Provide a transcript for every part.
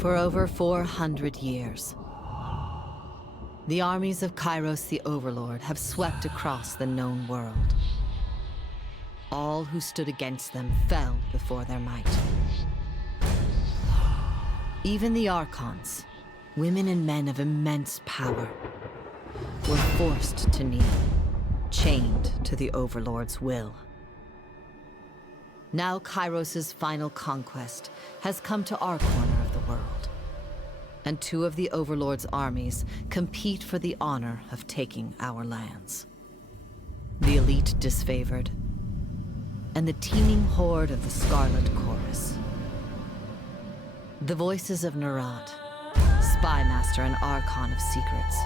For over 400 years, the armies of Kairos the Overlord have swept across the known world. All who stood against them fell before their might. Even the Archons, women and men of immense power, were forced to kneel, chained to the Overlord's will. Now Kairos' final conquest has come to our corner of the world, and two of the Overlord's armies compete for the honor of taking our lands. The elite disfavored, and the teeming horde of the Scarlet Chorus. The voices of Nerat, spymaster and Archon of secrets,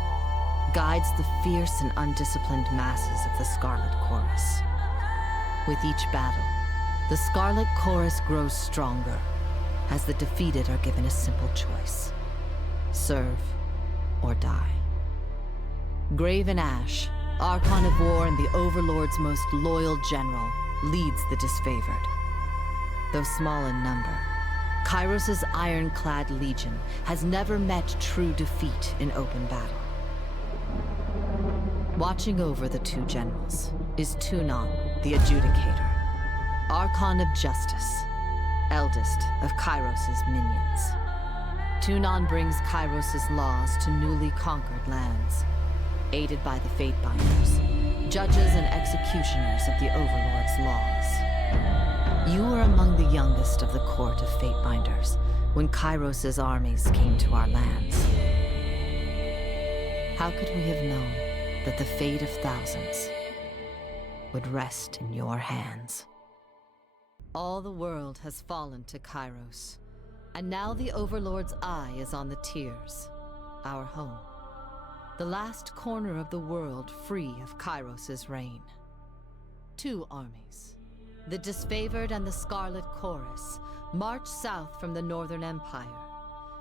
guides the fierce and undisciplined masses of the Scarlet Chorus. With each battle, the Scarlet Chorus grows stronger, as the defeated are given a simple choice: serve or die. Graven Ash, Archon of War and the Overlord's most loyal general, leads the disfavored. Though small in number, Kairos' ironclad legion has never met true defeat in open battle. Watching over the two generals is Tyranny, the Adjudicator, Archon of Justice, eldest of Kairos' minions. Tyranny brings Kairos' laws to newly conquered lands, aided by the Fatebinders, judges and executioners of the Overlord's laws. You were among the youngest of the court of Fatebinders when Kairos' armies came to our lands. How could we have known that the fate of thousands would rest in your hands? All the world has fallen to Kairos, and now the Overlord's eye is on the Tiers, our home. The last corner of the world free of Kairos' reign. Two armies, the disfavored and the Scarlet Chorus, march south from the Northern Empire,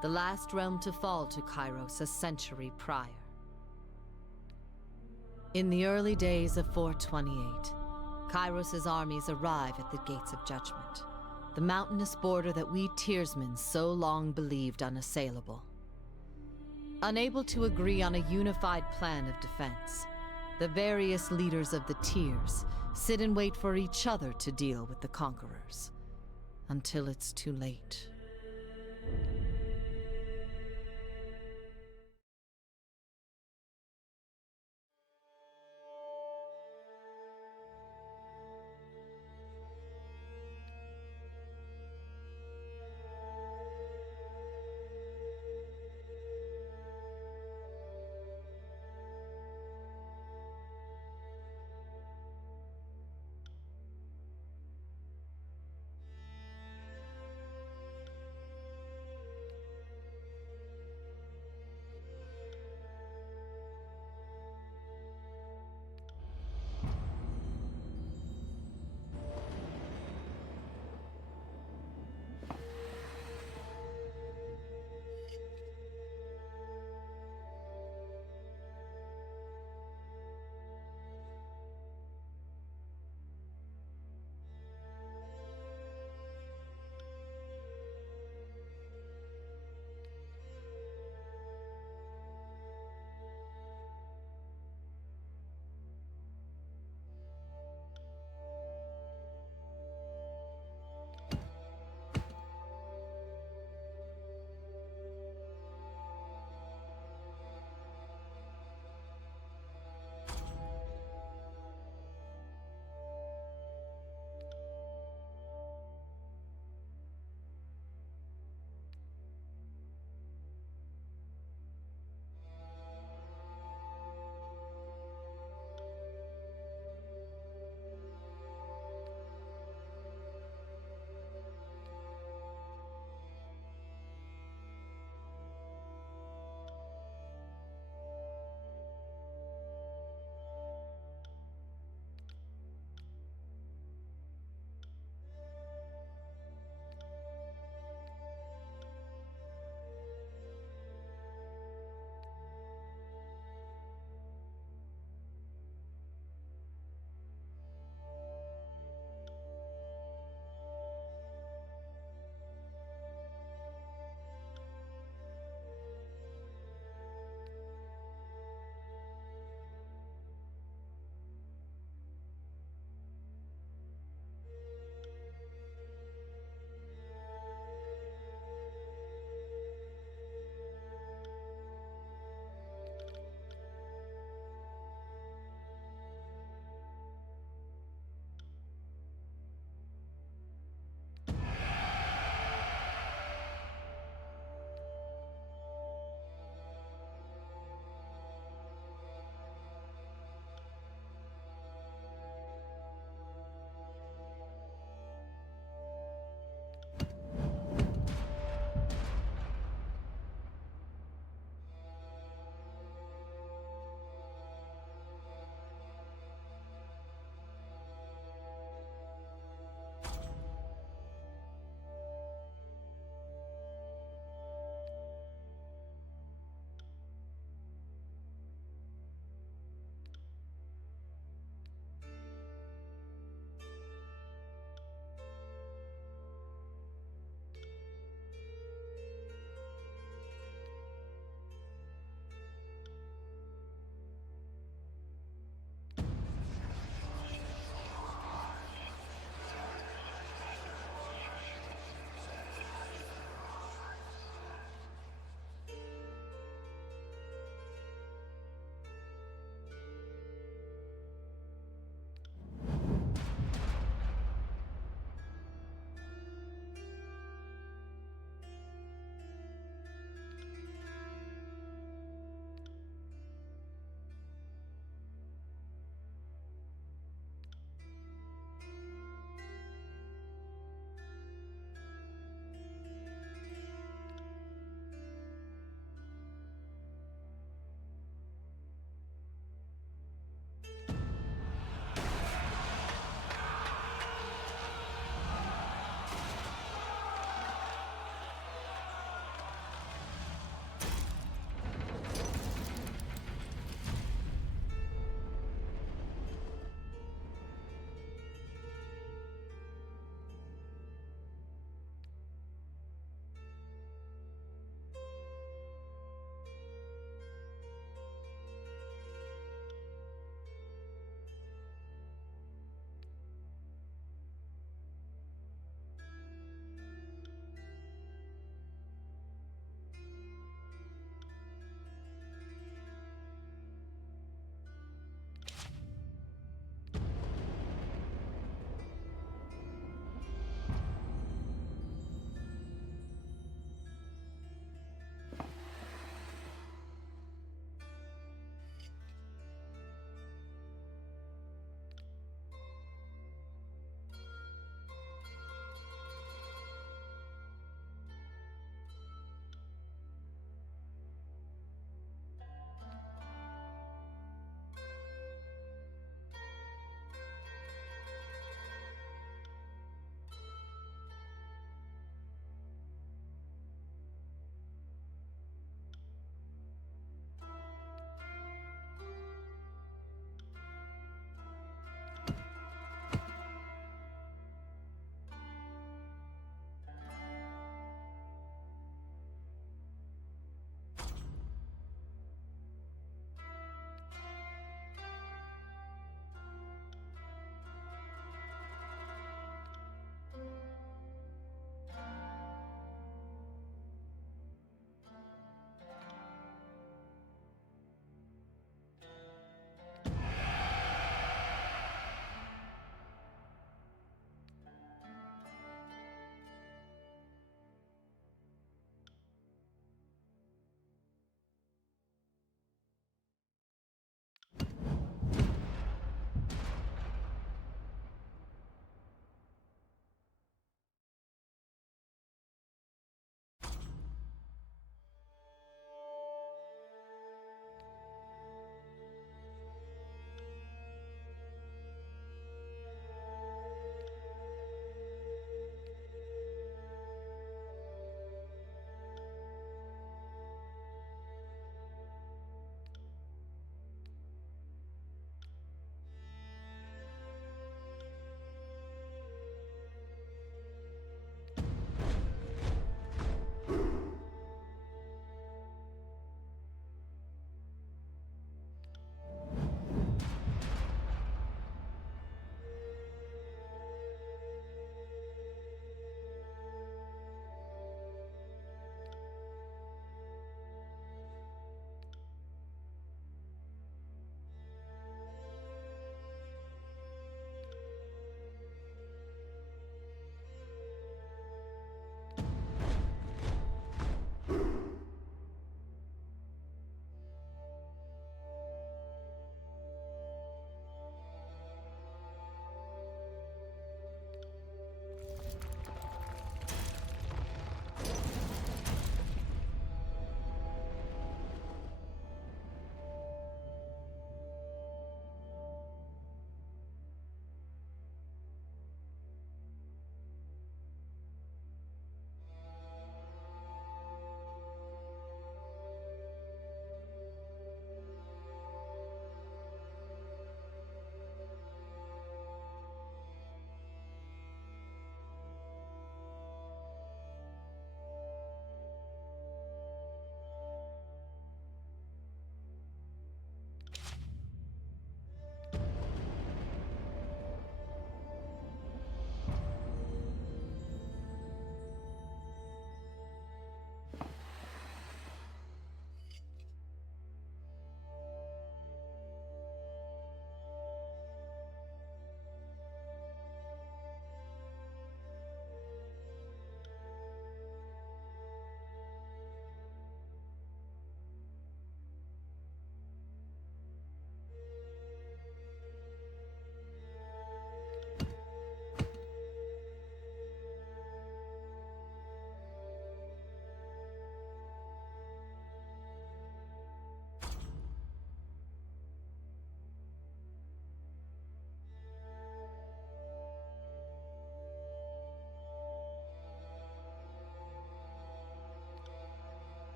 the last realm to fall to Kairos a century prior. In the early days of 428, Kairos' armies arrive at the Gates of Judgment, the mountainous border that we Tiersmen so long believed unassailable. Unable to agree on a unified plan of defense, the various leaders of the Tiers sit and wait for each other to deal with the conquerors, until it's too late.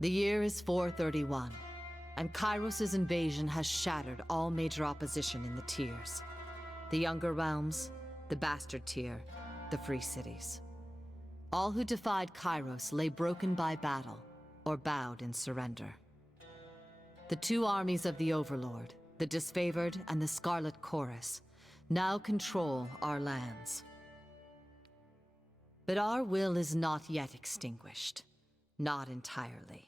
The year is 431, and Kairos' invasion has shattered all major opposition in the tiers. The Younger Realms, the Bastard Tier, the Free Cities. All who defied Kairos lay broken by battle, or bowed in surrender. The two armies of the Overlord, the Disfavored and the Scarlet Chorus, now control our lands. But our will is not yet extinguished. Not entirely.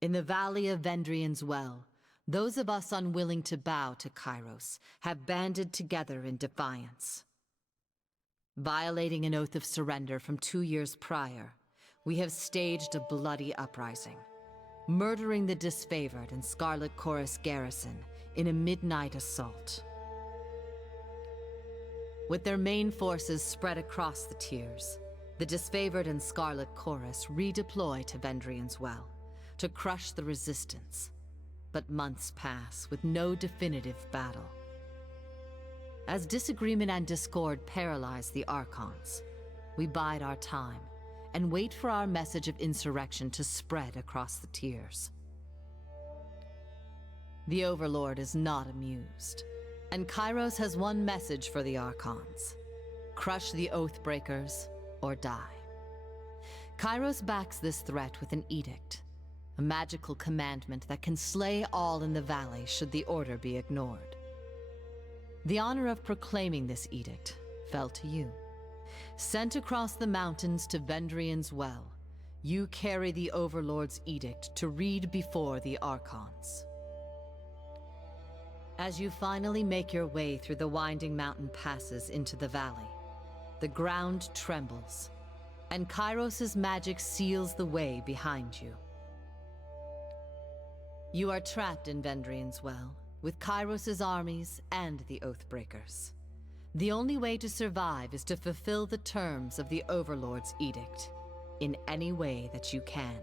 In the Valley of Vendrian's Well, those of us unwilling to bow to Kairos have banded together in defiance. Violating an oath of surrender from 2 years prior, we have staged a bloody uprising, murdering the Disfavored and Scarlet Chorus garrison in a midnight assault. With their main forces spread across the tiers, the Disfavored and Scarlet Chorus redeploy to Vendrian's Well to crush the resistance. But months pass with no definitive battle. As disagreement and discord paralyze the Archons, we bide our time and wait for our message of insurrection to spread across the tiers. The Overlord is not amused, and Kairos has one message for the Archons: crush the Oathbreakers or die. Kairos backs this threat with an edict, a magical commandment that can slay all in the valley should the order be ignored. The honor of proclaiming this edict fell to you. Sent across the mountains to Vendrian's Well, you carry the Overlord's edict to read before the Archons. As you finally make your way through the winding mountain passes into the valley, the ground trembles, and Kairos' magic seals the way behind you. You are trapped in Vendrian's Well, with Kairos' armies and the Oathbreakers. The only way to survive is to fulfill the terms of the Overlord's edict, in any way that you can.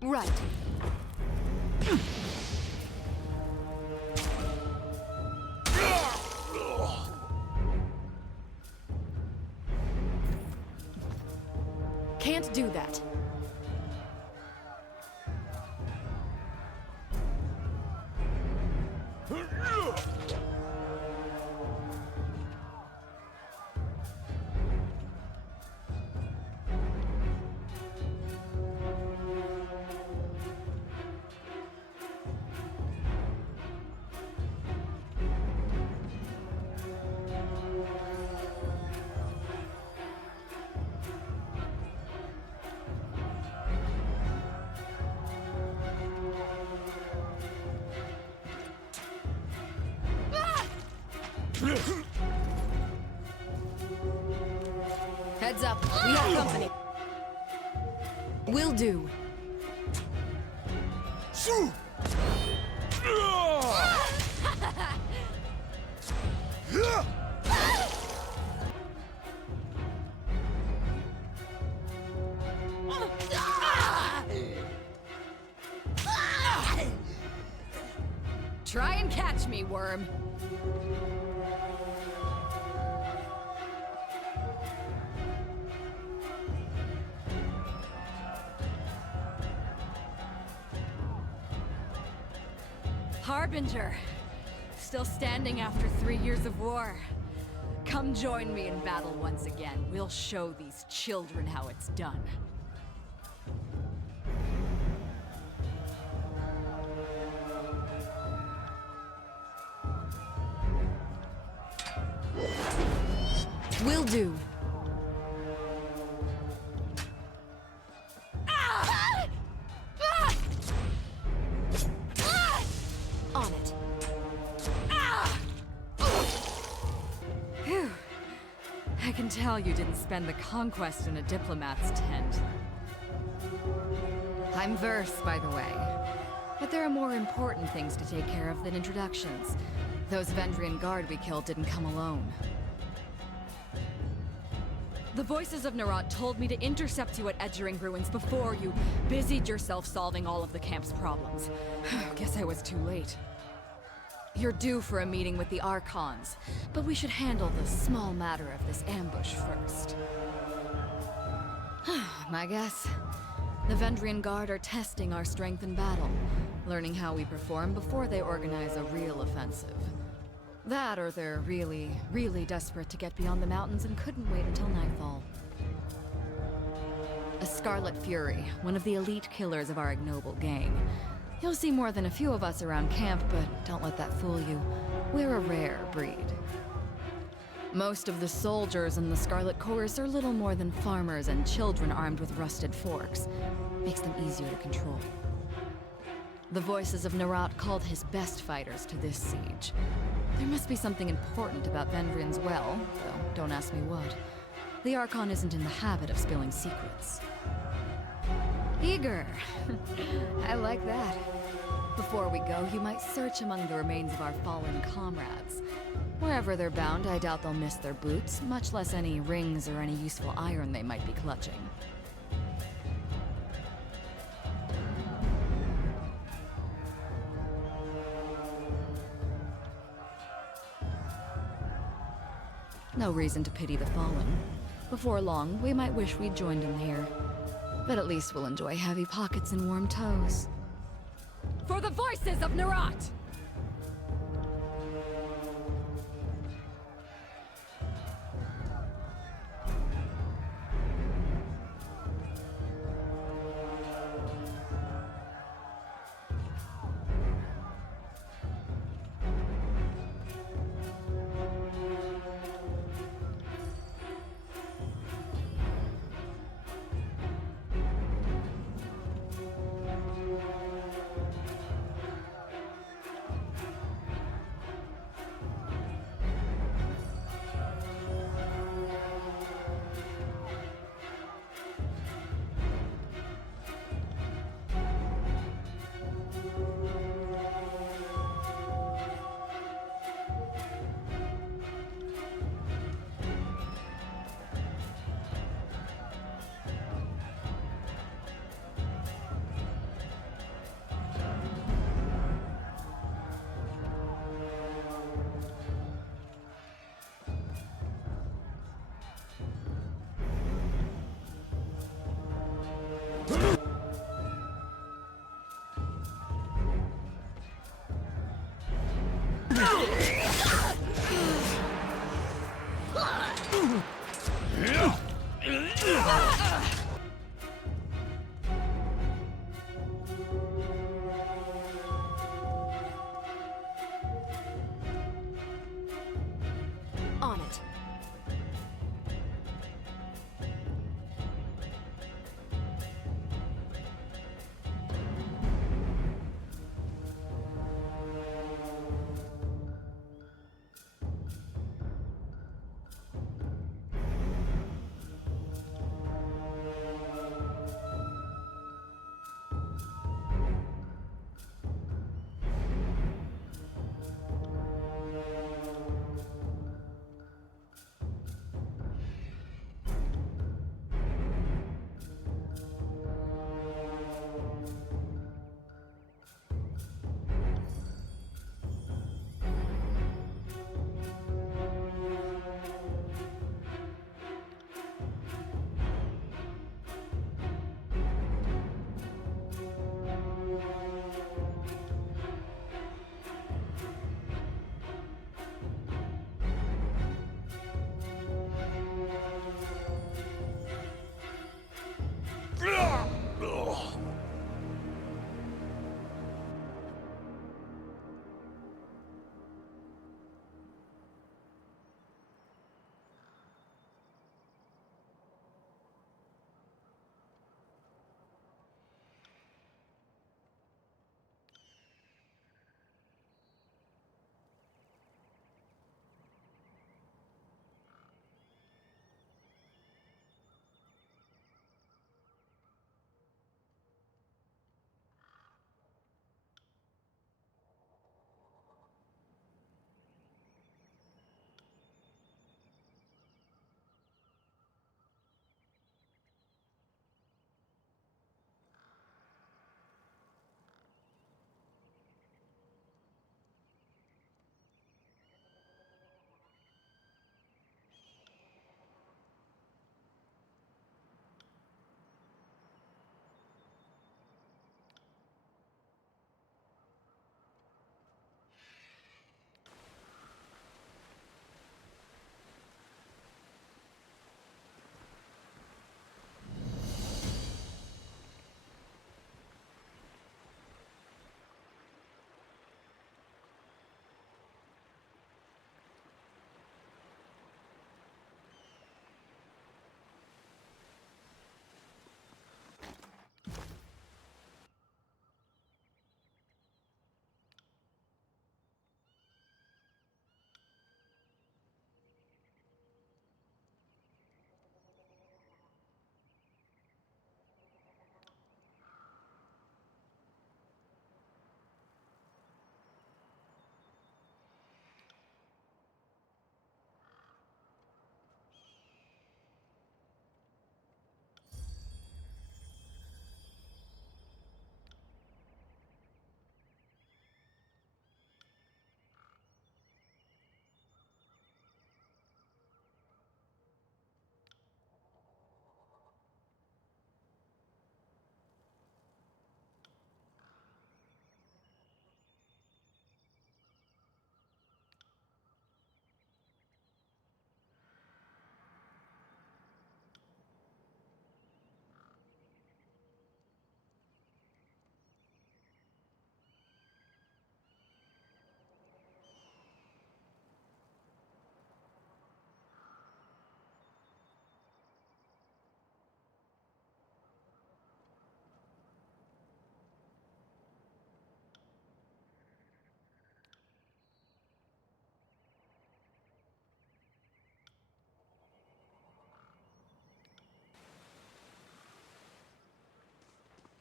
Right. Can't do that. Heads up, we have company. Will do. Try and catch me, worm. Harbinger. Still standing after 3 years of war. Come join me in battle once again. We'll show these children how it's done. Will do. On it. Phew. I can tell you didn't spend the Conquest in a diplomat's tent. I'm versed, by the way. But there are more important things to take care of than introductions. Those Vendrian guard we killed didn't come alone. The voices of Nerat told me to intercept you at Edgering Ruins before you busied yourself solving all of the camp's problems. Guess I was too late. You're due for a meeting with the Archons, but we should handle the small matter of this ambush first. My guess? The Vendrian Guard are testing our strength in battle, learning how we perform before they organize a real offensive. That, or they're really, really desperate to get beyond the mountains and couldn't wait until nightfall. A Scarlet Fury, one of the elite killers of our ignoble gang. You'll see more than a few of us around camp, but don't let that fool you. We're a rare breed. Most of the soldiers in the Scarlet Chorus are little more than farmers and children armed with rusted forks. Makes them easier to control. The voices of Nerat called his best fighters to this siege. There must be something important about Vendrian's well, though don't ask me what. The Archon isn't in the habit of spilling secrets. Eager. I like that. Before we go, you might search among the remains of our fallen comrades. Wherever they're bound, I doubt they'll miss their boots, much less any rings or any useful iron they might be clutching. No reason to pity the fallen. Before long, we might wish we'd joined them here. But at least we'll enjoy heavy pockets and warm toes. For the voices of Nerat! On it.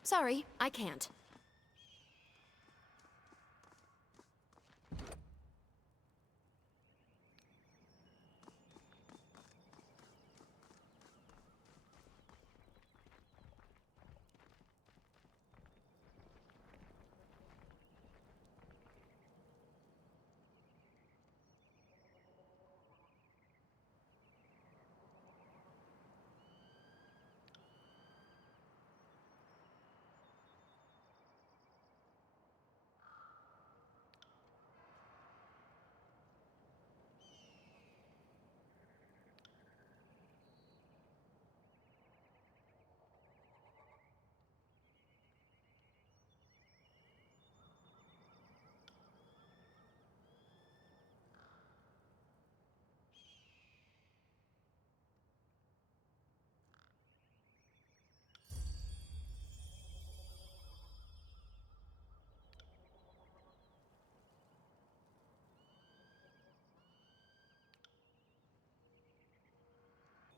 Sorry, I can't.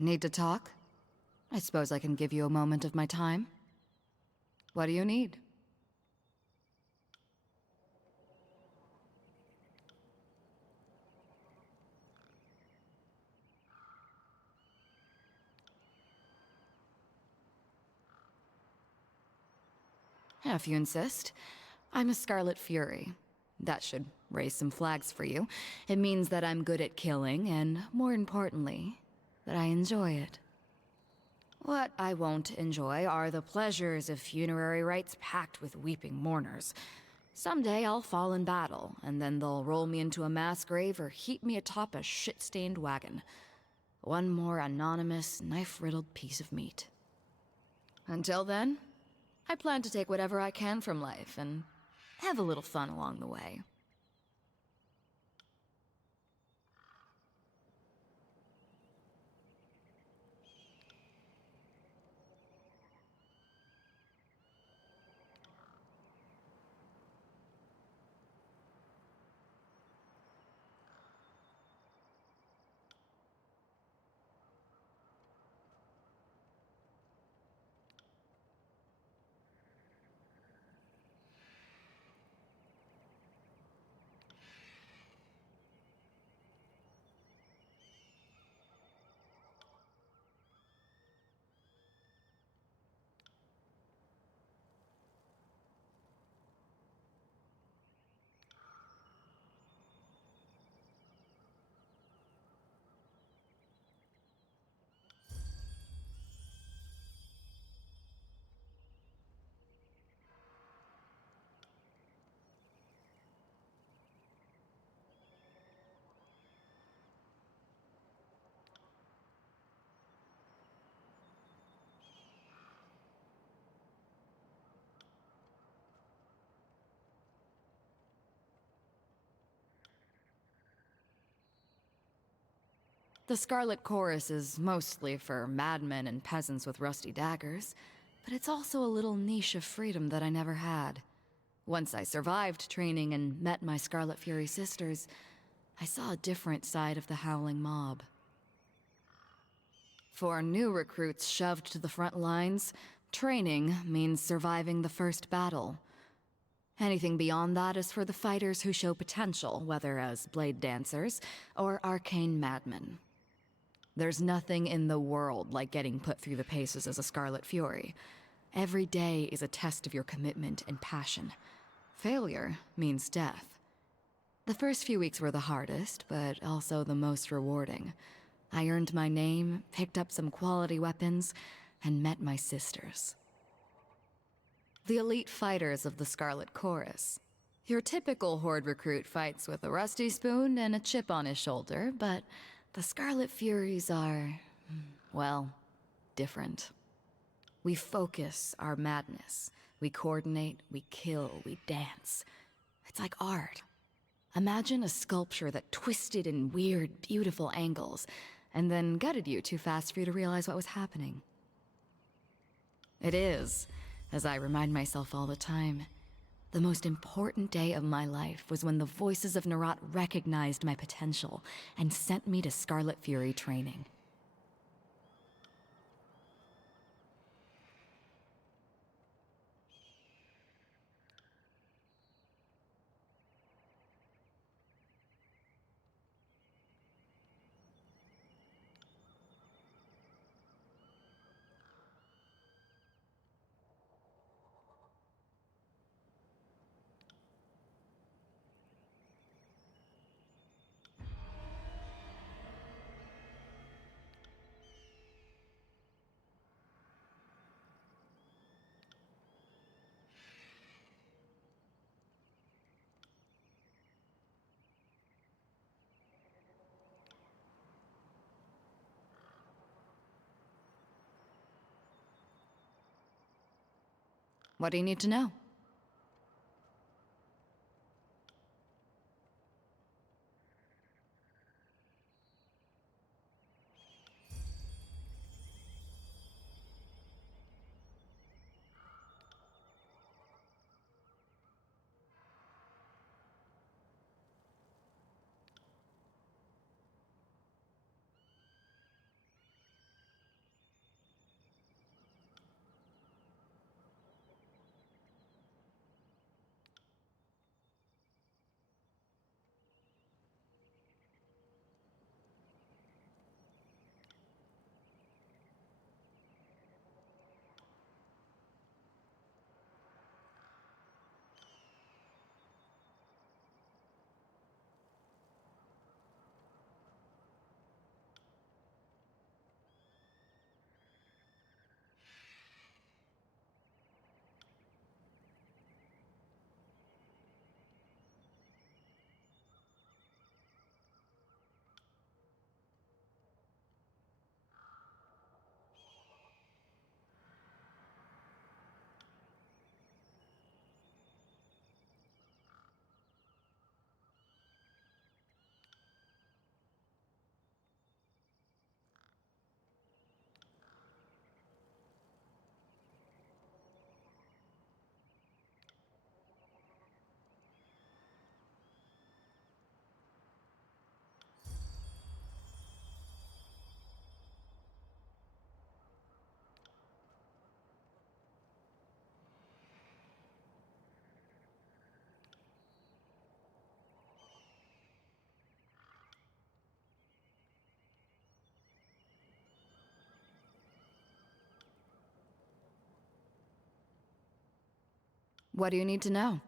Need to talk? I suppose I can give you a moment of my time. What do you need? If you insist. I'm a Scarlet Fury. That should raise some flags for you. It means that I'm good at killing, and more importantly, that I enjoy it. What I won't enjoy are the pleasures of funerary rites packed with weeping mourners. Someday I'll fall in battle, and then they'll roll me into a mass grave or heap me atop a shit-stained wagon. One more anonymous, knife-riddled piece of meat. Until then, I plan to take whatever I can from life and have a little fun along the way. The Scarlet Chorus is mostly for madmen and peasants with rusty daggers, but it's also a little niche of freedom that I never had. Once I survived training and met my Scarlet Fury sisters, I saw a different side of the Howling Mob. For new recruits shoved to the front lines, training means surviving the first battle. Anything beyond that is for the fighters who show potential, whether as blade dancers or arcane madmen. There's nothing in the world like getting put through the paces as a Scarlet Fury. Every day is a test of your commitment and passion. Failure means death. The first few weeks were the hardest, but also the most rewarding. I earned my name, picked up some quality weapons, and met my sisters. The elite fighters of the Scarlet Chorus. Your typical Horde recruit fights with a rusty spoon and a chip on his shoulder, but the Scarlet Furies are, well, different. We focus our madness. We coordinate, we kill, we dance. It's like art. Imagine a sculpture that twisted in weird, beautiful angles, and then gutted you too fast for you to realize what was happening. It is, as I remind myself all the time, the most important day of my life was when the voices of Nerat recognized my potential and sent me to Scarlet Fury training. What do you need to know? What do you need to know?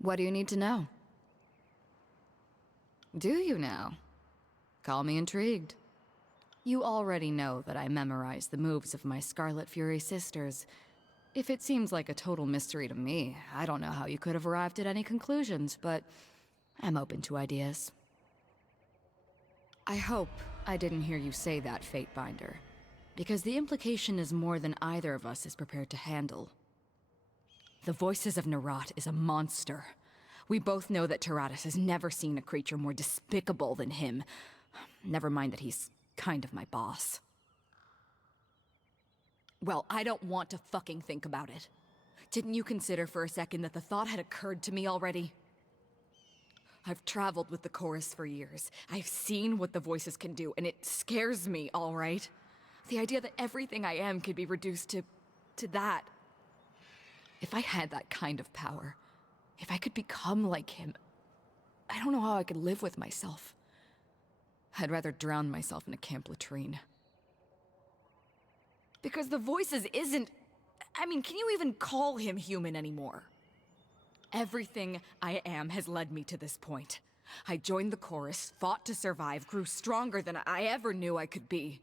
What do you need to know? Do you now? Call me intrigued. You already know that I memorized the moves of my Scarlet Fury sisters. If it seems like a total mystery to me, I don't know how you could have arrived at any conclusions, but I'm open to ideas. I hope I didn't hear you say that, Fatebinder, because the implication is more than either of us is prepared to handle. The Voices of Nerat is a monster. We both know that Tyranny has never seen a creature more despicable than him. Never mind that he's kind of my boss. Well, I don't want to fucking think about it. Didn't you consider for a second that the thought had occurred to me already? I've traveled with the chorus for years. I've seen what the Voices can do, and it scares me, all right? The idea that everything I am could be reduced to that. If I had that kind of power, if I could become like him, I don't know how I could live with myself. I'd rather drown myself in a camp latrine. Because the Voices isn't... I mean, can you even call him human anymore? Everything I am has led me to this point. I joined the chorus, fought to survive, grew stronger than I ever knew I could be.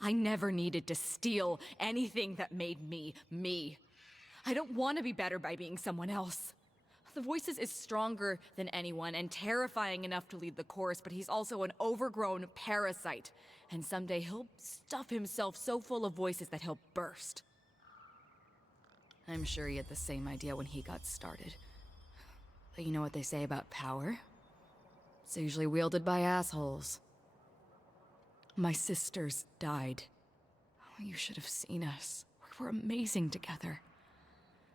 I never needed to steal anything that made me, me. I don't want to be better by being someone else. The Voices is stronger than anyone and terrifying enough to lead the chorus, but he's also an overgrown parasite. And someday he'll stuff himself so full of voices that he'll burst. I'm sure he had the same idea when he got started. But you know what they say about power? It's usually wielded by assholes. My sisters died. Oh, you should have seen us. We were amazing together.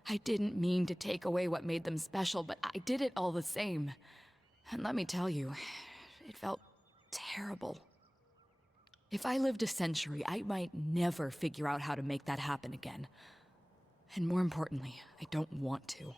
I didn't mean to take away what made them special, but I did it all the same. And let me tell you, it felt terrible. If I lived a century, I might never figure out how to make that happen again. And more importantly, I don't want to.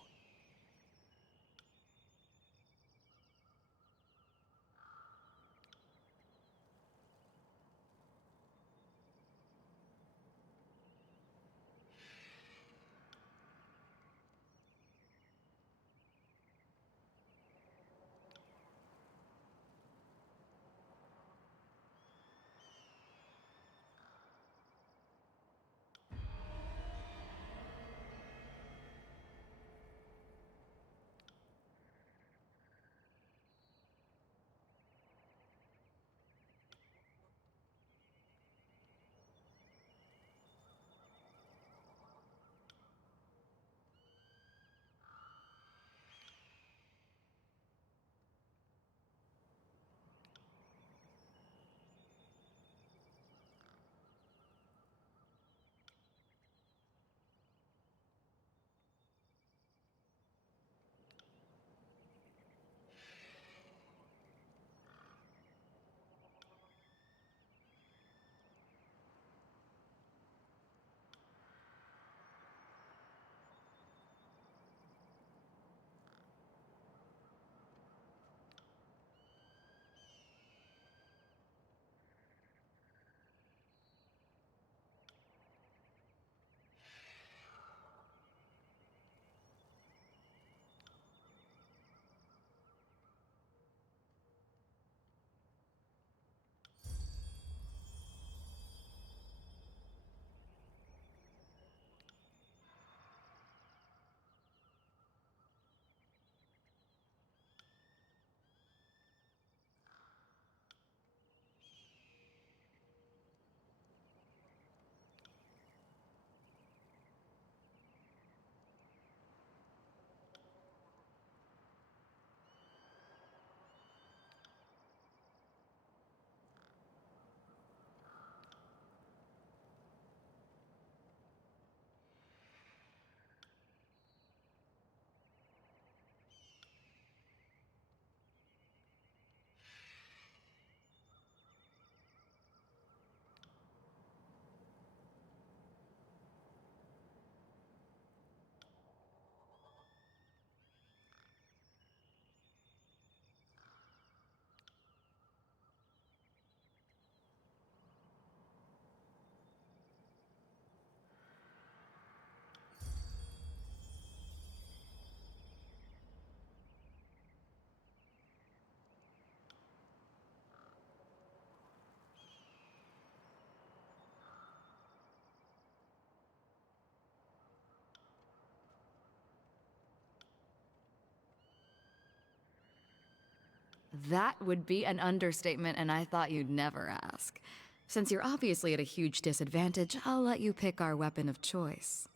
That would be an understatement, and I thought you'd never ask. Since you're obviously at a huge disadvantage, I'll let you pick our weapon of choice.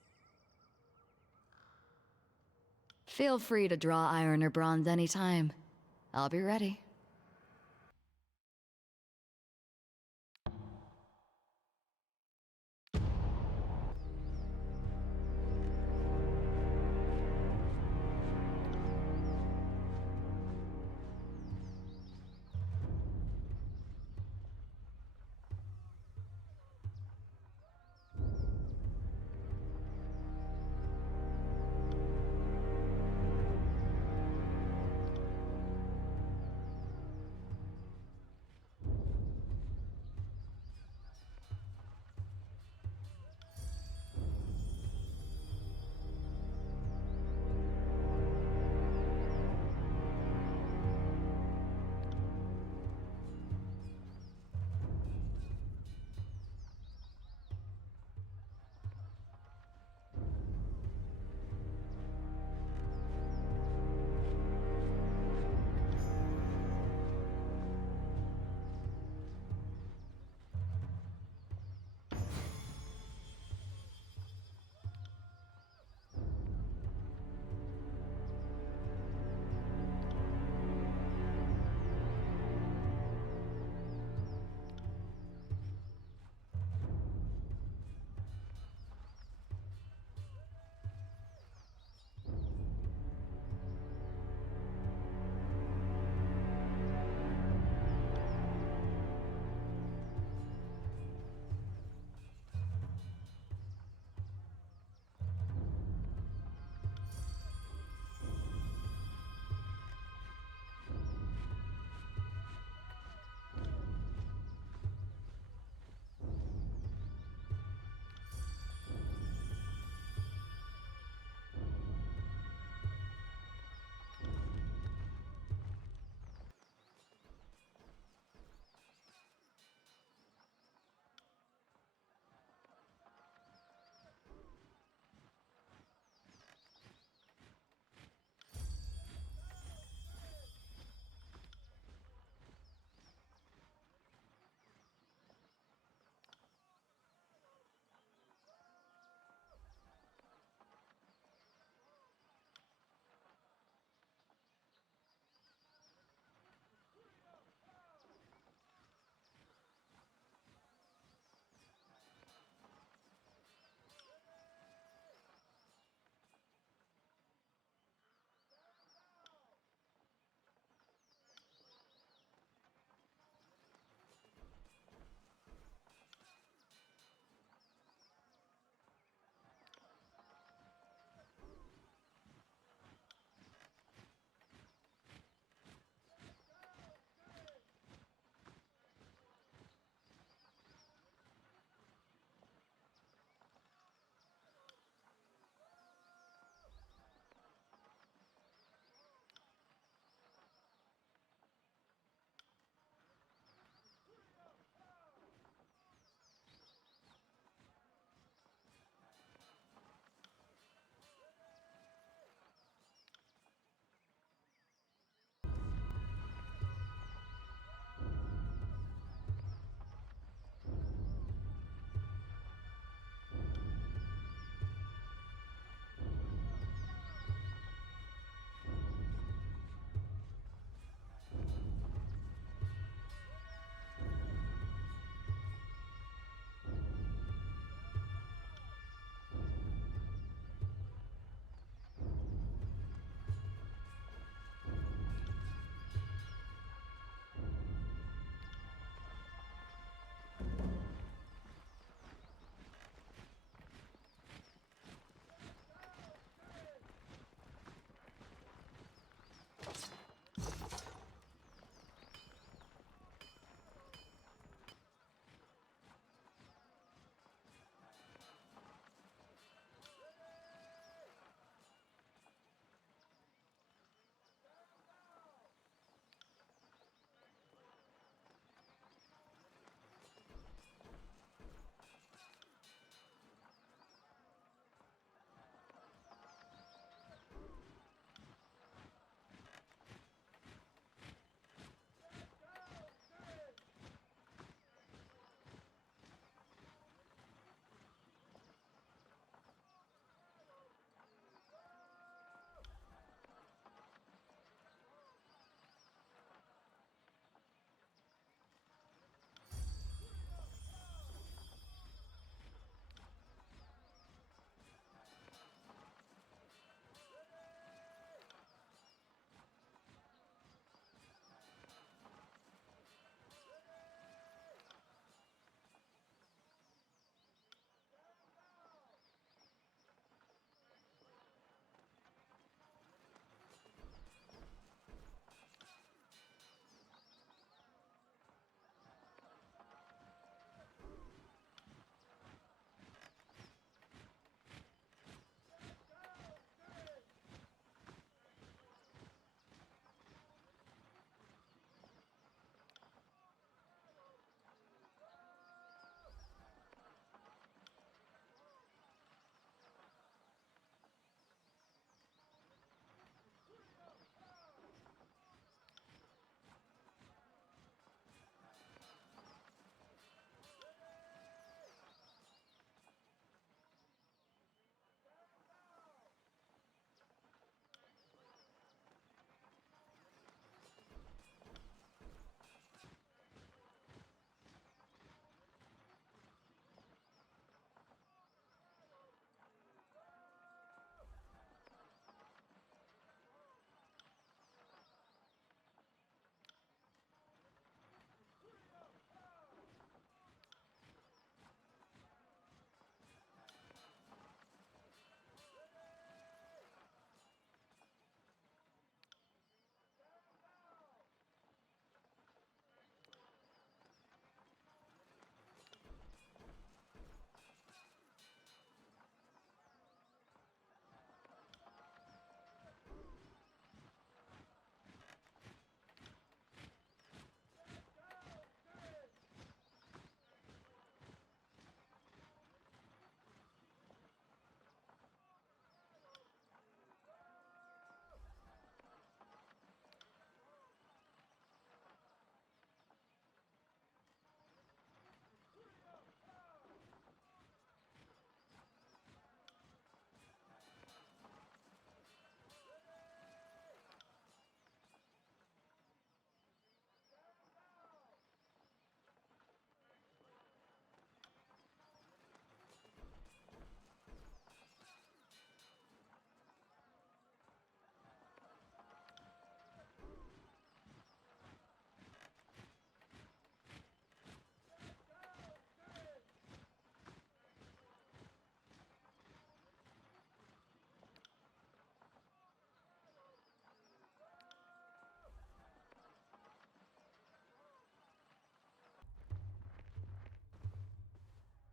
Feel free to draw iron or bronze anytime. I'll be ready.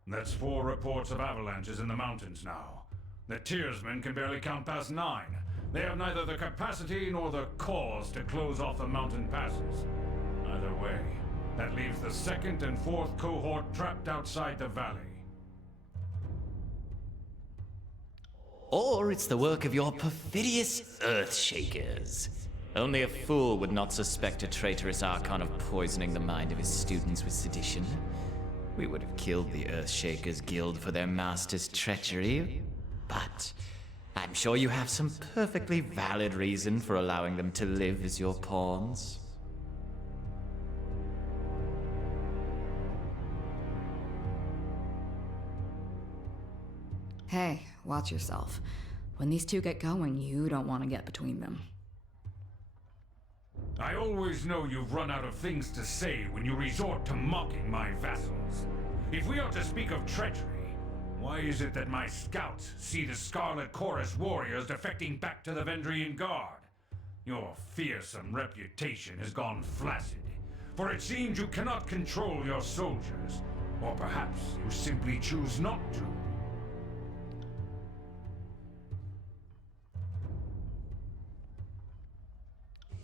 That's 4 reports of avalanches in the mountains now. The Tearsmen can barely count past 9. They have neither the capacity nor the cause to close off the mountain passes. Either way, that leaves the 2nd and 4th cohort trapped outside the valley. Or it's the work of your perfidious Earthshakers. Only a fool would not suspect a traitorous Archon of poisoning the mind of his students with sedition. We would have killed the Earthshakers Guild for their master's treachery, but I'm sure you have some perfectly valid reason for allowing them to live as your pawns. Hey, watch yourself. When these two get going, you don't want to get between them. I always know you've run out of things to say when you resort to mocking my vassals. If we are to speak of treachery, why is it that my scouts see the Scarlet Chorus warriors defecting back to the Vendrian Guard? Your fearsome reputation has gone flaccid, for it seems you cannot control your soldiers, or perhaps you simply choose not to.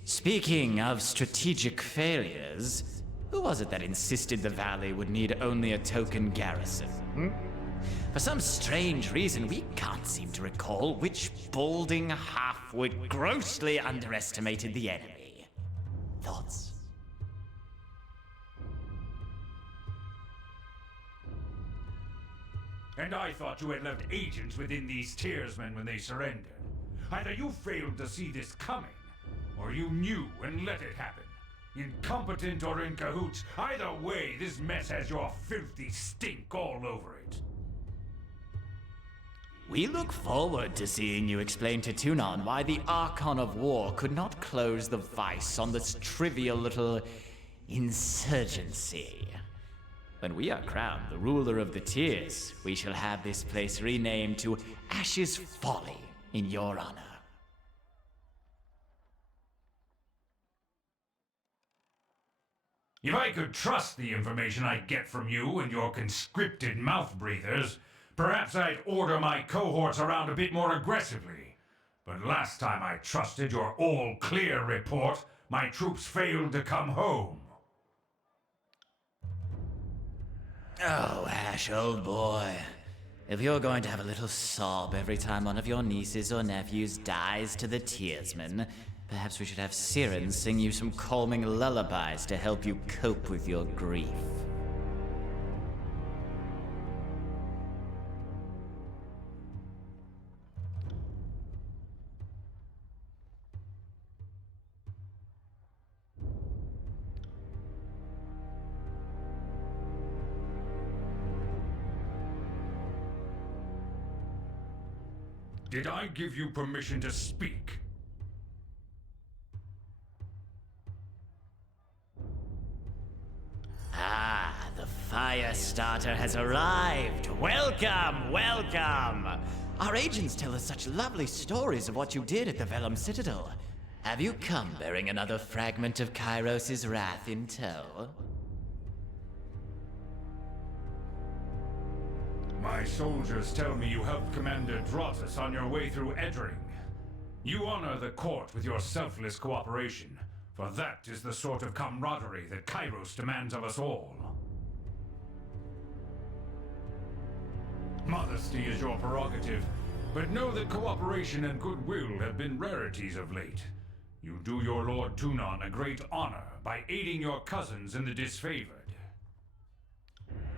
Speaking of strategic failures, who was it that insisted the valley would need only a token garrison? For some strange reason, we can't seem to recall which balding halfwit grossly underestimated the enemy. Thoughts? And I thought you had left agents within these Tearsmen when they surrendered. Either you failed to see this coming, or you knew and let it happen. Incompetent or in cahoots, either way, this mess has your filthy stink all over it. We look forward to seeing you explain to Tunon why the Archon of War could not close the vice on this trivial little insurgency. When we are crowned the ruler of the Tears, we shall have this place renamed to Ash's Folly in your honor. If I could trust the information I get from you and your conscripted mouth breathers, perhaps I'd order my cohorts around a bit more aggressively. But last time I trusted your all-clear report, my troops failed to come home. Oh, Ash, old boy. If you're going to have a little sob every time one of your nieces or nephews dies to the Tearsmen, perhaps we should have Siren sing you some calming lullabies to help you cope with your grief. Did I give you permission to speak? Ah, the fire starter has arrived. Welcome, welcome. Our agents tell us such lovely stories of what you did at the Vellum Citadel. Have you come bearing another fragment of Kairos' wrath in tow? My soldiers tell me you helped Commander Drotus on your way through Edring. You honor the court with your selfless cooperation, for that is the sort of camaraderie that Kairos demands of us all. Modesty is your prerogative, but know that cooperation and goodwill have been rarities of late. You do your Lord Tunon a great honor by aiding your cousins in the disfavored.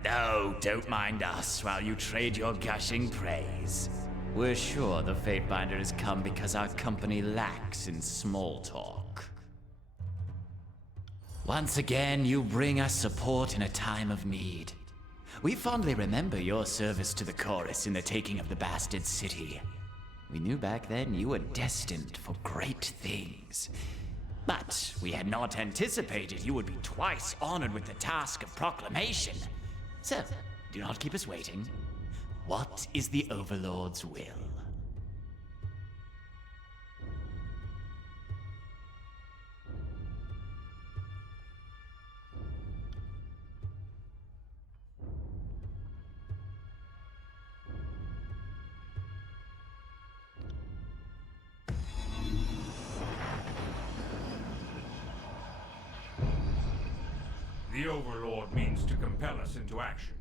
No, don't mind us while you trade your gushing praise. We're sure the Fatebinder has come because our company lacks in small talk. Once again, you bring us support in a time of need. We fondly remember your service to the Chorus in the taking of the Bastard City. We knew back then you were destined for great things. But we had not anticipated you would be twice honored with the task of proclamation. So, do not keep us waiting. What is the Overlord's will? the Overlord means to compel us into action.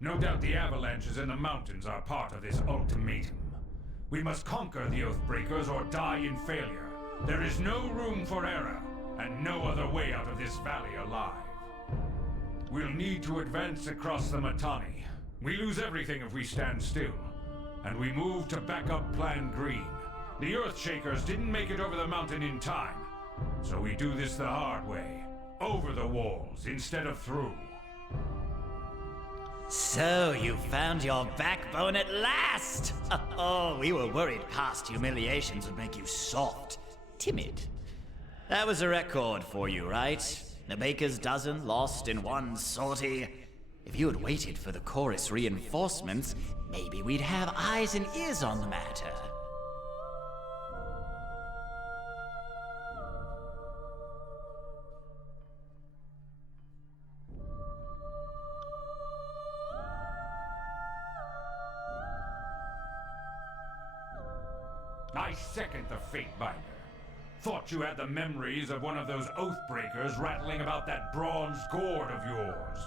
No doubt the avalanches in the mountains are part of this ultimatum. We must conquer the Oathbreakers or die in failure. There is no room for error, and no other way out of this valley alive. We'll need to advance across the Mittani. We lose everything if we stand still. And we move to back up Plan Green. The Earthshakers didn't make it over the mountain in time. So we do this the hard way. Over the walls instead of through. So, you found your backbone at last! Oh, we were worried past humiliations would make you soft, timid. That was a record for you, right? The baker's dozen lost in one sortie. If you had waited for the chorus reinforcements, maybe we'd have eyes and ears on the matter. I second the Fatebinder. Thought you had the memories of one of those Oathbreakers rattling about that bronze gourd of yours.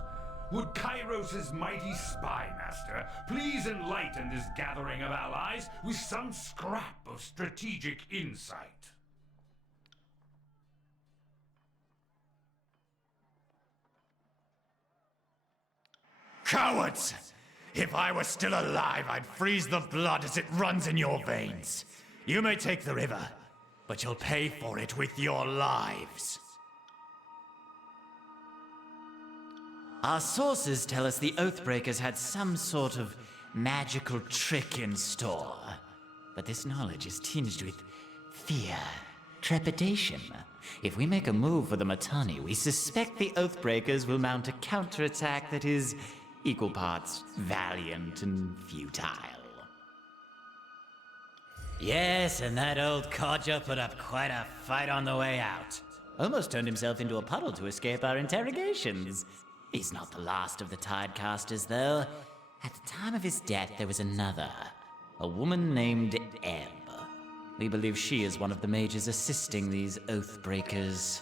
Would Kairos' mighty spy master please enlighten this gathering of allies with some scrap of strategic insight? Cowards! If I were still alive, I'd freeze the blood as it runs in your veins. You may take the river, but you'll pay for it with your lives. Our sources tell us the Oathbreakers had some sort of magical trick in store. But this knowledge is tinged with fear, trepidation. If we make a move for the Mittani, we suspect the Oathbreakers will mount a counterattack that is equal parts valiant and futile. Yes, and that old codger put up quite a fight on the way out. Almost turned himself into a puddle to escape our interrogations. He's not the last of the Tidecasters, though. At the time of his death, there was another. A woman named Ebb. We believe she is one of the mages assisting these Oathbreakers.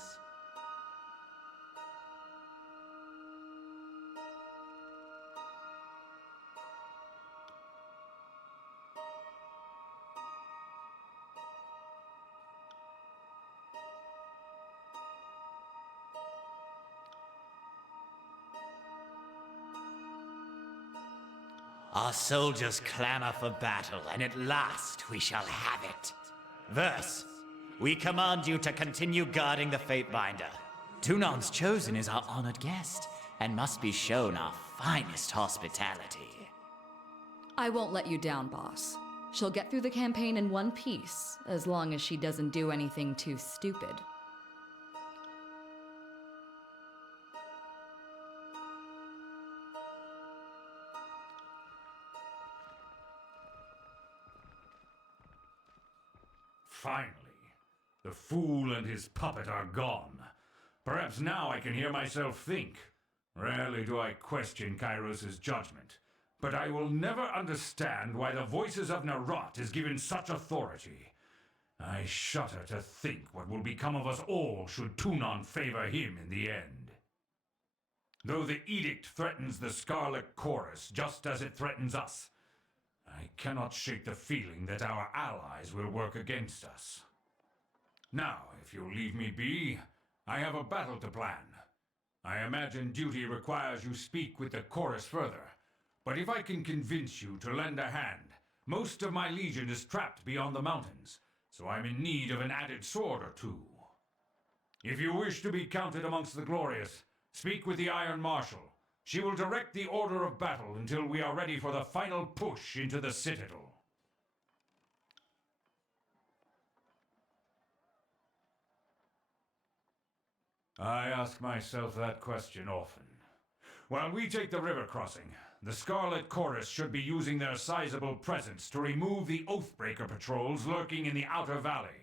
Our soldiers clamor for battle, and at last we shall have it. Verse, we command you to continue guarding the Fatebinder. Tunon's Chosen is our honored guest, and must be shown our finest hospitality. I won't let you down, boss. She'll get through the campaign in one piece, as long as she doesn't do anything too stupid. Finally, the fool and his puppet are gone. Perhaps now I can hear myself think. Rarely do I question Kairos' judgment, but I will never understand why the voices of Narot is given such authority. I shudder to think what will become of us all should Tunon favor him in the end. Though the edict threatens the Scarlet Chorus just as it threatens us, I cannot shake the feeling that our allies will work against us. Now, if you'll leave me be, I have a battle to plan. I imagine duty requires you speak with the chorus further, but if I can convince you to lend a hand, most of my legion is trapped beyond the mountains, so I'm in need of an added sword or two. If you wish to be counted amongst the glorious, speak with the Iron Marshal. She will direct the order of battle until we are ready for the final push into the Citadel. I ask myself that question often. While we take the river crossing, the Scarlet Chorus should be using their sizable presence to remove the Oathbreaker patrols lurking in the outer valley.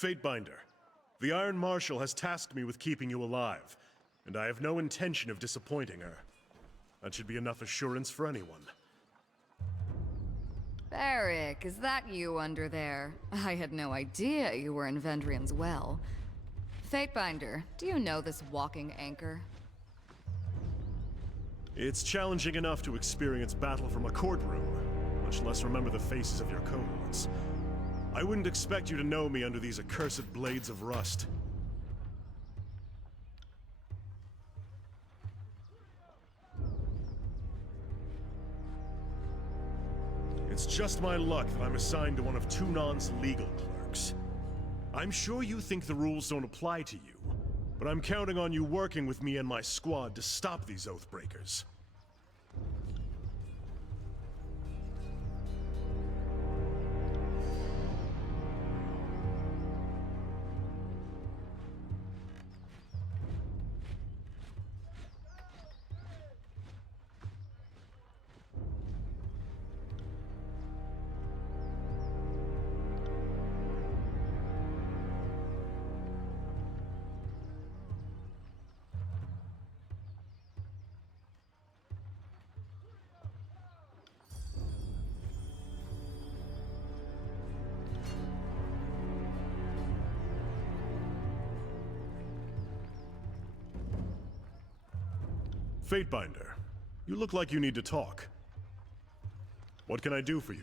Fatebinder, the Iron Marshal has tasked me with keeping you alive, and I have no intention of disappointing her. That should be enough assurance for anyone. Beric, is that you under there? I had no idea you were in Vendrian's well. Fatebinder, do you know this walking anchor? It's challenging enough to experience battle from a courtroom, much less remember the faces of your cohorts. I wouldn't expect you to know me under these accursed blades of rust. It's just my luck that I'm assigned to one of Tunon's legal clerks. I'm sure you think the rules don't apply to you, but I'm counting on you working with me and my squad to stop these Oathbreakers. Fatebinder, you look like you need to talk. What can I do for you?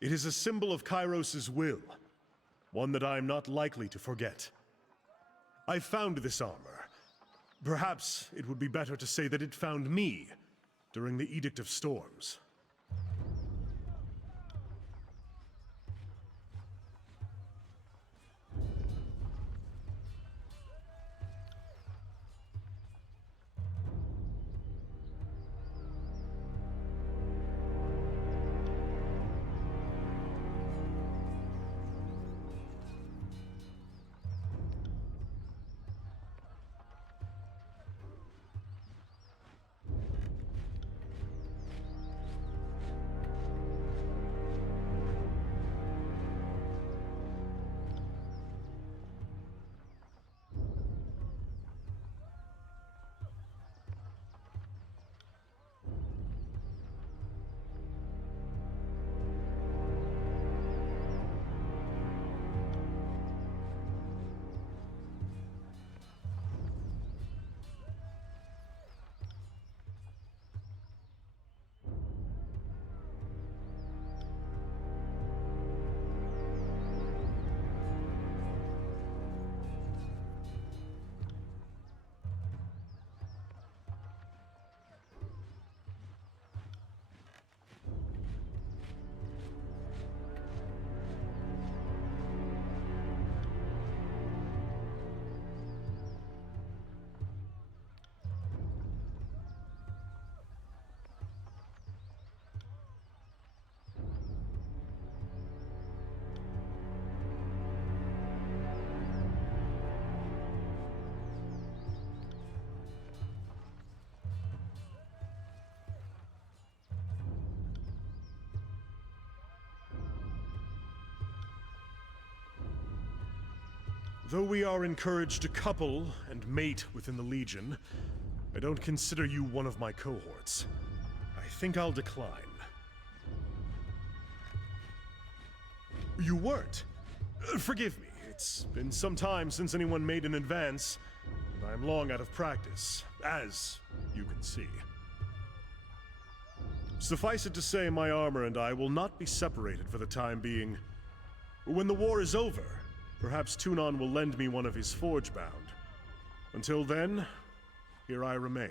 It is a symbol of Kairos' will, one that I am not likely to forget. I found this armor. Perhaps it would be better to say that it found me during the Edict of Storms. Though we are encouraged to couple and mate within the Legion, I don't consider you one of my cohorts. I think I'll decline. You weren't? Forgive me. It's been some time since anyone made an advance, and I am long out of practice, as you can see. Suffice it to say, my armor and I will not be separated for the time being. When the war is over, perhaps Tunon will lend me one of his forge-bound. Until then, here I remain.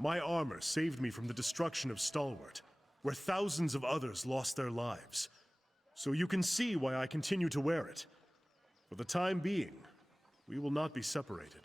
My armor saved me from the destruction of Stalwart, where thousands of others lost their lives. So you can see why I continue to wear it. For the time being, we will not be separated.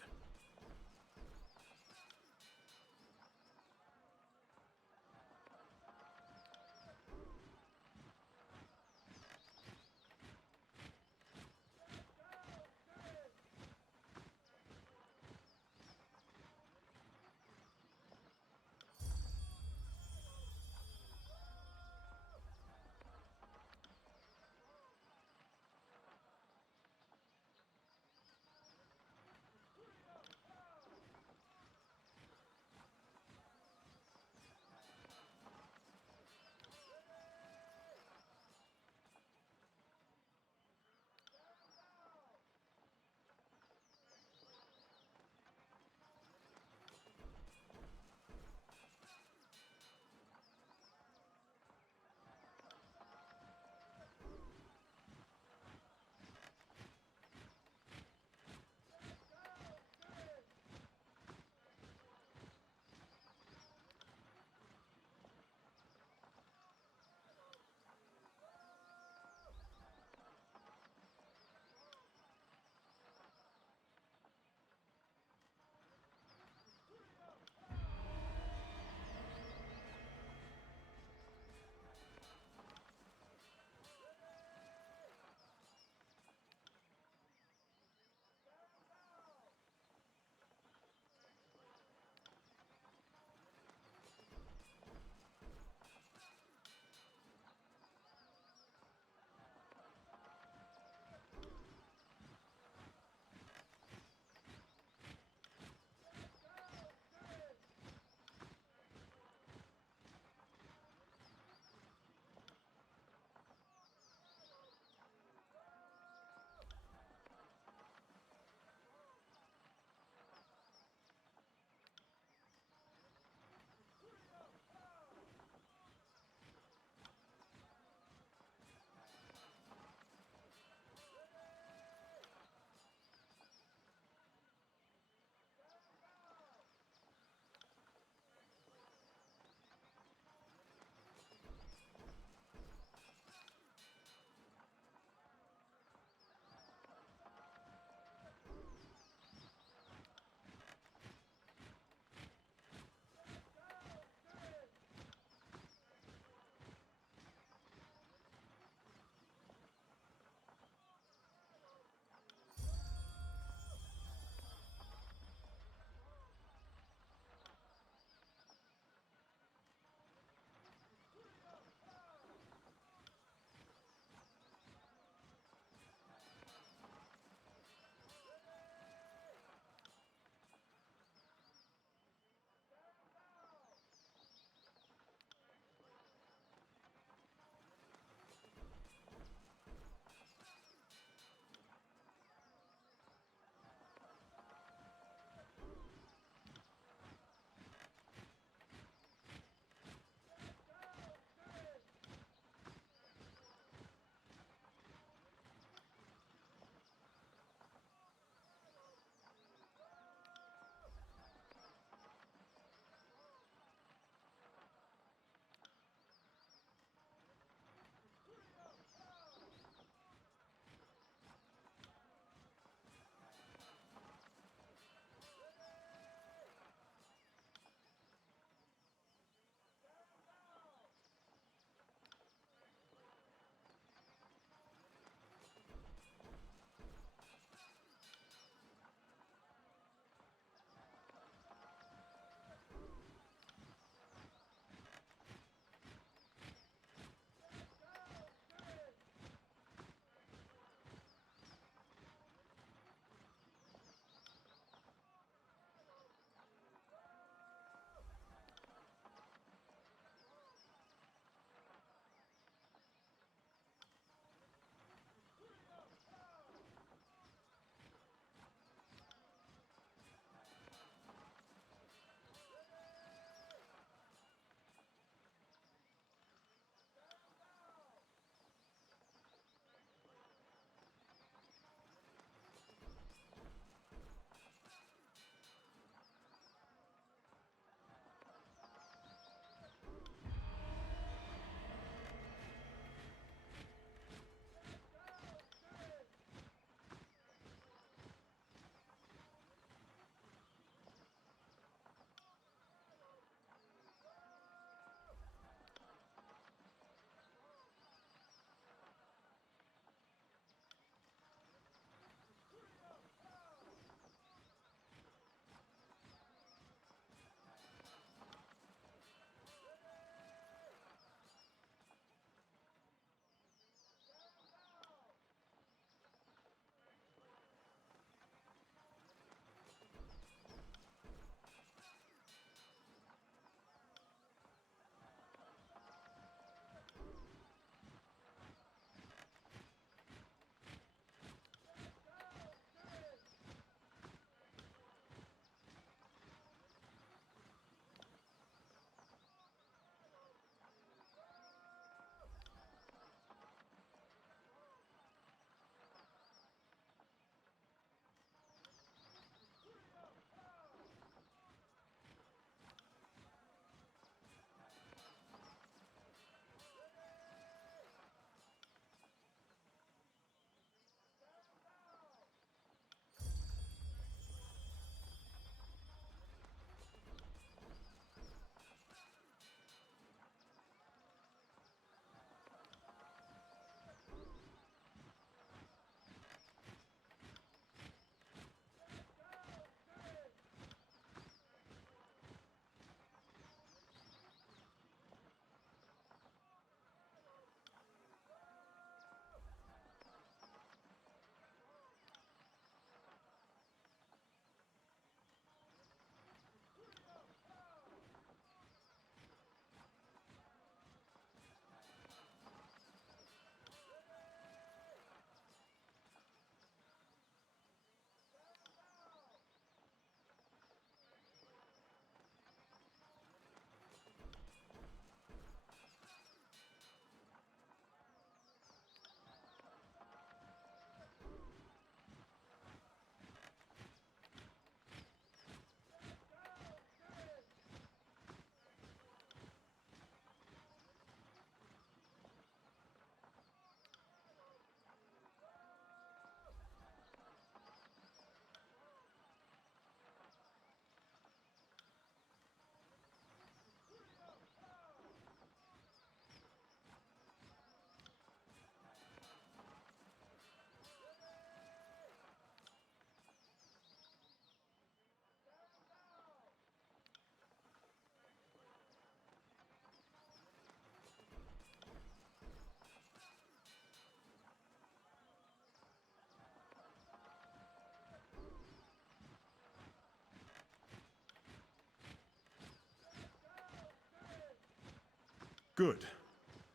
Good.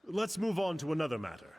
Let's move on to another matter.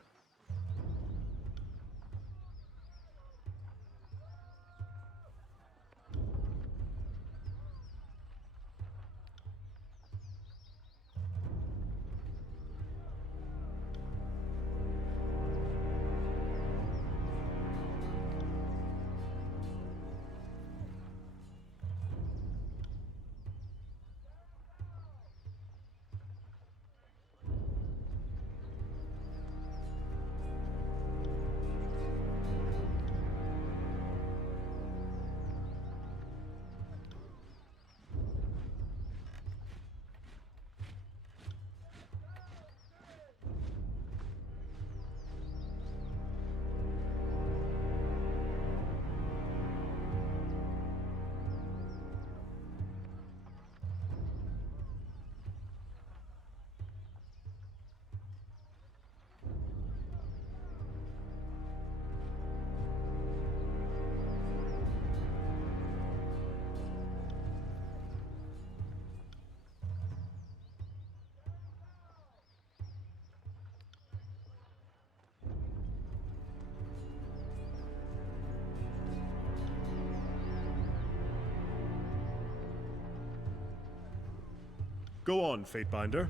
Go on, Fatebinder.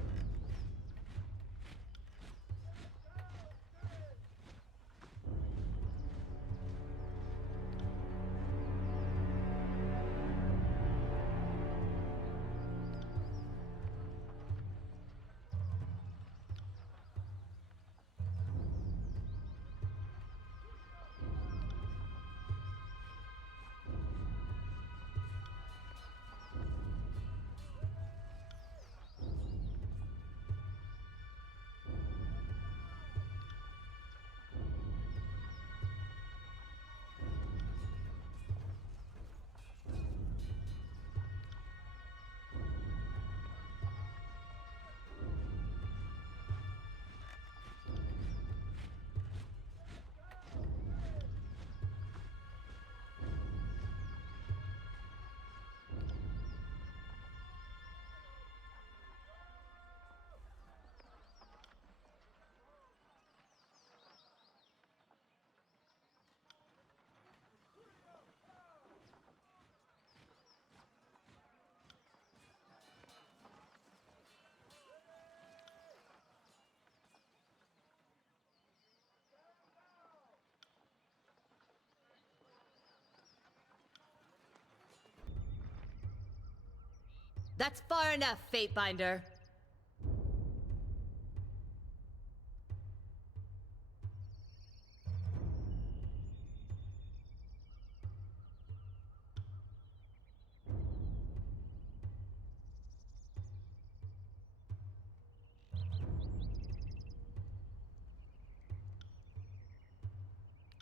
That's far enough, Fatebinder.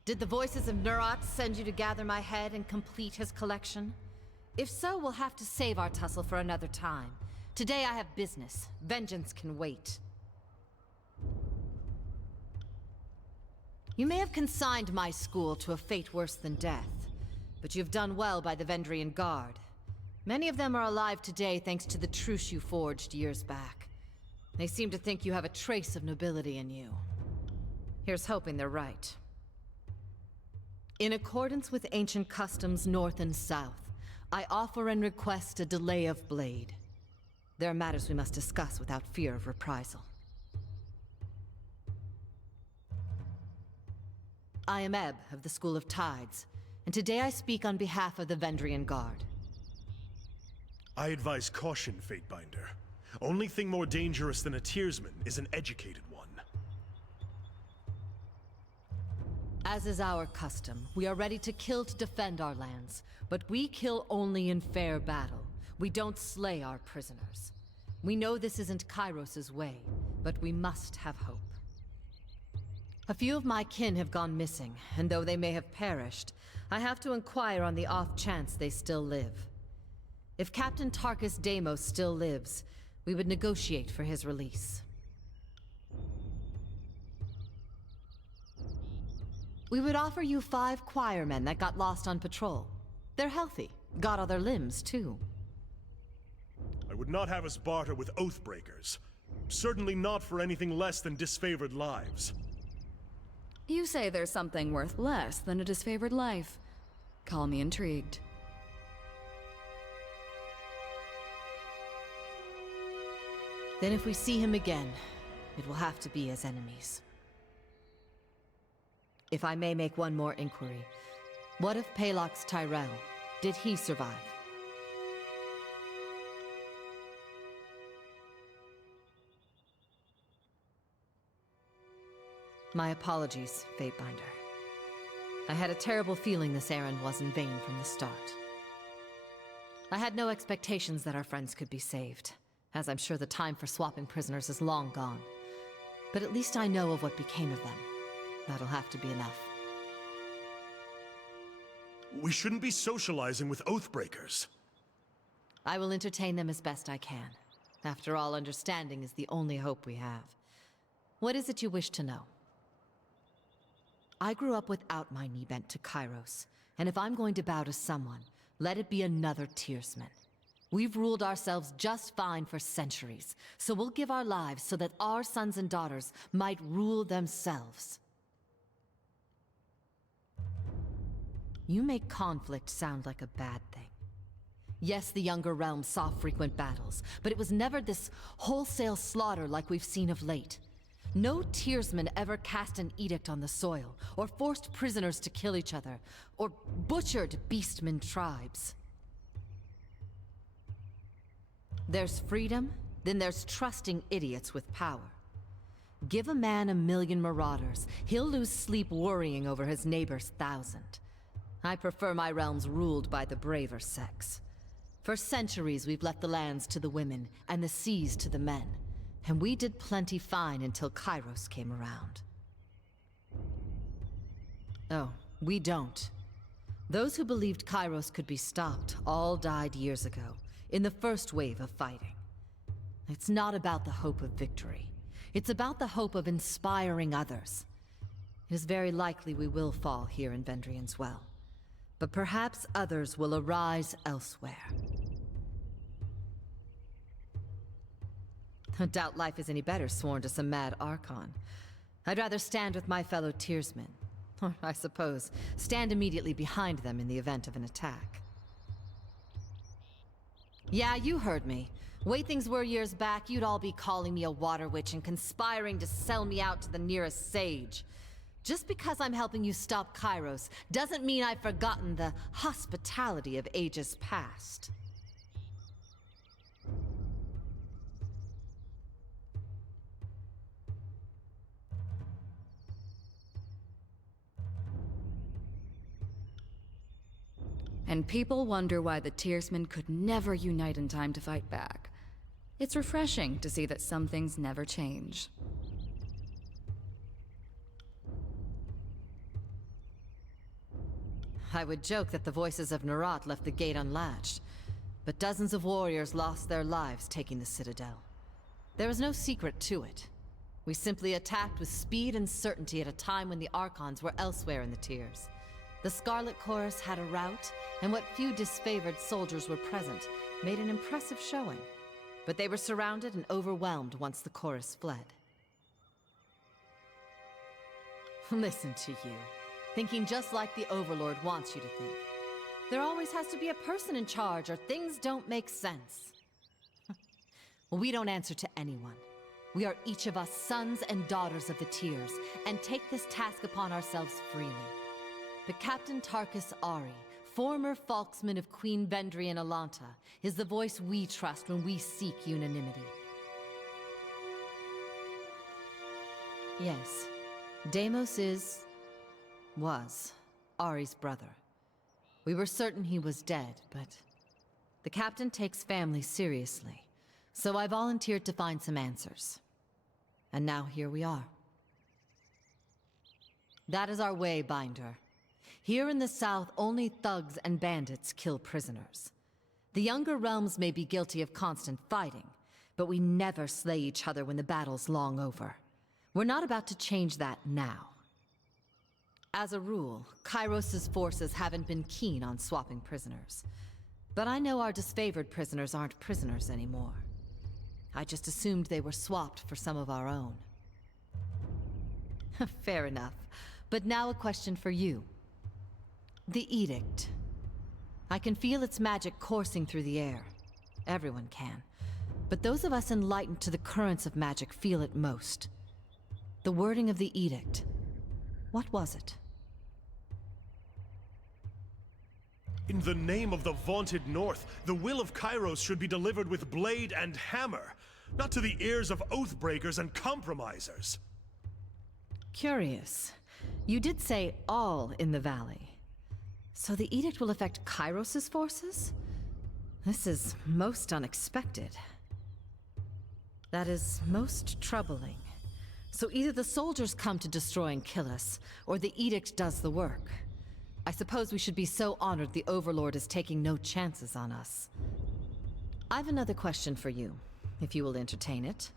Did the voices of Neurot send you to gather my head and complete his collection? If so, we'll have to save our tussle for another time. Today I have business. Vengeance can wait. You may have consigned my school to a fate worse than death, but you've done well by the Vendrian Guard. Many of them are alive today thanks to the truce you forged years back. They seem to think you have a trace of nobility in you. Here's hoping they're right. In accordance with ancient customs north and south, I offer and request a delay of blade. There are matters we must discuss without fear of reprisal. I am Ebb of the School of Tides, and today I speak on behalf of the Vendrian Guard. I advise caution, Fatebinder. Only thing more dangerous than a tearsman is an educated one. As is our custom, we are ready to kill to defend our lands, but we kill only in fair battle. We don't slay our prisoners. We know this isn't Kairos's way, but we must have hope. A few of my kin have gone missing, and though they may have perished, I have to inquire on the off chance they still live. If Captain Tarkus Deimos still lives, we would negotiate for his release. We would offer you 5 choirmen that got lost on patrol. They're healthy, got all their limbs, too. I would not have us barter with Oathbreakers. Certainly not for anything less than disfavored lives. You say there's something worth less than a disfavored life. Call me intrigued. Then if we see him again, it will have to be as enemies. If I may make one more inquiry, what of Palox Tyrell? Did he survive? My apologies, Fatebinder. I had a terrible feeling this errand was in vain from the start. I had no expectations that our friends could be saved, as I'm sure the time for swapping prisoners is long gone. But at least I know of what became of them. That'll have to be enough. We shouldn't be socializing with Oathbreakers. I will entertain them as best I can. After all, understanding is the only hope we have. What is it you wish to know? I grew up without my knee bent to Kairos, and if I'm going to bow to someone, let it be another Tearsman. We've ruled ourselves just fine for centuries, so we'll give our lives so that our sons and daughters might rule themselves. You make conflict sound like a bad thing. Yes, the Younger Realms saw frequent battles, but it was never this wholesale slaughter like we've seen of late. No Tearsman ever cast an edict on the soil, or forced prisoners to kill each other, or butchered beastmen tribes. There's freedom, then there's trusting idiots with power. Give a man 1,000,000 marauders, he'll lose sleep worrying over his neighbor's 1,000. I prefer my realms ruled by the braver sex. For centuries we've left the lands to the women, and the seas to the men. And we did plenty fine until Kairos came around. Oh, we don't. Those who believed Kairos could be stopped all died years ago, in the first wave of fighting. It's not about the hope of victory. It's about the hope of inspiring others. It is very likely we will fall here in Vendrian's Well. But perhaps others will arise elsewhere. I doubt life is any better sworn to some mad Archon. I'd rather stand with my fellow Tearsmen. Or, I suppose, stand immediately behind them in the event of an attack. Yeah, you heard me. Way things were years back, you'd all be calling me a water witch and conspiring to sell me out to the nearest sage. Just because I'm helping you stop Kairos doesn't mean I've forgotten the hospitality of ages past. And people wonder why the Tearsmen could never unite in time to fight back. It's refreshing to see that some things never change. I would joke that the voices of Nerat left the gate unlatched, but dozens of warriors lost their lives taking the Citadel. There is no secret to it. We simply attacked with speed and certainty at a time when the Archons were elsewhere in the tiers. The Scarlet Chorus had a rout, and what few disfavored soldiers were present made an impressive showing. But they were surrounded and overwhelmed once the chorus fled. Listen to you, thinking just like the Overlord wants you to think. There always has to be a person in charge, or things don't make sense. Well, we don't answer to anyone. We are each of us sons and daughters of the Tiers, and take this task upon ourselves freely. But Captain Tarkus Ari, former Falksman of Queen Vendrian Alanta, is the voice we trust when we seek unanimity. Yes, Deimos was Ari's brother. We were certain he was dead, but the captain takes family seriously, so I volunteered to find some answers. And now here we are. That is our way, Binder. Here in the South, only thugs and bandits kill prisoners. The Younger Realms may be guilty of constant fighting, but we never slay each other when the battle's long over. We're not about to change that now. As a rule, Kairos' forces haven't been keen on swapping prisoners. But I know our disfavored prisoners aren't prisoners anymore. I just assumed they were swapped for some of our own. Fair enough. But now a question for you. The Edict. I can feel its magic coursing through the air. Everyone can. But those of us enlightened to the currents of magic feel it most. The wording of the Edict. What was it? In the name of the vaunted North, the will of Kairos should be delivered with blade and hammer, not to the ears of oathbreakers and compromisers. Curious. You did say all in the valley. So the Edict will affect Kairos' forces? This is most unexpected. That is most troubling. So either the soldiers come to destroy and kill us, or the Edict does the work. I suppose we should be so honored the Overlord is taking no chances on us. I've another question for you, if you will entertain it.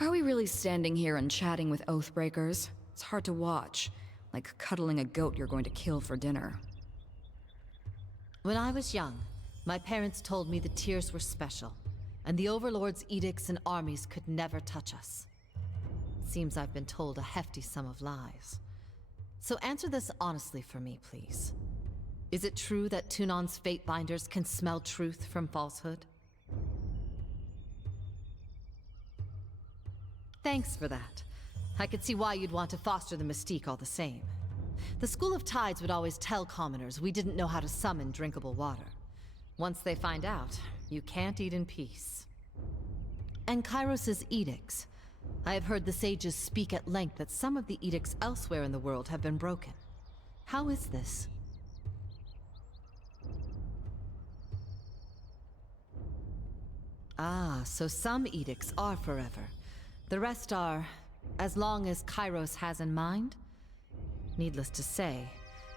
Are we really standing here and chatting with Oathbreakers? It's hard to watch, like cuddling a goat you're going to kill for dinner. When I was young, my parents told me the Tears were special, and the Overlord's edicts and armies could never touch us. Seems I've been told a hefty sum of lies. So answer this honestly for me, please. Is it true that Tunon's Fatebinders can smell truth from falsehood? Thanks for that. I could see why you'd want to foster the mystique all the same. The School of Tides would always tell commoners we didn't know how to summon drinkable water. Once they find out, you can't eat in peace. And Kairos' edicts. I have heard the sages speak at length that some of the edicts elsewhere in the world have been broken. How is this? Ah, so some edicts are forever. The rest are, as long as Kairos has in mind? Needless to say,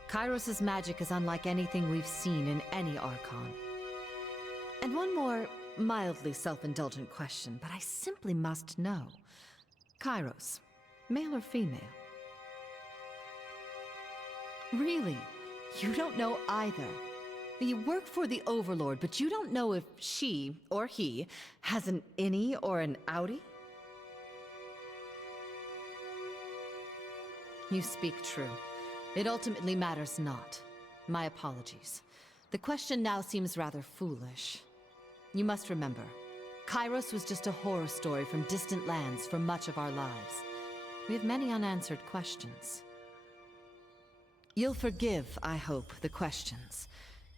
Kairos' magic is unlike anything we've seen in any Archon. And one more mildly self-indulgent question, but I simply must know. Kairos, male or female? Really? You don't know either? You work for the Overlord, but you don't know if she, or he, has an innie or an outie? You speak true. It ultimately matters not. My apologies. The question now seems rather foolish. You must remember, Kairos was just a horror story from distant lands for much of our lives. We have many unanswered questions. You'll forgive, I hope, the questions.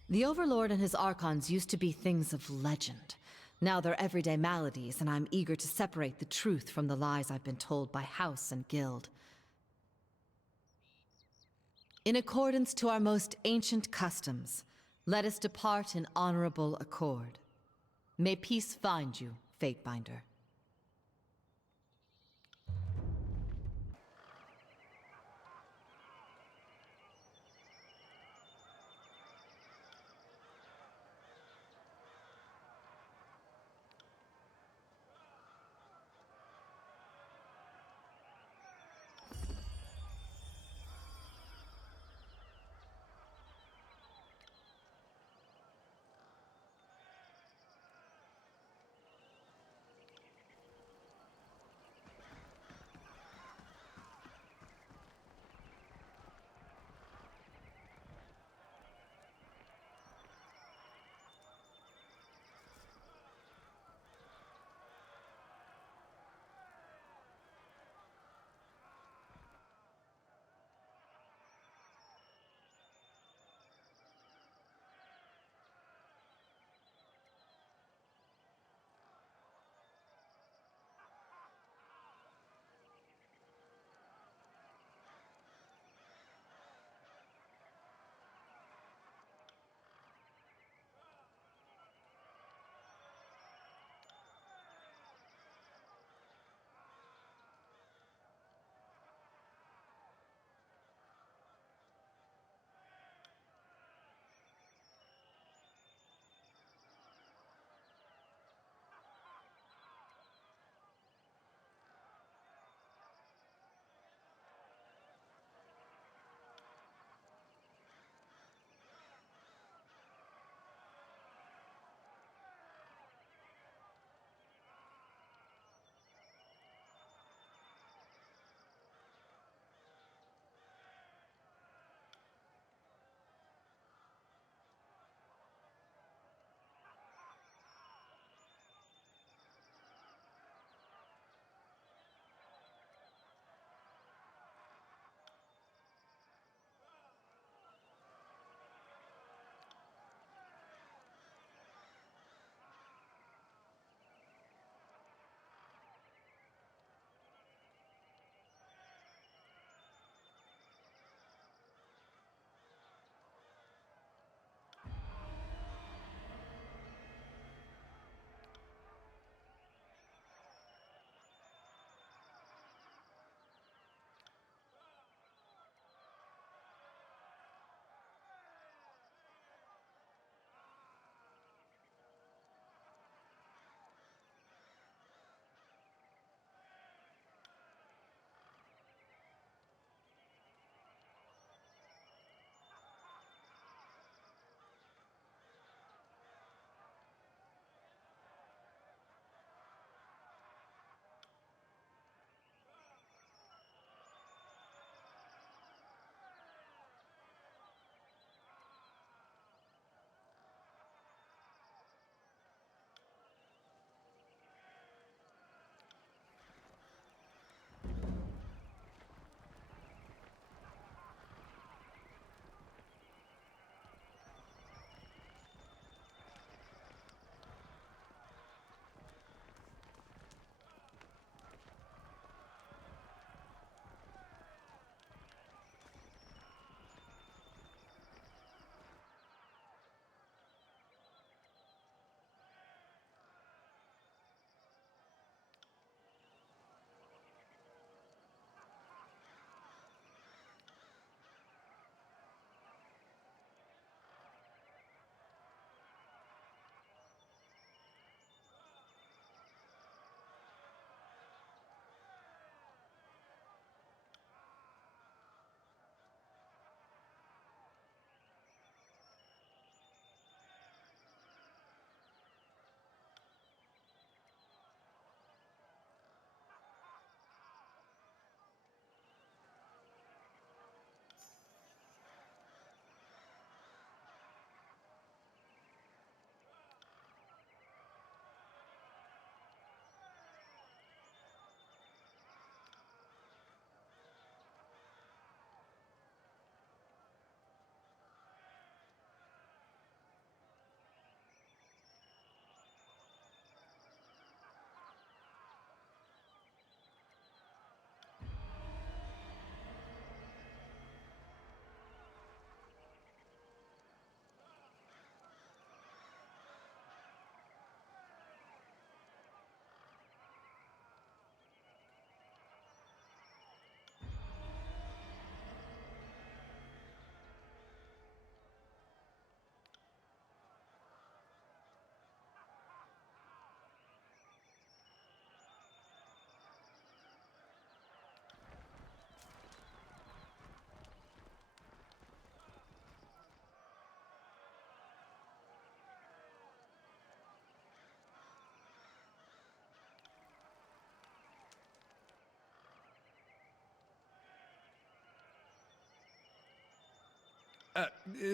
The Overlord and his Archons used to be things of legend. Now they're everyday maladies, and I'm eager to separate the truth from the lies I've been told by House and Guild. In accordance to our most ancient customs, let us depart in honorable accord. May peace find you, Fatebinder.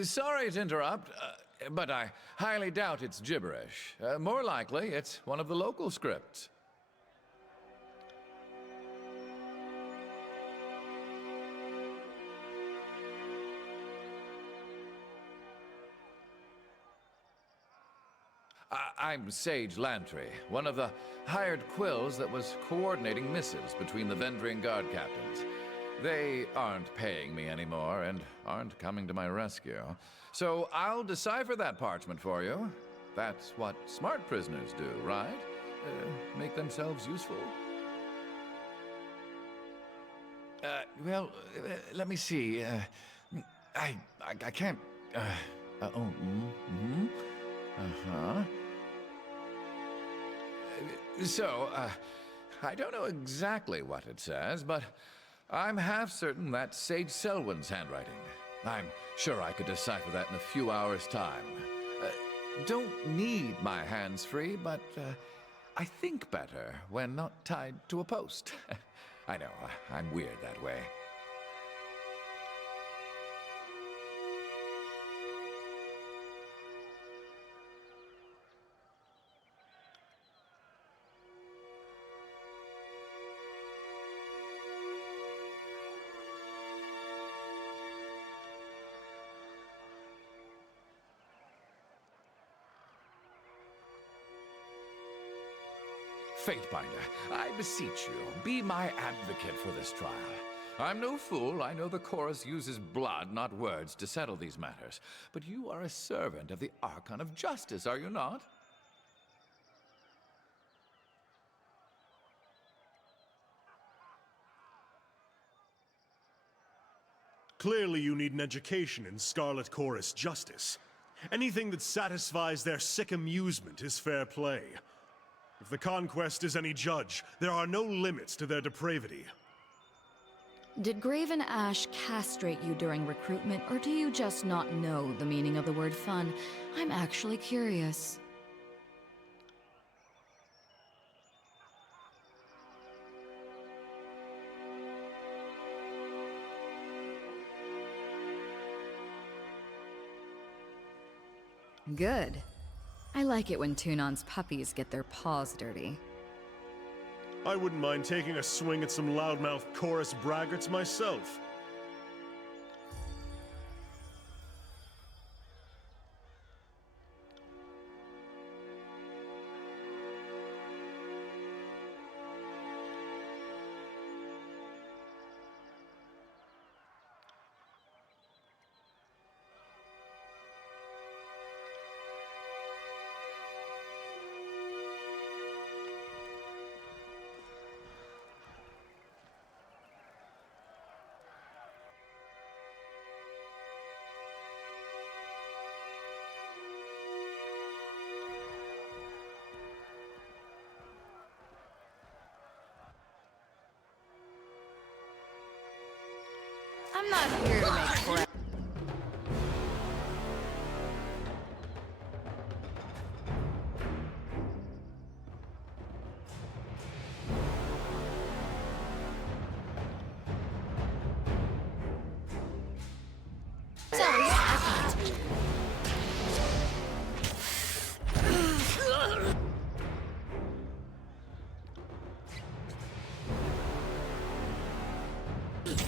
Sorry to interrupt, but I highly doubt it's gibberish. More likely, it's one of the local scripts. I'm Sage Lantry, one of the hired quills that was coordinating missives between the Vendrian Guard captains. They aren't paying me anymore and aren't coming to my rescue. So I'll decipher that parchment for you. That's what smart prisoners do, right? Make themselves useful. Let me see. I can't. So, I don't know exactly what it says, but I'm half certain that's Sage Selwyn's handwriting. I'm sure I could decipher that in a few hours' time. Don't need my hands free, but I think better when not tied to a post. I know, I'm weird that way. Fatebinder, I beseech you, be my advocate for this trial. I'm no fool. I know the chorus uses blood, not words, to settle these matters. But you are a servant of the Archon of Justice, are you not? Clearly you need an education in Scarlet Chorus justice. Anything that satisfies their sick amusement is fair play. If the Conquest is any judge, there are no limits to their depravity. Did Graven Ash castrate you during recruitment, or do you just not know the meaning of the word fun? I'm actually curious. Good. I like it when Tunon's puppies get their paws dirty. I wouldn't mind taking a swing at some loudmouth chorus braggarts myself. I'm not here to make friends.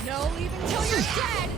No, leave until you're dead!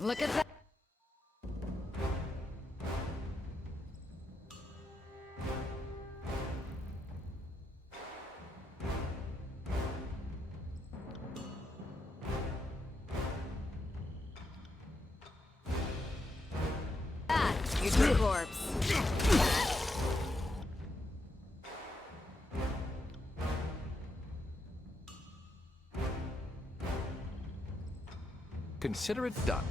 Look at that! Your corpse. Consider it done.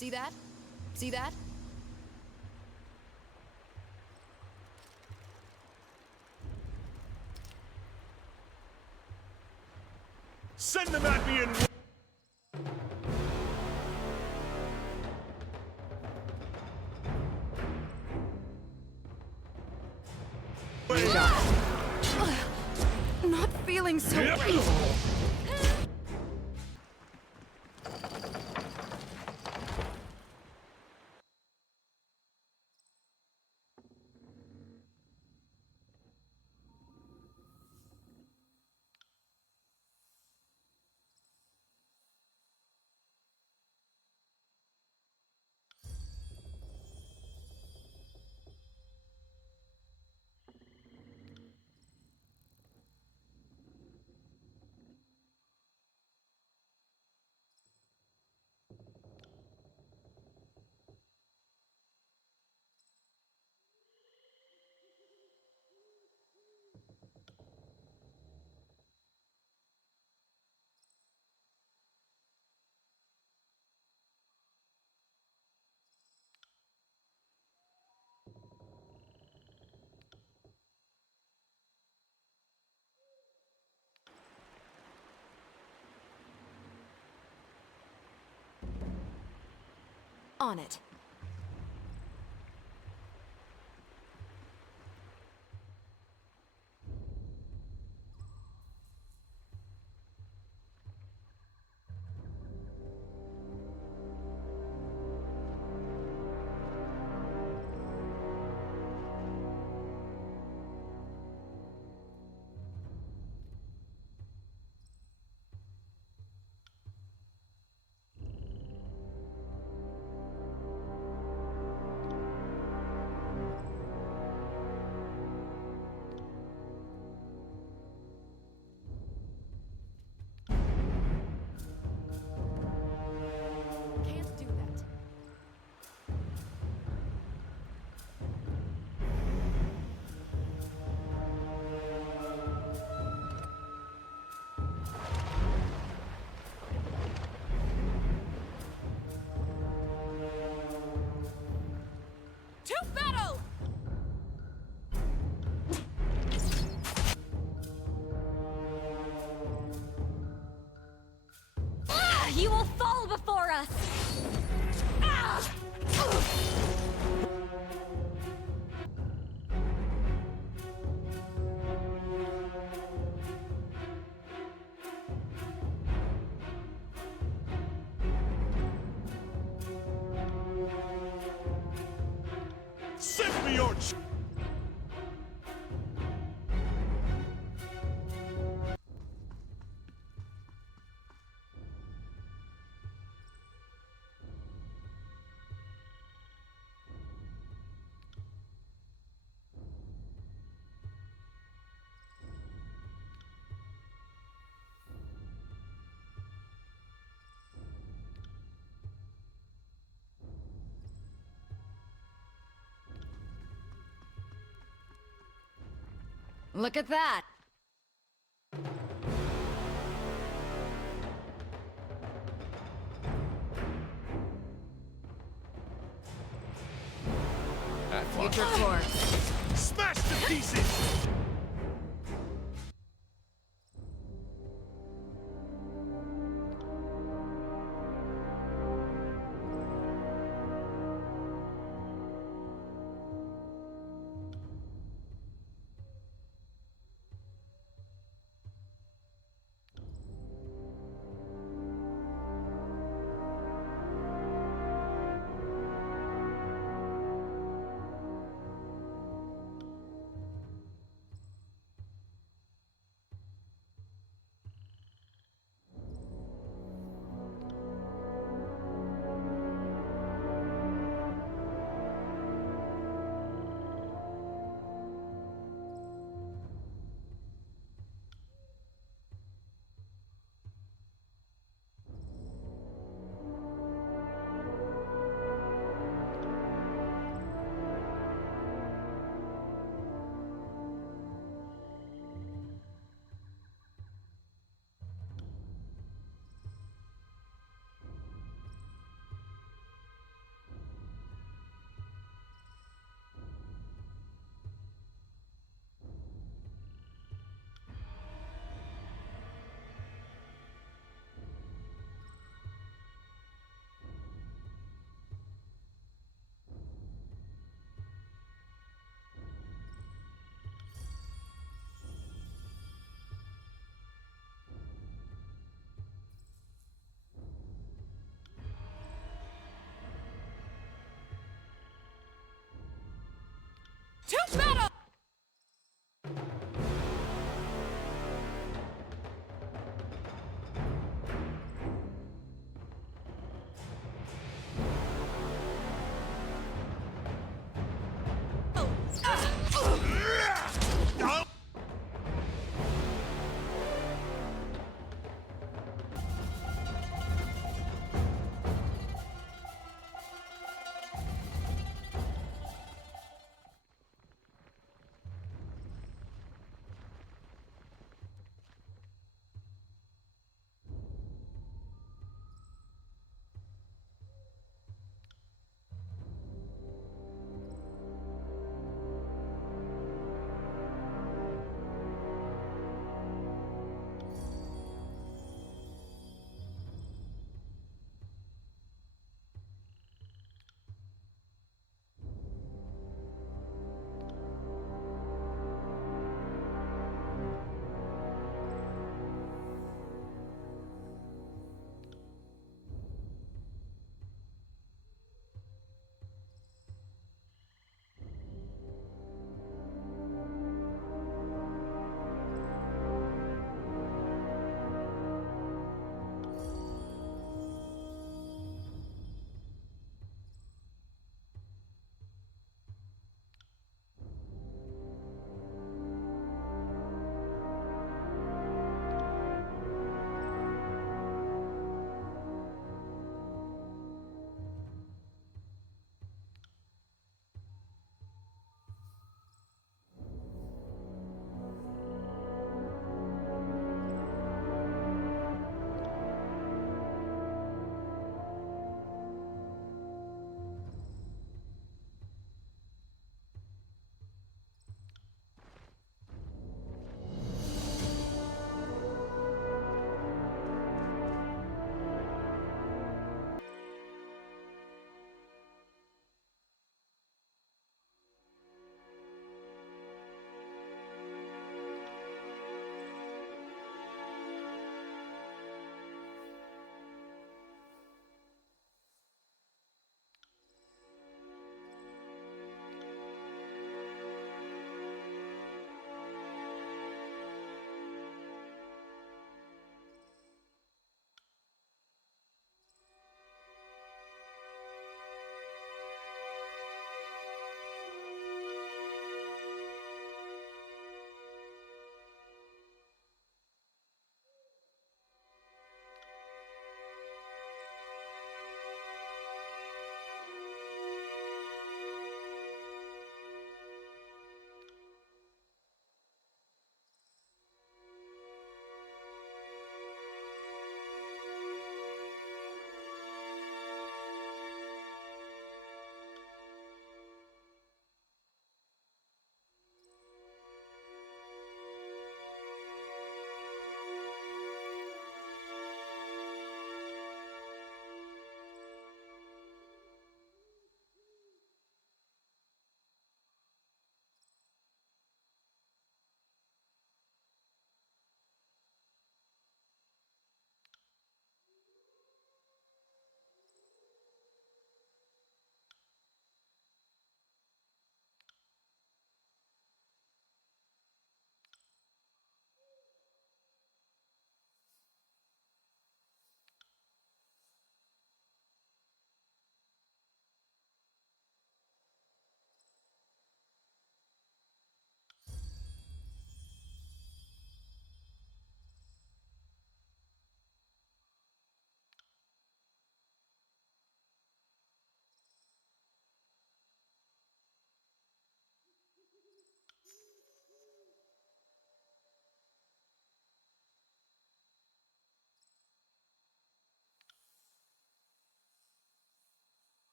See that? See that? Send them at me in... Not feeling so great. On it. Can't do that. To battle! You will fall before us! Ah! Send me your... Look at that! Future course. Smash to pieces!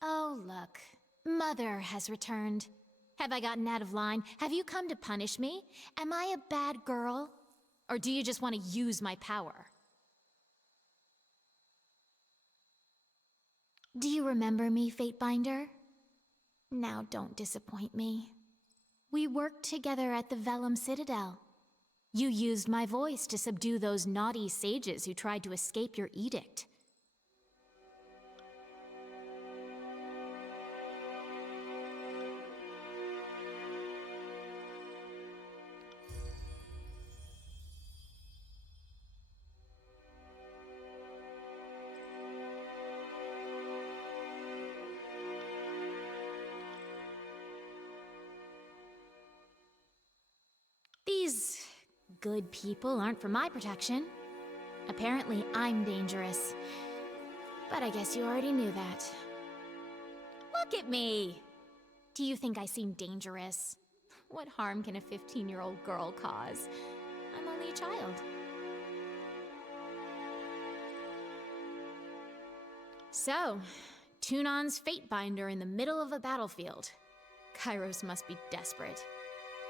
Oh, look. Mother has returned. Have I gotten out of line? Have you come to punish me? Am I a bad girl? Or do you just want to use my power? Do you remember me, Fatebinder? Now don't disappoint me. We worked together at the Vellum Citadel. You used my voice to subdue those naughty sages who tried to escape your edict. These good people aren't for my protection. Apparently, I'm dangerous. But I guess you already knew that. Look at me! Do you think I seem dangerous? What harm can a 15-year-old girl cause? I'm only a child. So, Tunon's Fatebinder in the middle of a battlefield. Kairos must be desperate.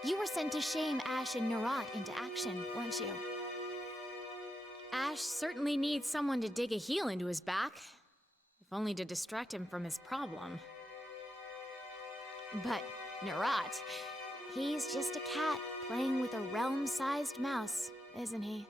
You were sent to shame Ash and Nerat into action, weren't you? Ash certainly needs someone to dig a heel into his back, if only to distract him from his problem. But Nerat, he's just a cat playing with a realm-sized mouse, isn't he?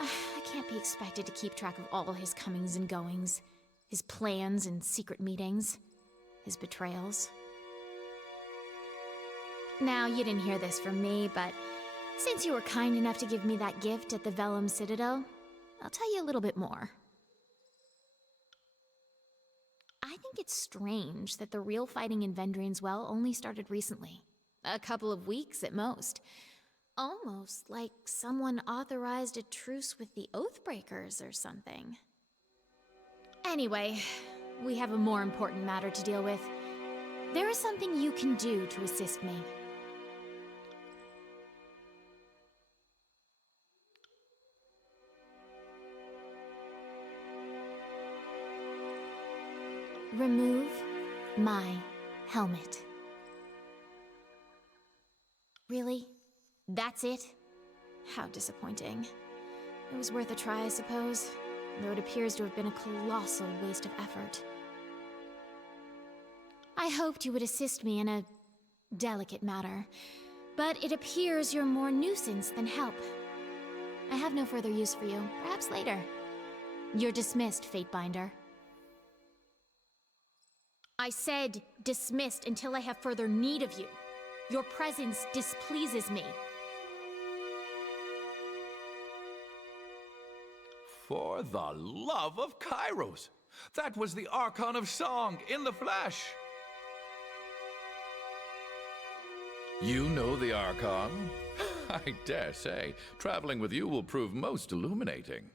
I can't be expected to keep track of all his comings and goings, his plans and secret meetings, his betrayals. Now, you didn't hear this from me, but since you were kind enough to give me that gift at the Vellum Citadel, I'll tell you a little bit more. I think it's strange that the real fighting in Vendrian's Well only started recently. A couple of weeks at most. Almost like someone authorized a truce with the Oathbreakers or something. Anyway, we have a more important matter to deal with. There is something you can do to assist me. Remove my helmet. Really? That's it? How disappointing. It was worth a try, I suppose, though it appears to have been a colossal waste of effort. I hoped you would assist me in a delicate matter, but it appears you're more nuisance than help. I have no further use for you, perhaps later. You're dismissed, Fatebinder. I said dismissed until I have further need of you. Your presence displeases me. For the love of Kairos! That was the Archon of Song in the flesh! You know the Archon? I dare say, traveling with you will prove most illuminating.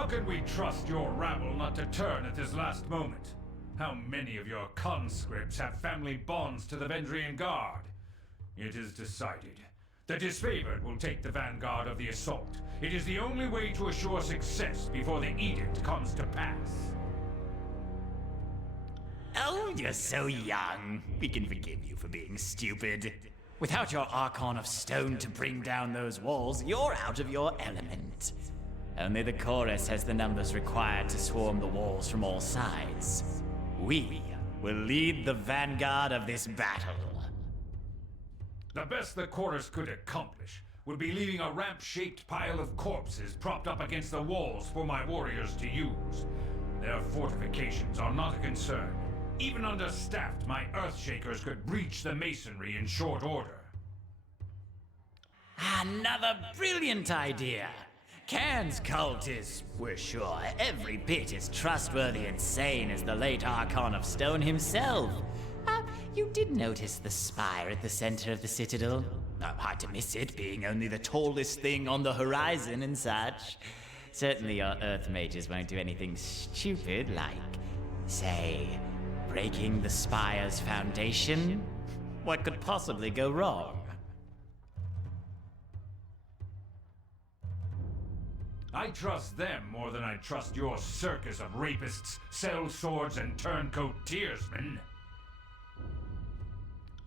How can we trust your rabble not to turn at this last moment? How many of your conscripts have family bonds to the Vendrian Guard? It is decided. The disfavored will take the vanguard of the assault. It is the only way to assure success before the edict comes to pass. Oh, you're so young. We can forgive you for being stupid. Without your Archon of Stone to bring down those walls, you're out of your element. Only the chorus has the numbers required to swarm the walls from all sides. We will lead the vanguard of this battle. The best the chorus could accomplish would be leaving a ramp-shaped pile of corpses propped up against the walls for my warriors to use. Their fortifications are not a concern. Even understaffed, my Earthshakers could breach the masonry in short order. Another brilliant idea! Cairn's cult is, we're sure, every bit as trustworthy and sane as the late Archon of Stone himself. You did notice the spire at the center of the citadel? Hard to miss it, being only the tallest thing on the horizon and such. Certainly your Earth mages won't do anything stupid like, say, breaking the spire's foundation? What could possibly go wrong? I trust them more than I trust your circus of rapists, sellswords, and turncoat tearsmen.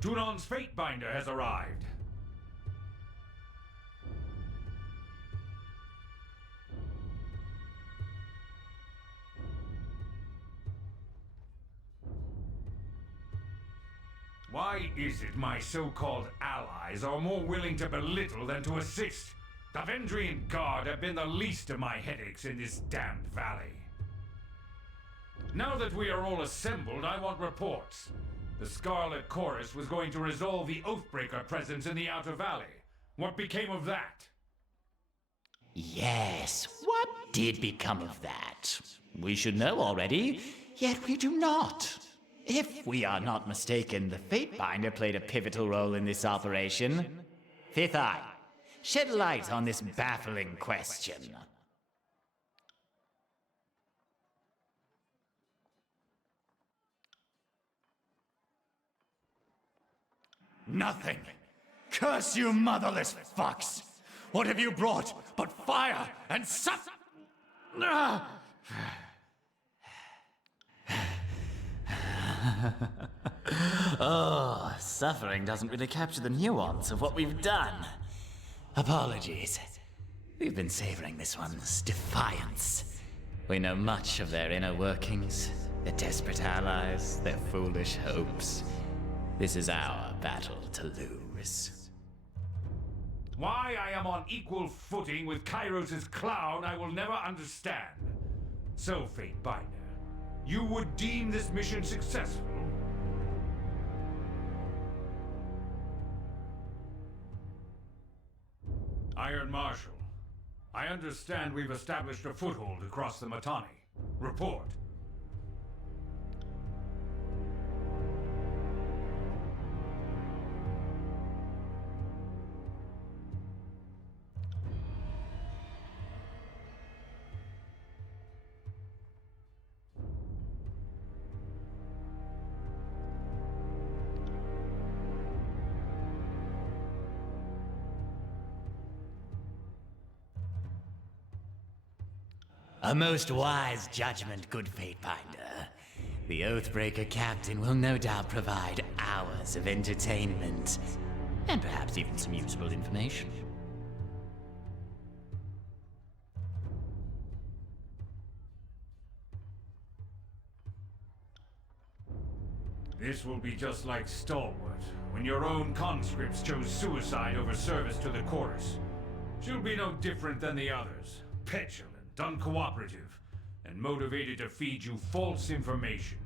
Tunon's Fatebinder has arrived. Why is it my so-called allies are more willing to belittle than to assist? The Vendrian Guard have been the least of my headaches in this damned valley. Now that we are all assembled, I want reports. The Scarlet Chorus was going to resolve the Oathbreaker presence in the Outer Valley. What became of that? Yes, what did become of that? We should know already, yet we do not. If we are not mistaken, the Fatebinder played a pivotal role in this operation. Fifth Eye, shed light on this baffling question. Nothing. Curse you, motherless fucks! What have you brought but fire and Oh, suffering doesn't really capture the nuance of what we've done. Apologies. We've been savoring this one's defiance. We know much of their inner workings, their desperate allies, their foolish hopes. This is our battle to lose. Why I am on equal footing with Kairos' clown, I will never understand. So, Fatebinder, you would deem this mission successful? Iron Marshal, I understand we've established a foothold across the Matani. Report. A most wise judgment, good Fatebinder. The Oathbreaker captain will no doubt provide hours of entertainment, and perhaps even some useful information. This will be just like Stalwart, when your own conscripts chose suicide over service to the chorus. She'll be no different than the others, petulant, uncooperative, and motivated to feed you false information.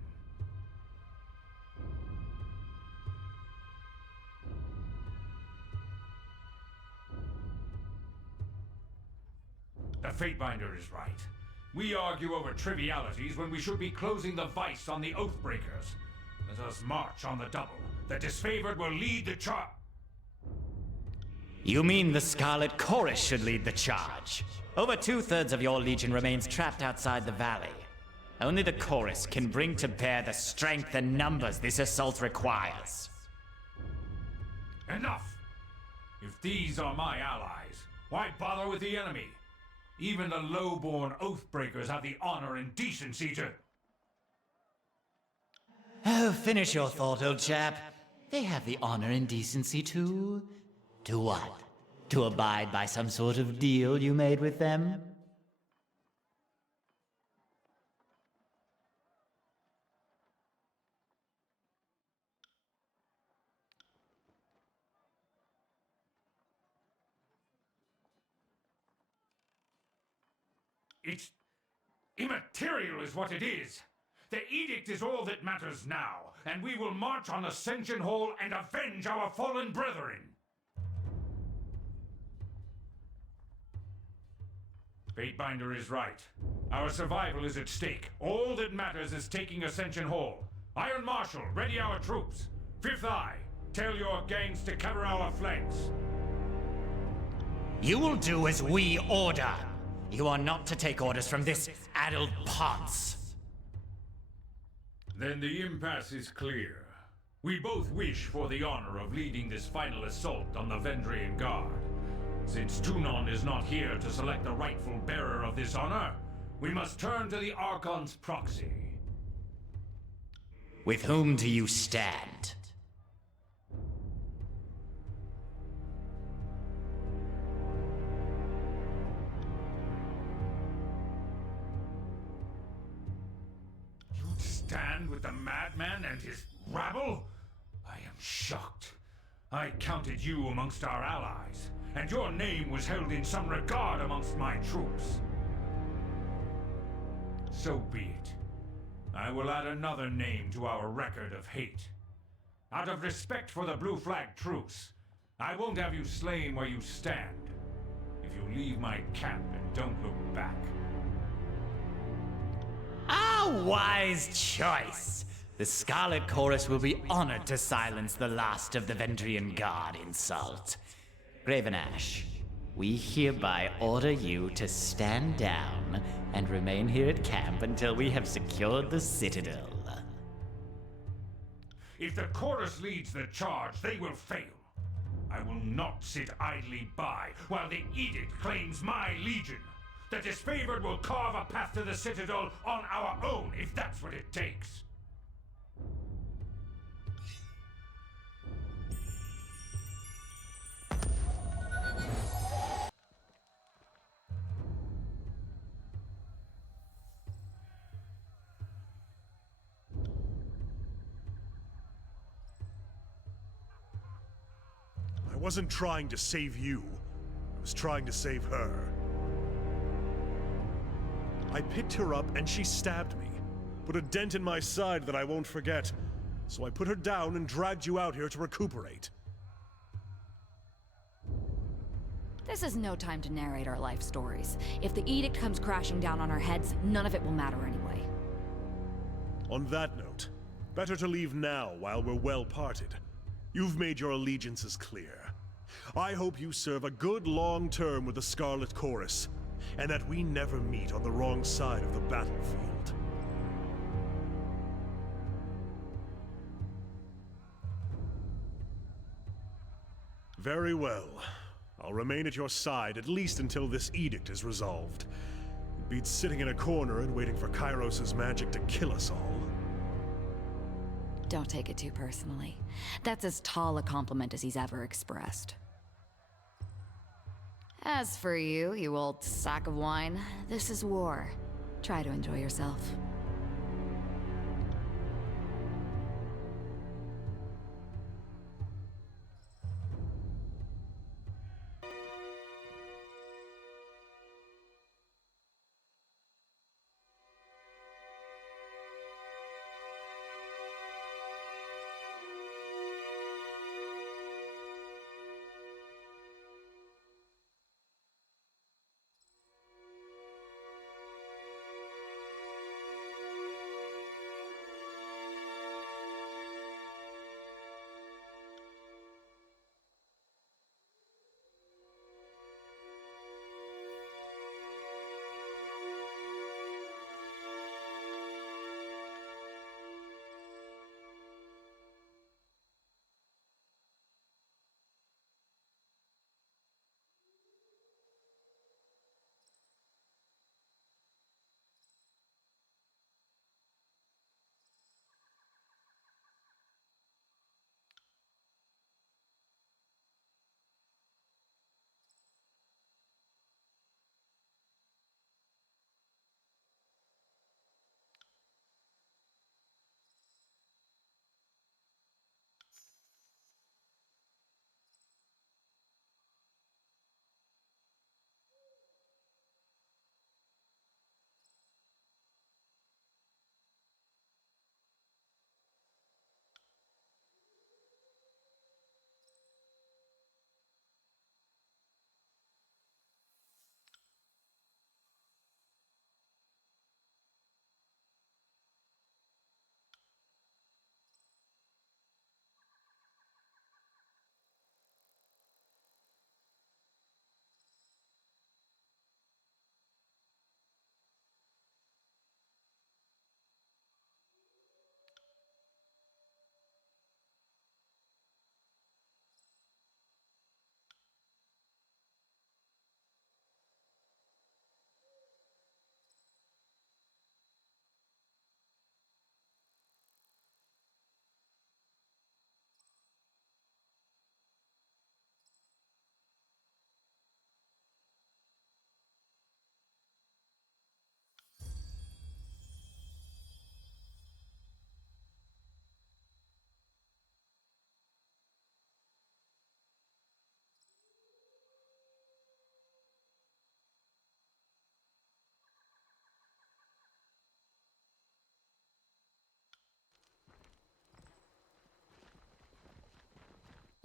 The Fatebinder is right. We argue over trivialities when we should be closing the vice on the Oathbreakers. Let us march on the double. The disfavored will lead the charge. You mean the Scarlet Chorus should lead the charge? Over 2/3 of your legion remains trapped outside the valley. Only the Chorus can bring to bear the strength and numbers this assault requires. Enough! If these are my allies, why bother with the enemy? Even the low-born Oathbreakers have the honor and decency to... Oh, finish your thought, old chap. They have the honor and decency to... To what? To abide by some sort of deal you made with them? It's immaterial is what it is. The edict is all that matters now, and we will march on Ascension Hall and avenge our fallen brethren. Fatebinder is right. Our survival is at stake. All that matters is taking Ascension Hall. Iron Marshal, ready our troops. Fifth Eye, tell your gangs to cover our flanks. You will do as we order. You are not to take orders from this addled ponce. Then the impasse is clear. We both wish for the honor of leading this final assault on the Vendrian Guard. Since Tunon is not here to select the rightful bearer of this honor, we must turn to the Archon's proxy. With whom do you stand? Stand with the madman and his rabble? I am shocked. I counted you amongst our allies, and your name was held in some regard amongst my troops. So be it. I will add another name to our record of hate. Out of respect for the Blue Flag truce, I won't have you slain where you stand. If you leave my camp and don't look back. A wise choice! The Scarlet Chorus will be honored to silence the last of the Vendrian Guard insult. Graven Ash, we hereby order you to stand down and remain here at camp until we have secured the Citadel. If the Chorus leads the charge, they will fail. I will not sit idly by while the Edict claims my legion. The disfavored will carve a path to the Citadel on our own, if that's what it takes. I wasn't trying to save you. I was trying to save her. I picked her up and she stabbed me. Put a dent in my side that I won't forget. So I put her down and dragged you out here to recuperate. This is no time to narrate our life stories. If the edict comes crashing down on our heads, none of it will matter anyway. On that note, better to leave now while we're well parted. You've made your allegiances clear. I hope you serve a good long term with the Scarlet Chorus, and that we never meet on the wrong side of the battlefield. Very well. I'll remain at your side at least until this edict is resolved. It beats sitting in a corner and waiting for Kairos' magic to kill us all. Don't take it too personally. That's as tall a compliment as he's ever expressed. As for you, you old sack of wine, this is war. Try to enjoy yourself.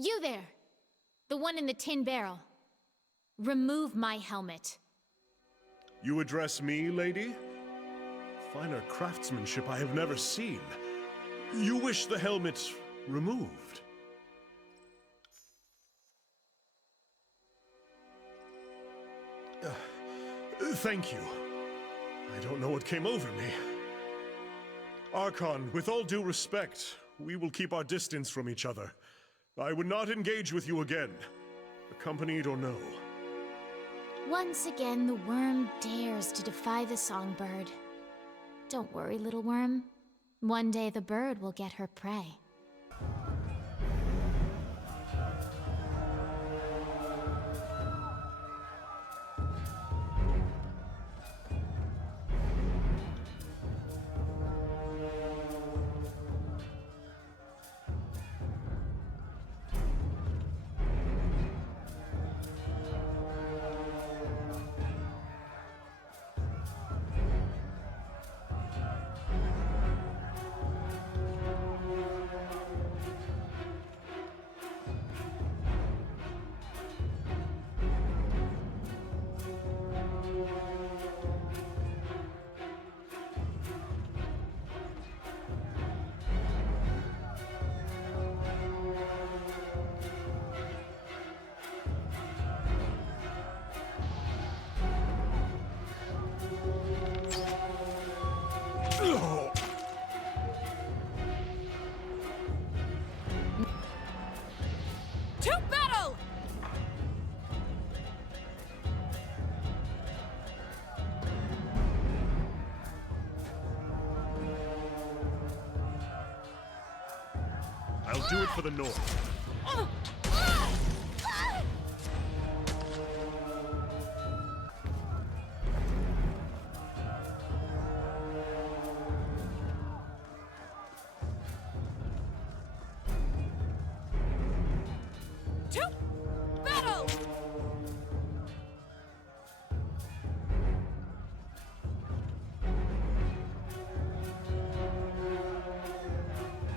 You there! The one in the tin barrel. Remove my helmet. You address me, lady? Finer craftsmanship I have never seen. You wish the helmet removed? Thank you. I don't know what came over me. Archon, with all due respect, we will keep our distance from each other. I would not engage with you again, accompanied or no. Once again, the worm dares to defy the songbird. Don't worry, little worm. One day the bird will get her prey. To battle! I'll do it for the North. To battle!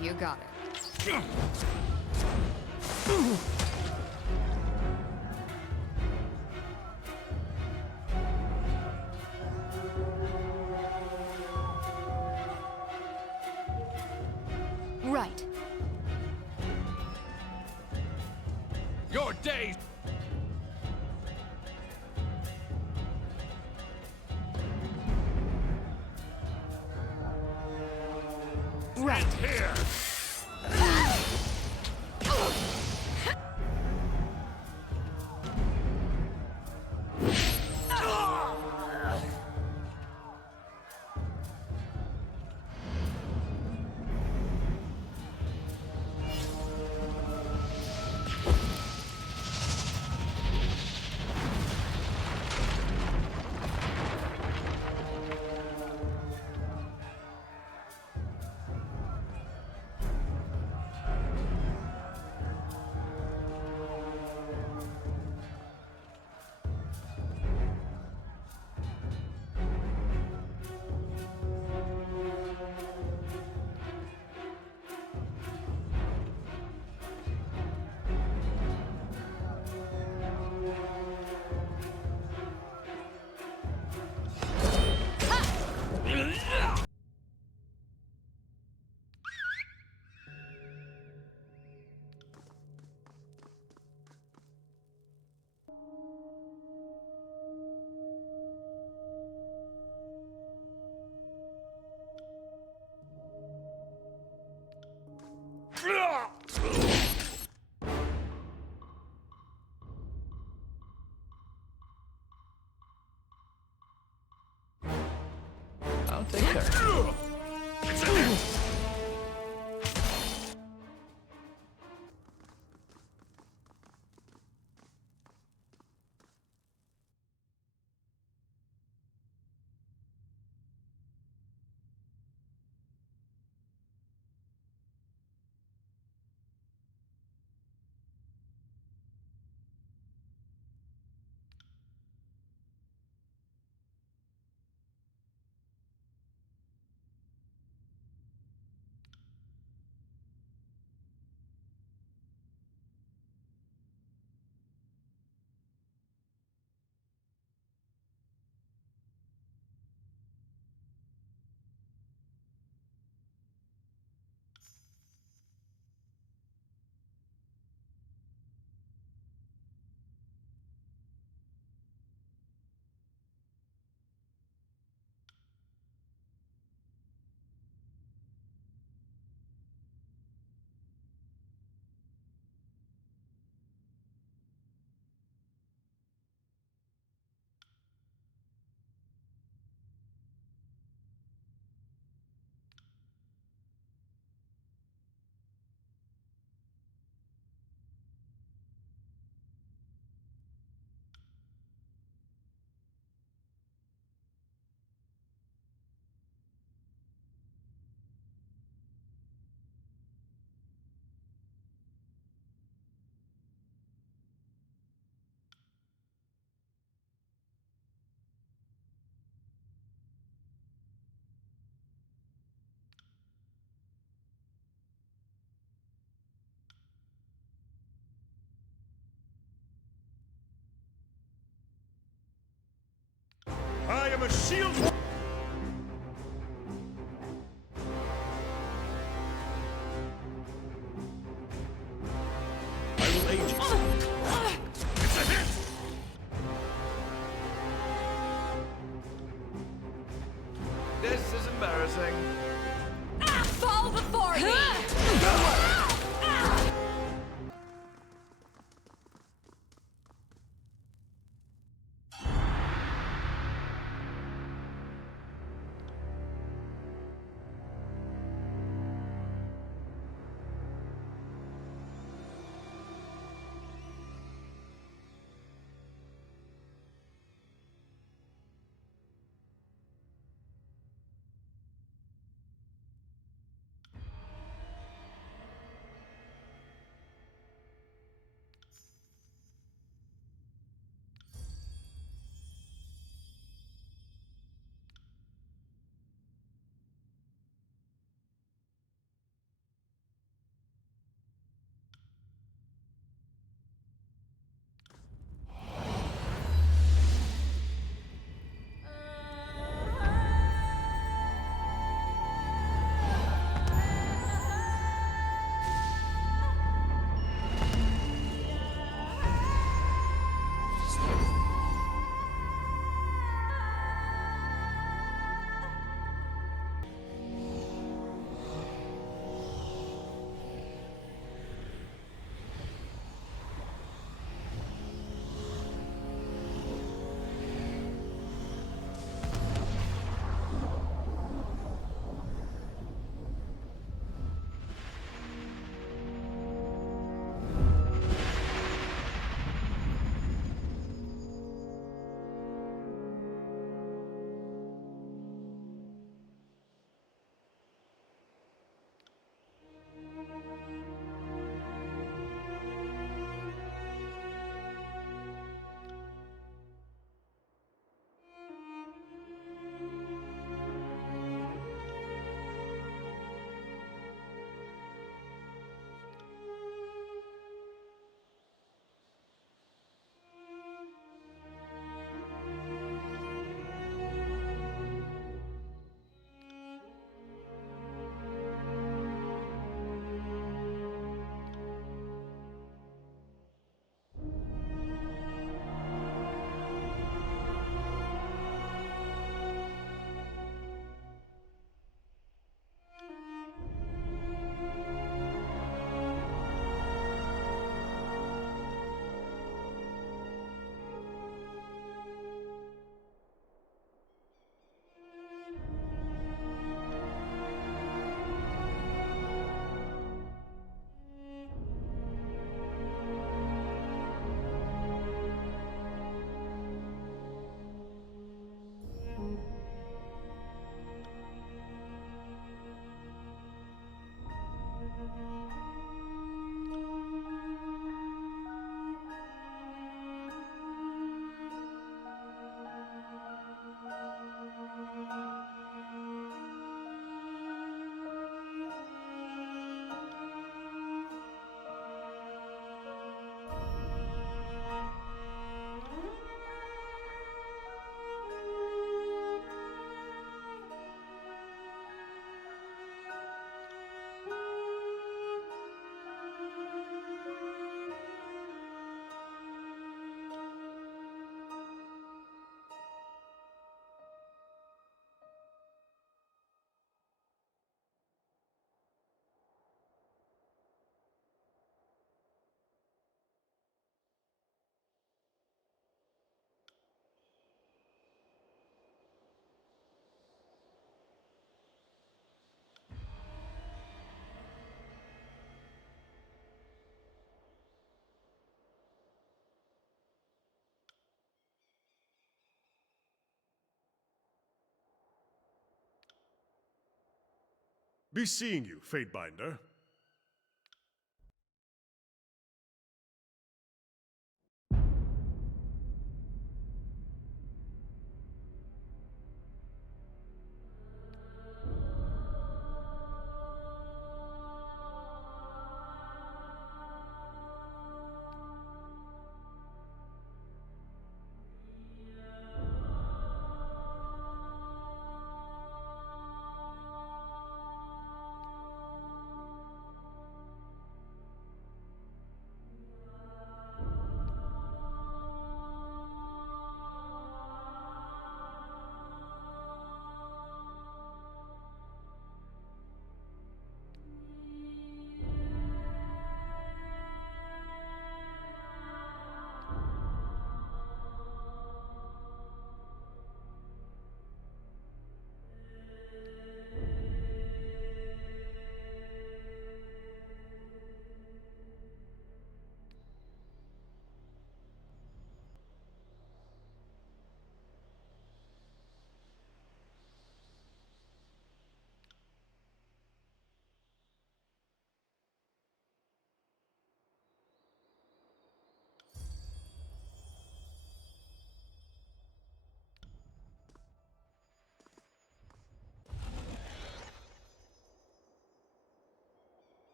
You got it. Right. Your days! Right. Here! I'll take her. am a shield. I will aid you. It's a hit! This is embarrassing. Fall before me! Be seeing you, Fatebinder.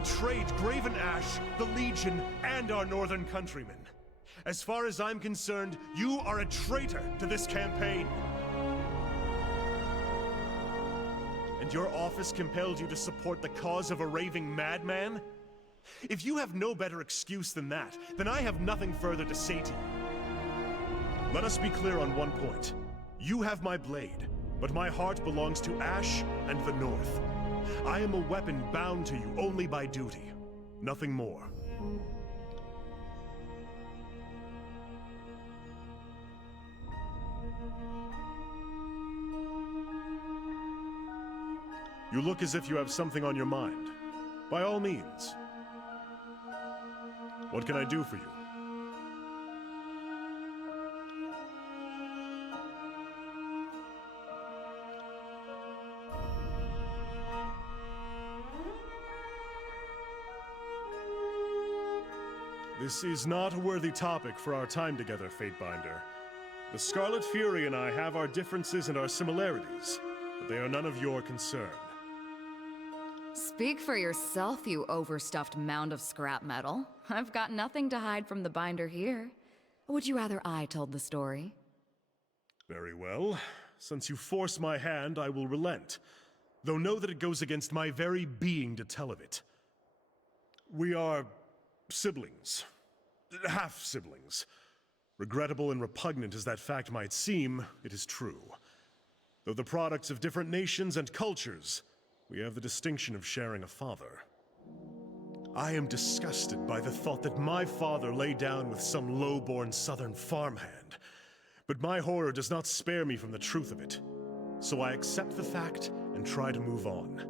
betrayed Graven Ash, the Legion, and our northern countrymen. As far as I'm concerned, you are a traitor to this campaign. And your office compelled you to support the cause of a raving madman? If you have no better excuse than that, then I have nothing further to say to you. Let us be clear on one point. You have my blade, but my heart belongs to Ash and the North. I am a weapon bound to you only by duty, nothing more. You look as if you have something on your mind. By all means. What can I do for you? This is not a worthy topic for our time together, Fatebinder. The Scarlet Fury and I have our differences and our similarities, but they are none of your concern. Speak for yourself, you overstuffed mound of scrap metal. I've got nothing to hide from the binder here. Would you rather I told the story? Very well. Since you force my hand, I will relent. Though know that it goes against my very being to tell of it. We are siblings. Half-siblings. Regrettable and repugnant as that fact might seem, it is true. Though the products of different nations and cultures, we have the distinction of sharing a father. I am disgusted by the thought that my father lay down with some low-born southern farmhand. But my horror does not spare me from the truth of it. So I accept the fact and try to move on.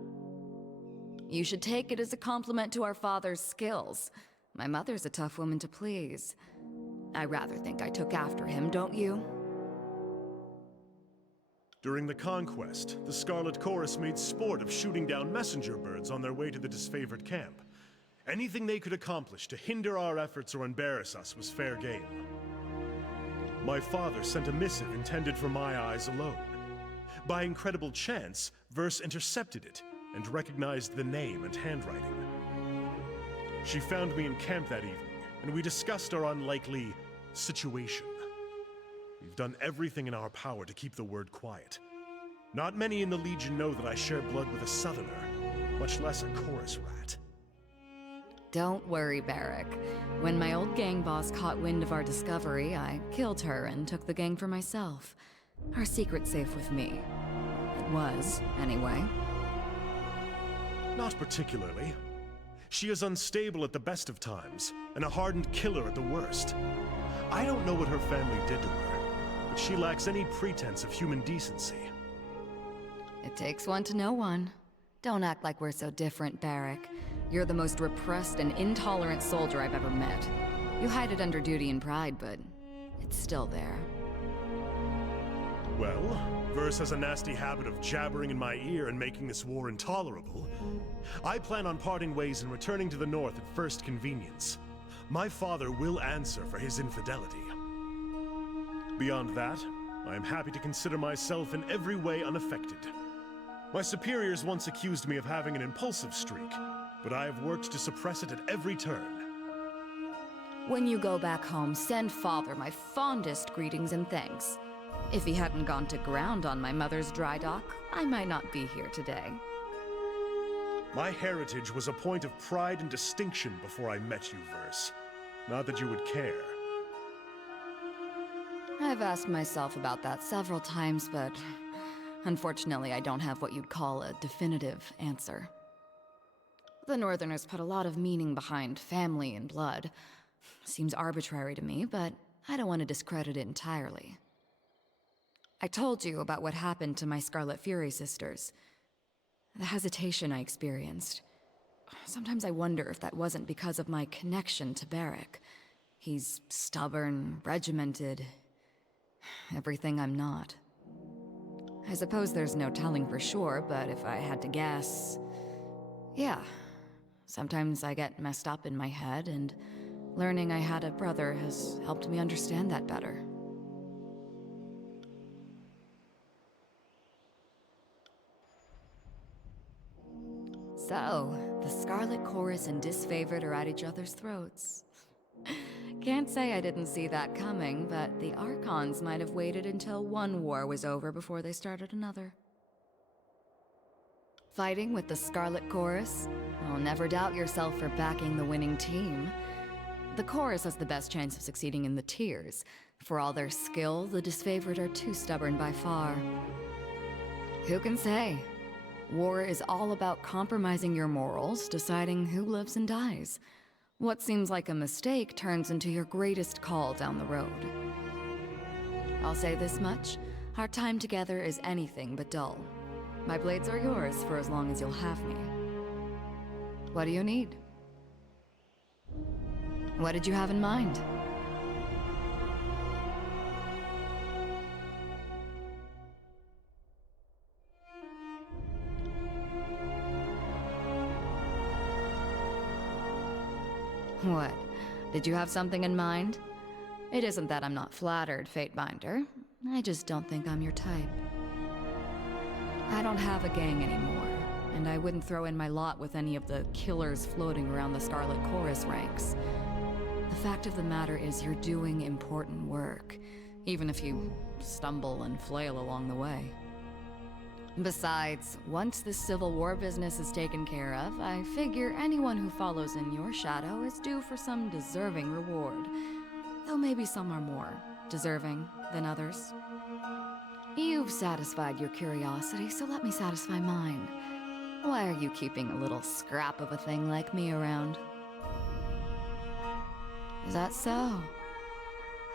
You should take it as a compliment to our father's skills. My mother's a tough woman to please. I rather think I took after him, don't you? During the Conquest, the Scarlet Chorus made sport of shooting down messenger birds on their way to the disfavored camp. Anything they could accomplish to hinder our efforts or embarrass us was fair game. My father sent a missive intended for my eyes alone. By incredible chance, Verse intercepted it and recognized the name and handwriting. She found me in camp that evening, and we discussed our unlikely situation. We've done everything in our power to keep the word quiet. Not many in the Legion know that I share blood with a Southerner, much less a chorus rat. Don't worry, Barrack. When my old gang boss caught wind of our discovery, I killed her and took the gang for myself. Our secret's safe with me. It was, anyway. Not particularly. She is unstable at the best of times, and a hardened killer at the worst. I don't know what her family did to her, but she lacks any pretense of human decency. It takes one to know one. Don't act like we're so different, Barrack. You're the most repressed and intolerant soldier I've ever met. You hide it under duty and pride, but it's still there. Well, Verse has a nasty habit of jabbering in my ear and making this war intolerable. I plan on parting ways and returning to the north at first convenience. My father will answer for his infidelity. Beyond that, I am happy to consider myself in every way unaffected. My superiors once accused me of having an impulsive streak, but I have worked to suppress it at every turn. When you go back home, send Father my fondest greetings and thanks. If he hadn't gone to ground on my mother's dry dock, I might not be here today. My heritage was a point of pride and distinction before I met you, Verse. Not that you would care. I've asked myself about that several times, but unfortunately I don't have what you'd call a definitive answer. The Northerners put a lot of meaning behind family and blood. Seems arbitrary to me, but I don't want to discredit it entirely. I told you about what happened to my Scarlet Fury sisters. The hesitation I experienced. Sometimes I wonder if that wasn't because of my connection to Barrack. He's stubborn, regimented, everything I'm not. I suppose there's no telling for sure, but if I had to guess... yeah. Sometimes I get messed up in my head, and learning I had a brother has helped me understand that better. So, the Scarlet Chorus and Disfavored are at each other's throats. Can't say I didn't see that coming, but the Archons might have waited until one war was over before they started another. Fighting with the Scarlet Chorus? Oh, never doubt yourself for backing the winning team. The Chorus has the best chance of succeeding in the tiers. For all their skill, the Disfavored are too stubborn by far. Who can say? War is all about compromising your morals, deciding who lives and dies. What seems like a mistake turns into your greatest call down the road. I'll say this much, our time together is anything but dull. My blades are yours for as long as you'll have me. What do you need? What did you have in mind? What? Did you have something in mind? It isn't that I'm not flattered, Fatebinder. I just don't think I'm your type. I don't have a gang anymore, and I wouldn't throw in my lot with any of the killers floating around the Scarlet Chorus ranks. The fact of the matter is you're doing important work, even if you stumble and flail along the way. Besides, once this Civil War business is taken care of, I figure anyone who follows in your shadow is due for some deserving reward. Though maybe some are more deserving than others. You've satisfied your curiosity, so let me satisfy mine. Why are you keeping a little scrap of a thing like me around? Is that so?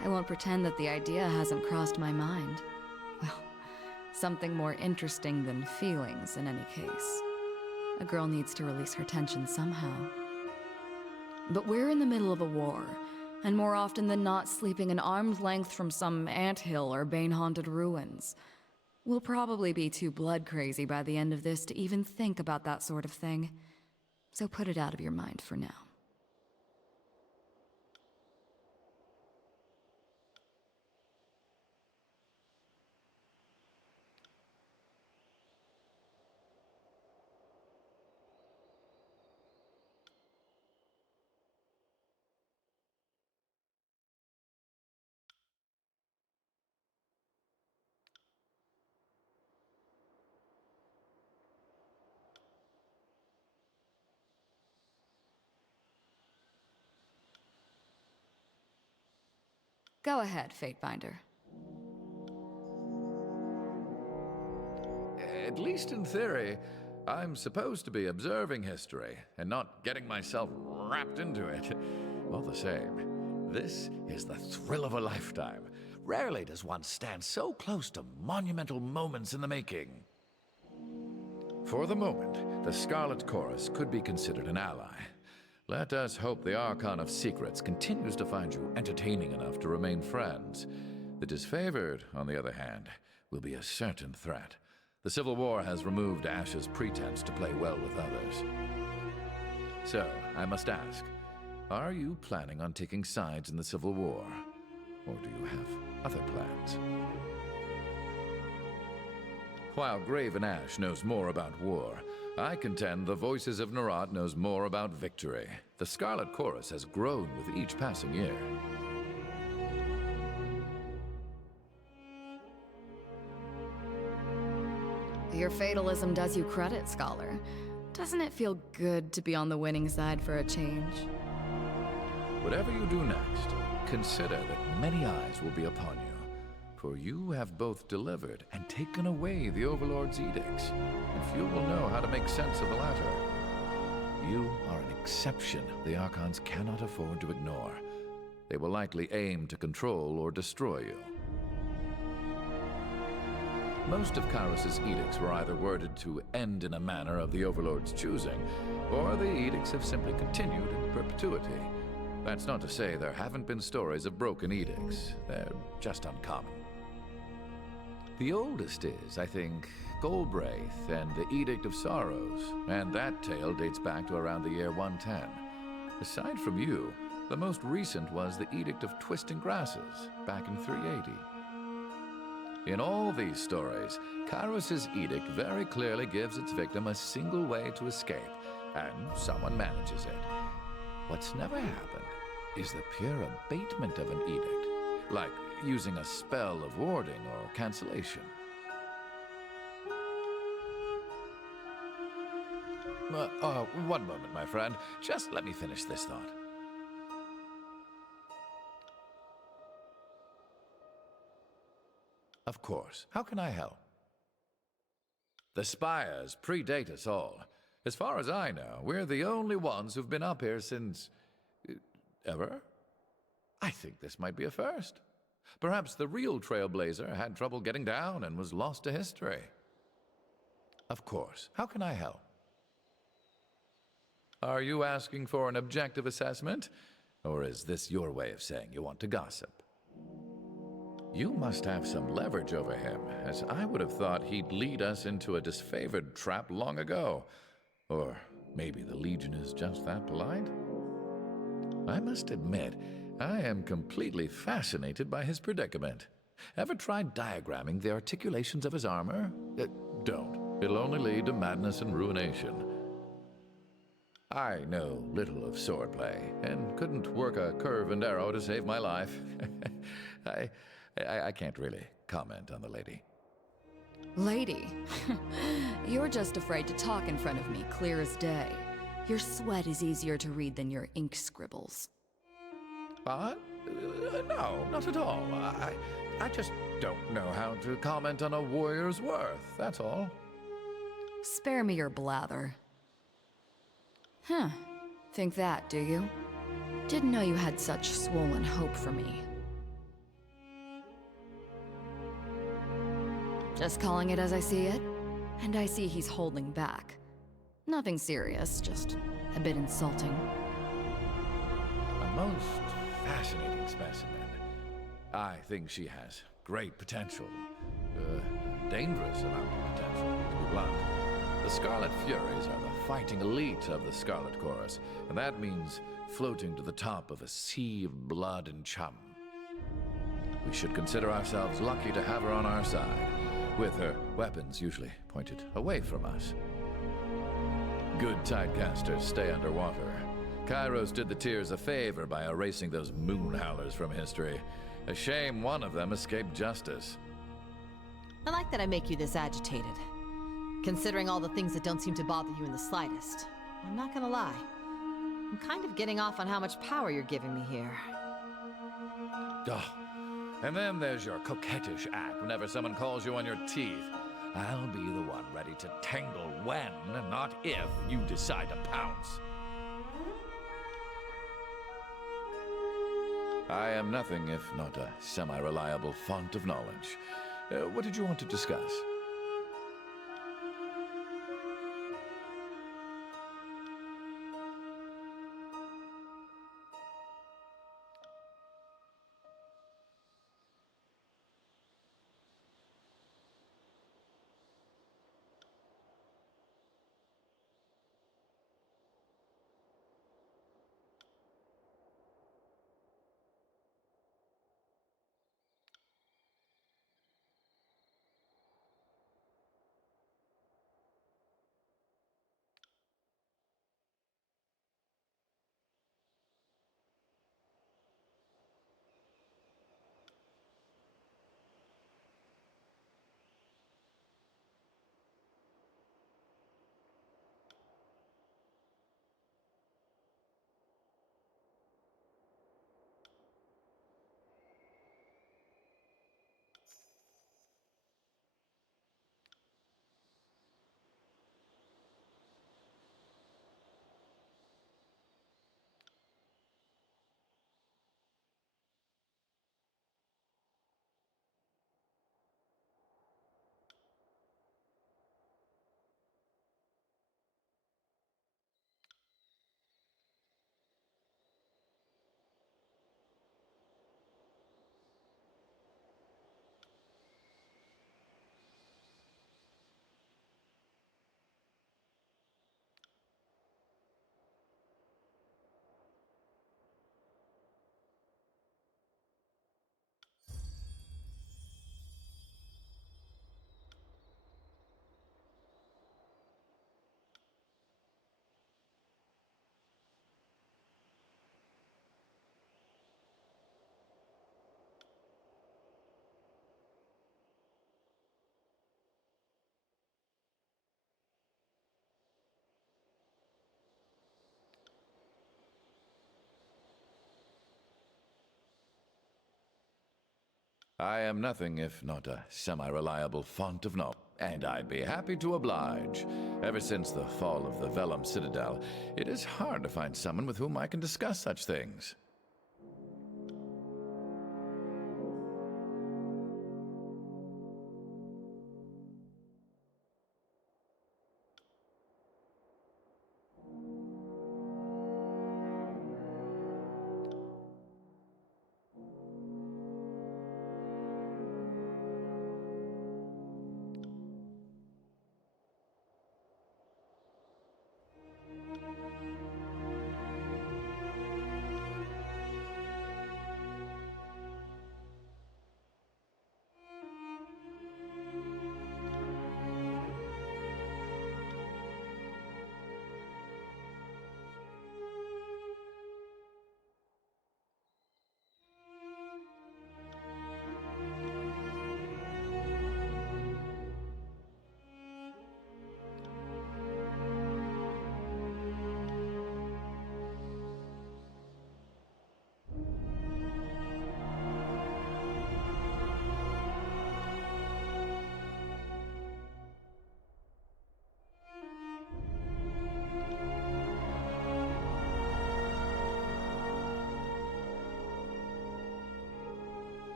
I won't pretend that the idea hasn't crossed my mind. Well, something more interesting than feelings in any case. A girl needs to release her tension somehow. But we're in the middle of a war, and more often than not sleeping an arm's length from some anthill or bane-haunted ruins. We'll probably be too blood-crazy by the end of this to even think about that sort of thing. So put it out of your mind for now. Go ahead, Fatebinder. At least in theory, I'm supposed to be observing history and not getting myself wrapped into it. All the same, this is the thrill of a lifetime. Rarely does one stand so close to monumental moments in the making. For the moment, the Scarlet Chorus could be considered an ally. Let us hope the Archon of Secrets continues to find you entertaining enough to remain friends. The Disfavored, on the other hand, will be a certain threat. The Civil War has removed Ash's pretense to play well with others. So, I must ask, are you planning on taking sides in the Civil War? Or do you have other plans? While Graven Ash knows more about war, I contend the Voices of Nerat knows more about victory. The Scarlet Chorus has grown with each passing year. Your fatalism does you credit, Scholar. Doesn't it feel good to be on the winning side for a change? Whatever you do next, consider that many eyes will be upon you. For you have both delivered and taken away the Overlord's edicts, and few will know how to make sense of the latter. You are an exception the Archons cannot afford to ignore. They will likely aim to control or destroy you. Most of Kairos' edicts were either worded to end in a manner of the Overlord's choosing, or the edicts have simply continued in perpetuity. That's not to say there haven't been stories of broken edicts. They're just uncommon. The oldest is, I think, Golbraith and the Edict of Sorrows, and that tale dates back to around the year 110. Aside from you, the most recent was the Edict of Twisting Grasses, back in 380. In all these stories, Kairos' edict very clearly gives its victim a single way to escape, and someone manages it. What's never happened is the pure abatement of an edict, like using a spell of warding or cancellation. One moment, my friend. Just let me finish this thought. Of course. How can I help? The Spires predate us all. As far as I know, we're the only ones who've been up here since... ever? I think this might be a first. Perhaps the real Trailblazer had trouble getting down and was lost to history. Of course. How can I help? Are you asking for an objective assessment? Or is this your way of saying you want to gossip? You must have some leverage over him, as I would have thought he'd lead us into a disfavored trap long ago. Or maybe the Legion is just that polite? I must admit, I am completely fascinated by his predicament. Ever tried diagramming the articulations of his armor? Don't. It'll only lead to madness and ruination. I know little of swordplay, and couldn't work a curve and arrow to save my life. I can't really comment on the lady. Lady? You're just afraid to talk in front of me, clear as day. Your sweat is easier to read than your ink scribbles. No, not at all. I just don't know how to comment on a warrior's worth, that's all. Spare me your blather. Huh. Think that, do you? Didn't know you had such swollen hope for me. Just calling it as I see it? And I see he's holding back. Nothing serious, just a bit insulting. A most fascinating specimen. I think she has great potential. Dangerous amount of potential, to be blunt. The Scarlet Furies are the fighting elite of the Scarlet Chorus, and that means floating to the top of a sea of blood and chum. We should consider ourselves lucky to have her on our side, with her weapons usually pointed away from us. Good tidecasters stay underwater. Kairos did the Tears a favor by erasing those moon howlers from history. A shame one of them escaped justice. I like that I make you this agitated. Considering all the things that don't seem to bother you in the slightest. I'm not gonna lie. I'm kind of getting off on how much power you're giving me here. And then there's your coquettish act whenever someone calls you on your teeth. I'll be the one ready to tangle when, not if, you decide to pounce. I am nothing if not a semi-reliable font of knowledge. What did you want to discuss? I am nothing if not a semi-reliable font of knowledge, and I'd be happy to oblige. Ever since the fall of the Vellum Citadel, it is hard to find someone with whom I can discuss such things.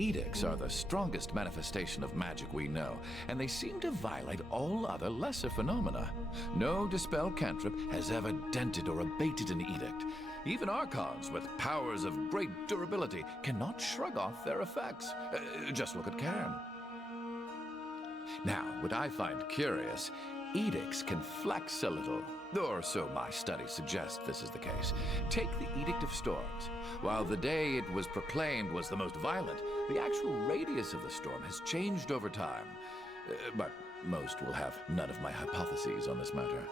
Edicts are the strongest manifestation of magic we know, and they seem to violate all other lesser phenomena. No dispel cantrip has ever dented or abated an edict. Even Archons, with powers of great durability, cannot shrug off their effects. Just look at Cairn. Now, what I find curious, edicts can flex a little, or so my studies suggest this is the case. Take the Edict of Storms. While the day it was proclaimed was the most violent, the actual radius of the storm has changed over time. But most will have none of my hypotheses on this matter.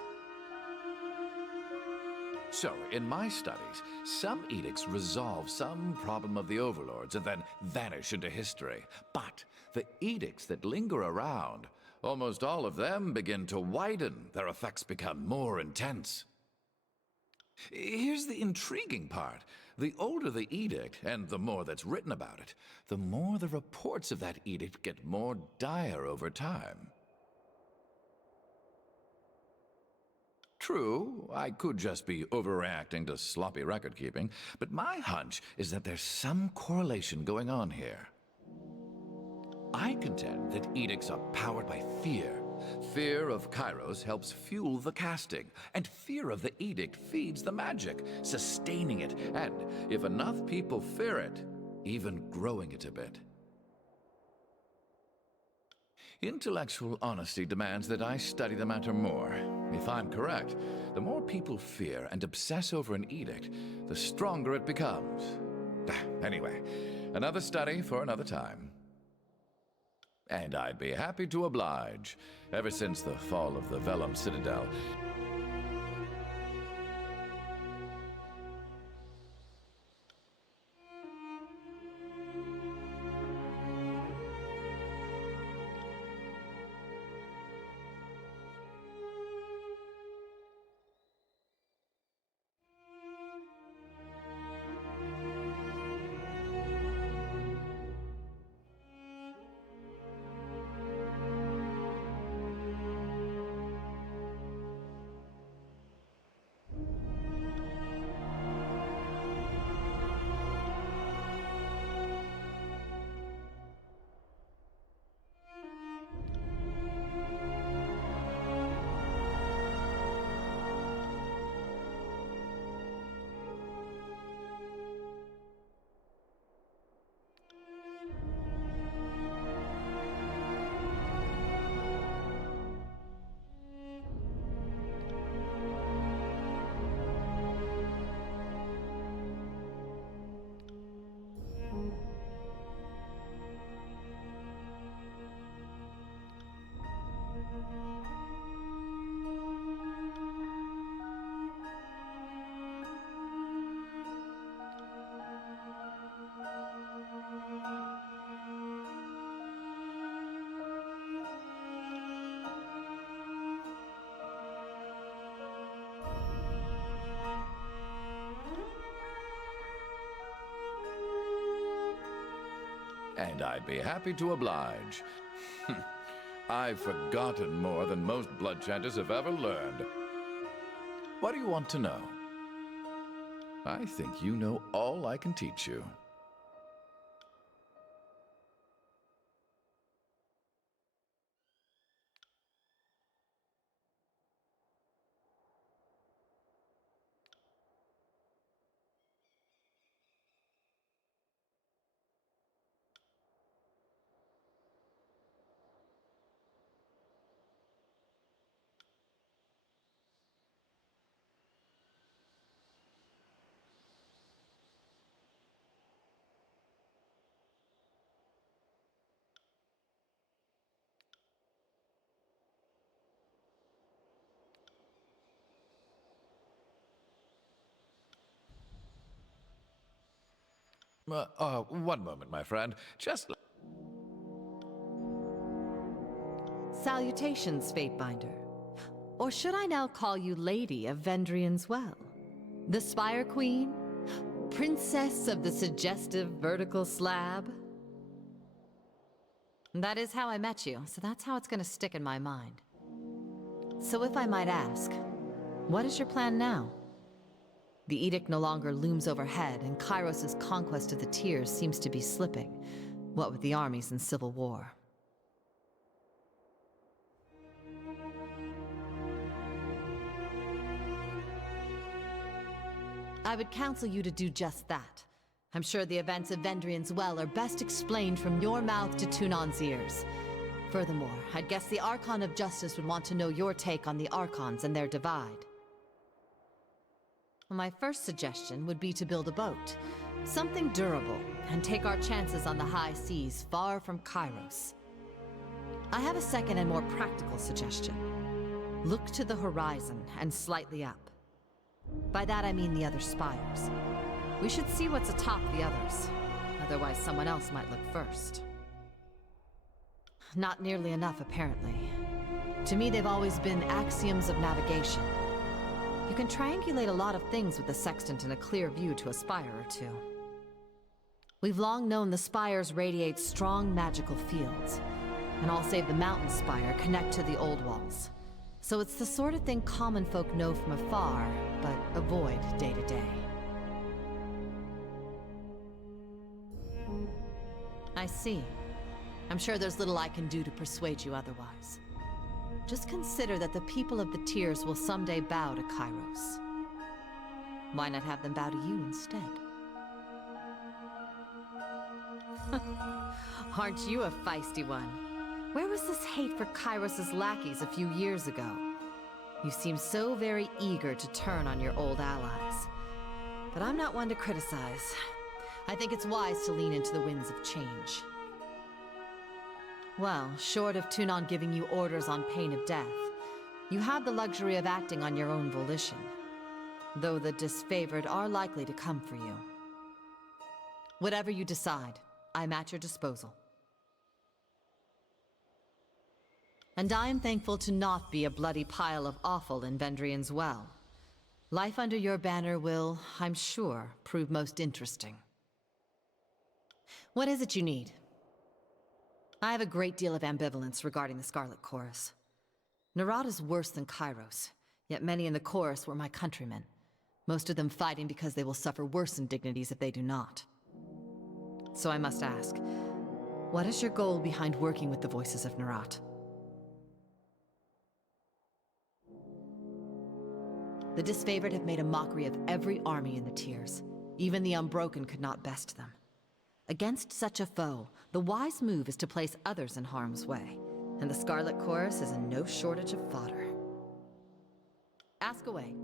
So, in my studies, some edicts resolve some problem of the overlords and then vanish into history. But the edicts that linger around, almost all of them begin to widen. Their effects become more intense. Here's the intriguing part. The older the edict, and the more that's written about it, the more the reports of that edict get more dire over time. True, I could just be overreacting to sloppy record-keeping, but my hunch is that there's some correlation going on here. I contend that edicts are powered by fear. Fear of Kairos helps fuel the casting, and fear of the edict feeds the magic, sustaining it, and, if enough people fear it, even growing it a bit. Intellectual honesty demands that I study the matter more. If I'm correct, the more people fear and obsess over an edict, the stronger it becomes. Anyway, another study for another time. And I'd be happy to oblige. Ever since the fall of the Vellum Citadel, and I'd be happy to oblige. I've forgotten more than most bloodchanters have ever learned. What do you want to know? I think you know all I can teach you. One moment, my friend. Just... Salutations, Fatebinder. Or should I now call you Lady of Vendrian's Well? The Spire Queen? Princess of the suggestive vertical slab? That is how I met you, so that's how it's gonna stick in my mind. So if I might ask, what is your plan now? The edict no longer looms overhead, and Kairos' conquest of the Tiers seems to be slipping, what with the armies in civil war. I would counsel you to do just that. I'm sure the events of Vendrian's Well are best explained from your mouth to Tunon's ears. Furthermore, I'd guess the Archon of Justice would want to know your take on the Archons and their divide. My first suggestion would be to build a boat. Something durable, and take our chances on the high seas far from Kairos. I have a second and more practical suggestion. Look to the horizon and slightly up. By that I mean the other spires. We should see what's atop the others. Otherwise someone else might look first. Not nearly enough, apparently. To me, they've always been axioms of navigation. You can triangulate a lot of things with the sextant and a clear view to a spire or two. We've long known the spires radiate strong magical fields, and all save the mountain spire connect to the old walls. So it's the sort of thing common folk know from afar, but avoid day to day. I see. I'm sure there's little I can do to persuade you otherwise. Just consider that the people of the Tiers will someday bow to Kairos. Why not have them bow to you instead? Aren't you a feisty one? Where was this hate for Kairos' lackeys a few years ago? You seem so very eager to turn on your old allies. But I'm not one to criticize. I think it's wise to lean into the winds of change. Well, short of Tunon giving you orders on pain of death, you have the luxury of acting on your own volition. Though the disfavored are likely to come for you. Whatever you decide, I'm at your disposal. And I am thankful to not be a bloody pile of offal in Vendrian's Well. Life under your banner will, I'm sure, prove most interesting. What is it you need? I have a great deal of ambivalence regarding the Scarlet Chorus. Nerat is worse than Kairos, yet many in the Chorus were my countrymen. Most of them fighting because they will suffer worse indignities if they do not. So I must ask, what is your goal behind working with the voices of Nerat? The disfavored have made a mockery of every army in the Tiers. Even the Unbroken could not best them. Against such a foe, the wise move is to place others in harm's way, and the Scarlet Chorus is in no shortage of fodder. Ask away.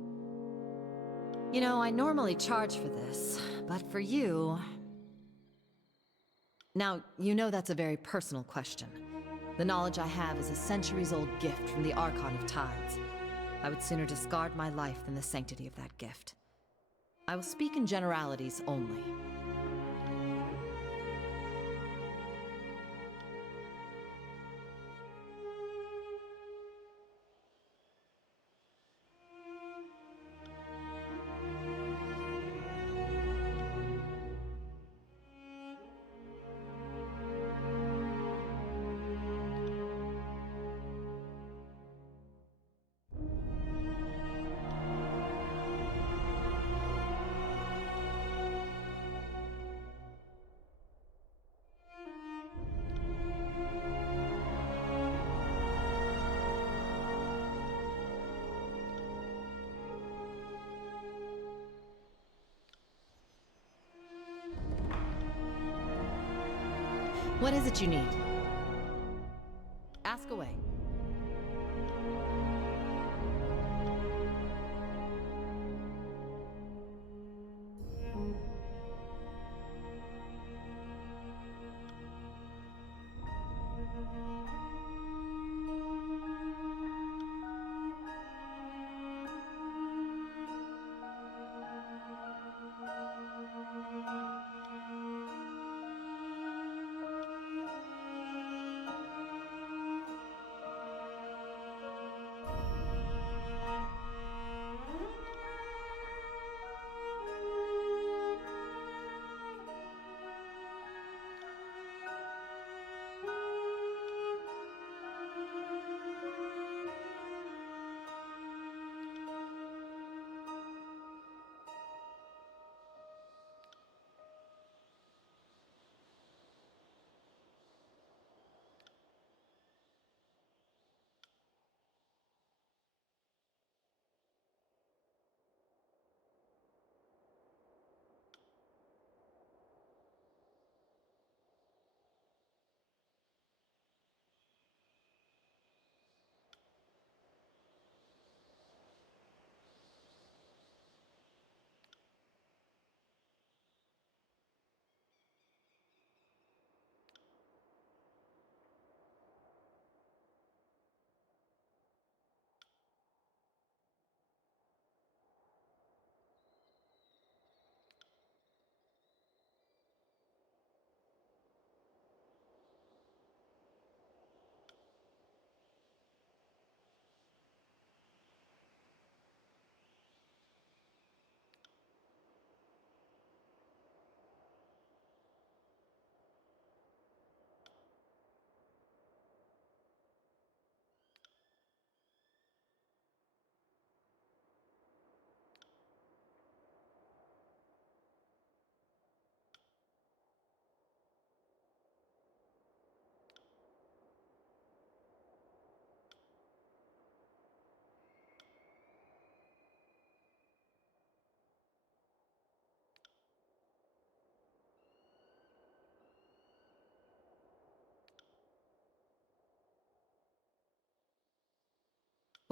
You know, I normally charge for this, but for you... Now, you know that's a very personal question. The knowledge I have is a centuries-old gift from the Archon of Tides. I would sooner discard my life than the sanctity of that gift. I will speak in generalities only. What is it you need? Ask away.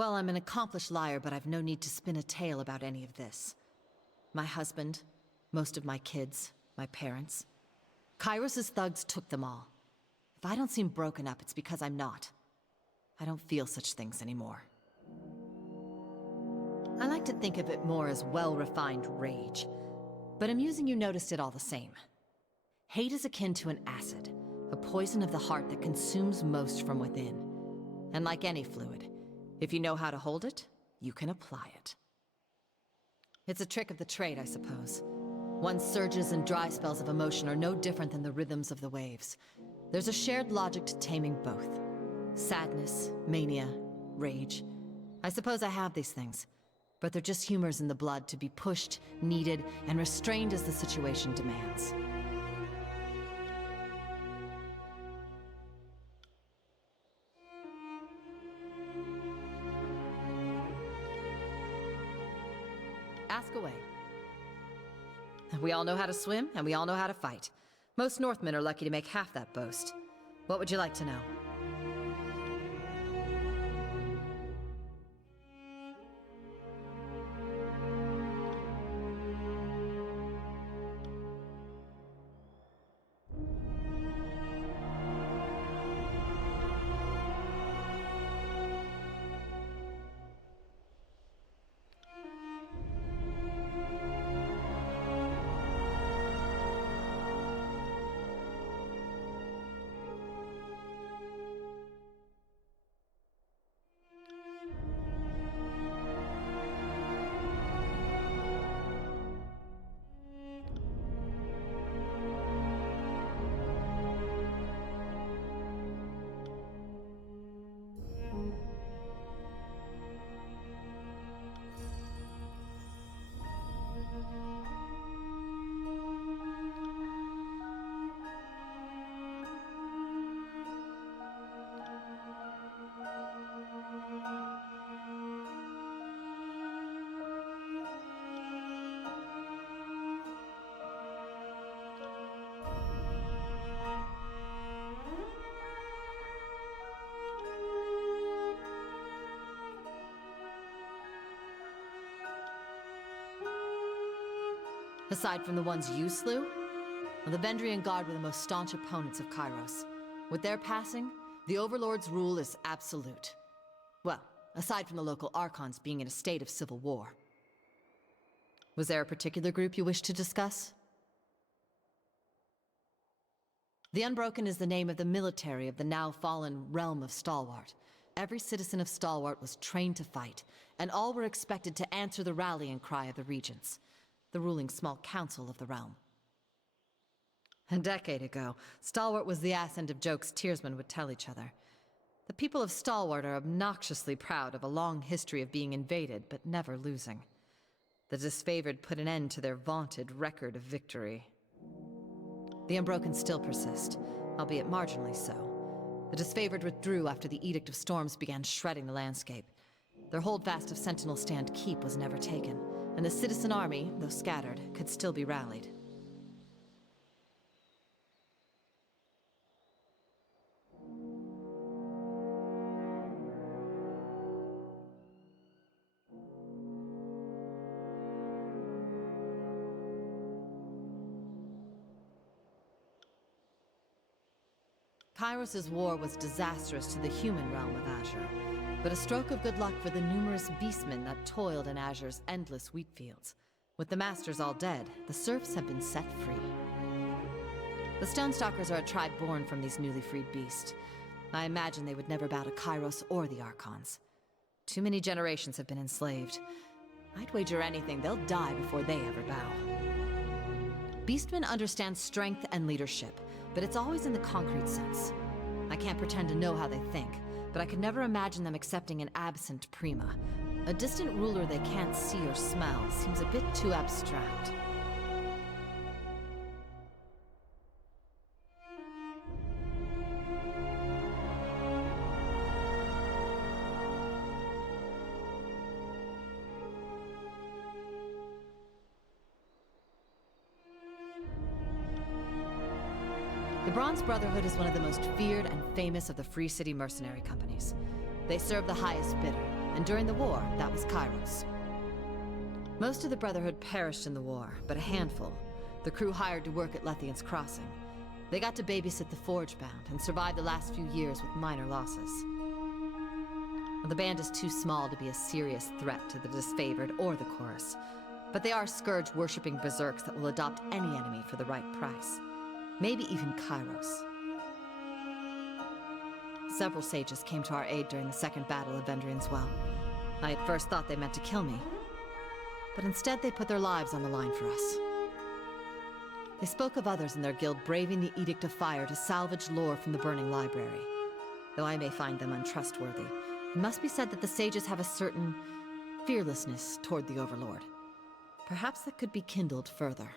Well, I'm an accomplished liar, but I've no need to spin a tale about any of this. My husband, most of my kids, my parents. Kairos' thugs took them all. If I don't seem broken up, it's because I'm not. I don't feel such things anymore. I like to think of it more as well-refined rage, but amusing you noticed it all the same. Hate is akin to an acid, a poison of the heart that consumes most from within. And like any fluid, if you know how to hold it, you can apply it. It's a trick of the trade, I suppose. One's surges and dry spells of emotion are no different than the rhythms of the waves. There's a shared logic to taming both. Sadness, mania, rage. I suppose I have these things, but they're just humors in the blood to be pushed, needed, and restrained as the situation demands. Ask away. We all know how to swim, and we all know how to fight. Most Northmen are lucky to make half that boast. What would you like to know? Aside from the ones you slew, well, the Vendrian Guard were the most staunch opponents of Kairos. With their passing, the Overlord's rule is absolute. Well, aside from the local Archons being in a state of civil war. Was there a particular group you wish to discuss? The Unbroken is the name of the military of the now fallen realm of Stalwart. Every citizen of Stalwart was trained to fight, and all were expected to answer the rallying cry of the Regents, the ruling small council of the realm. A decade ago, Stalwart was the ass end of jokes Tearsmen would tell each other. The people of Stalwart are obnoxiously proud of a long history of being invaded, but never losing. The disfavored put an end to their vaunted record of victory. The Unbroken still persist, albeit marginally so. The disfavored withdrew after the Edict of Storms began shredding the landscape. Their holdfast of Sentinel Stand Keep was never taken, and the citizen army, though scattered, could still be rallied. Kairos' war was disastrous to the human realm of Azure, but a stroke of good luck for the numerous beastmen that toiled in Azure's endless wheat fields. With the Masters all dead, the serfs have been set free. The Stonestalkers are a tribe born from these newly freed beasts. I imagine they would never bow to Kairos or the Archons. Too many generations have been enslaved. I'd wager anything they'll die before they ever bow. Beastmen understand strength and leadership, but it's always in the concrete sense. I can't pretend to know how they think, but I could never imagine them accepting an absent Prima. A distant ruler they can't see or smell seems a bit too abstract. The Bronze Brotherhood is one of the most feared and famous of the Free City mercenary companies. They serve the highest bidder, and during the war, that was Kairos. Most of the Brotherhood perished in the war, but a handful, the crew hired to work at Lethian's Crossing. They got to babysit the Forge-bound and survived the last few years with minor losses. The band is too small to be a serious threat to the disfavored or the Chorus, but they are Scourge-worshipping berserks that will adopt any enemy for the right price. Maybe even Kairos. Several sages came to our aid during the Second Battle of Vendrian's Well. I at first thought they meant to kill me, but instead they put their lives on the line for us. They spoke of others in their guild braving the Edict of Fire to salvage lore from the burning library. Though I may find them untrustworthy, it must be said that the sages have a certain fearlessness toward the Overlord. Perhaps that could be kindled further.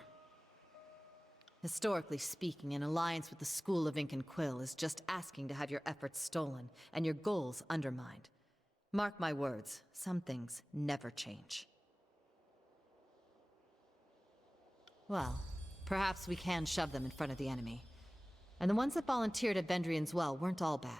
Historically speaking, an alliance with the School of Ink and Quill is just asking to have your efforts stolen and your goals undermined. Mark my words, some things never change. Well, perhaps we can shove them in front of the enemy. And the ones that volunteered at Vendrian's Well weren't all bad.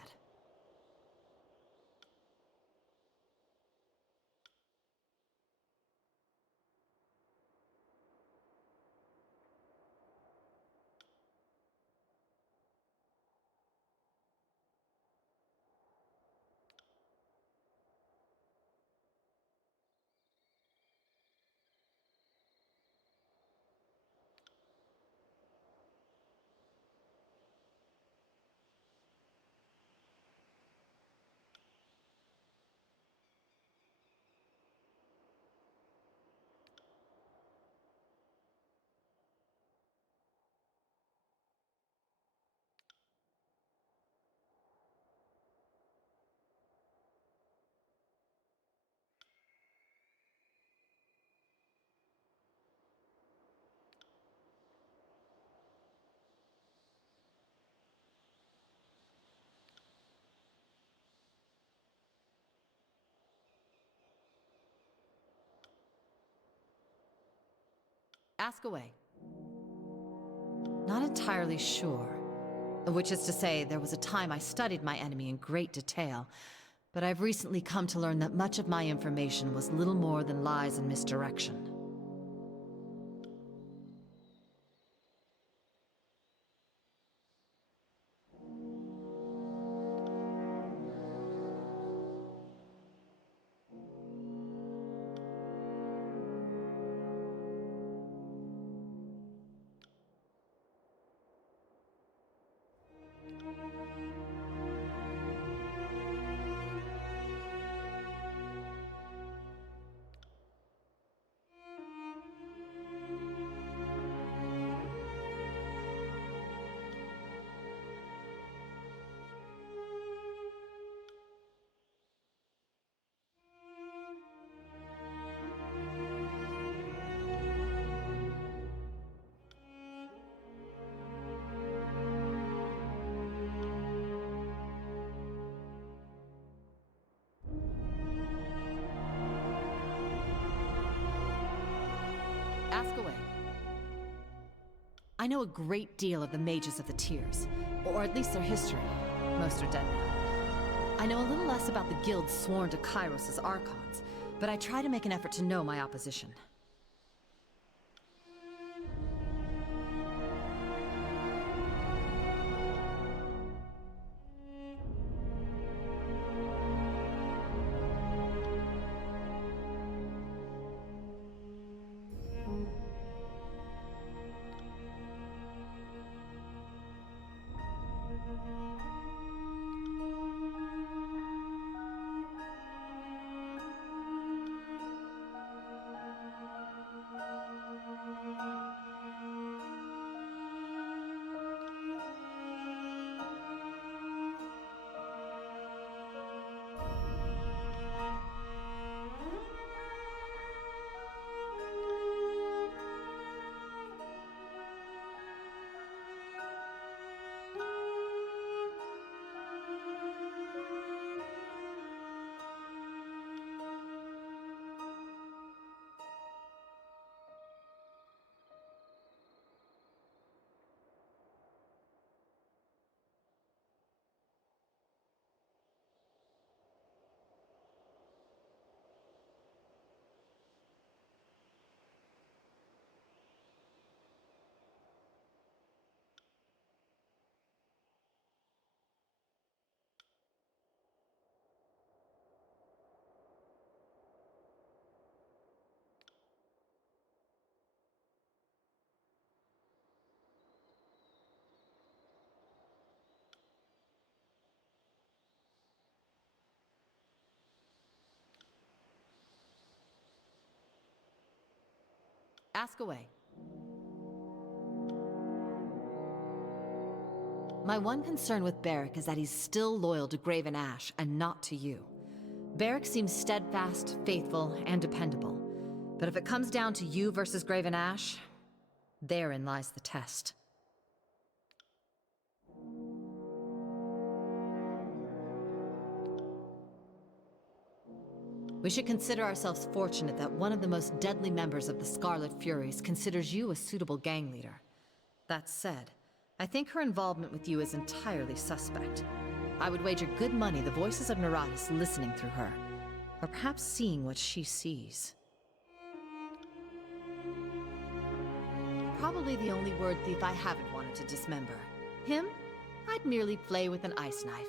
Ask away. Not entirely sure. Which is to say, there was a time I studied my enemy in great detail, but I've recently come to learn that much of my information was little more than lies and misdirection. I know a great deal of the mages of the Tiers, or at least their history. Most are dead now. I know a little less about the guilds sworn to Kairos' Archons, but I try to make an effort to know my opposition. Ask away. My one concern with Barrick is that he's still loyal to Graven Ash and not to you. Barrick seems steadfast, faithful, and dependable. But if it comes down to you versus Graven Ash, therein lies the test. We should consider ourselves fortunate that one of the most deadly members of the Scarlet Furies considers you a suitable gang leader. That said, I think her involvement with you is entirely suspect. I would wager good money the voices of Neratis listening through her, or perhaps seeing what she sees. Probably the only word thief I haven't wanted to dismember. Him, I'd merely flay with an ice knife.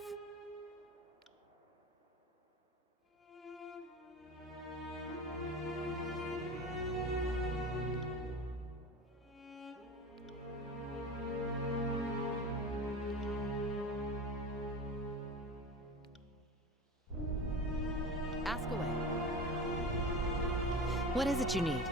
Ask away. What is it you need?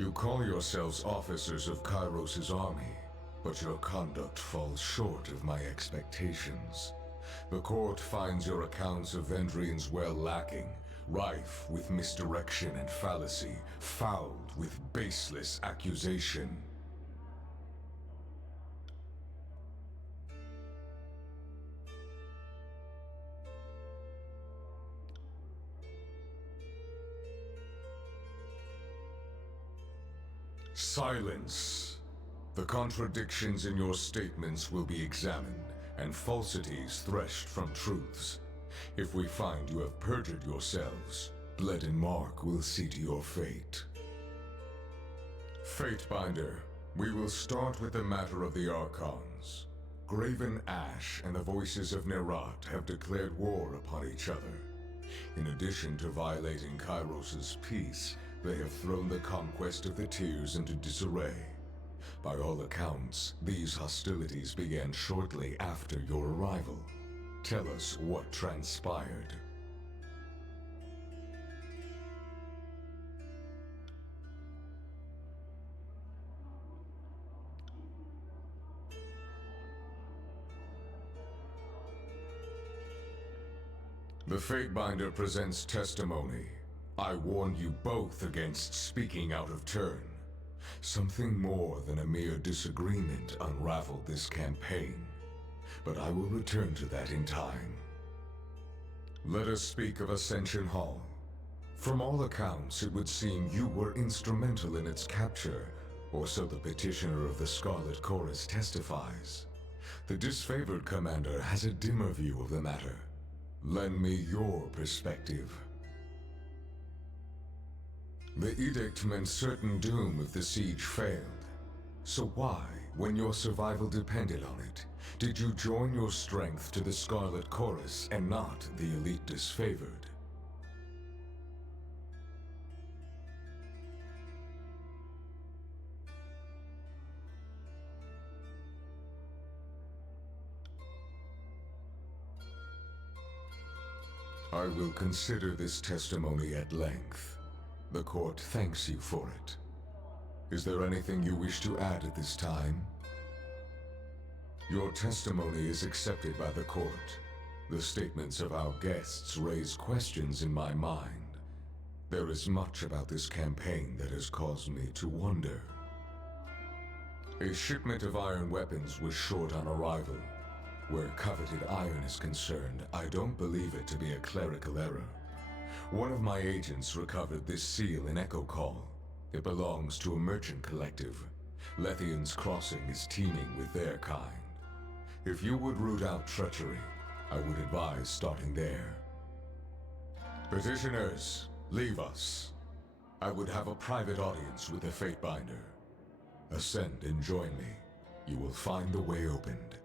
You call yourselves officers of Kairos' army, but your conduct falls short of my expectations. The court finds your accounts of Vendrian's well lacking, rife with misdirection and fallacy, fouled with baseless accusation. Silence. The contradictions in your statements will be examined, and falsities threshed from truths. If we find you have perjured yourselves, Bled and Mark will see to your fate. Fatebinder, we will start with the matter of the Archons. Graven Ash and the Voices of Nerat have declared war upon each other. In addition to violating Kairos' peace, they have thrown the conquest of the Tears into disarray. By all accounts, these hostilities began shortly after your arrival. Tell us what transpired. The Fatebinder presents testimony. I warned you both against speaking out of turn. Something more than a mere disagreement unraveled this campaign, but I will return to that in time. Let us speak of Ascension Hall. From all accounts, it would seem you were instrumental in its capture, or so the petitioner of the Scarlet Chorus testifies. The disfavored commander has a dimmer view of the matter. Lend me your perspective. The edict meant certain doom if the siege failed. So why, when your survival depended on it, did you join your strength to the Scarlet Chorus and not the elite disfavored? I will consider this testimony at length. The court thanks you for it. Is there anything you wish to add at this time? Your testimony is accepted by the court. The statements of our guests raise questions in my mind. There is much about this campaign that has caused me to wonder. A shipment of iron weapons was short on arrival. Where coveted iron is concerned, I don't believe it to be a clerical error. One of my agents recovered this seal in Echo Call. It belongs to a merchant collective. Lethian's Crossing is teeming with their kind. If you would root out treachery, I would advise starting there. Petitioners, leave us. I would have a private audience with the Fatebinder. Ascend and join me. You will find the way opened.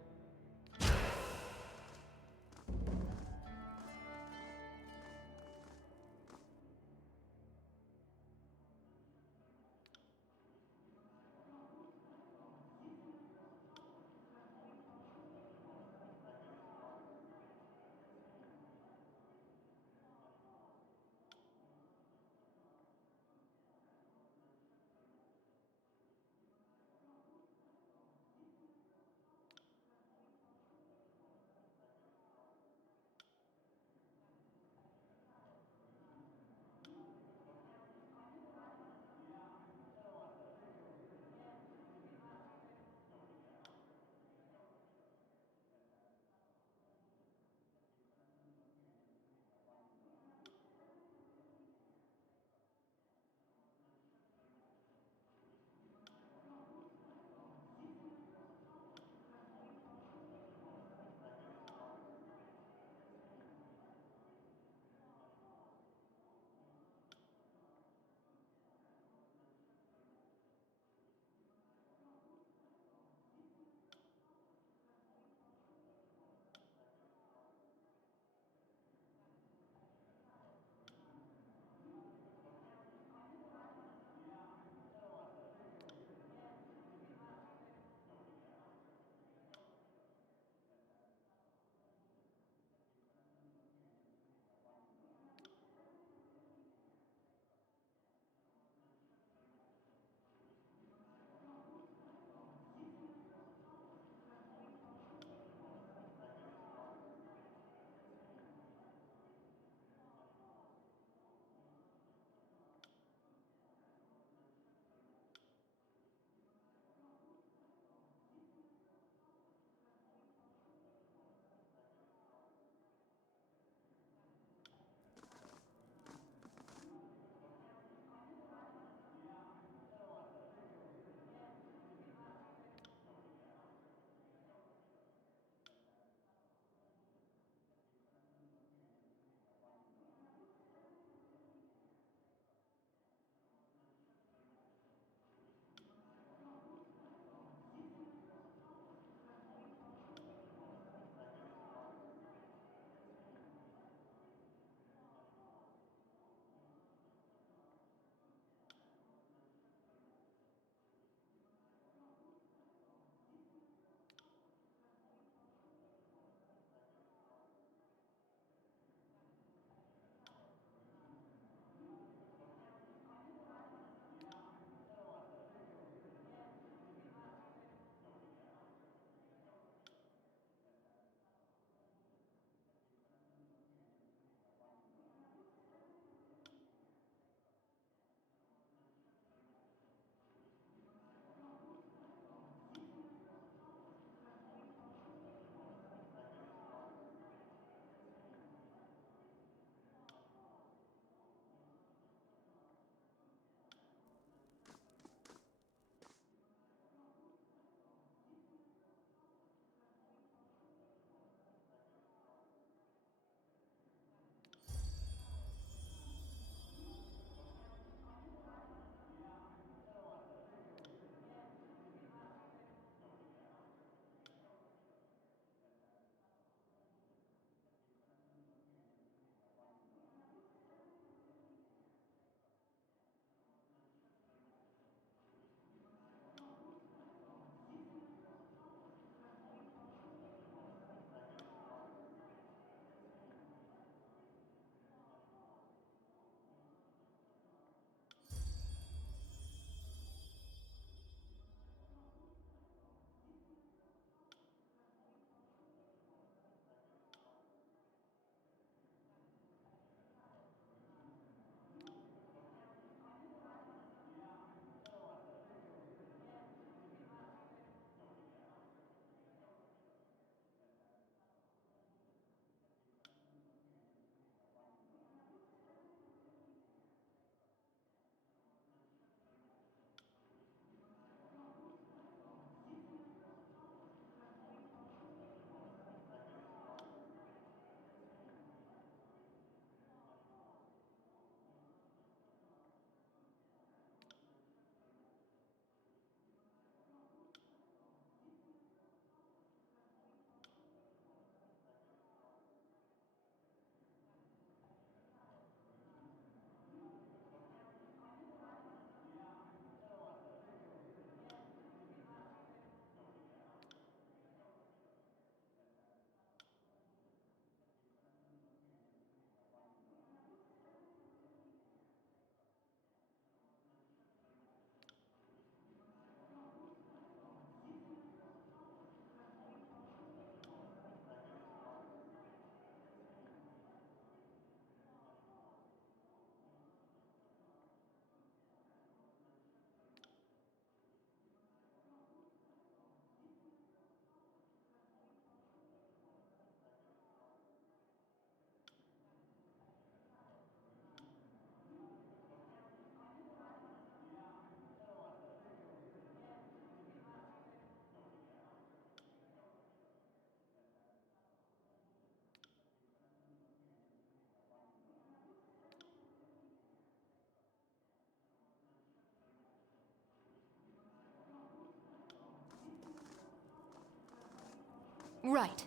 Right.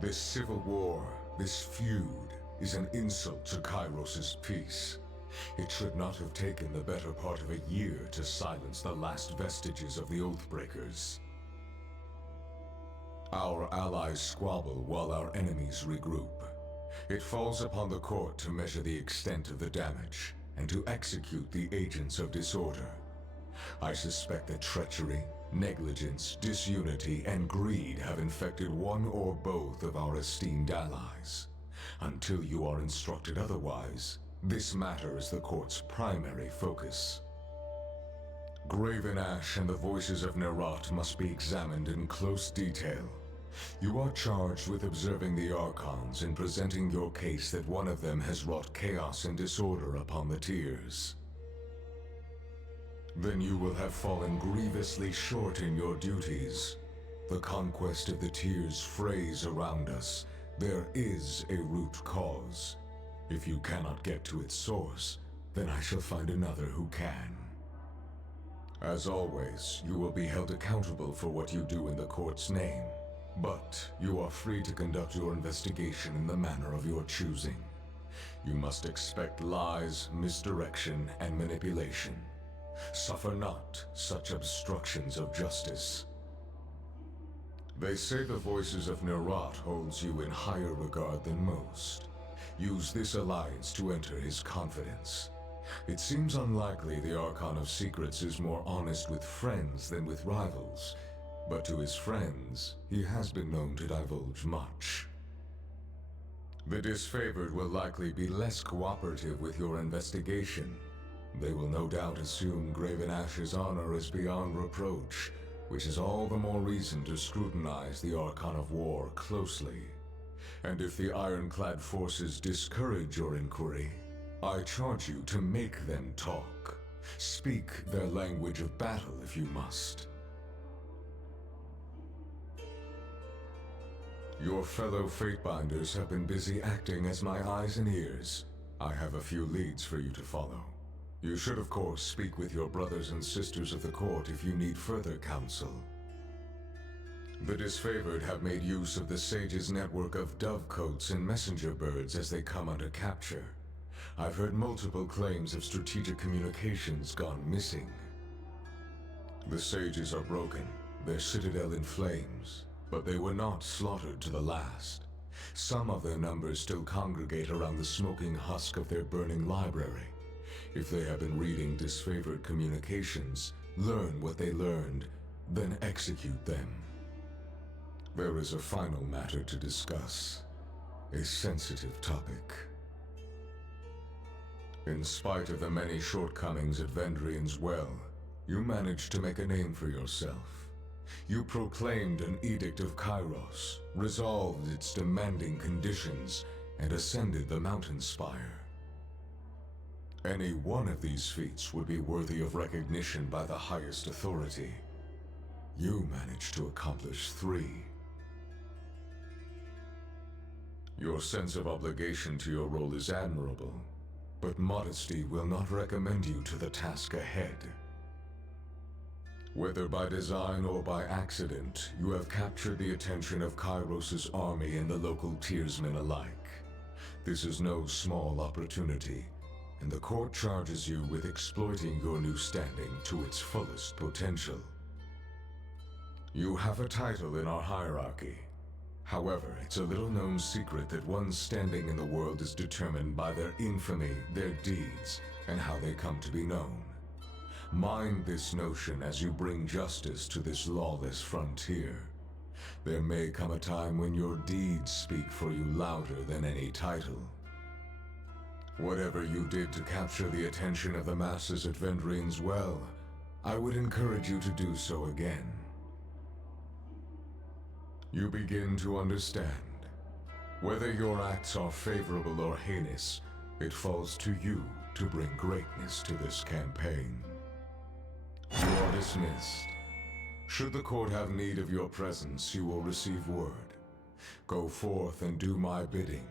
This civil war, this feud, is an insult to Kairos' peace. It should not have taken the better part of a year to silence the last vestiges of the Oathbreakers. Our allies squabble while our enemies regroup. It falls upon the court to measure the extent of the damage, and to execute the agents of disorder. I suspect that treachery, negligence, disunity, and greed have infected one or both of our esteemed allies. Until you are instructed otherwise, this matter is the court's primary focus. Graven Ash and the voices of Nerat must be examined in close detail. You are charged with observing the Archons and presenting your case that one of them has wrought chaos and disorder upon the Tiers. Then you will have fallen grievously short in your duties. The conquest of the Tiers frays around us. There is a root cause. If you cannot get to its source, then I shall find another who can. As always, you will be held accountable for what you do in the court's name. But you are free to conduct your investigation in the manner of your choosing. You must expect lies, misdirection, and manipulation. Suffer not such obstructions of justice. They say the voices of Nerat holds you in higher regard than most. Use this alliance to enter his confidence. It seems unlikely the Archon of Secrets is more honest with friends than with rivals, but to his friends, he has been known to divulge much. The disfavored will likely be less cooperative with your investigation. They will no doubt assume Graven Ash's honor is beyond reproach, which is all the more reason to scrutinize the Archon of War closely. And if the ironclad forces discourage your inquiry, I charge you to make them talk. Speak their language of battle if you must. Your fellow Fatebinders have been busy acting as my eyes and ears. I have a few leads for you to follow. You should, of course, speak with your brothers and sisters of the court if you need further counsel. The disfavored have made use of the Sage's network of dovecoats and messenger birds as they come under capture. I've heard multiple claims of strategic communications gone missing. The Sages are broken, their citadel in flames, but they were not slaughtered to the last. Some of their numbers still congregate around the smoking husk of their burning library. If they have been reading disfavored communications, learn what they learned, then execute them. There is a final matter to discuss, a sensitive topic. In spite of the many shortcomings at Vendrian's Well, you managed to make a name for yourself. You proclaimed an Edict of Kairos, resolved its demanding conditions, and ascended the mountain spire. Any one of these feats would be worthy of recognition by the highest authority. You managed to accomplish 3. Your sense of obligation to your role is admirable, but modesty will not recommend you to the task ahead. Whether by design or by accident, you have captured the attention of Kairos' army and the local tiersmen alike. This is no small opportunity, and the court charges you with exploiting your new standing to its fullest potential. You have a title in our hierarchy. However, it's a little-known secret that one's standing in the world is determined by their infamy, their deeds, and how they come to be known. Mind this notion as you bring justice to this lawless frontier. There may come a time when your deeds speak for you louder than any title. Whatever you did to capture the attention of the masses at Vendrian's Well, I would encourage you to do so again. You begin to understand. Whether your acts are favorable or heinous, it falls to you to bring greatness to this campaign. You are dismissed. Should the court have need of your presence, you will receive word. Go forth and do my bidding,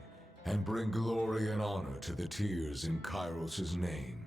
and bring glory and honor to the tiers in Kairos' name.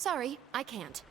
Sorry, I can't.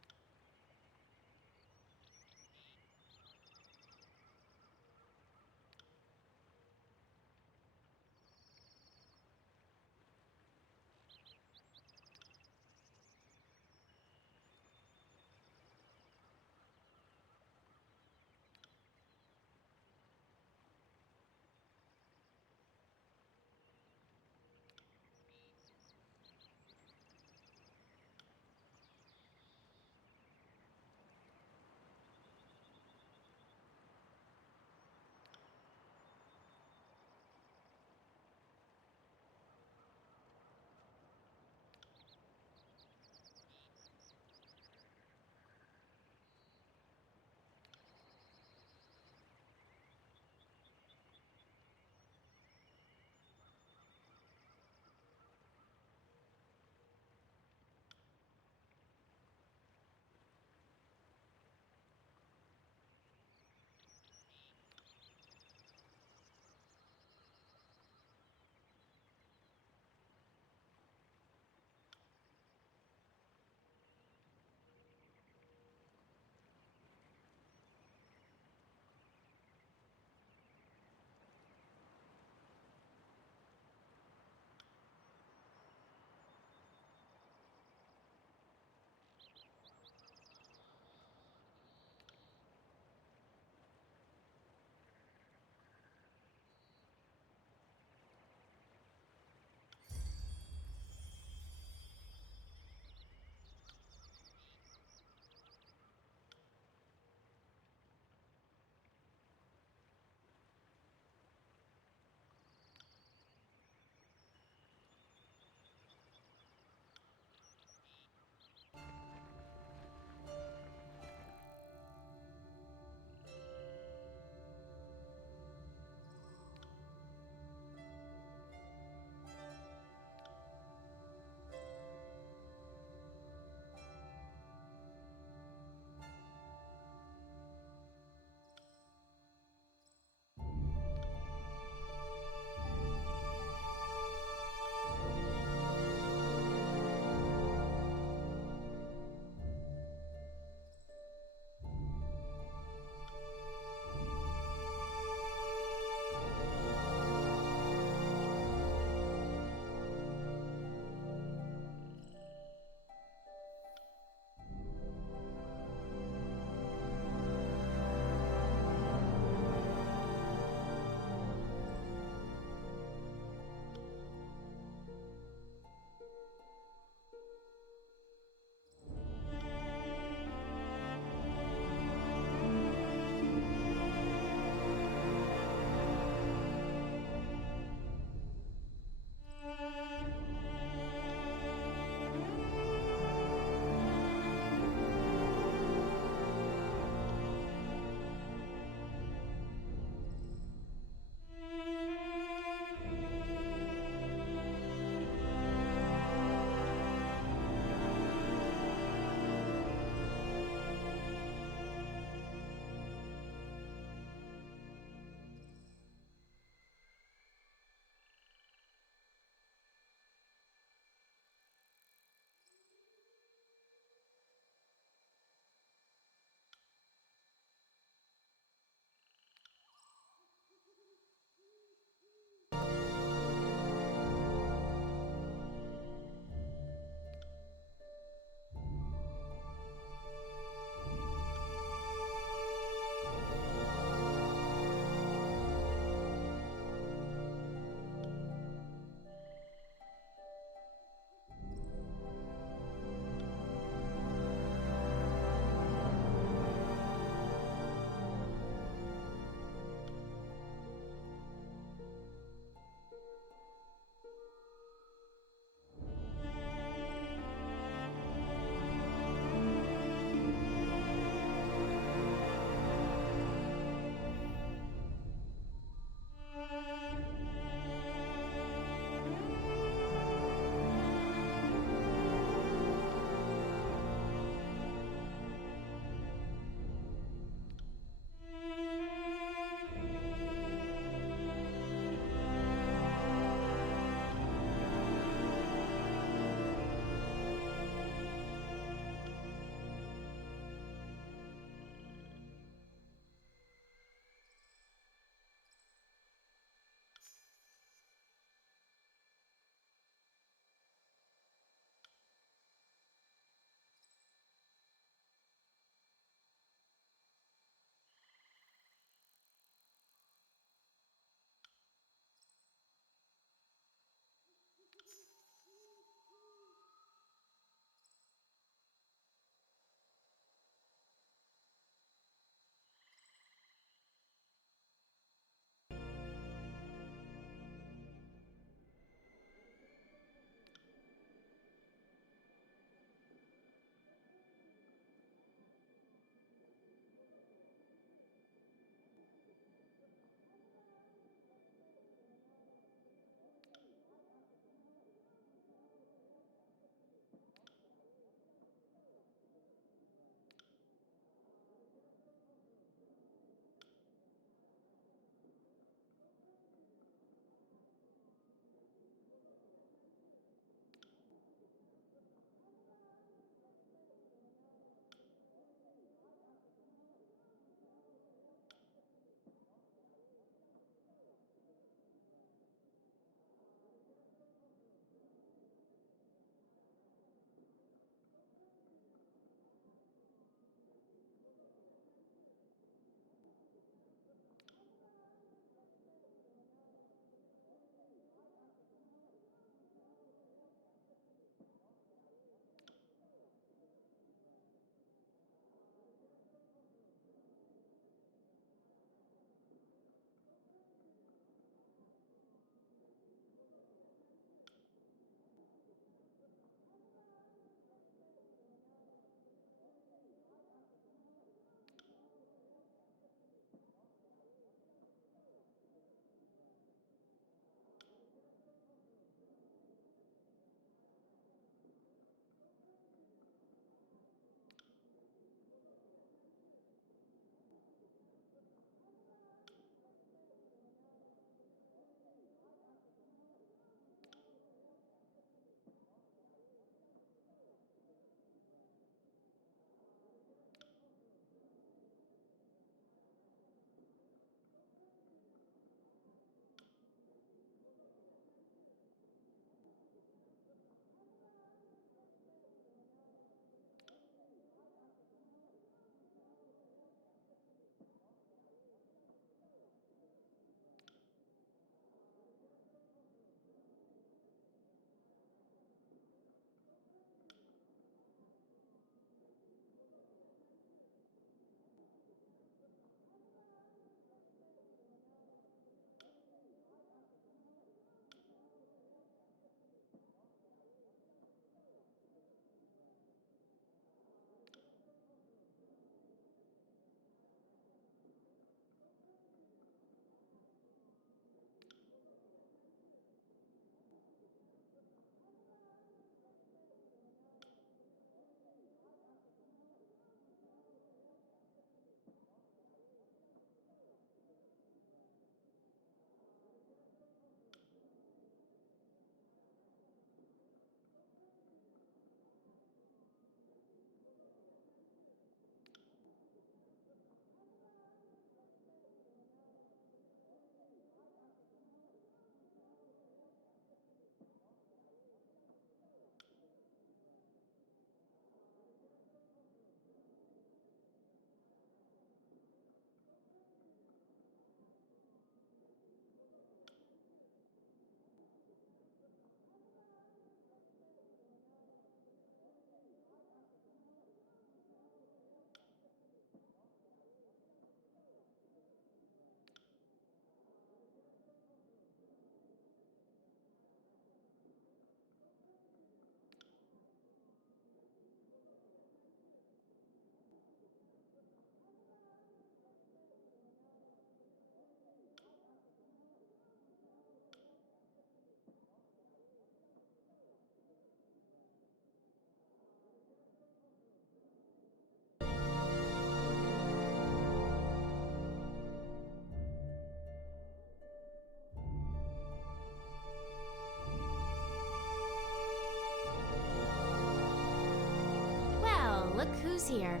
who's here?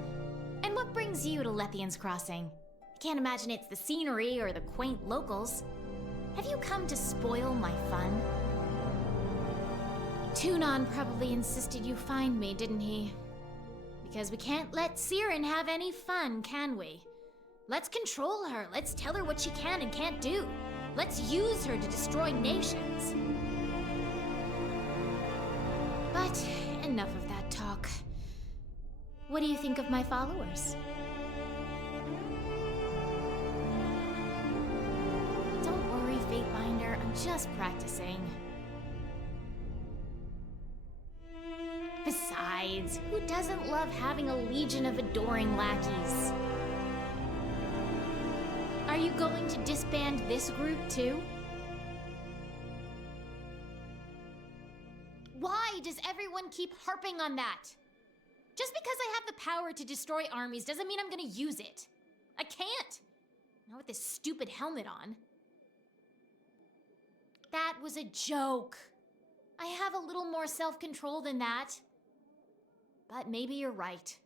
And what brings you to Lethian's Crossing? I can't imagine it's the scenery or the quaint locals. Have you come to spoil my fun? Tunon probably insisted you find me, didn't he? Because we can't let Siren have any fun, can we? Let's control her. Let's tell her what she can and can't do. Let's use her to destroy nations. But enough of that talk. What do you think of my followers? Don't worry, Fatebinder. I'm just practicing. Besides, who doesn't love having a legion of adoring lackeys? Are you going to disband this group too? Why does everyone keep harping on that? Just because I have the power to destroy armies doesn't mean I'm gonna use it. I can't. Not with this stupid helmet on. That was a joke. I have a little more self-control than that. But maybe you're right.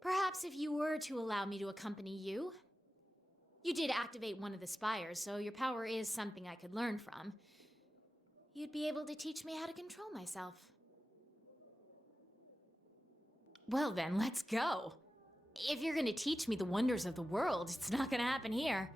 Perhaps if you were to allow me to accompany you. You did activate one of the Spires, so your power is something I could learn from. You'd be able to teach me how to control myself. Well then, let's go. If you're gonna teach me the wonders of the world, it's not gonna happen here.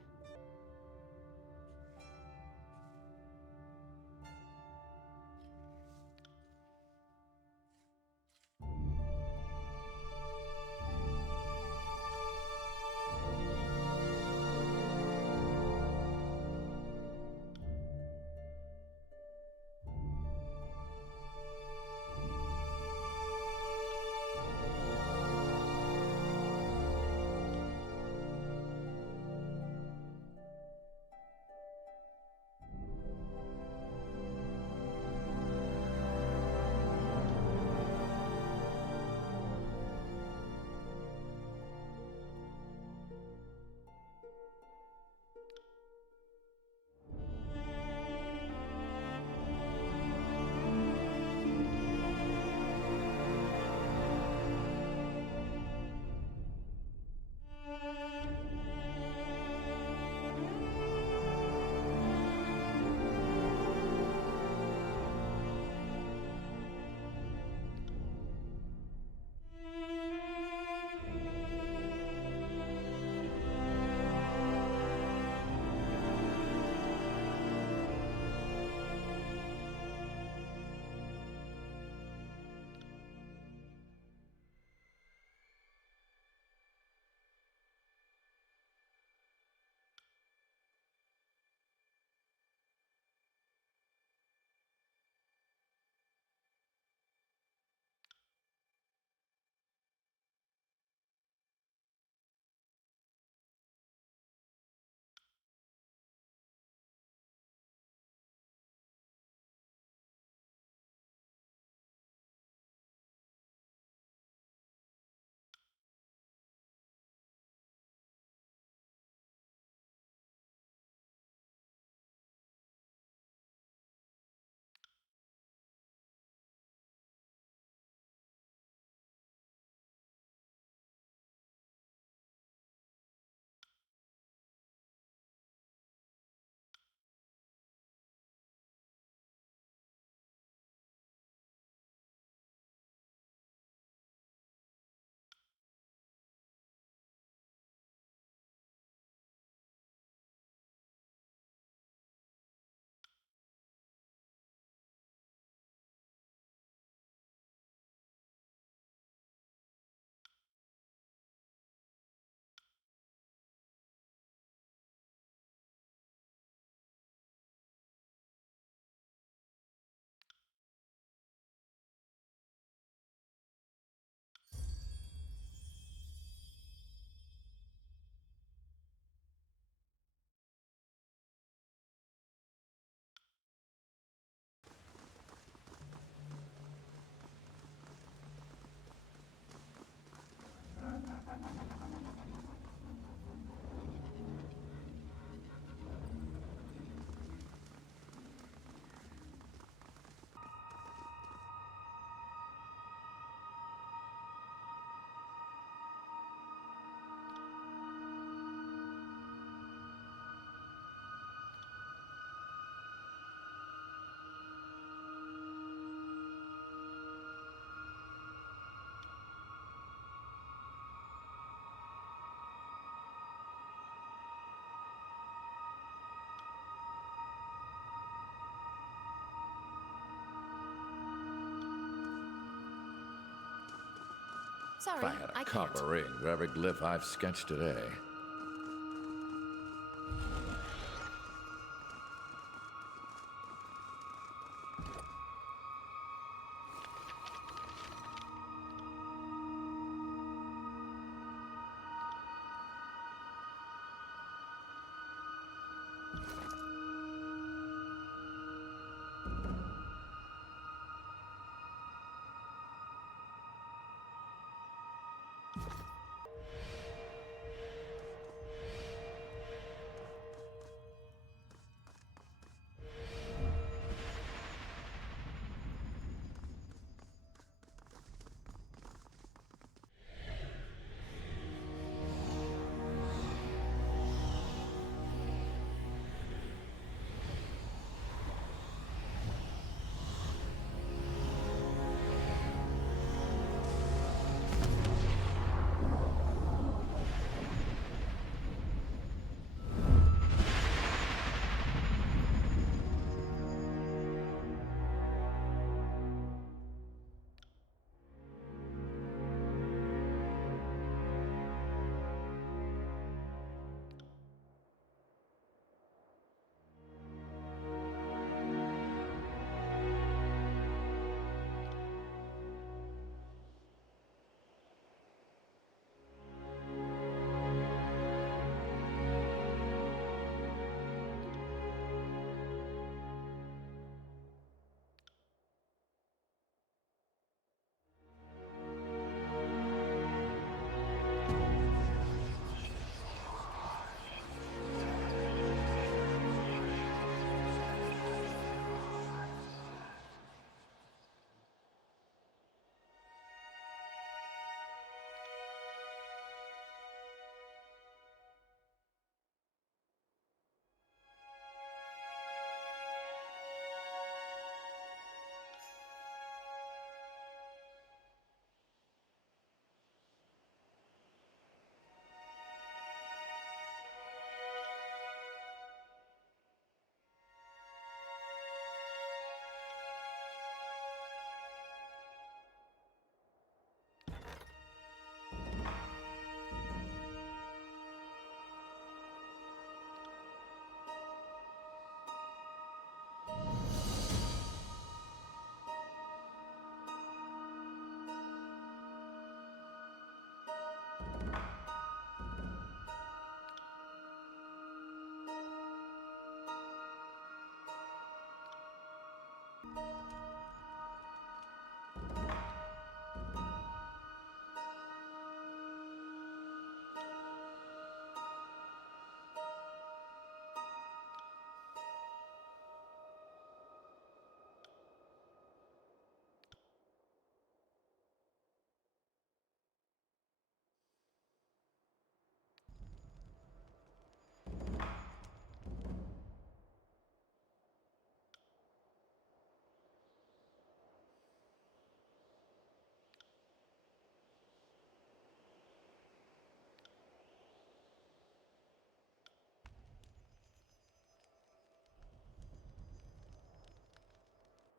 Sorry, If I had a I can't. copper ring for every glyph I've sketched today.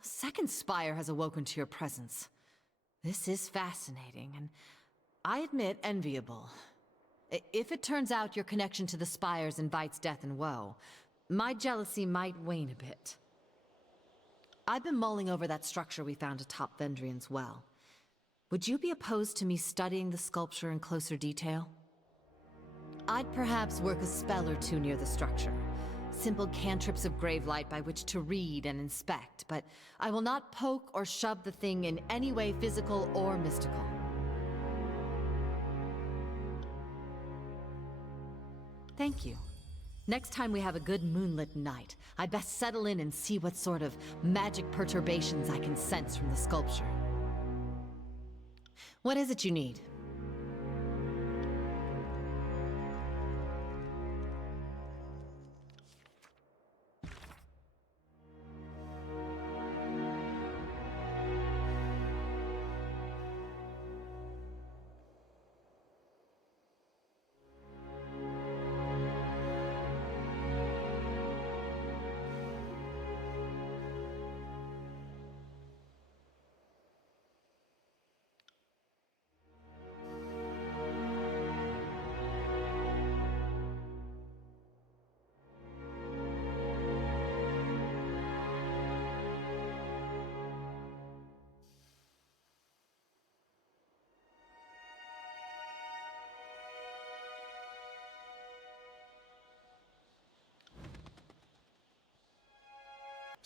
A second spire has awoken to your presence. This is fascinating, and I admit enviable. If it turns out your connection to the spires invites death and woe, my jealousy might wane a bit. I've been mulling over that structure we found atop Vendrian's well. Would you be opposed to me studying the sculpture in closer detail? I'd perhaps work a spell or two near the structure. Simple cantrips of gravelight by which to read and inspect, but I will not poke or shove the thing in any way physical or mystical. Thank you. Next time we have a good moonlit night, I'd best settle in and see what sort of magic perturbations I can sense from the sculpture. What is it you need?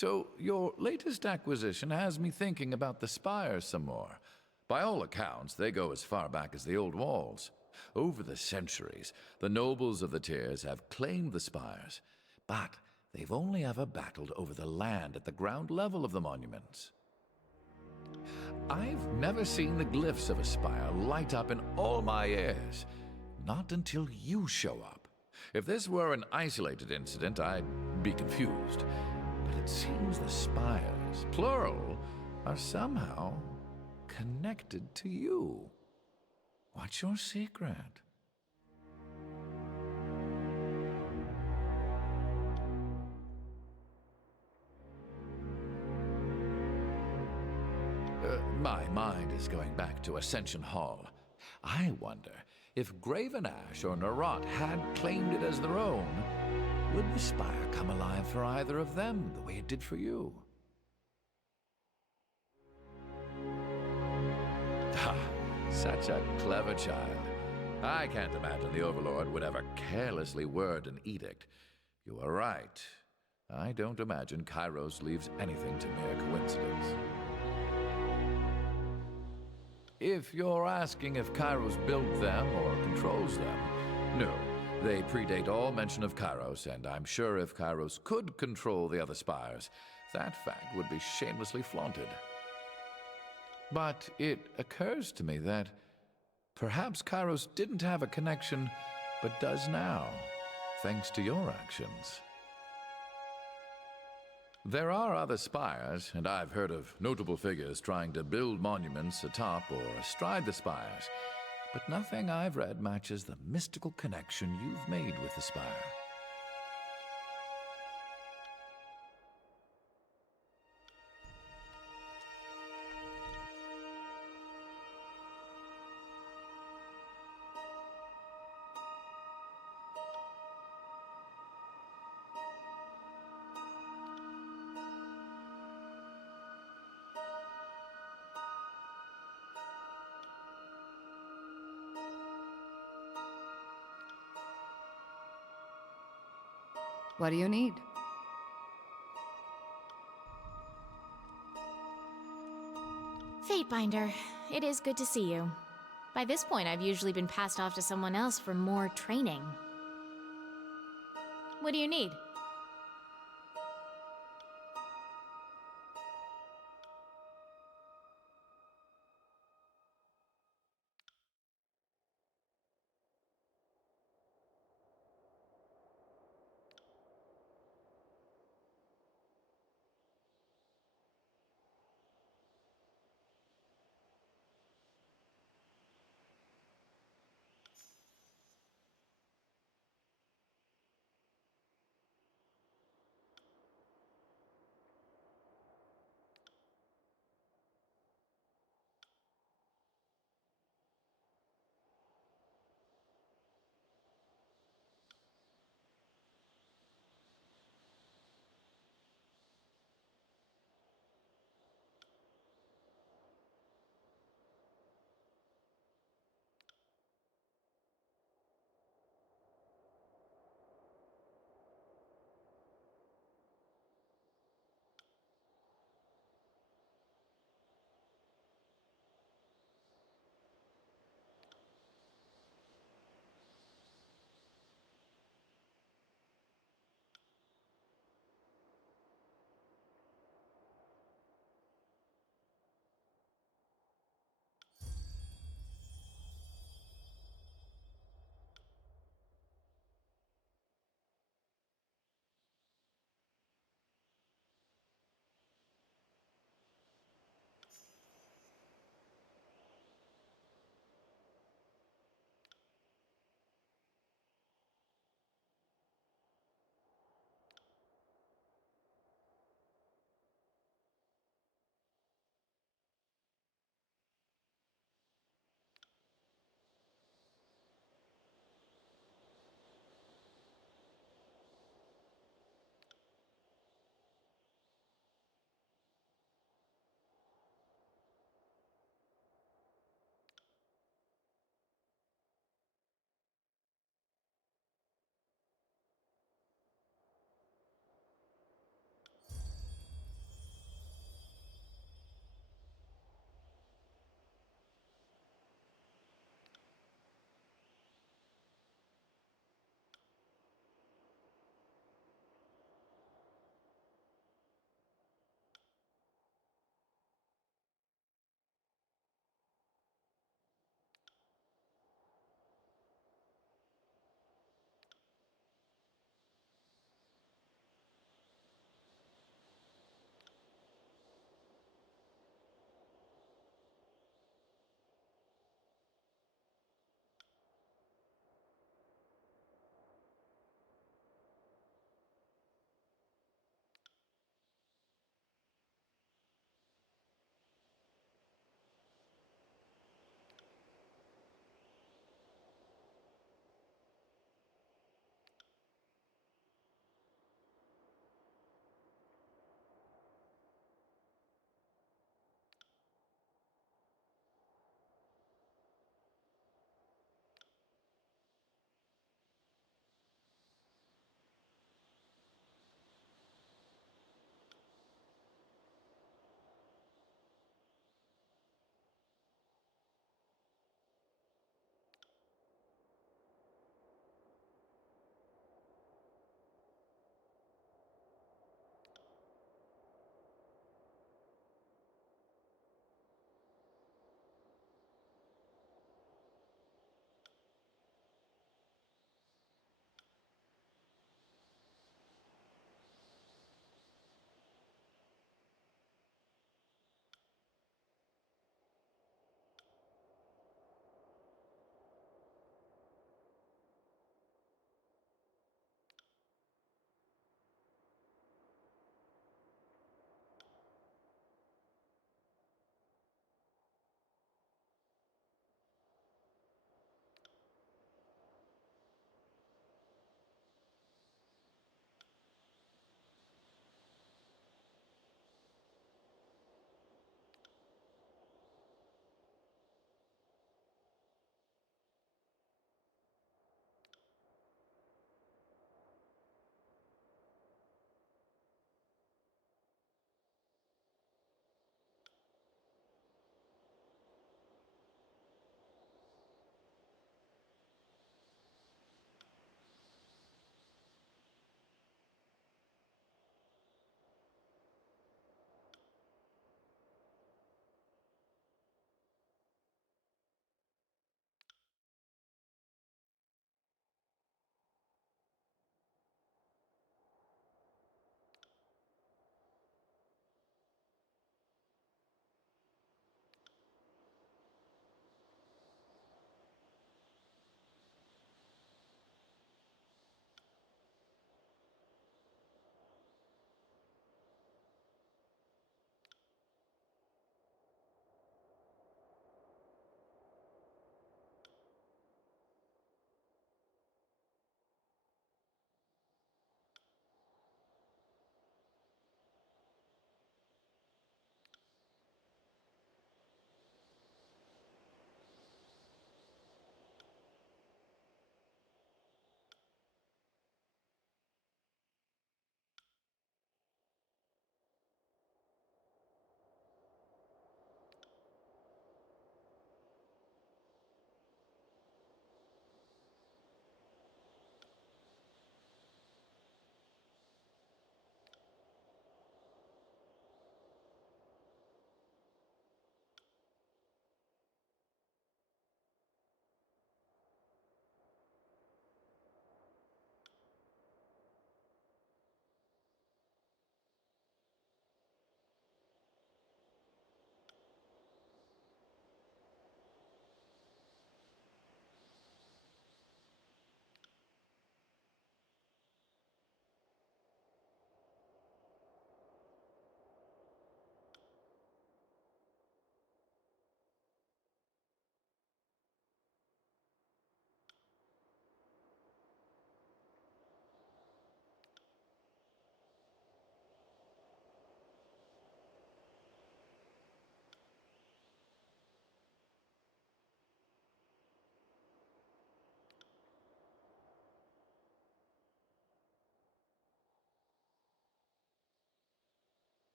So, your latest acquisition has me thinking about the Spires some more. By all accounts, they go as far back as the old walls. Over the centuries, the nobles of the tiers have claimed the Spires, but they've only ever battled over the land at the ground level of the monuments. I've never seen the glyphs of a spire light up in all my years. Not until you show up. If this were an isolated incident, I'd be confused. But it seems the spires, plural, are somehow connected to you. What's your secret? My mind is going back to Ascension Hall. I wonder if Graven Ash or Narot had claimed it as their own, would the spire come alive for either of them the way it did for you? Ha! Such a clever child. I can't imagine the Overlord would ever carelessly word an edict. You are right. I don't imagine Kairos leaves anything to mere coincidence. If you're asking if Kairos built them or controls them, no. They predate all mention of Kairos, and I'm sure if Kairos could control the other spires, that fact would be shamelessly flaunted. But it occurs to me that perhaps Kairos didn't have a connection, but does now, thanks to your actions. There are other spires, and I've heard of notable figures trying to build monuments atop or astride the spires, but nothing I've read matches the mystical connection you've made with the spire. What do you need? Fatebinder, it is good to see you. By this point, I've usually been passed off to someone else for more training. What do you need?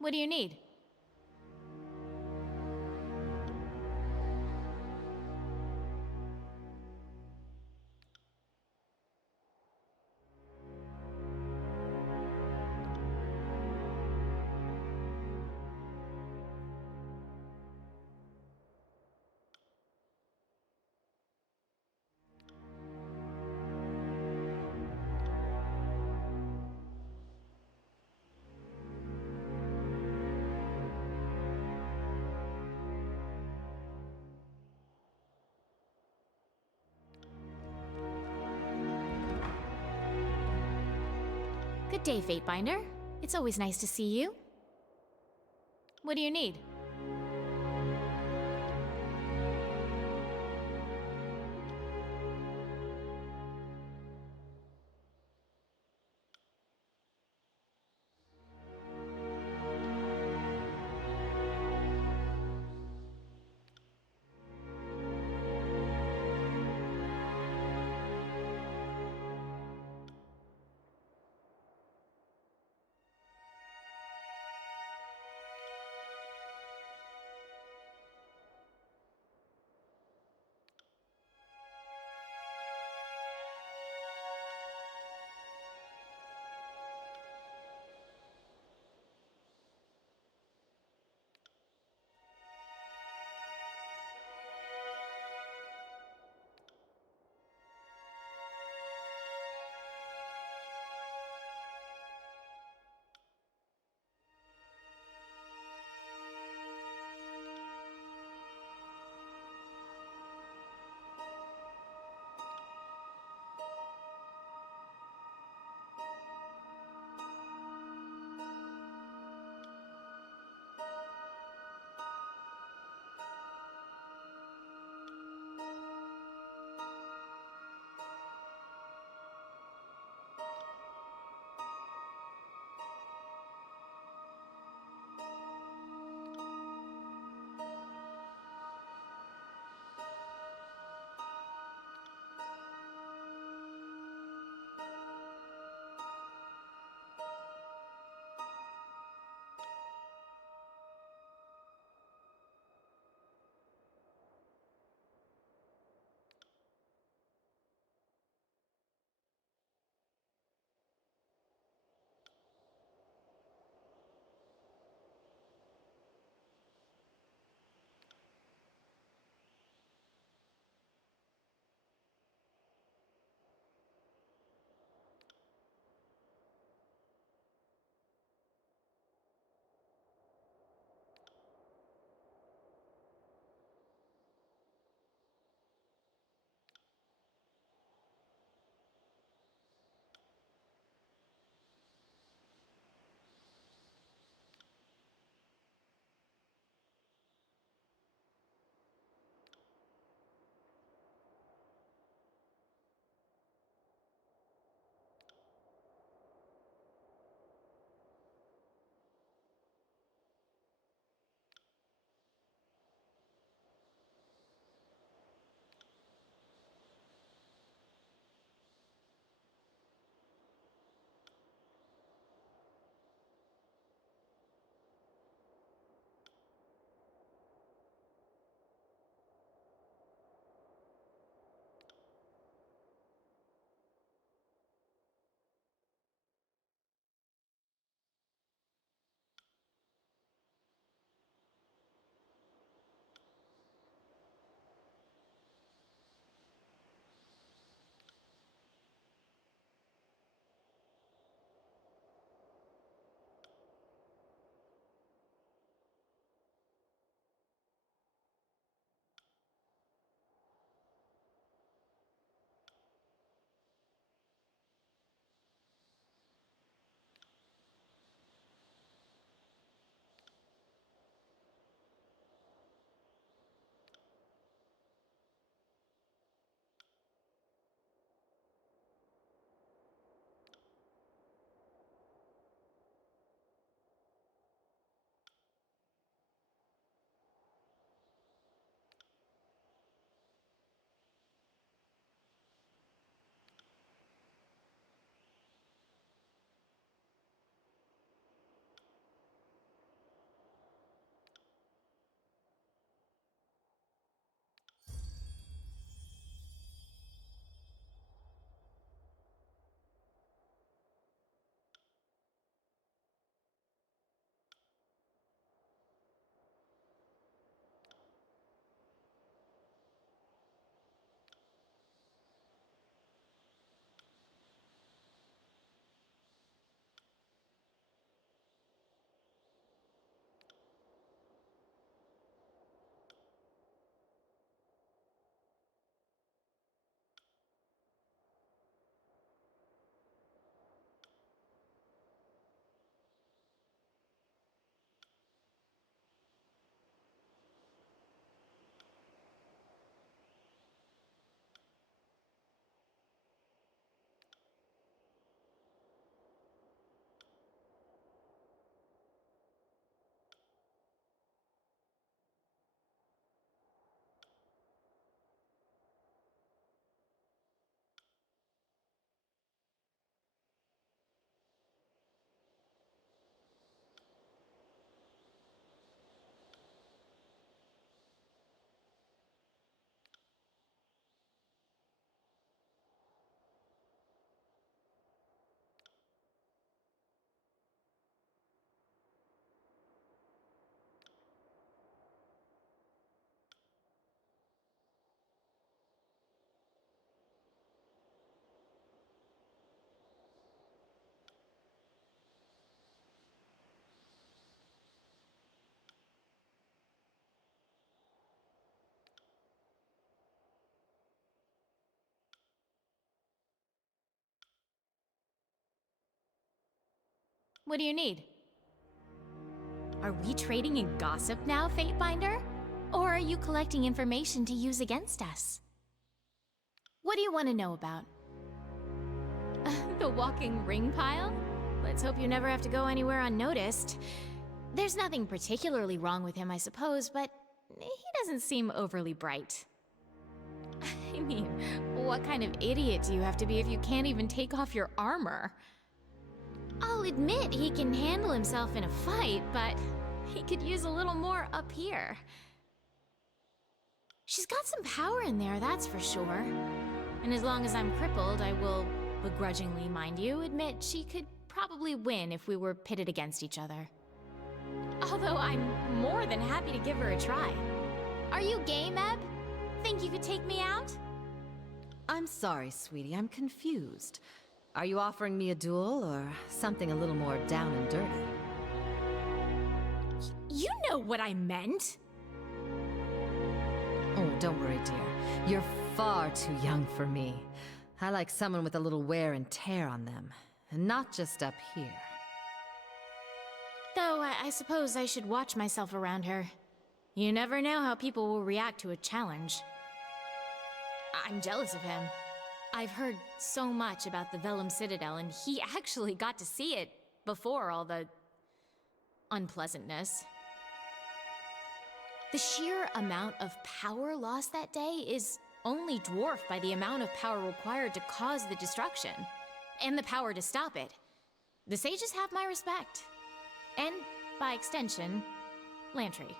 What do you need? Good day, Fatebinder. It's always nice to see you. What do you need? What do you need? Are we trading in gossip now, Fatebinder? Or are you collecting information to use against us? What do you want to know about? The walking ring pile? Let's hope you never have to go anywhere unnoticed. There's nothing particularly wrong with him, I suppose, but he doesn't seem overly bright. I mean, what kind of idiot do you have to be if you can't even take off your armor? I'll admit he can handle himself in a fight, but he could use a little more up here. She's got some power in there, that's for sure. And as long as I'm crippled, I will, begrudgingly mind you, admit she could probably win if we were pitted against each other. Although I'm more than happy to give her a try. Are you game, Eb? Think you could take me out? I'm sorry, sweetie, I'm confused. Are you offering me a duel, or something a little more down and dirty? You know what I meant! Oh, don't worry, dear. You're far too young for me. I like someone with a little wear and tear on them, and not just up here. Though I suppose I should watch myself around her. You never know how people will react to a challenge. I'm jealous of him. I've heard so much about the Vellum Citadel, and he actually got to see it before all the unpleasantness. The sheer amount of power lost that day is only dwarfed by the amount of power required to cause the destruction, and the power to stop it. The sages have my respect. And, by extension, Lantry.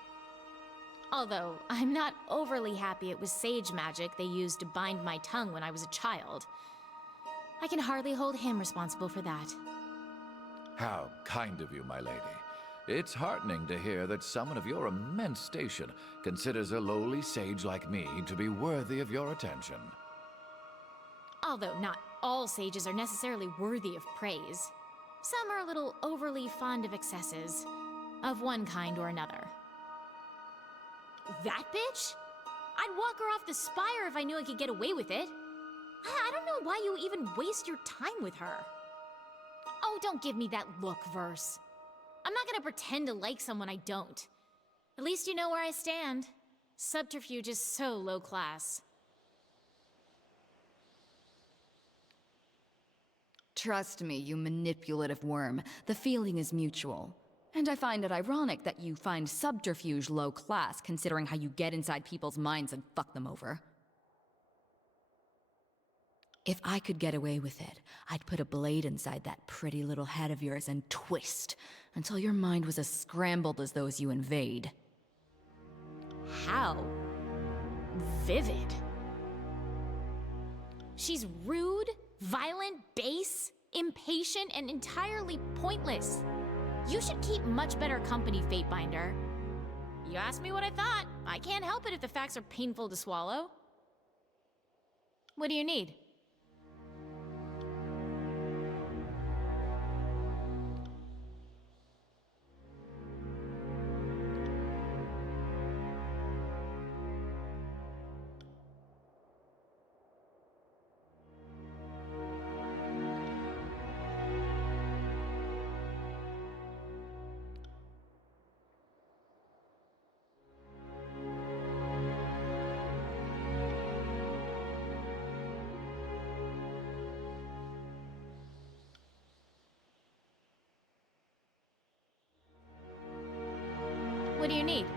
Although, I'm not overly happy it was sage magic they used to bind my tongue when I was a child. I can hardly hold him responsible for that. How kind of you, my lady. It's heartening to hear that someone of your immense station considers a lowly sage like me to be worthy of your attention. Although not all sages are necessarily worthy of praise. Some are a little overly fond of excesses, of one kind or another. That bitch? I'd walk her off the spire if I knew I could get away with it. I don't know why you even waste your time with her. Oh, don't give me that look, Verse. I'm not gonna pretend to like someone I don't. At least you know where I stand. Subterfuge is so low class. Trust me, you manipulative worm. The feeling is mutual. And I find it ironic that you find subterfuge low class, considering how you get inside people's minds and fuck them over. If I could get away with it, I'd put a blade inside that pretty little head of yours and twist, until your mind was as scrambled as those you invade. How vivid. She's rude, violent, base, impatient, and entirely pointless. You should keep much better company, Fatebinder. You asked me what I thought. I can't help it if the facts are painful to swallow. What do you need? What do you need?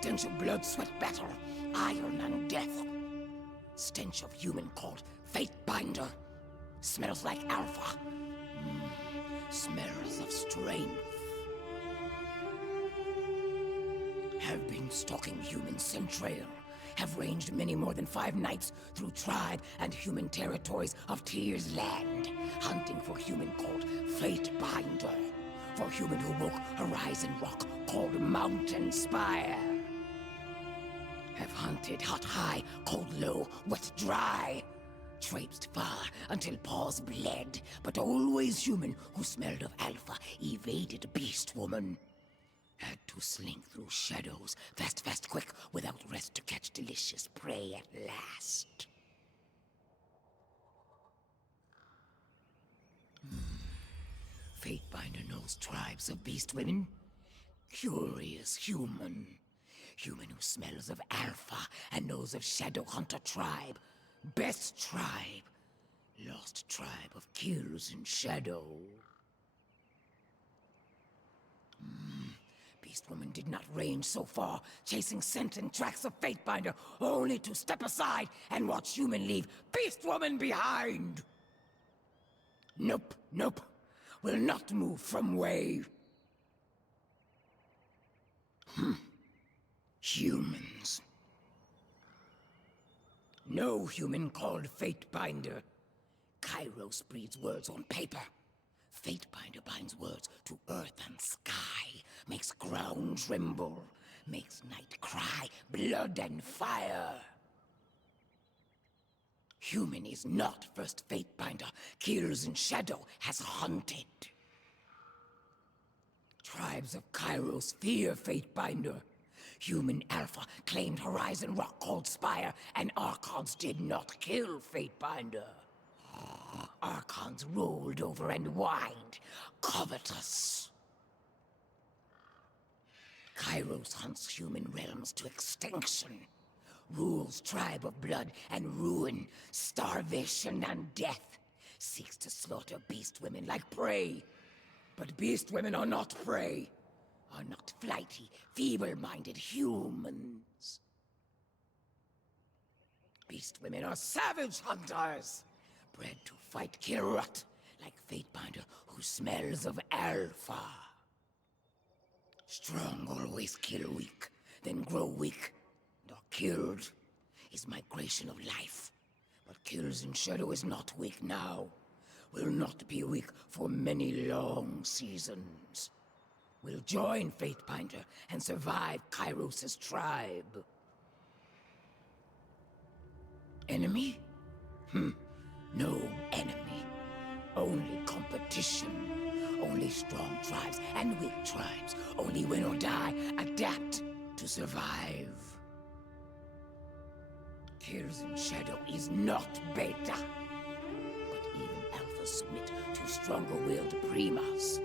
Stench of blood, sweat, battle, iron, and death. Stench of human called Fatebinder. Smells like alpha. Smells of strength. Have been stalking human Centrail. Have ranged many more than 5 nights through tribe and human territories of Tyr's land, hunting for human called Fatebinder. For human who woke Horizon Rock called Mountain Spire. Have hunted hot high, cold low, wet dry. Traipsed far until paws bled, but always human who smelled of alpha evaded beast woman. Had to slink through shadows, fast, fast, quick, without rest to catch delicious prey at last. Fatebinder knows tribes of beast women. Curious human. Human who smells of alpha and knows of Shadow Hunter tribe. Best tribe. Lost tribe of kills in shadow. Beast woman did not range so far, chasing scent and tracks of Fatebinder, only to step aside and watch human leave beast woman behind. Nope, nope. Will not move from way. Humans. No human called Fatebinder. Kairos breeds words on paper. Fatebinder binds words to earth and sky, makes ground tremble, makes night cry, blood and fire. Human is not first Fatebinder, kills in shadow, has hunted. Tribes of Kairos fear Fatebinder. Human Alpha claimed Horizon Rock called Spire, and Archons did not kill Fatebinder. Archons rolled over and whined, covetous. Kairos hunts human realms to extinction. Rules tribe of blood and ruin, starvation and death. Seeks to slaughter beast women like prey. But beast women are not prey. Are not flighty, feeble-minded humans. Beast women are savage hunters. Bred to fight kill rot, like Fatebinder who smells of alpha. Strong always kill weak, then grow weak. And are killed is migration of life. But kills in shadow is not weak now. Will not be weak for many long seasons. Will join Fatebinder and survive Kairos' tribe. Enemy? No enemy. Only competition. Only strong tribes and weak tribes. Only win or die, adapt to survive. Kills in shadow is not beta. But even alphas submit to stronger-willed primas.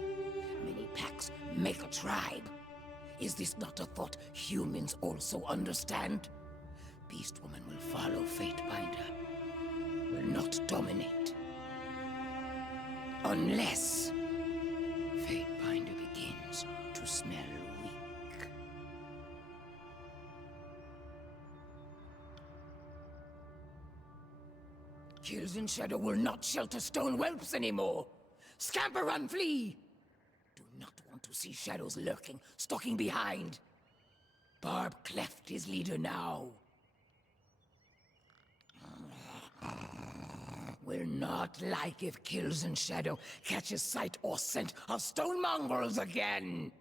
Many packs make a tribe. Is this not a thought humans also understand? Beast woman will follow Fatebinder. Will not dominate. Unless Fatebinder begins to smell weak. Kills in shadow will not shelter stone whelps anymore. Scamper and flee! Do not want to see shadows lurking, stalking behind. Barb cleft his leader now. Will not like if kills in shadow catches sight or scent of stone mongrels again.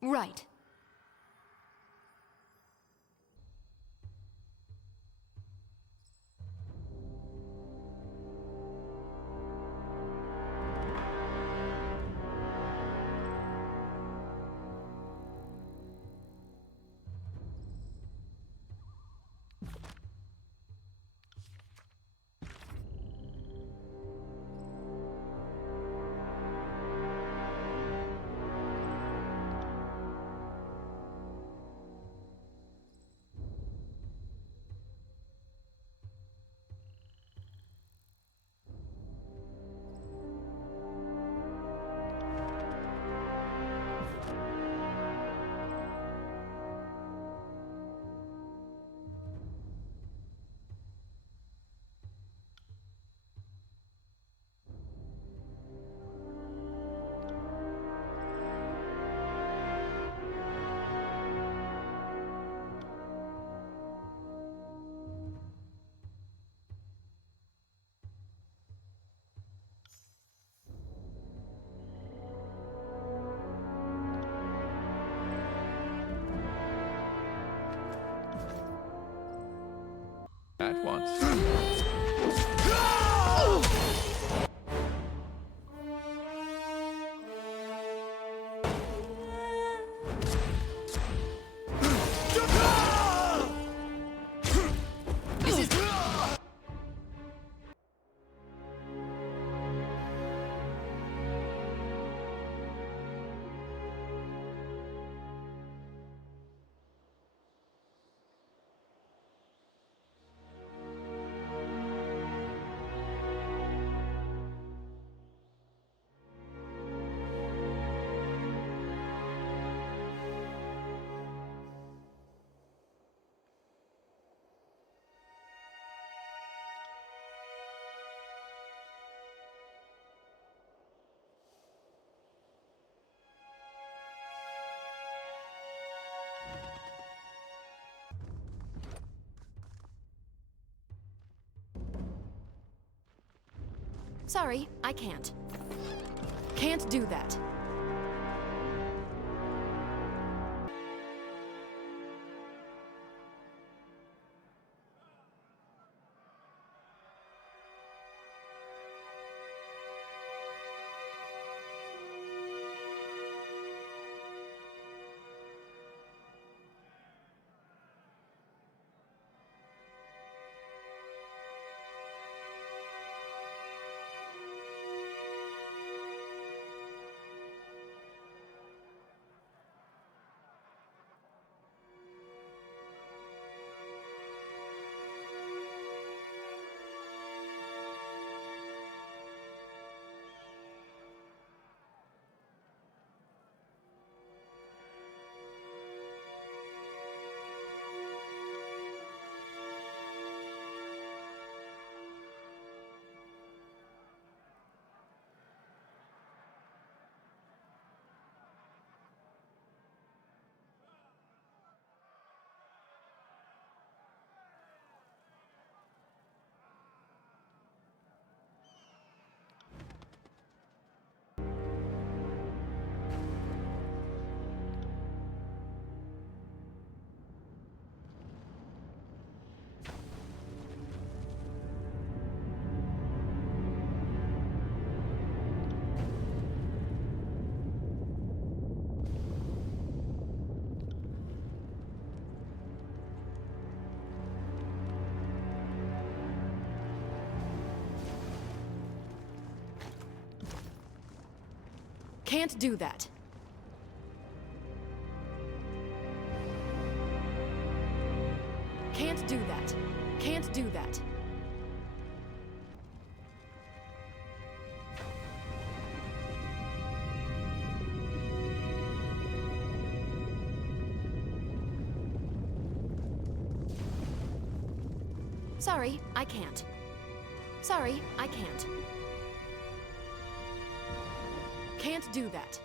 Right. once. Sorry, I can't. Can't do that. Can't do that. Can't do that. Can't do that. Sorry, I can't. Sorry, I can't. Can't do that.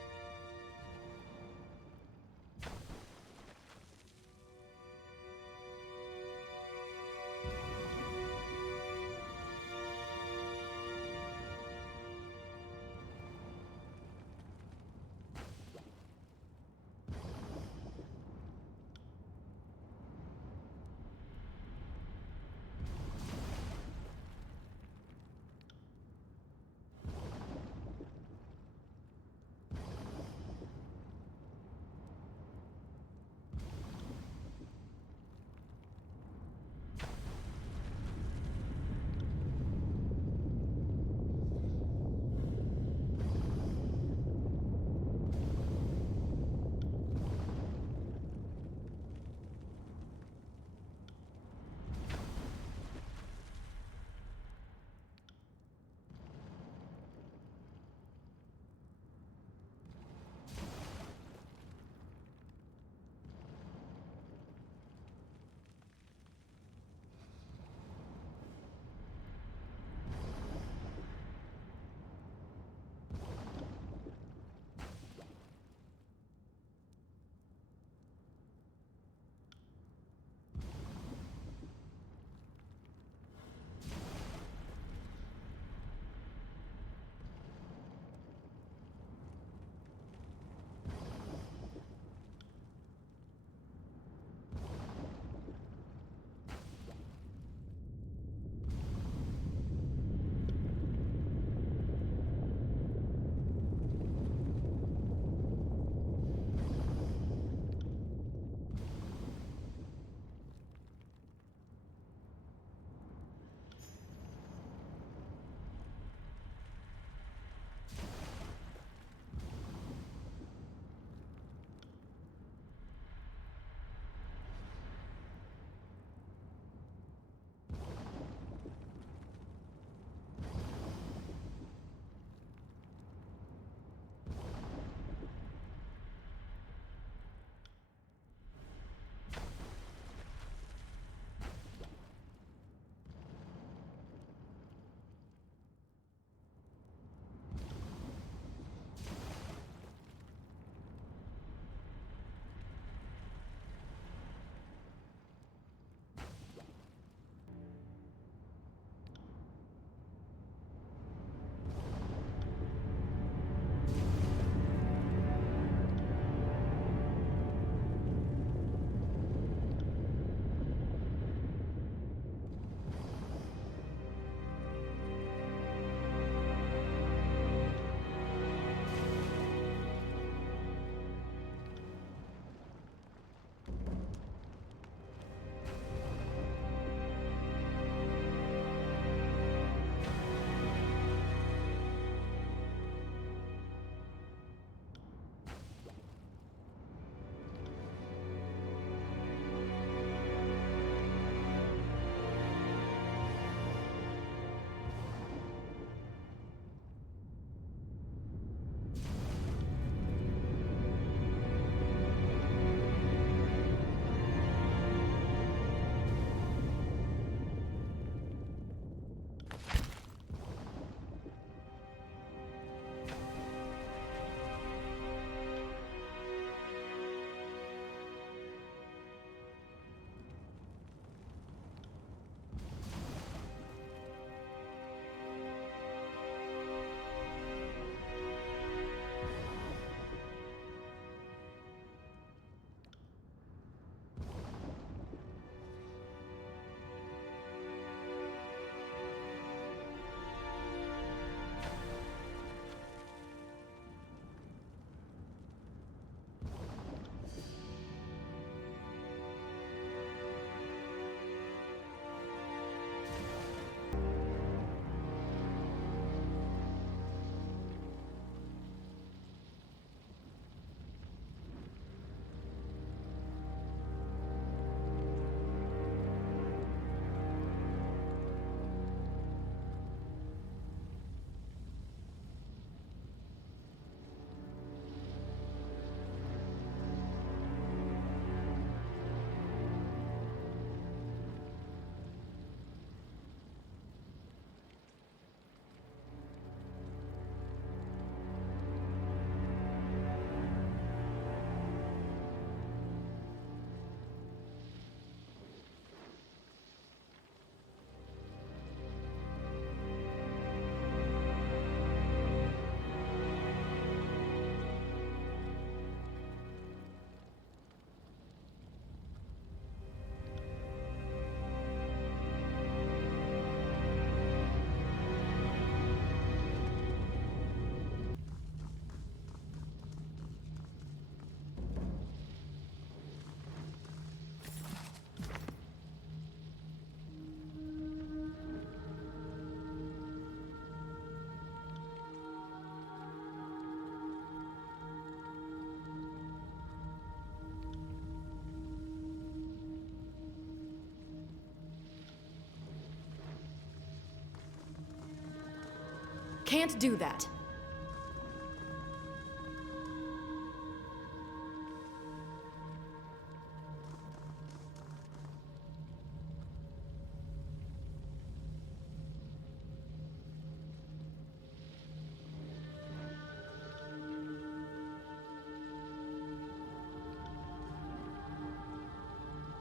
Can't do that.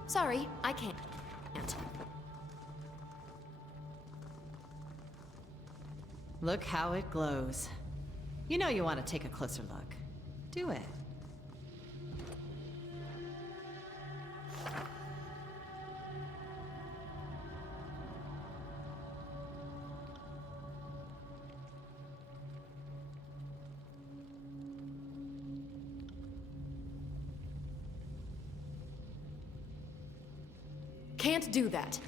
Sorry, I can't. Look how it glows. You know you want to take a closer look. Do it. Can't do that.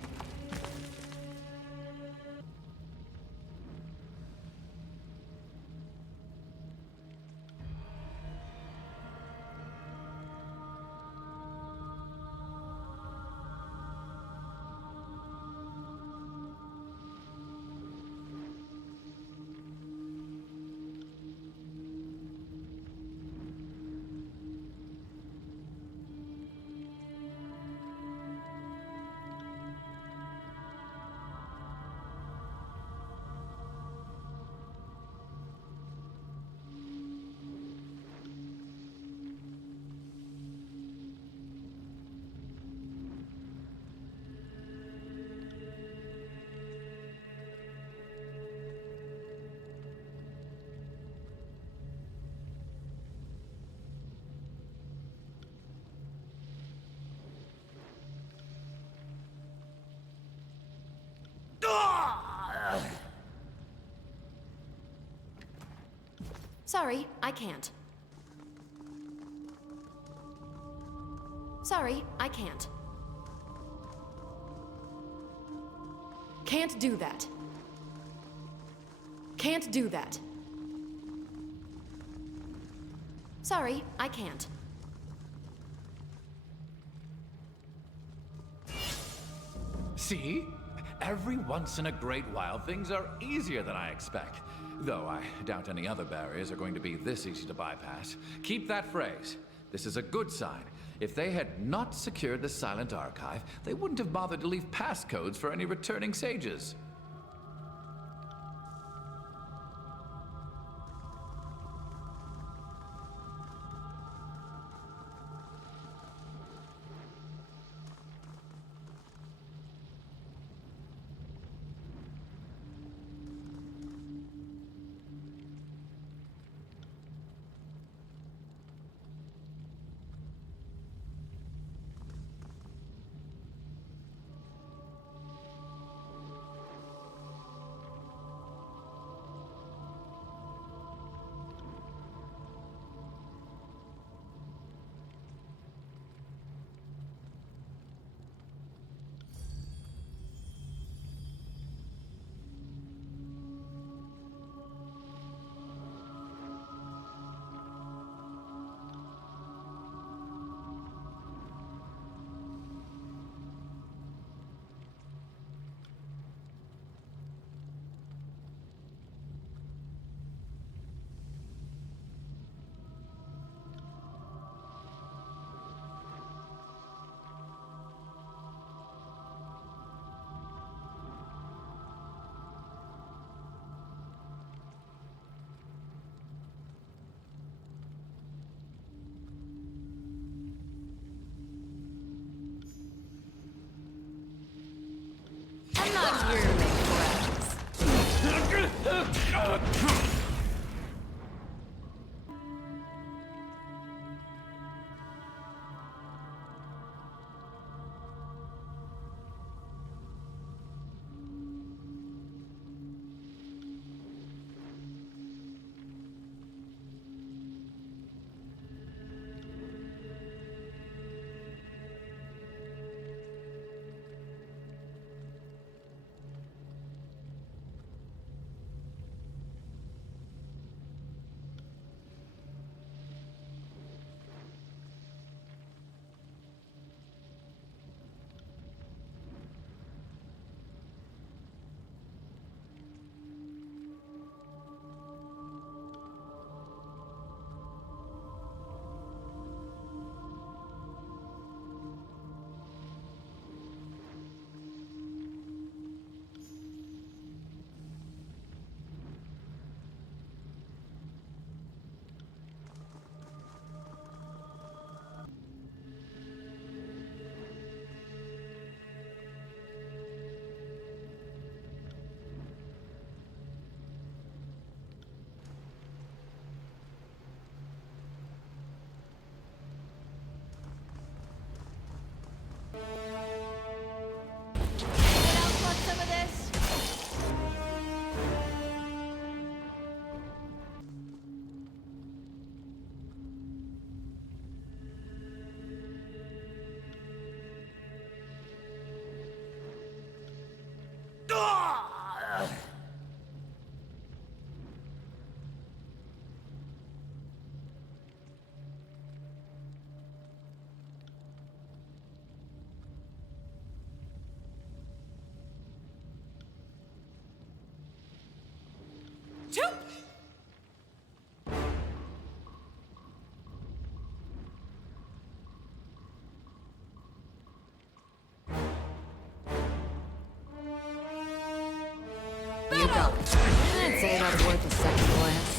Sorry, I can't. Sorry, I can't. Can't do that. Can't do that. Sorry, I can't. See? Every once in a great while, things are easier than I expect. Though I doubt any other barriers are going to be this easy to bypass. Keep that phrase. This is a good sign. If they had not secured the Silent Archive, they wouldn't have bothered to leave passcodes for any returning sages. I'm not here to make friends. I'd say that's worth a second glance.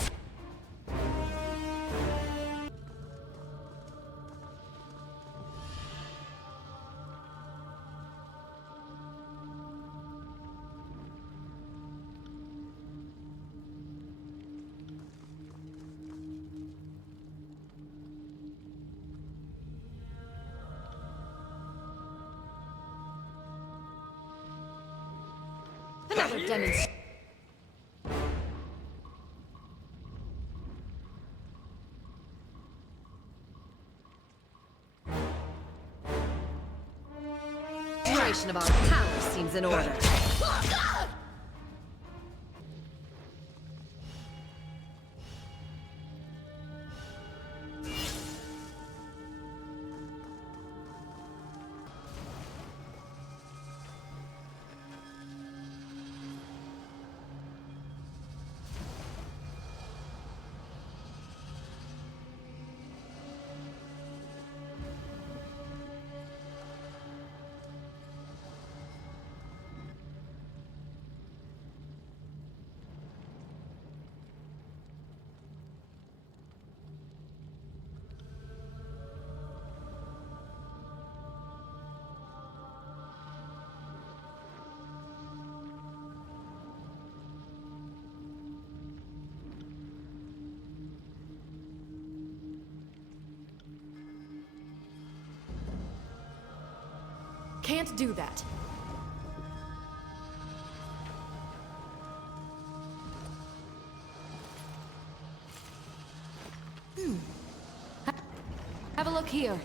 Another demonstration. Of our power seems in order. Can't do that. Have a look here.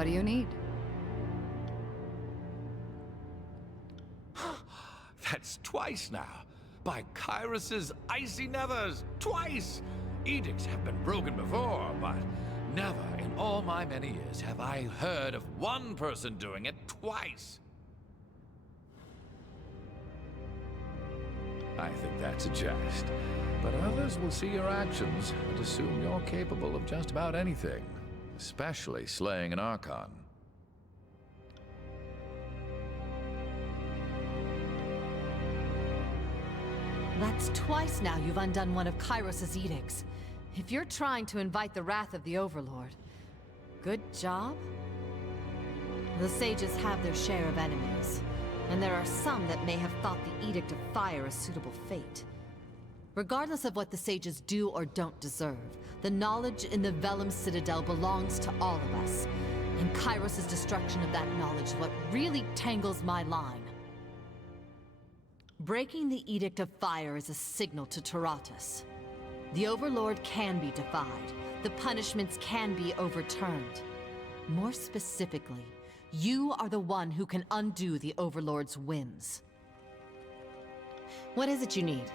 What do you need? That's twice now. By Kyros's icy nevers, twice! Edicts have been broken before, but never in all my many years have I heard of one person doing it twice. I think that's a jest, but others will see your actions and assume you're capable of just about anything, especially slaying an Archon. That's twice now you've undone one of Kairos' edicts. If you're trying to invite the wrath of the Overlord, good job. The sages have their share of enemies, and there are some that may have thought the Edict of Fire a suitable fate. Regardless of what the sages do or don't deserve, the knowledge in the Vellum Citadel belongs to all of us. And Kairos' destruction of that knowledge is what really tangles my line. Breaking the Edict of Fire is a signal to Taratus. The Overlord can be defied. The punishments can be overturned. More specifically, you are the one who can undo the Overlord's whims. What is it you need?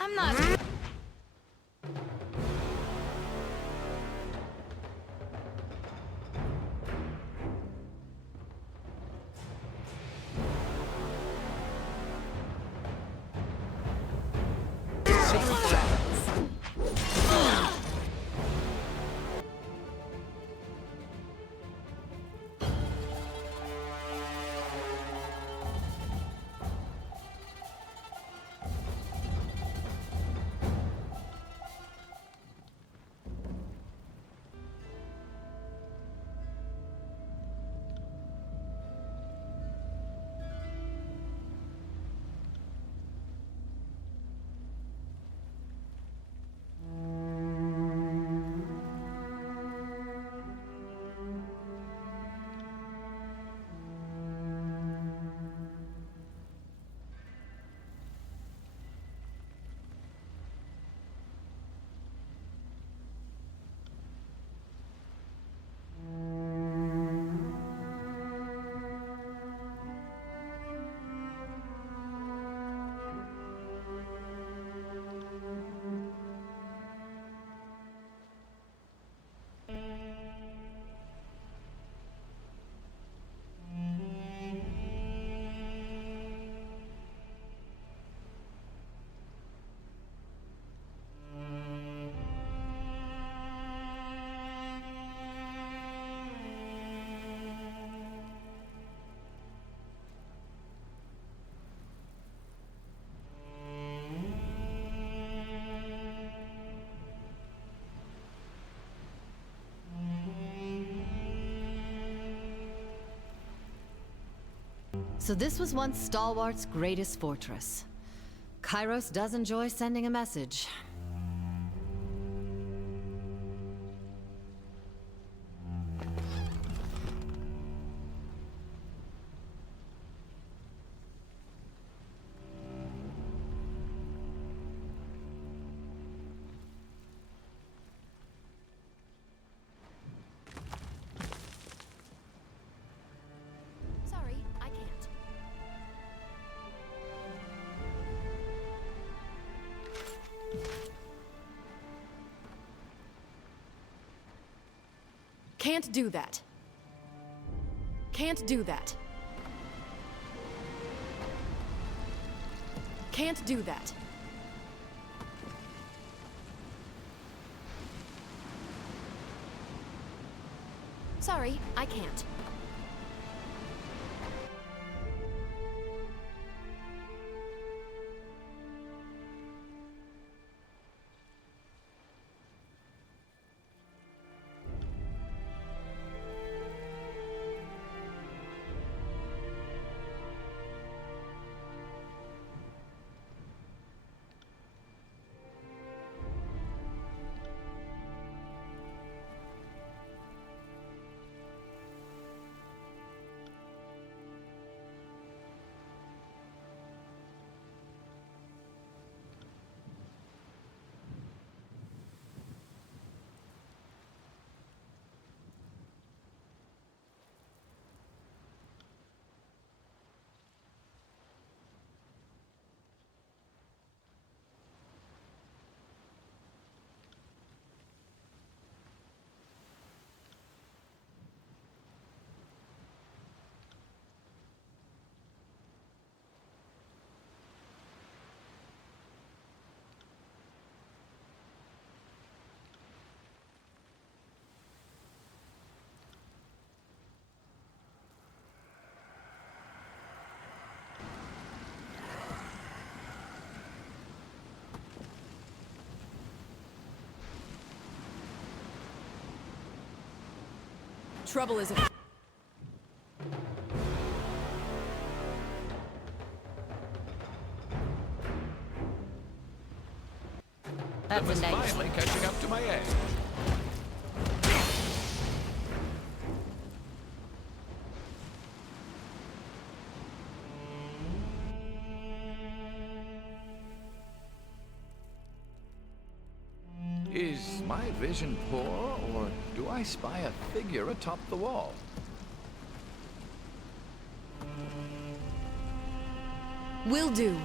I'm not... So this was once Stalwart's greatest fortress. Kairos does enjoy sending a message. Sorry, I can't. Can't do that. Can't do that. Can't do that. Sorry, I can't. Trouble is... That was finally catching up to my egg. Is my vision poor, or do I spy a figure atop the wall? Will do.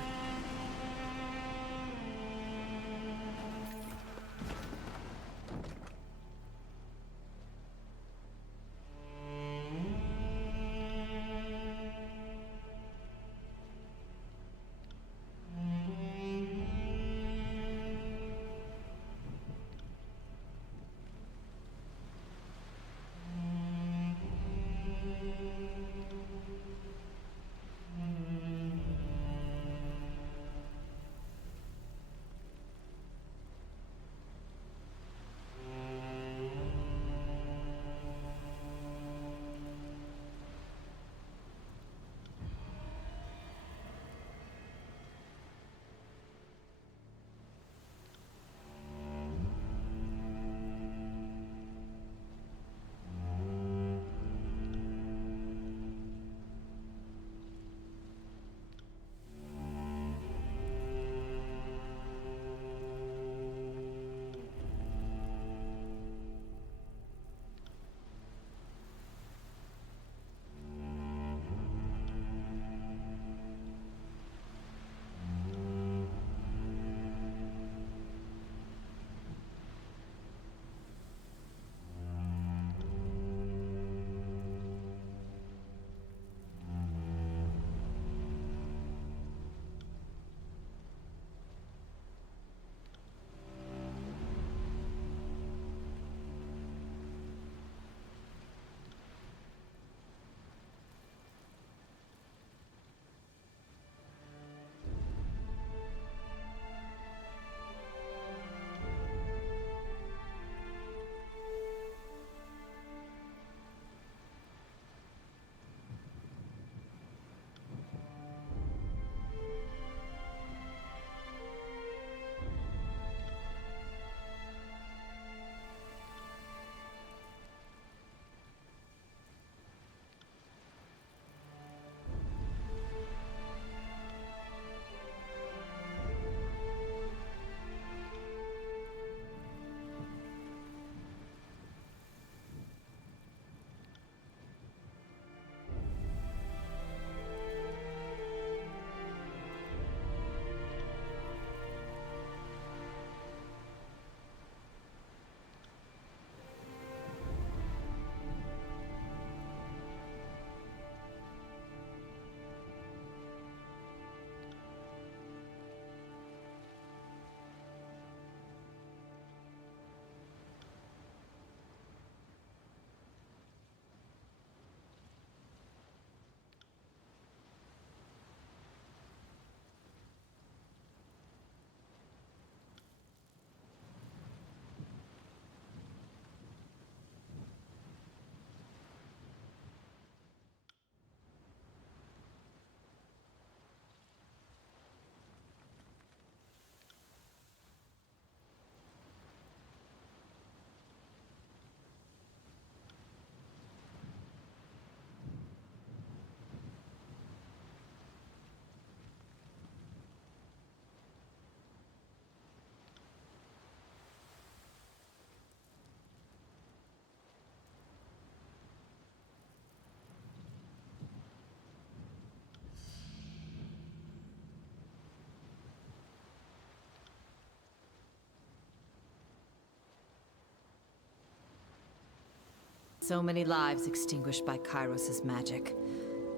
So many lives extinguished by Kairos' magic.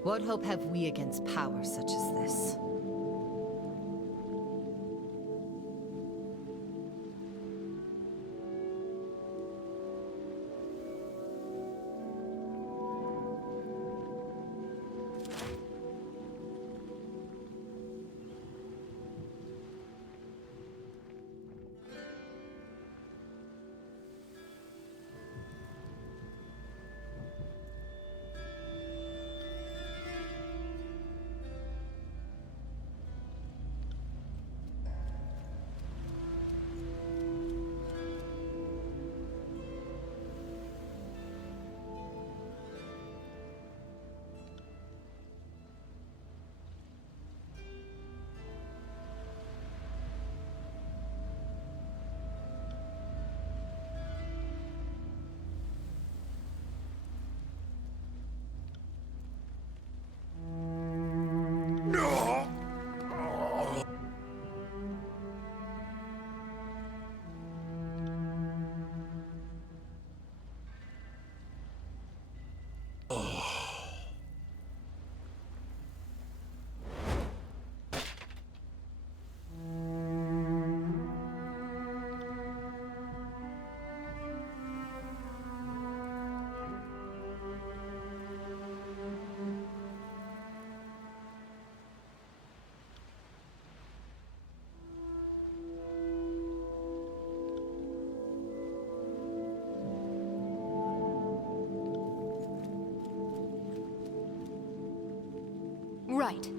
What hope have we against power such as this? Right.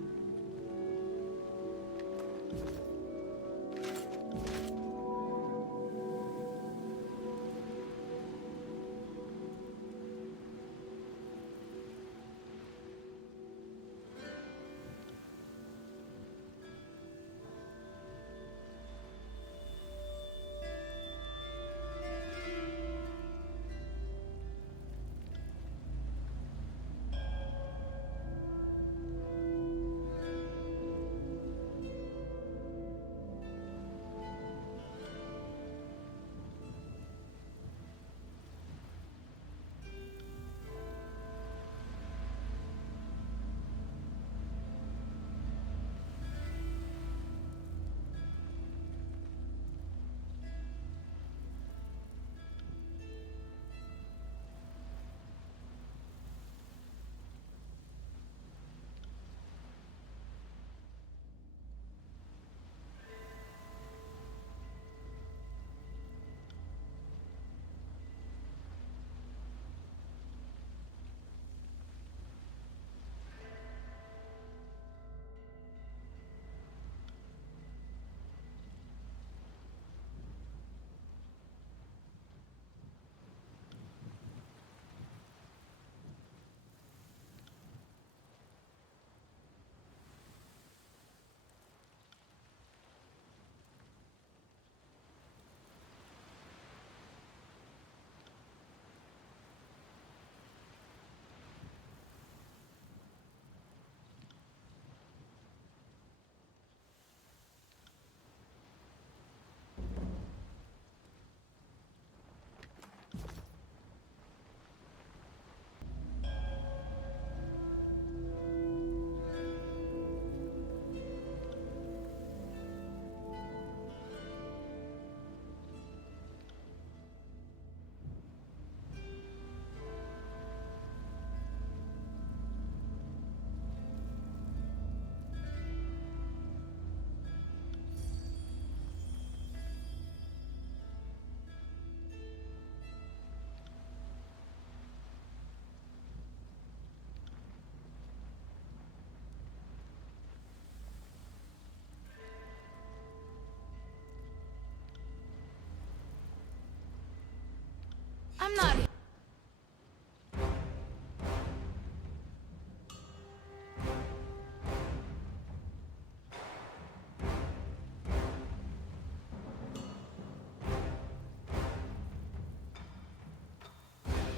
I'm not...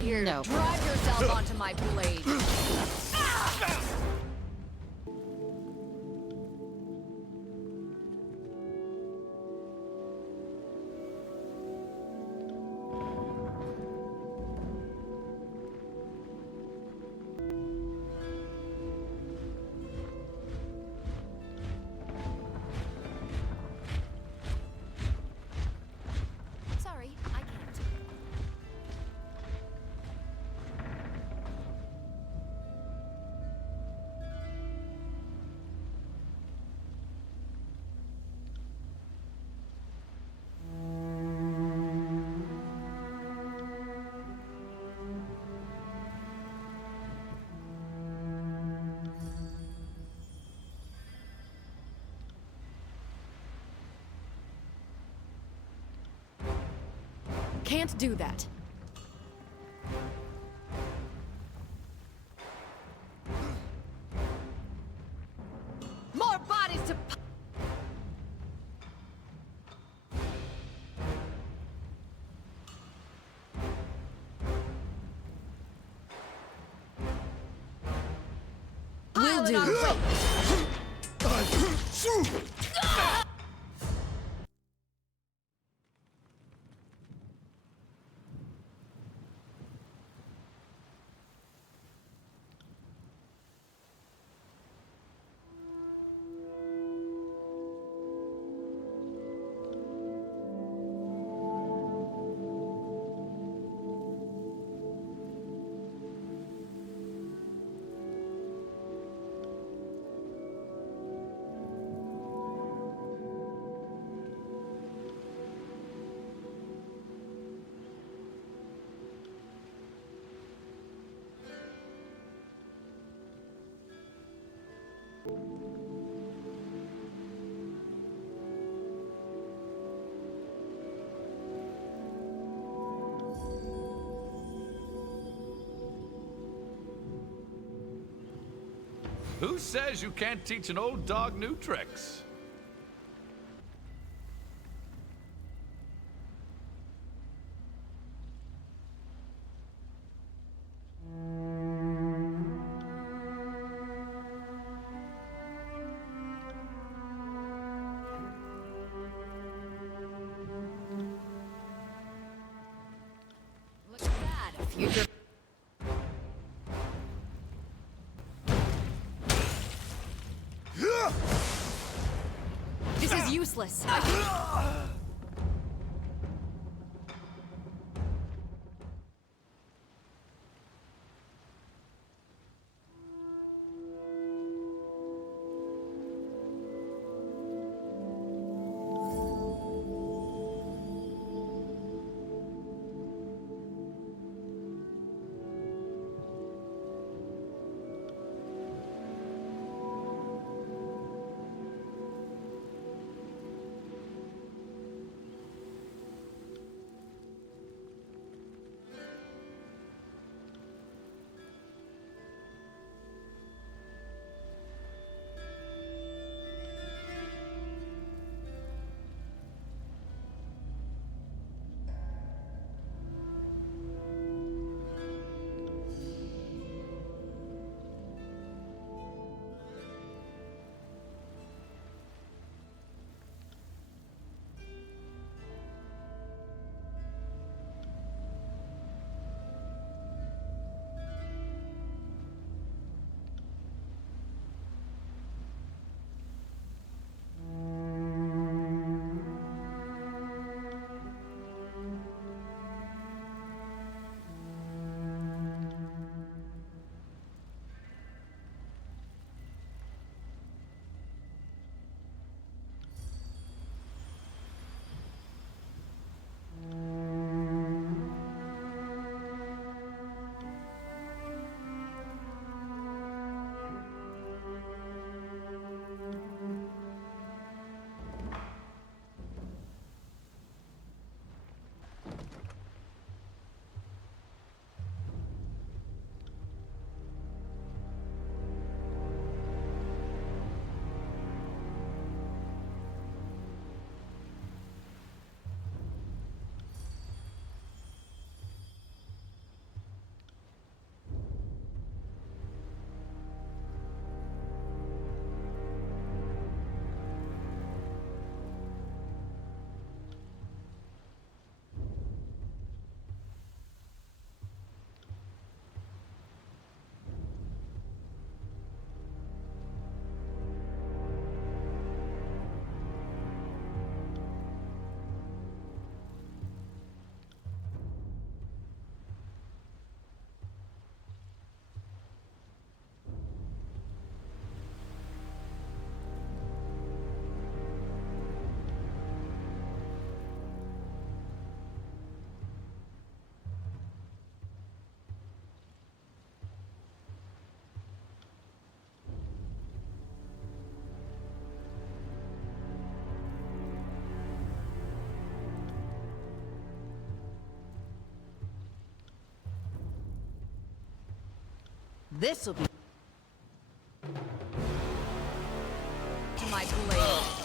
Here, No. drive yourself onto my blade. can't do that. More bodies to... Will do. Who says you can't teach an old dog new tricks? Look at that, a future... This is useless. This'll be To my blade.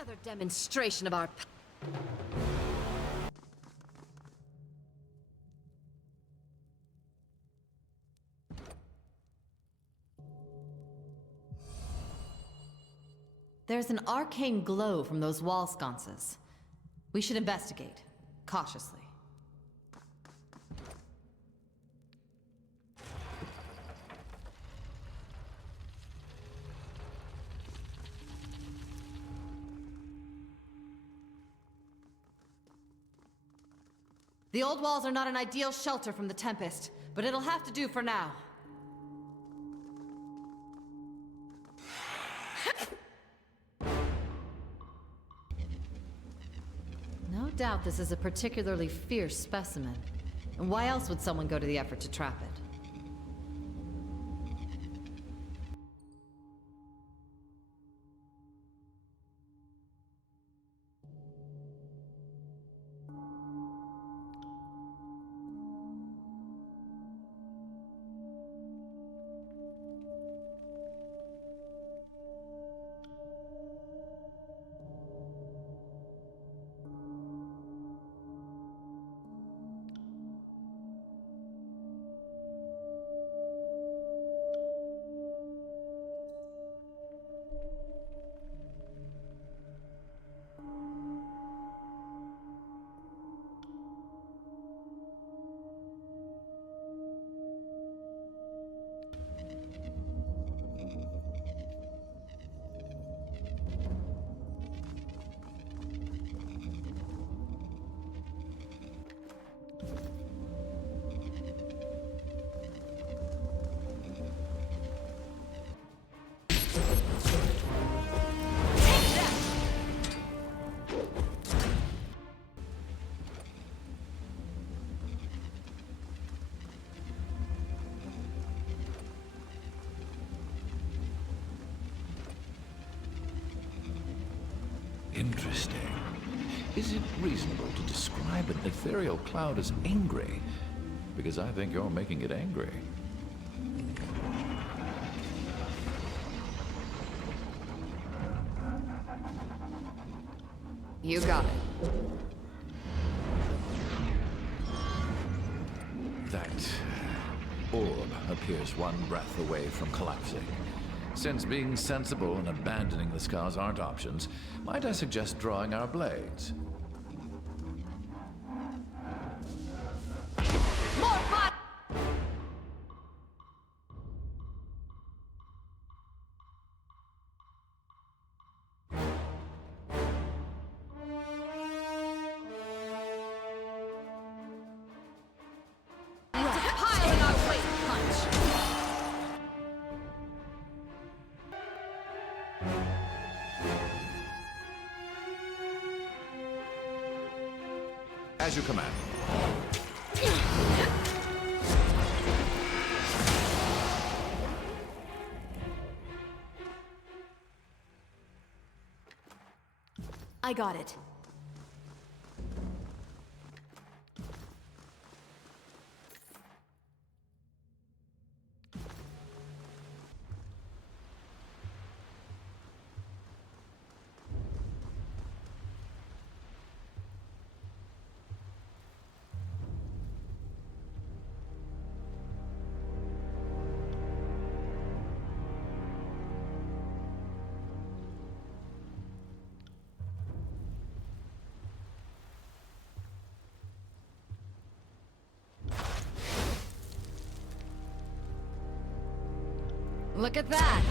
another demonstration of our There's an arcane glow from those wall sconces. We should investigate, cautiously. The old walls are not an ideal shelter from the Tempest, but it'll have to do for now. No doubt this is a particularly fierce specimen. And why else would someone go to the effort to trap it? Interesting. Is it reasonable to describe an ethereal cloud as angry? Because I think you're making it angry. You got it. That orb appears one breath away from collapsing. Since being sensible and abandoning the scars aren't options, might I suggest drawing our blades? As you command. I got it. Look at that!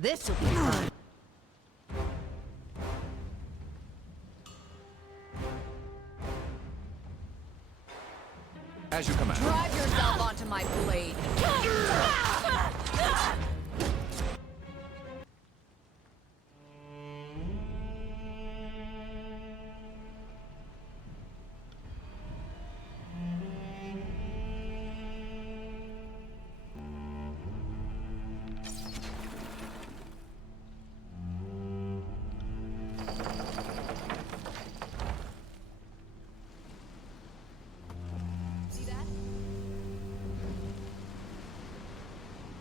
This'll be fun. As you command. Drive yourself onto my blade.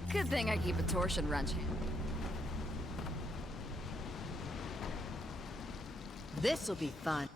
Good thing I keep a torsion wrench handy. This'll be fun.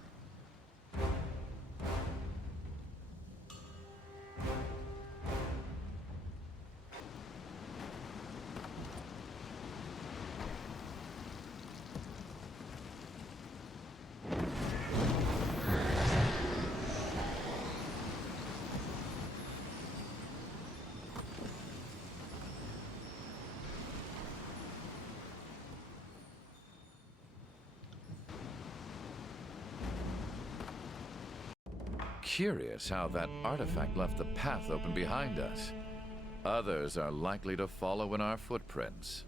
Curious how that artifact left the path open behind us. Others are likely to follow in our footprints.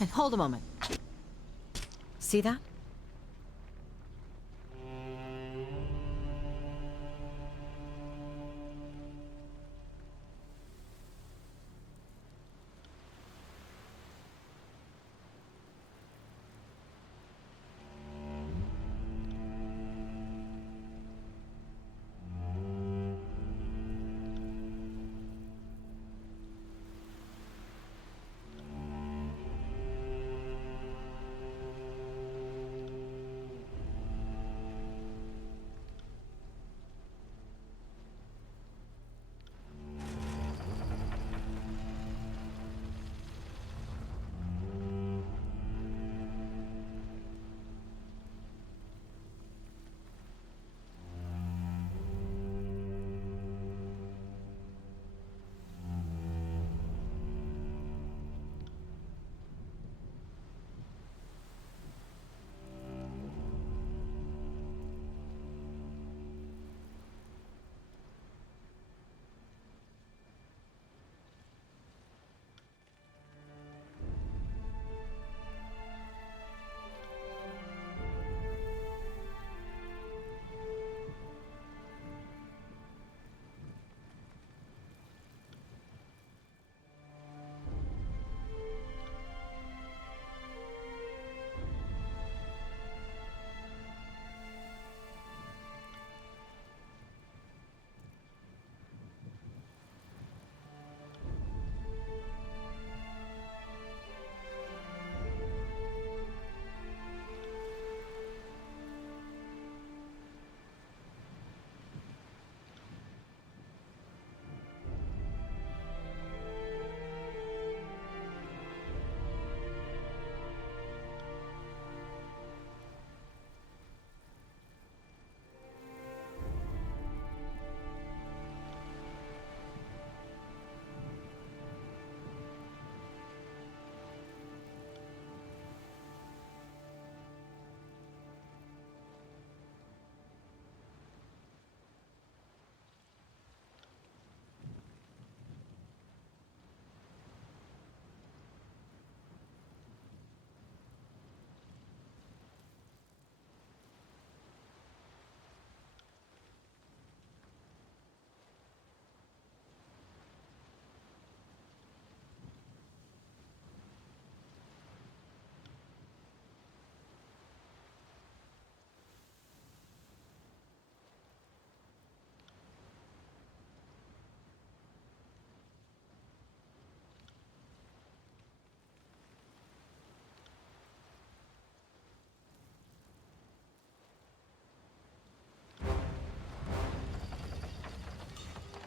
And hold a moment. See that?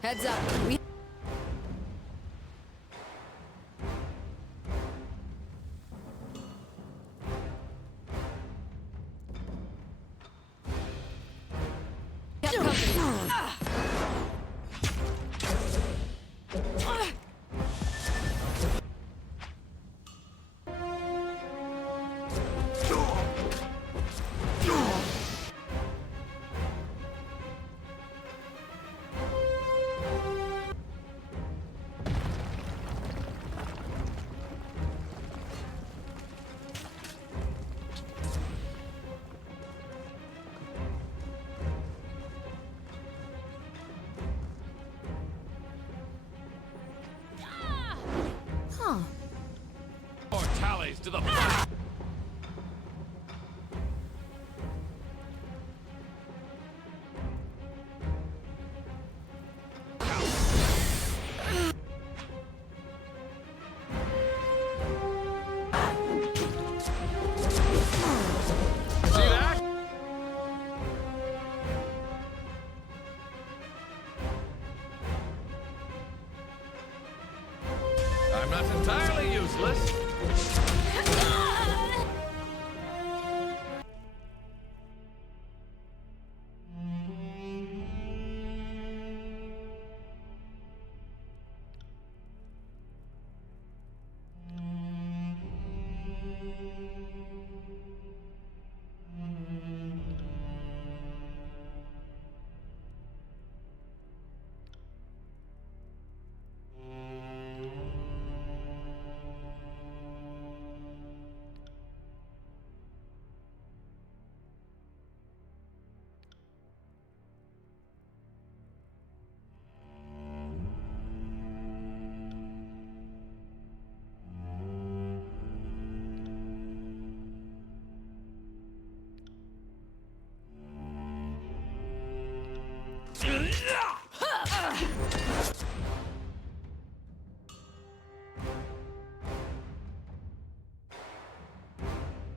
Heads up. More tallies to the front. I'm not entirely useless.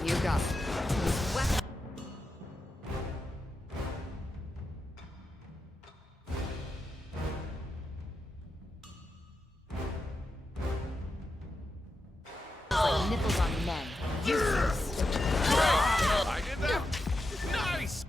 You got it. Weapon. Like nipples on men. Useless. I did that. Nice.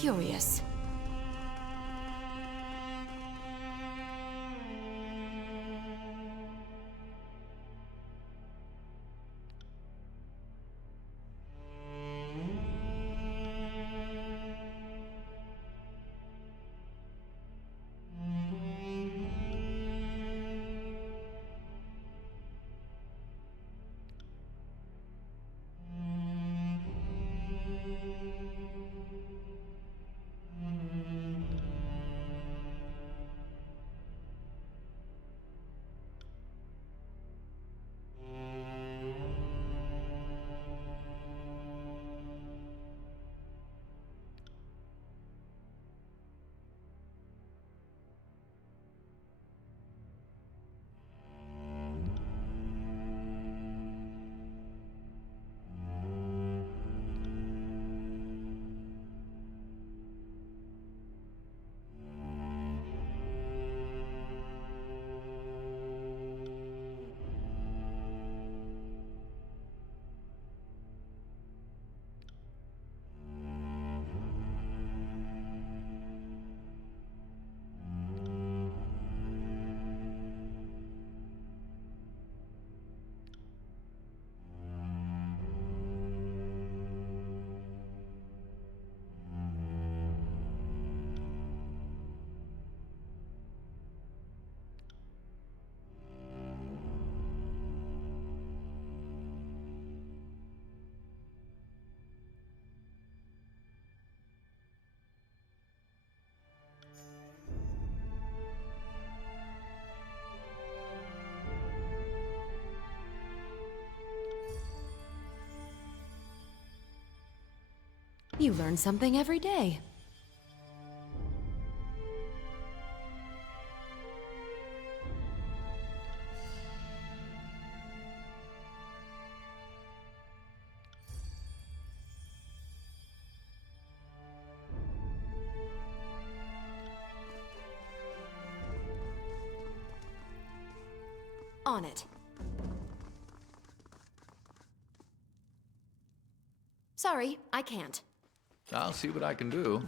Curious. You learn something every day. On it. Sorry, I can't. I'll see what I can do.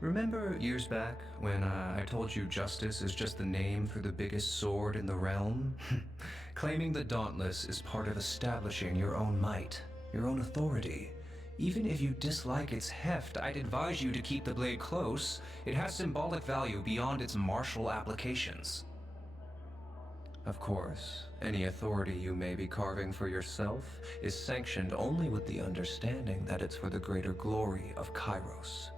Remember years back when I told you justice is just the name for the biggest sword in the realm? Claiming the Dauntless is part of establishing your own might, your own authority. Even if you dislike its heft, I'd advise you to keep the blade close. It has symbolic value beyond its martial applications. Of course, any authority you may be carving for yourself is sanctioned only with the understanding that it's for the greater glory of Kairos.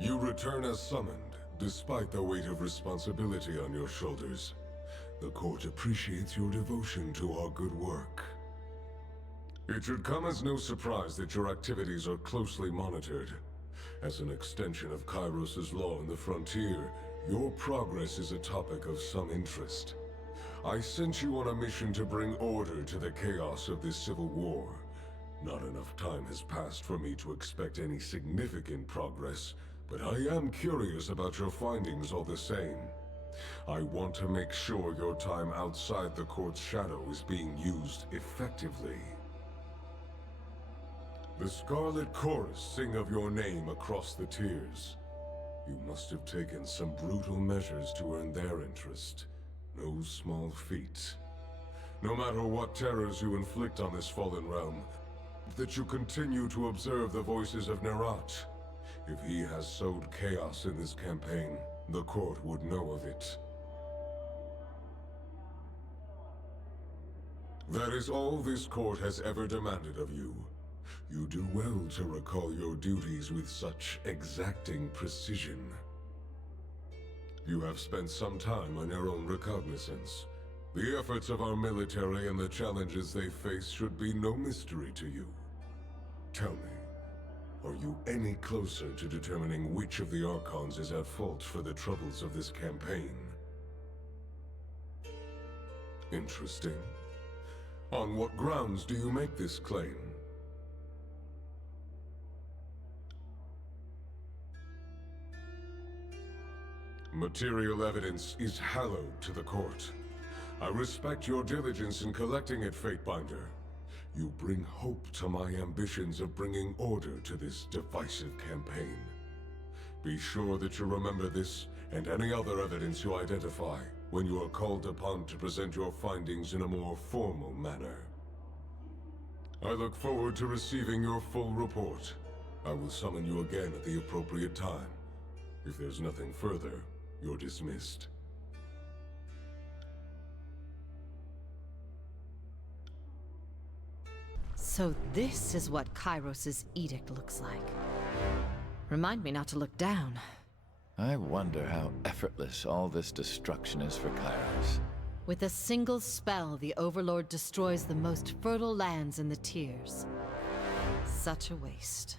You return as summoned, despite the weight of responsibility on your shoulders. The court appreciates your devotion to our good work. It should come as no surprise that your activities are closely monitored. As an extension of Kairos' law in the frontier, your progress is a topic of some interest. I sent you on a mission to bring order to the chaos of this civil war. Not enough time has passed for me to expect any significant progress, but I am curious about your findings all the same. I want to make sure your time outside the court's shadow is being used effectively. The Scarlet Chorus sing of your name across the tiers. You must have taken some brutal measures to earn their interest. No small feat. No matter what terrors you inflict on this fallen realm, that you continue to observe the voices of Nerat. If he has sowed chaos in this campaign, the court would know of it. That is all this court has ever demanded of you. You do well to recall your duties with such exacting precision. You have spent some time on your own recognizance. The efforts of our military and the challenges they face should be no mystery to you. Tell me, are you any closer to determining which of the Archons is at fault for the troubles of this campaign? Interesting. On what grounds do you make this claim? Material evidence is hallowed to the court. I respect your diligence in collecting it, Fatebinder. You bring hope to my ambitions of bringing order to this divisive campaign. Be sure that you remember this and any other evidence you identify when you are called upon to present your findings in a more formal manner. I look forward to receiving your full report. I will summon you again at the appropriate time. If there's nothing further, you're dismissed. So this is what Kairos' edict looks like. Remind me not to look down. I wonder how effortless all this destruction is for Kairos. With a single spell, the Overlord destroys the most fertile lands in the tiers. Such a waste.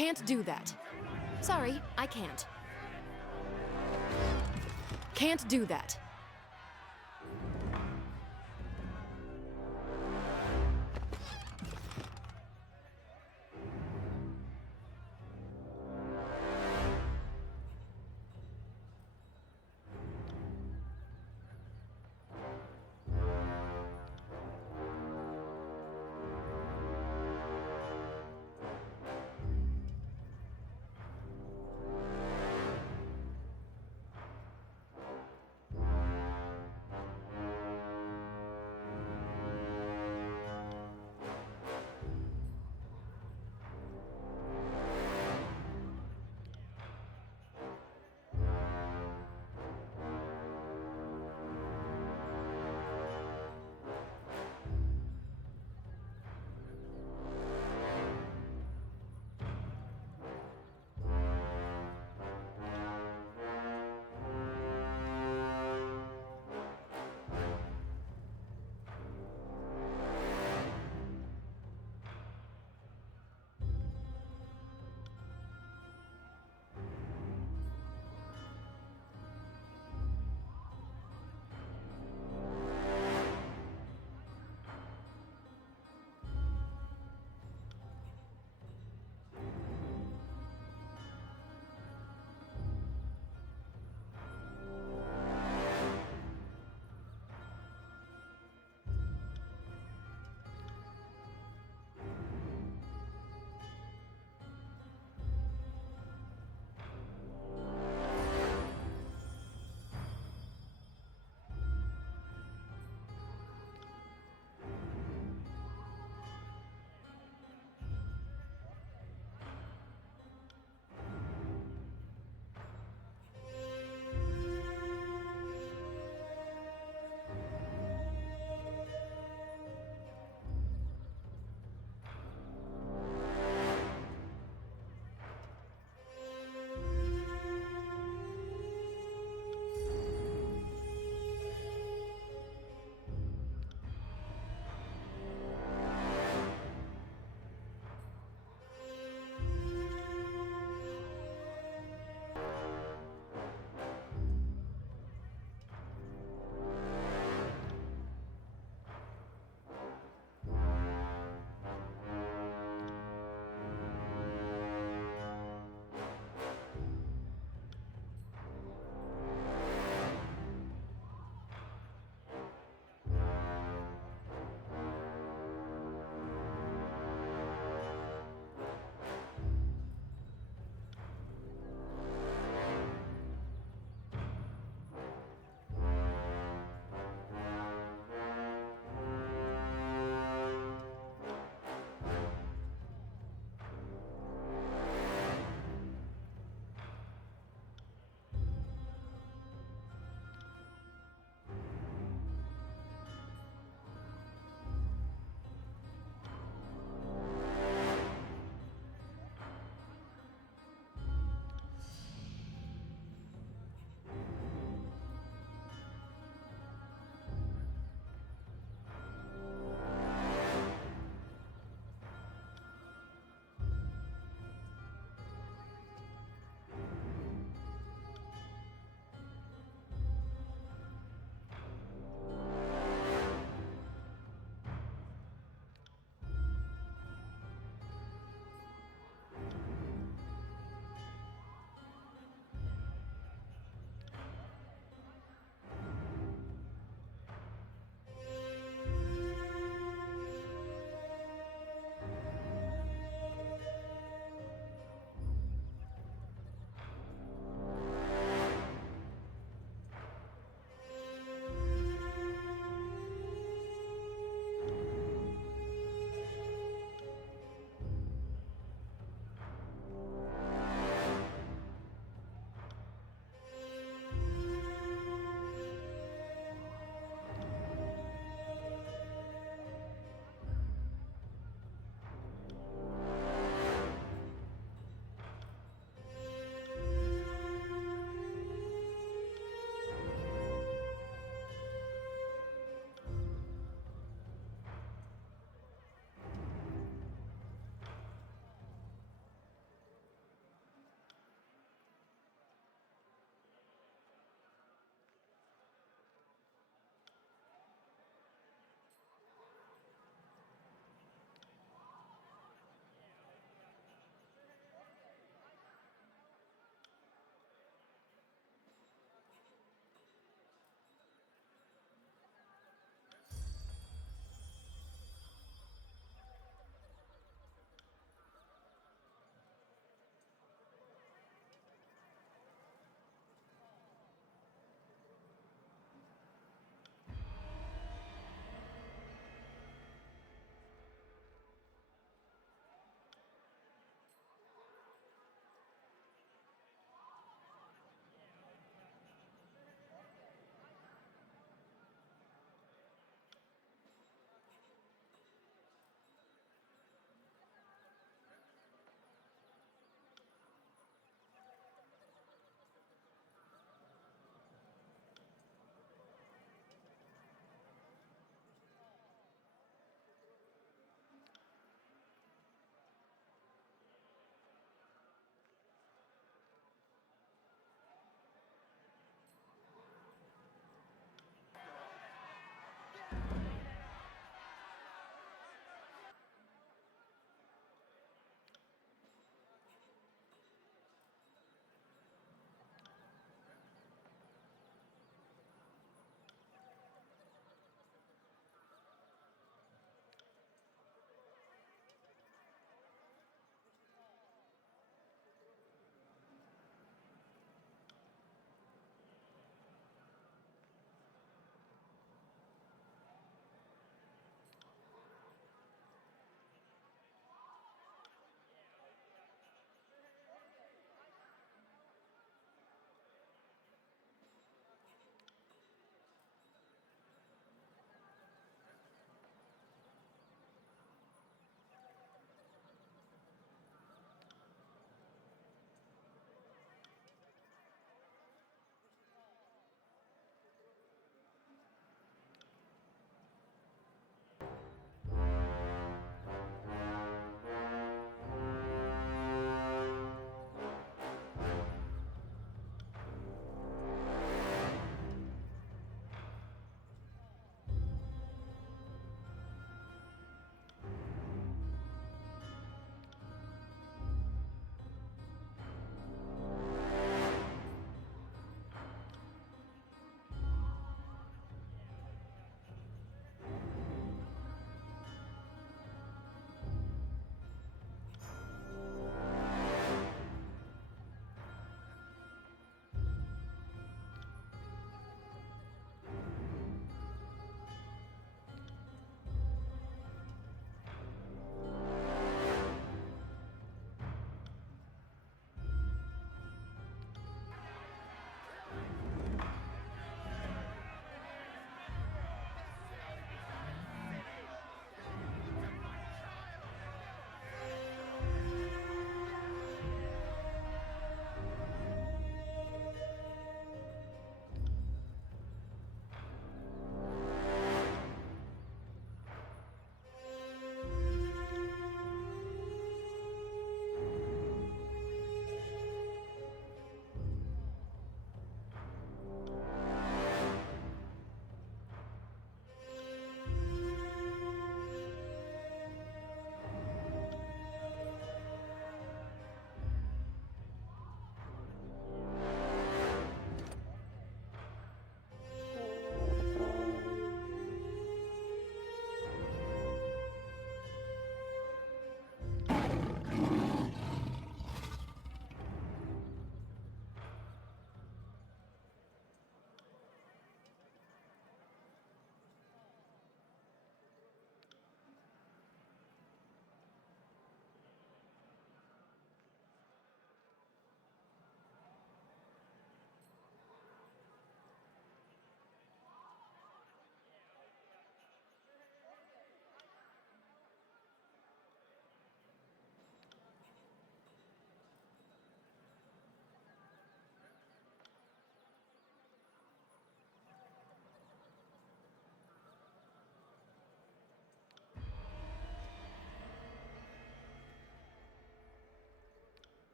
Can't do that. Sorry, I can't. Can't do that.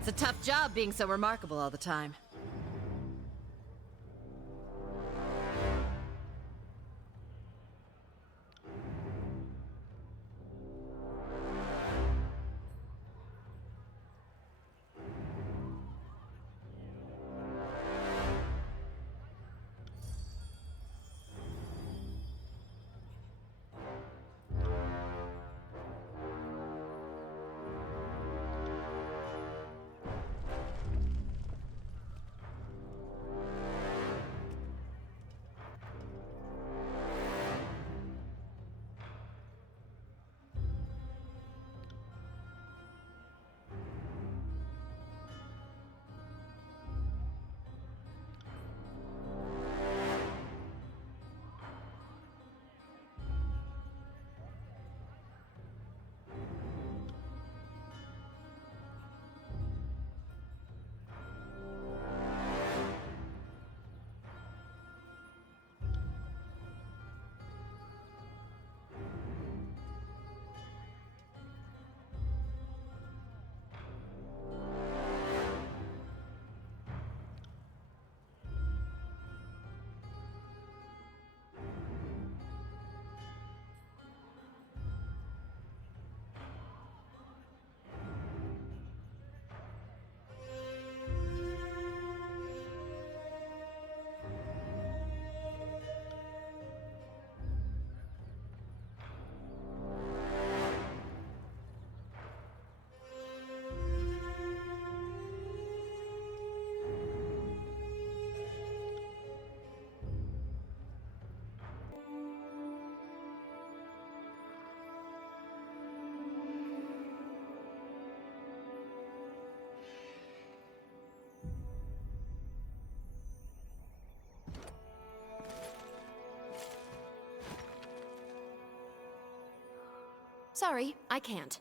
It's a tough job being so remarkable all the time. Sorry, I can't.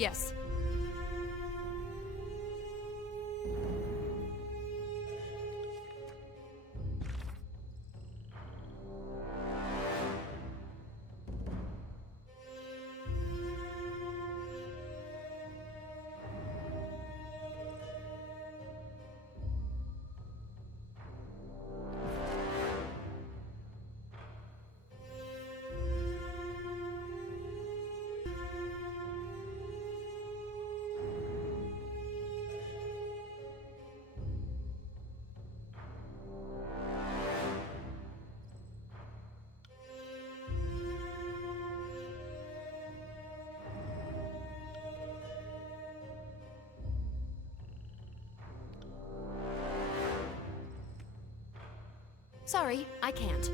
Yes. Sorry, I can't.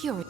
Curious.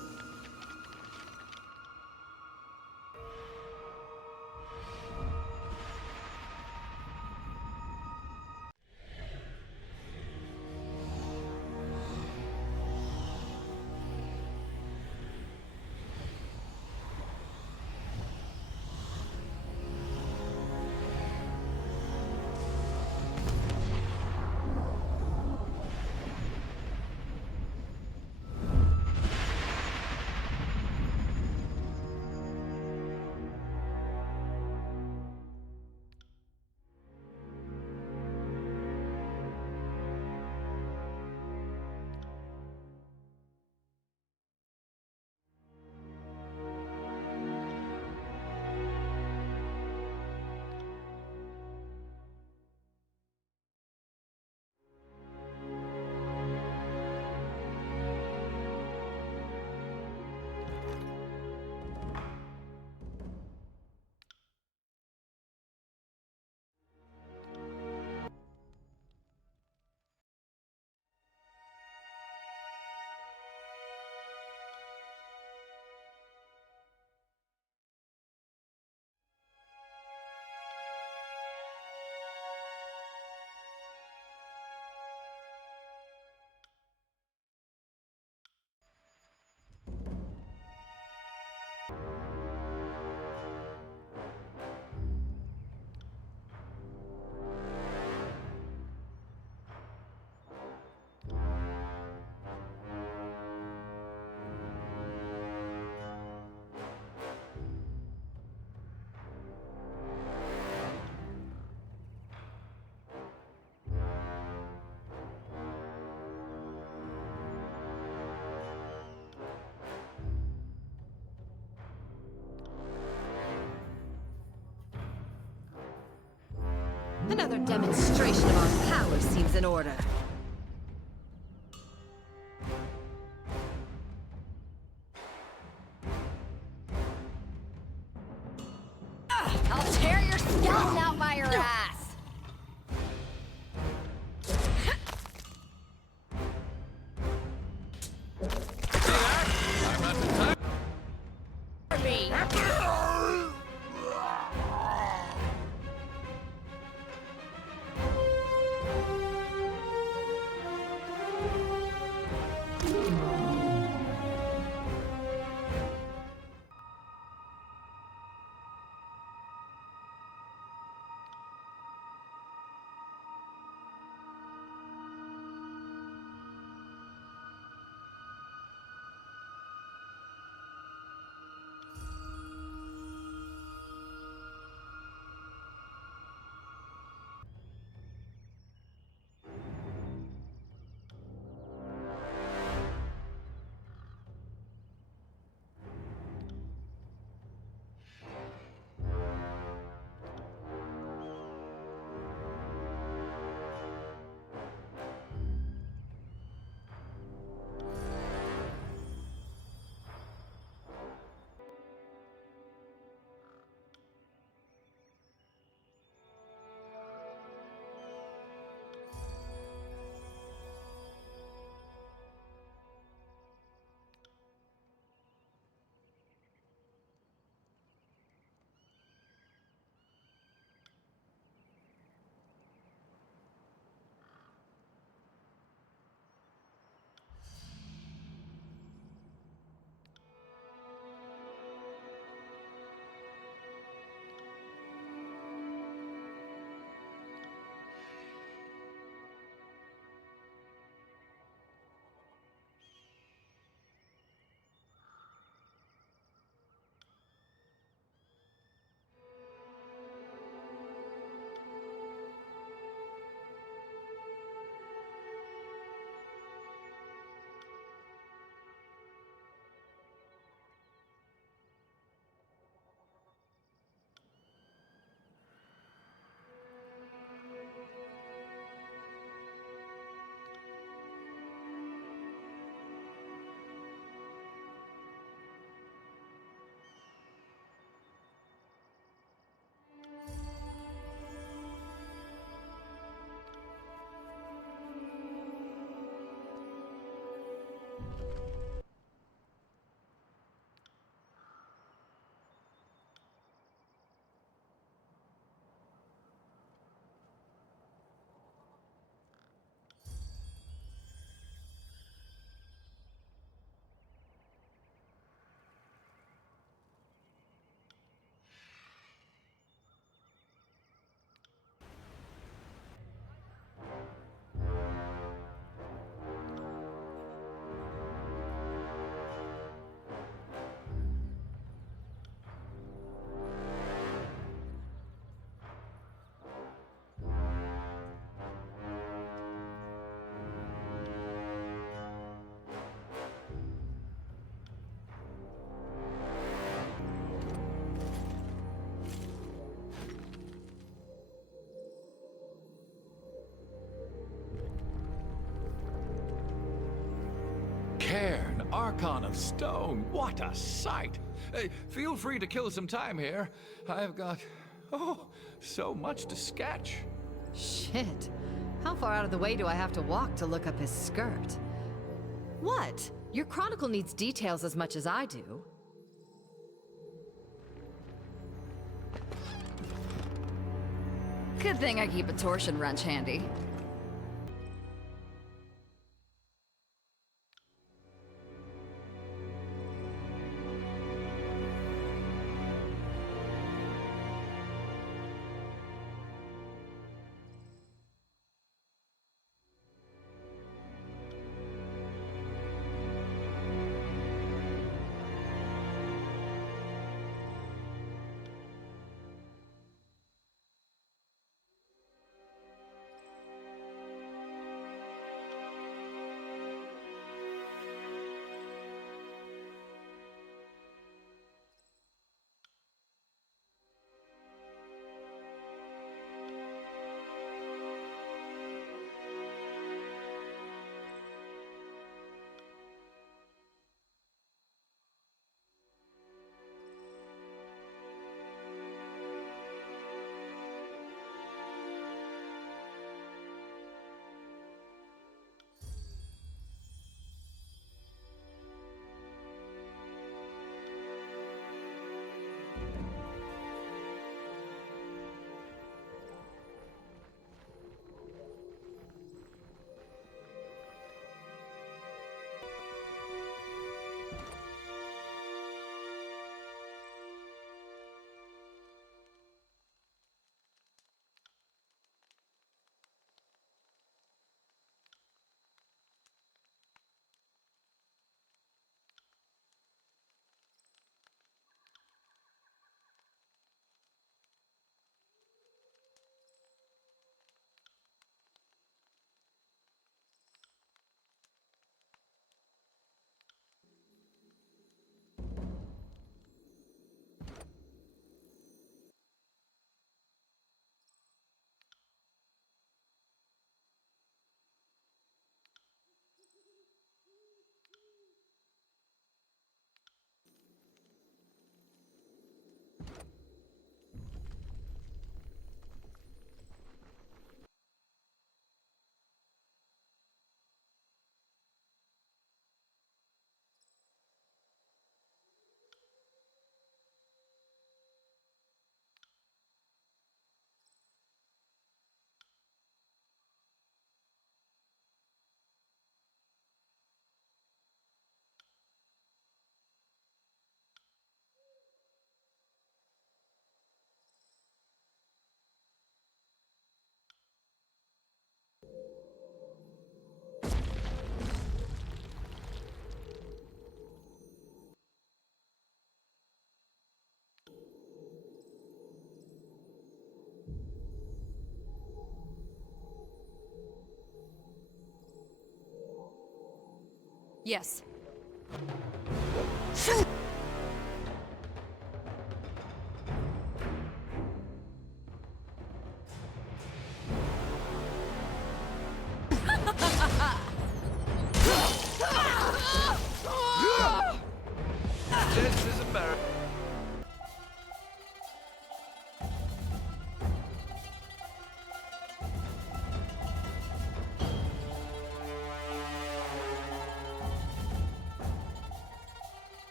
Another demonstration of our power seems in order. I'll tear your skeleton out by your ass! Cairn, Archon of Stone. What a sight! Hey, feel free to kill some time here. I've got, so much to sketch. Shit. How far out of the way do I have to walk to look up his skirt? What? Your chronicle needs details as much as I do. Good thing I keep a torsion wrench handy. Yes. This is embarrassing.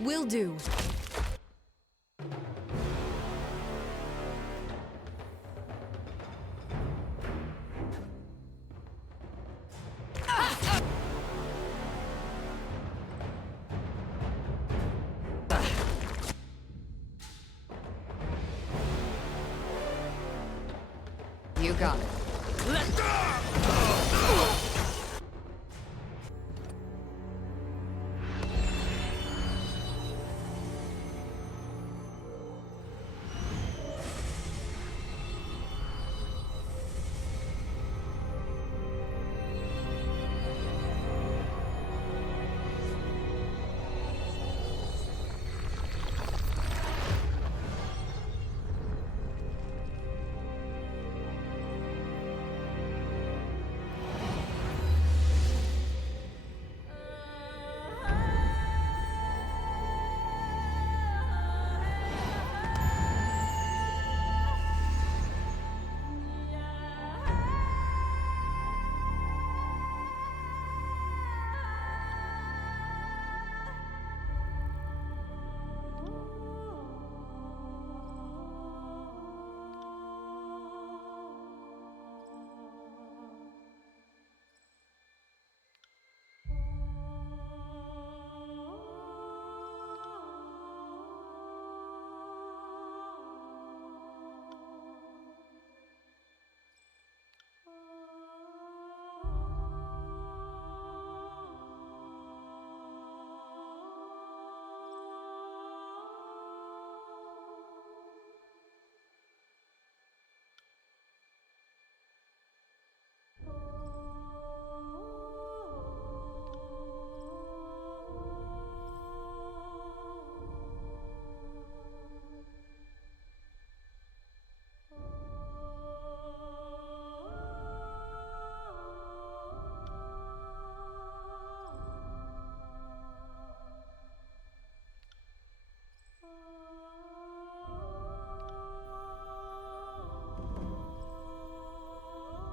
Will do. You got it.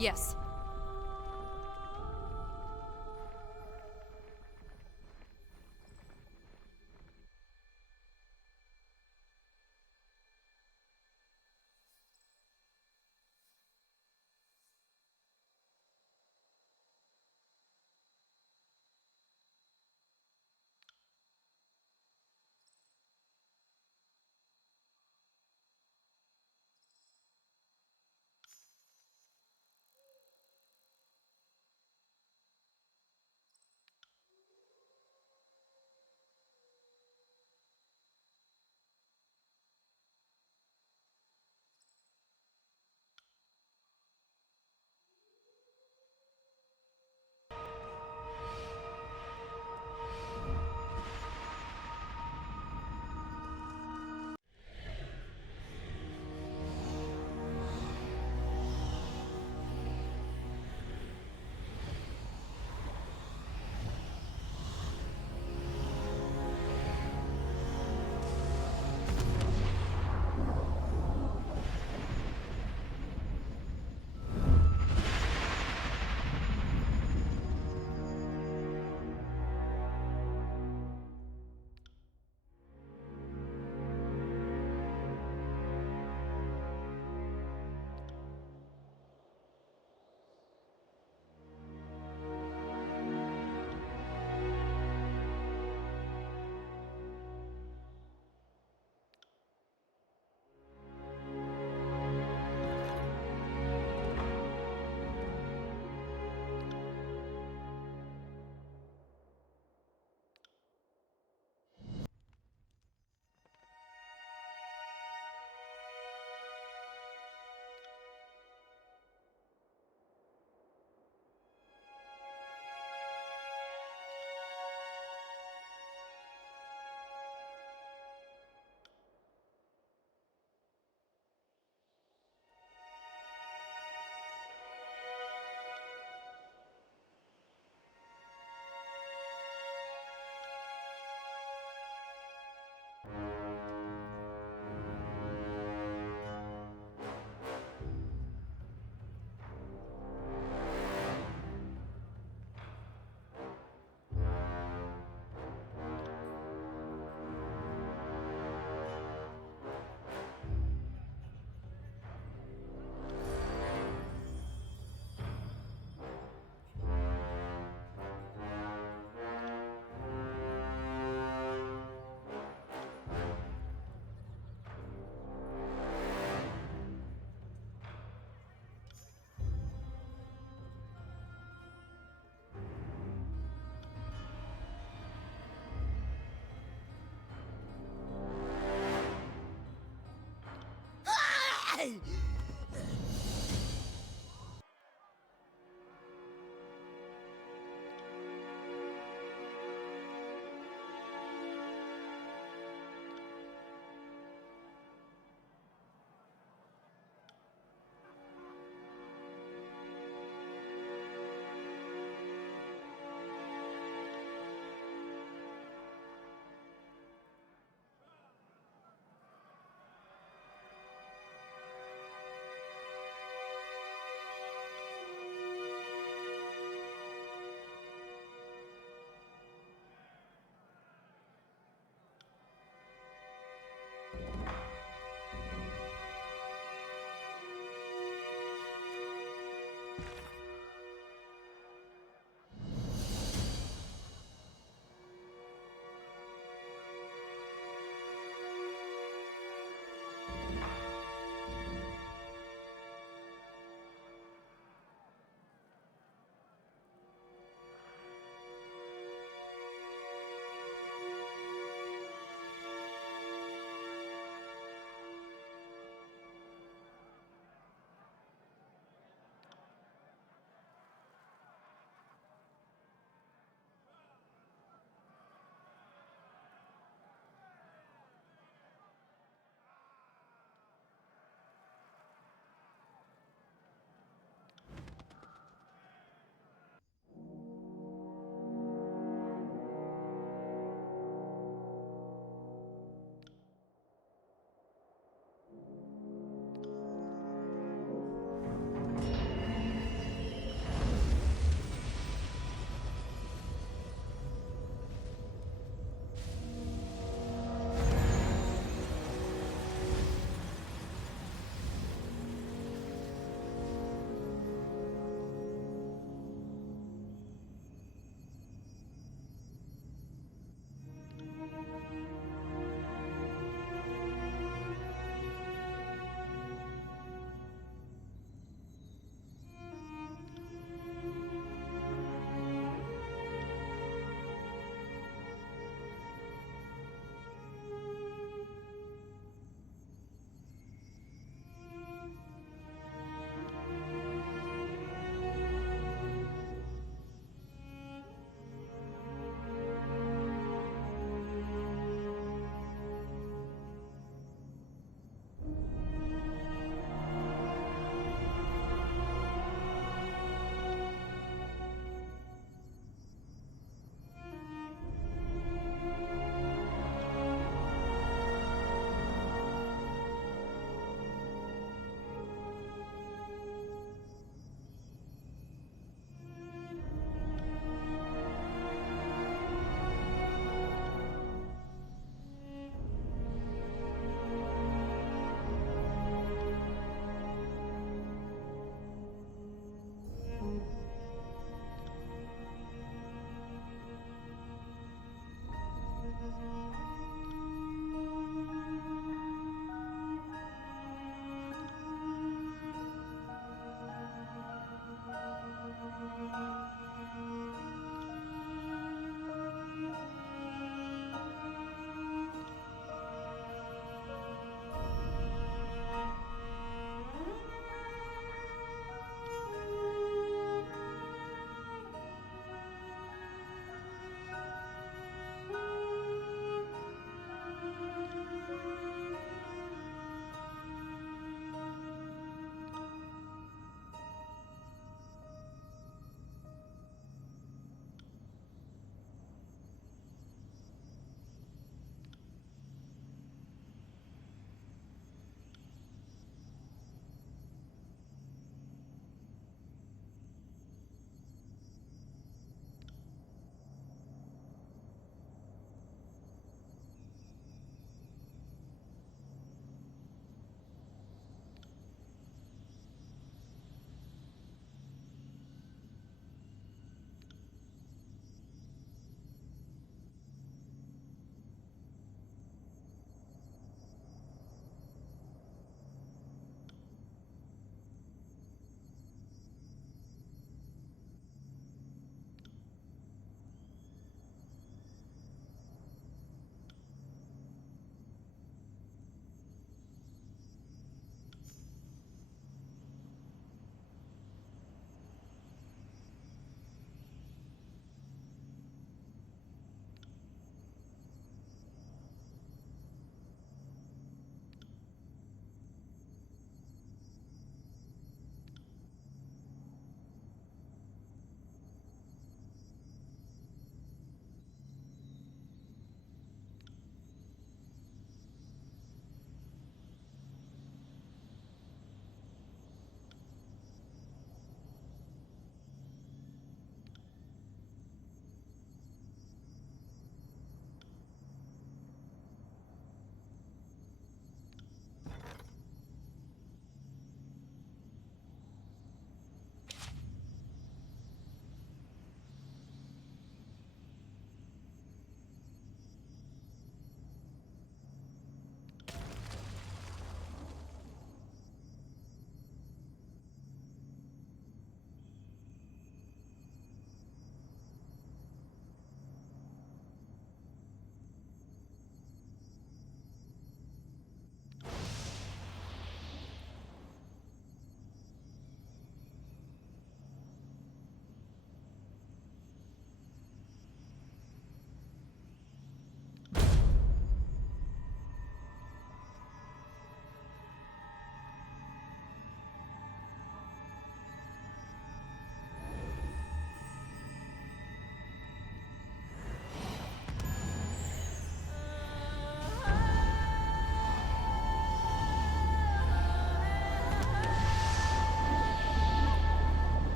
Yes.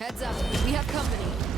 Heads up, we have company.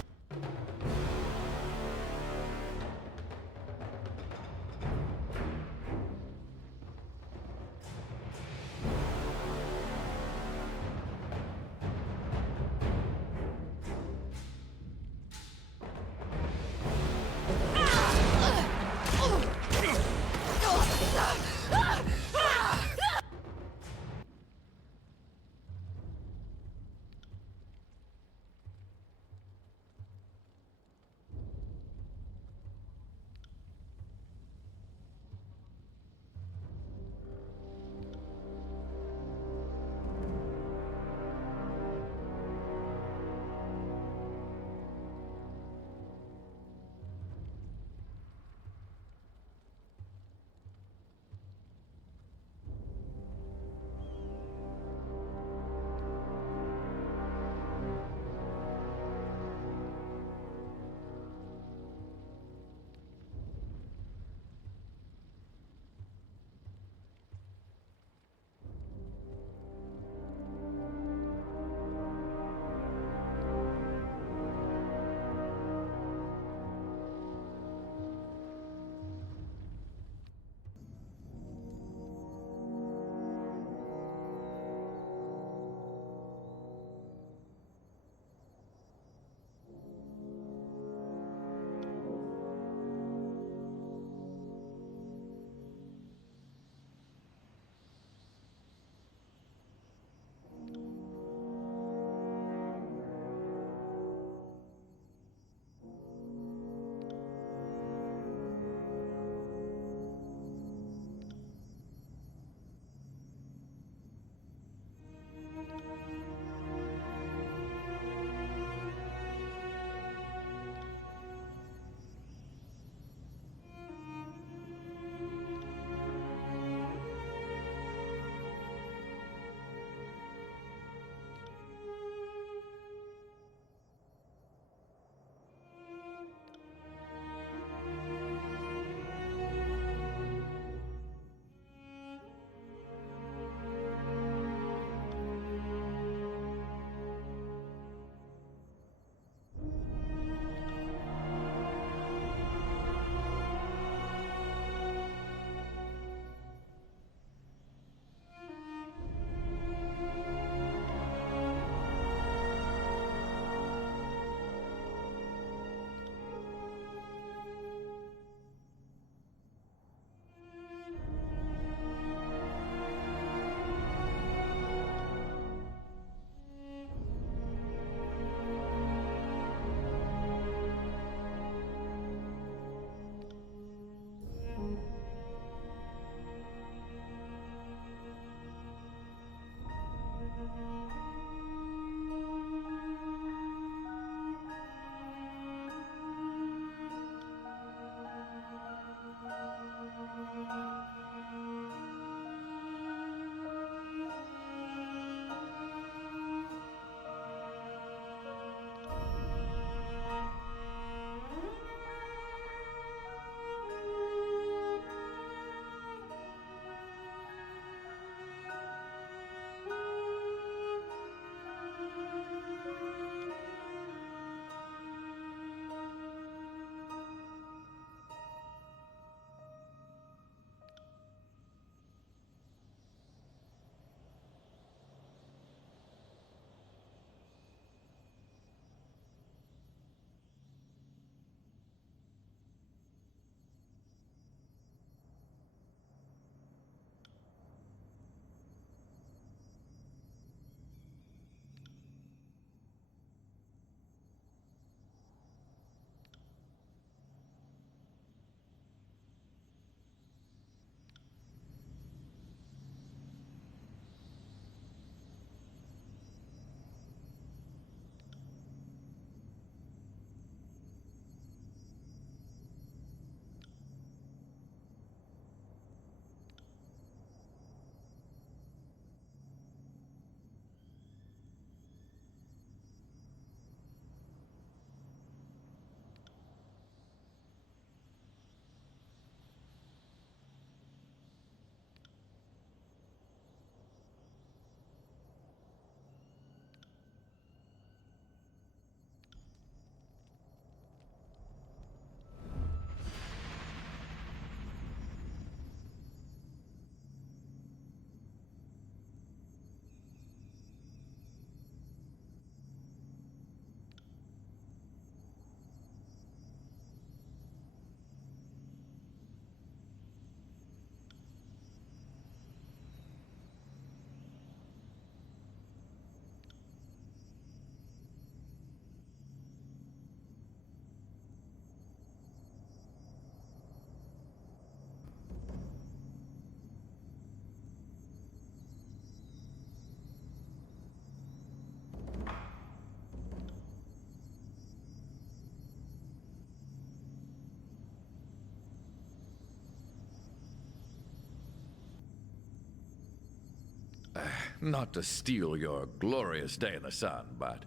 not to steal your glorious day in the sun, but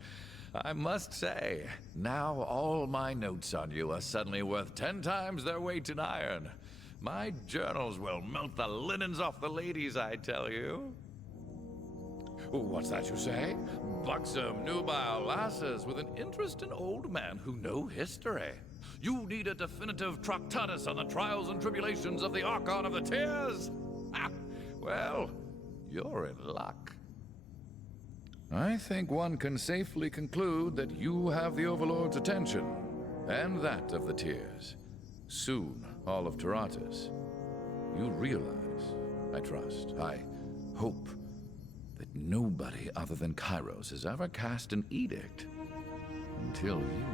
I must say, now all my notes on you are suddenly worth 10 times their weight in iron. My journals will melt the linens off the ladies, I tell you. What's that you say? Buxom, nubile lasses with an interest in old men who know history. You need a definitive tractatus on the trials and tribulations of the Archon of the Tears? Ha! Well, you're in luck. I think one can safely conclude that you have the Overlord's attention, and that of the Tears. Soon, all of Tyranny. You realize, I trust, I hope, that nobody other than Kairos has ever cast an edict until you.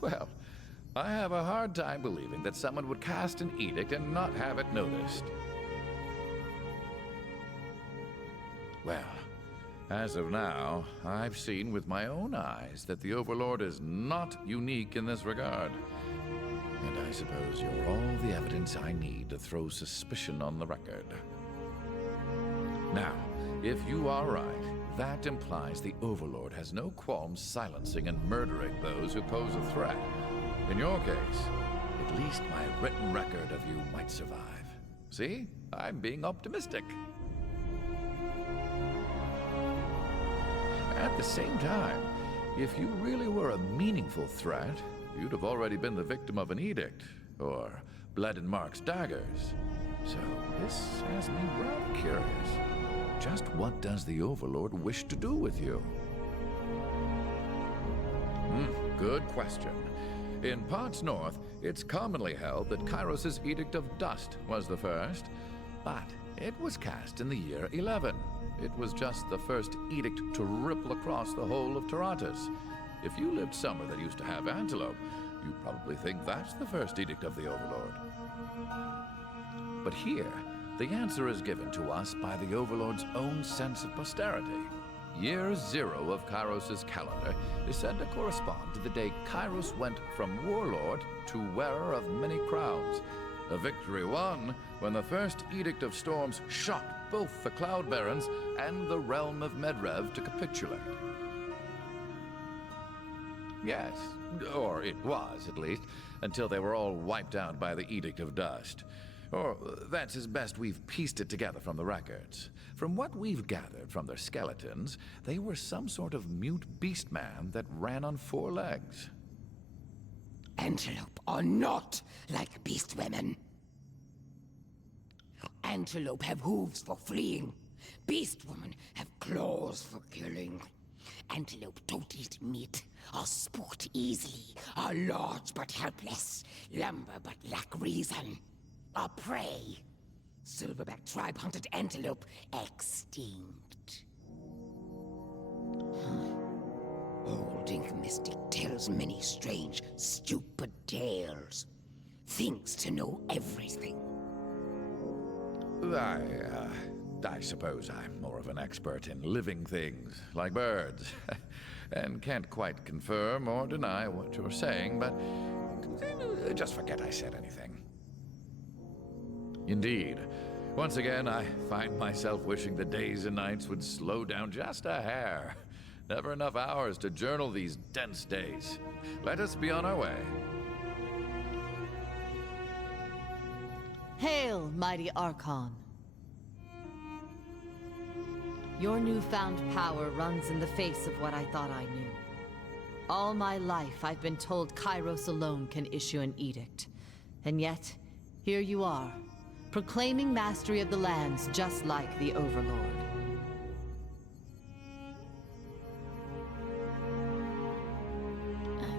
Well, I have a hard time believing that someone would cast an edict and not have it noticed. Well, as of now, I've seen with my own eyes that the Overlord is not unique in this regard. And I suppose you're all the evidence I need to throw suspicion on the record. Now, if you are right, that implies the Overlord has no qualms silencing and murdering those who pose a threat. In your case, at least my written record of you might survive. See? I'm being optimistic. At the same time, if you really were a meaningful threat, you'd have already been the victim of an edict, or bled in Mark's daggers. So this has me rather curious. Just what does the Overlord wish to do with you? Good question. In parts north, it's commonly held that Kairos' Edict of Dust was the first, but it was cast in the year 11. It was just the first edict to ripple across the whole of Tyranny. If you lived somewhere that used to have antelope, you probably think that's the first edict of the Overlord. But here, the answer is given to us by the Overlord's own sense of posterity. Year 0 of Kairos' calendar is said to correspond to the day Kairos went from warlord to wearer of many crowns. A victory won when the first Edict of Storms shocked both the Cloud Barons and the realm of Medrev to capitulate. Yes, or it was, at least, until they were all wiped out by the Edict of Dust. Or that's as best we've pieced it together from the records. From what we've gathered from their skeletons, they were some sort of mute beast man that ran on 4 legs. Antelope are not like beast women. Antelope have hooves for fleeing. Beast women have claws for killing. Antelope don't eat meat, are spooked easily, are large but helpless, lumber but lack reason, are prey. Silverback tribe hunted antelope extinct. Old Ink Mystic tells many strange, stupid tales. Thinks to know everything. I suppose I'm more of an expert in living things, like birds, and can't quite confirm or deny what you're saying, but just forget I said anything. Indeed. Once again, I find myself wishing the days and nights would slow down just a hair. Never enough hours to journal these dense days. Let us be on our way. Hail, mighty Archon. Your newfound power runs in the face of what I thought I knew. All my life, I've been told Kairos alone can issue an edict. And yet, here you are, proclaiming mastery of the lands just like the Overlord.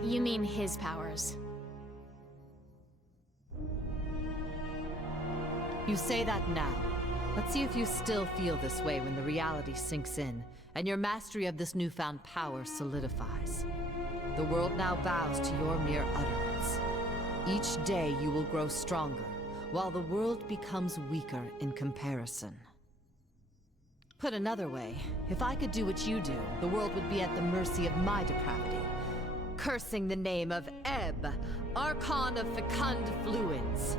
You mean his powers? You say that now. Let's see if you still feel this way when the reality sinks in, and your mastery of this newfound power solidifies. The world now bows to your mere utterance. Each day you will grow stronger, while the world becomes weaker in comparison. Put another way, if I could do what you do, the world would be at the mercy of my depravity. Cursing the name of Ebb, Archon of Fecund Fluids.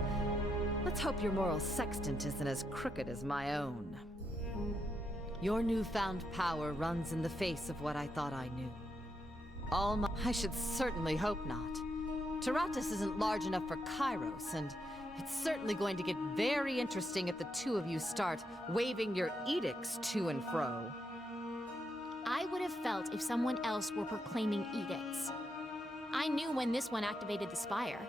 Let's hope your moral sextant isn't as crooked as my own. Your newfound power runs in the face of what I thought I knew. I should certainly hope not. Tyranny isn't large enough for Kairos, and it's certainly going to get very interesting if the two of you start waving your edicts to and fro. I would have felt if someone else were proclaiming edicts. I knew when this one activated the Spire.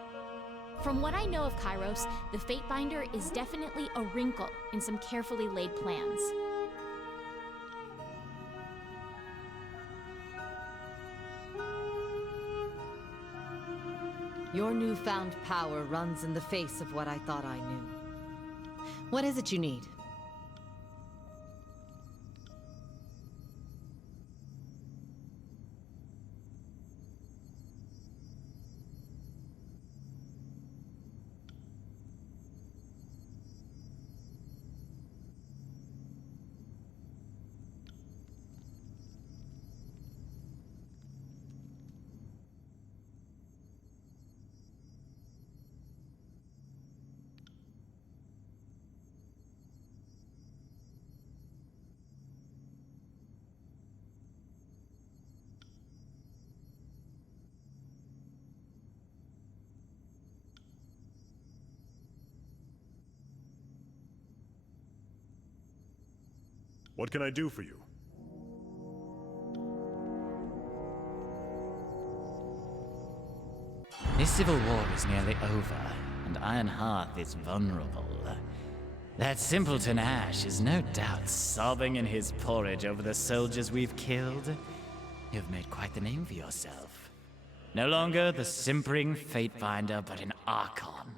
From what I know of Kairos, the Fatebinder is definitely a wrinkle in some carefully laid plans. Your newfound power runs in the face of what I thought I knew. What is it you need? What can I do for you? This civil war is nearly over, and Ironhearth is vulnerable. That simpleton Ash is no doubt sobbing in his porridge over the soldiers we've killed. You've made quite the name for yourself. No longer the simpering Fatebinder, but an Archon.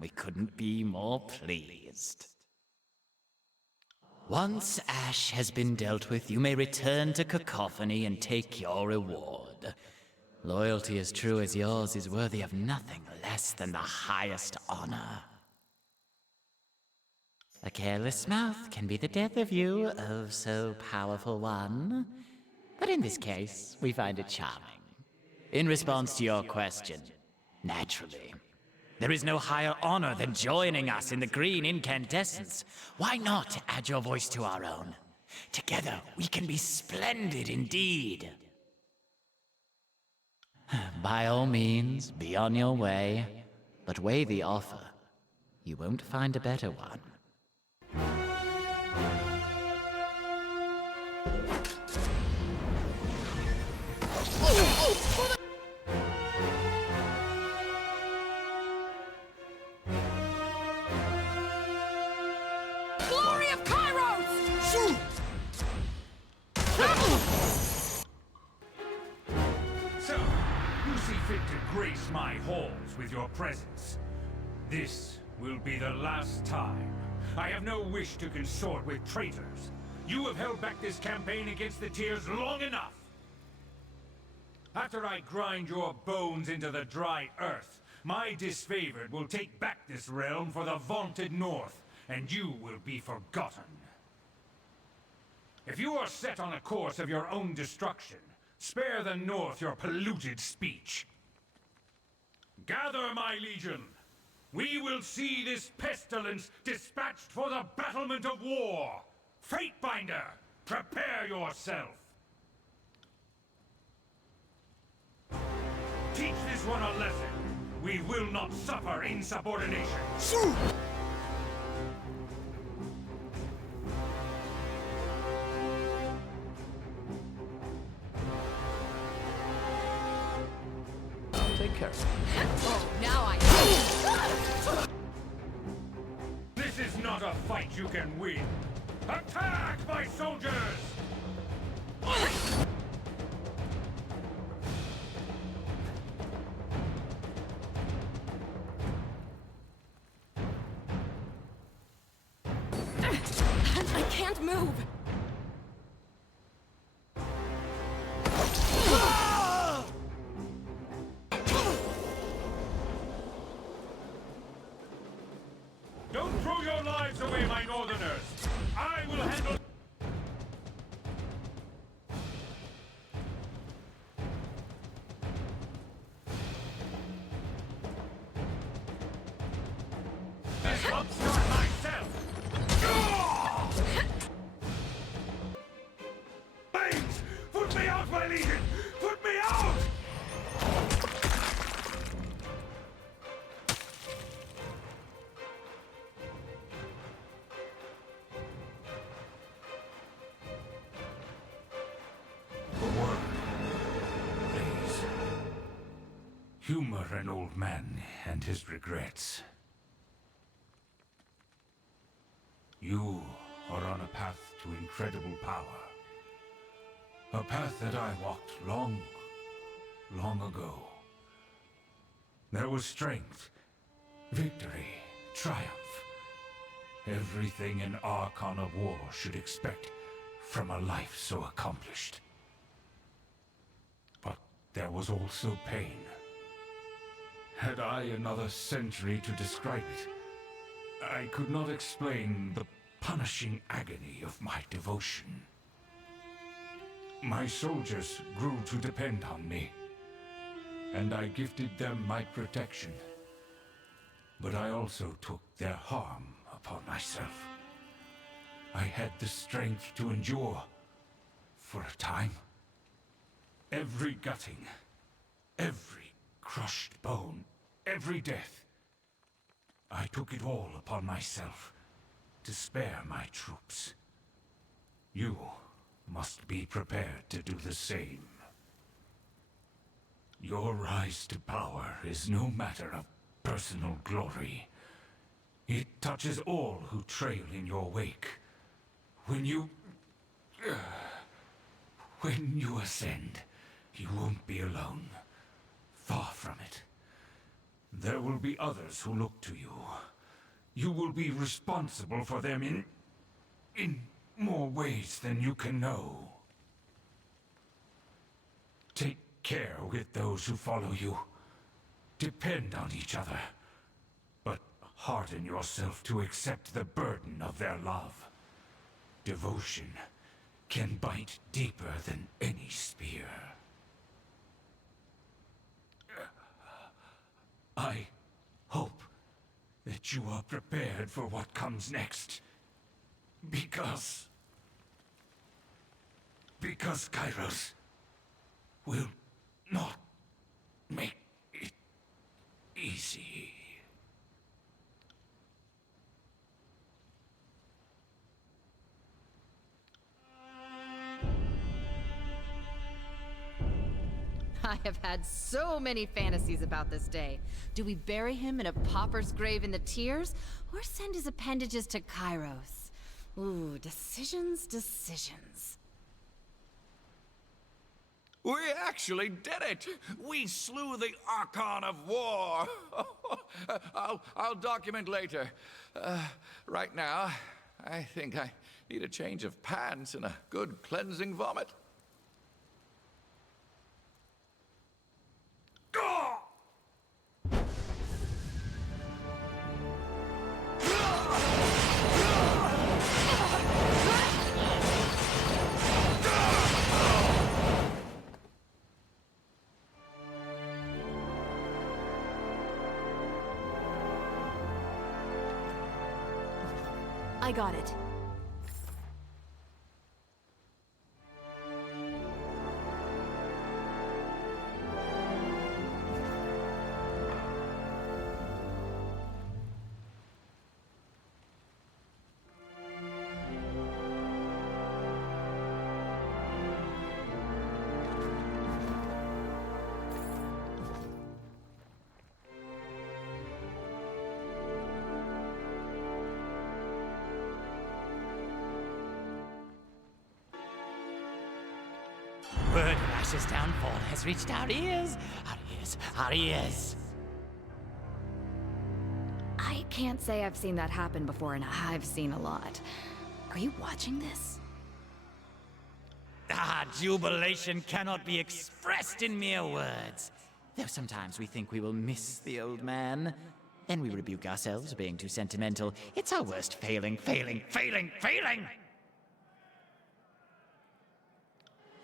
We couldn't be more pleased. Once Ash has been dealt with, you may return to Cacophony and take your reward. Loyalty as true as yours is worthy of nothing less than the highest honor. A careless mouth can be the death of you, oh so powerful one. But in this case, we find it charming. In response to your question, naturally. There is no higher honor than joining us in the green incandescence. Why not add your voice to our own? Together, we can be splendid indeed. By all means, be on your way, but weigh the offer. You won't find a better one. Glory of Kairos! So, you see fit to grace my halls with your presence. This will be the last time. I have no wish to consort with traitors. You have held back this campaign against the Tears long enough. After I grind your bones into the dry earth, my disfavored will take back this realm for the vaunted North, and you will be forgotten. If you are set on a course of your own destruction, spare the North your polluted speech. Gather, my legion! We will see this pestilence dispatched for the battlement of war! Fatebinder, prepare yourself! Teach this one a lesson. We will not suffer insubordination. Take care. Oh, now I... This is not a fight you can win. Attack, my soldiers! I can't move! Don't throw your lives away, my Northerners! I will handle... jumpstart myself! Baines! Put me out, my legion! Put me out! A word, please. Humor an old man and his regrets. You are on a path to incredible power. A path that I walked long, long ago. There was strength, victory, triumph. Everything an Archon of War should expect from a life so accomplished. But there was also pain. Had I another century to describe it, I could not explain the punishing agony of my devotion. My soldiers grew to depend on me, and I gifted them my protection. But I also took their harm upon myself. I had the strength to endure, for a time. Every gutting, every crushed bone, every death. I took it all upon myself to spare my troops. You must be prepared to do the same. Your rise to power is no matter of personal glory. It touches all who trail in your wake. When you ascend, you won't be alone. Far from it. There will be others who look to you. You will be responsible for them in more ways than you can know. Take care with those who follow you. Depend on each other. But harden yourself to accept the burden of their love. Devotion can bite deeper than any spear. I hope that you are prepared for what comes next. Because Kairos will not make it easy. I have had so many fantasies about this day. Do we bury him in a pauper's grave in the tears, or send his appendages to Kairos? Ooh, decisions, decisions. We actually did it! We slew the Archon of War! I'll document later. Right now, I think I need a change of pants and a good cleansing vomit. I got it. Word of Ash's downfall has reached our ears. Our ears, our ears. I can't say I've seen that happen before, and I've seen a lot. Are you watching this? Our jubilation cannot be expressed in mere words. Though sometimes we think we will miss the old man. Then we rebuke ourselves for being too sentimental. It's our worst failing.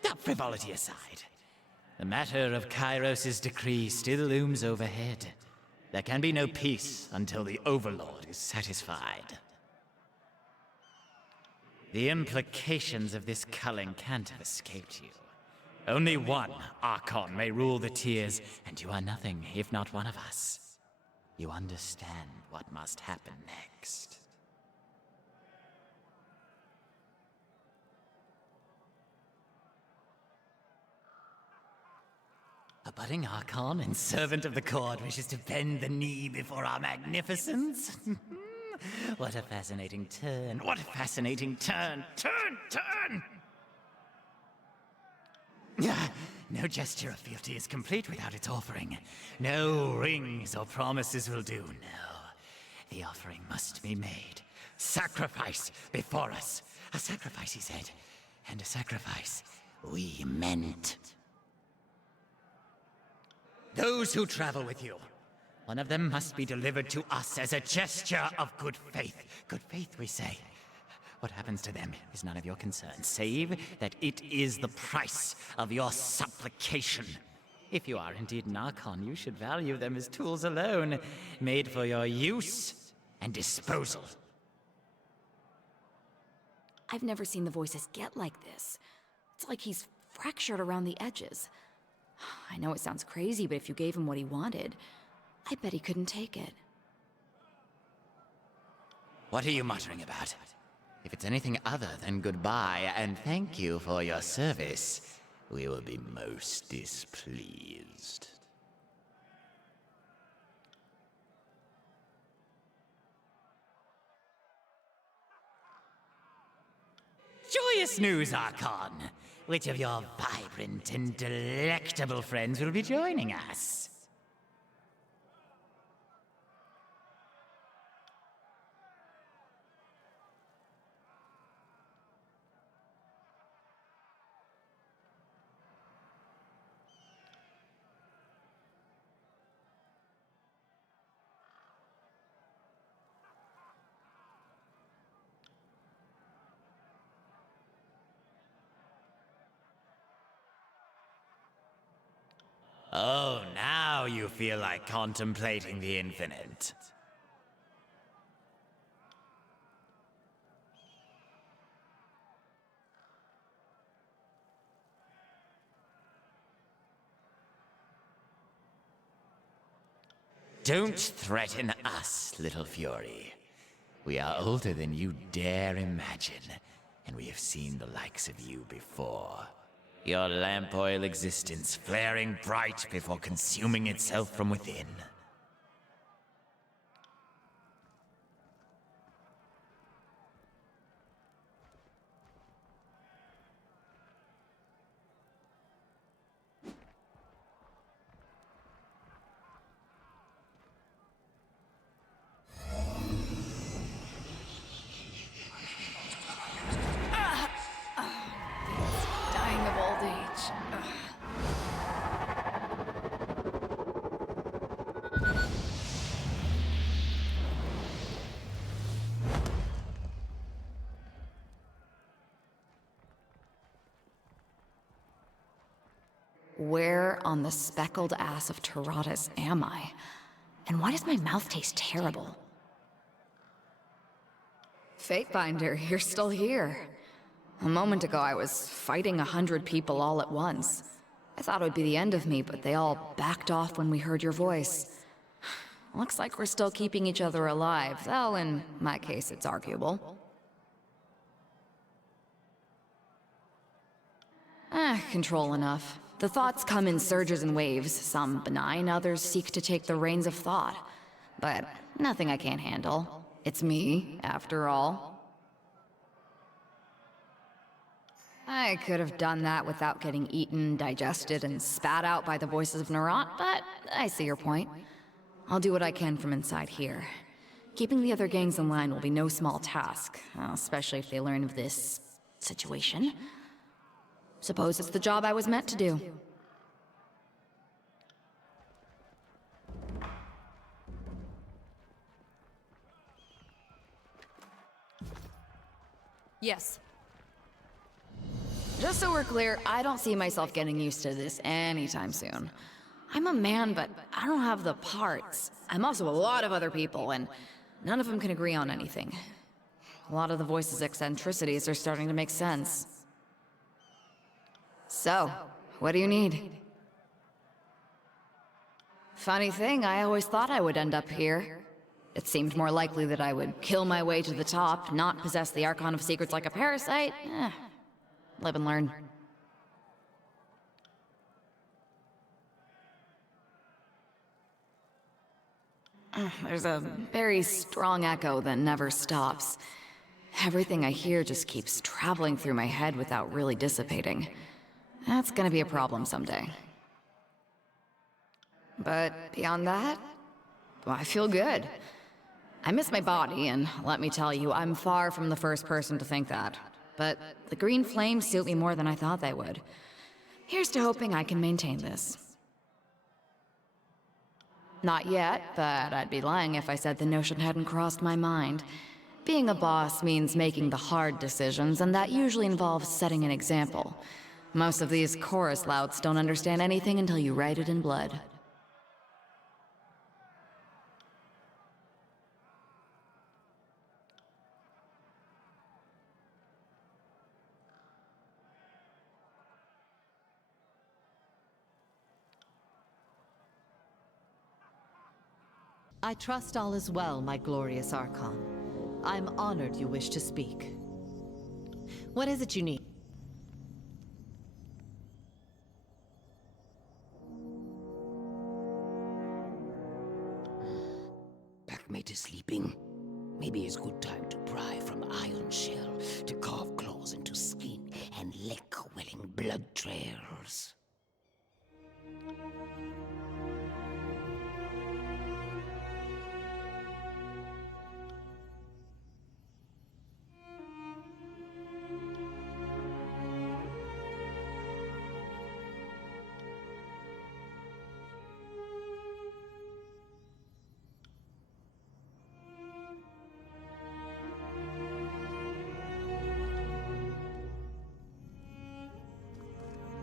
Now, frivolity aside, the matter of Kairos' decree still looms overhead. There can be no peace until the Overlord is satisfied. The implications of this culling can't have escaped you. Only one Archon may rule the tiers, and you are nothing if not one of us. You understand what must happen next. A budding Archon and servant of the Court wishes to bend the knee before our magnificence? What a fascinating turn. What a fascinating turn. Turn! No gesture of fealty is complete without its offering. No rings or promises will do, no. The offering must be made. Sacrifice before us. A sacrifice, he said. And a sacrifice we meant. Those who travel with you, one of them must be delivered to us as a gesture of good faith. Good faith, we say. What happens to them is none of your concern, save that it is the price of your supplication. If you are indeed an Archon, you should value them as tools alone, made for your use and disposal. I've never seen the voices get like this. It's like he's fractured around the edges. I know it sounds crazy, but if you gave him what he wanted, I bet he couldn't take it. What are you muttering about? If it's anything other than goodbye and thank you for your service, we will be most displeased. Joyous news, Archon! Which of your vibrant and delectable friends will be joining us? Oh, now you feel like contemplating the infinite. Don't threaten us, little fury. We are older than you dare imagine, and we have seen the likes of you before. Your lamp oil existence flaring bright before consuming itself from within. Where on the speckled ass of Tyranny am I? And why does my mouth taste terrible? Fatebinder, you're still here. A moment ago I was fighting 100 people all at once. I thought it would be the end of me, but they all backed off when we heard your voice. Looks like we're still keeping each other alive, though in my case it's arguable. Control enough. The thoughts come in surges and waves, some benign, others seek to take the reins of thought. But nothing I can't handle. It's me, after all. I could have done that without getting eaten, digested, and spat out by the voices of Nerat, but I see your point. I'll do what I can from inside here. Keeping the other gangs in line will be no small task, especially if they learn of this situation. Suppose it's the job I was meant to do. Yes. Just so we're clear, I don't see myself getting used to this anytime soon. I'm a man, but I don't have the parts. I'm also a lot of other people, and none of them can agree on anything. A lot of the voices' eccentricities are starting to make sense. So, what do you need? Funny thing, I always thought I would end up here. It seemed more likely that I would kill my way to the top, not possess the Archon of Secrets like a parasite. Live and learn. There's a very strong echo that never stops. Everything I hear just keeps traveling through my head without really dissipating. That's gonna be a problem someday. But beyond that, well, I feel good. I miss my body, and let me tell you, I'm far from the first person to think that. But the green flames suit me more than I thought they would. Here's to hoping I can maintain this. Not yet, but I'd be lying if I said the notion hadn't crossed my mind. Being a boss means making the hard decisions, and that usually involves setting an example. Most of these chorus louts don't understand anything until you write it in blood. I trust all is well, my glorious Archon. I'm honored you wish to speak. What is it you need? Packmate is sleeping. Maybe it's good time to pry from iron shell, to carve claws into skin, and lick welling blood trails.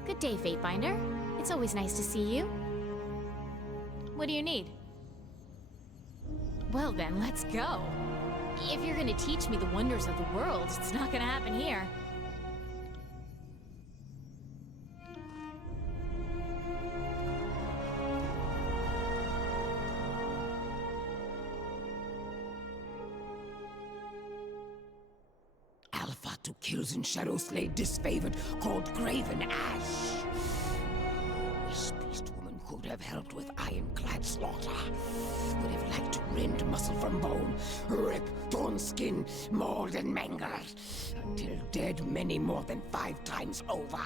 Good day, Fatebinder. It's always nice to see you. What do you need? Well then, let's go. If you're gonna teach me the wonders of the world, it's not gonna happen here. Alpha to kills and shadow slay disfavored, called Graven Ash. This beast woman could have helped with ironclad slaughter. Would have liked to rend muscle from bone, rip torn skin, mauled and mangled, until dead many more than 5 times over.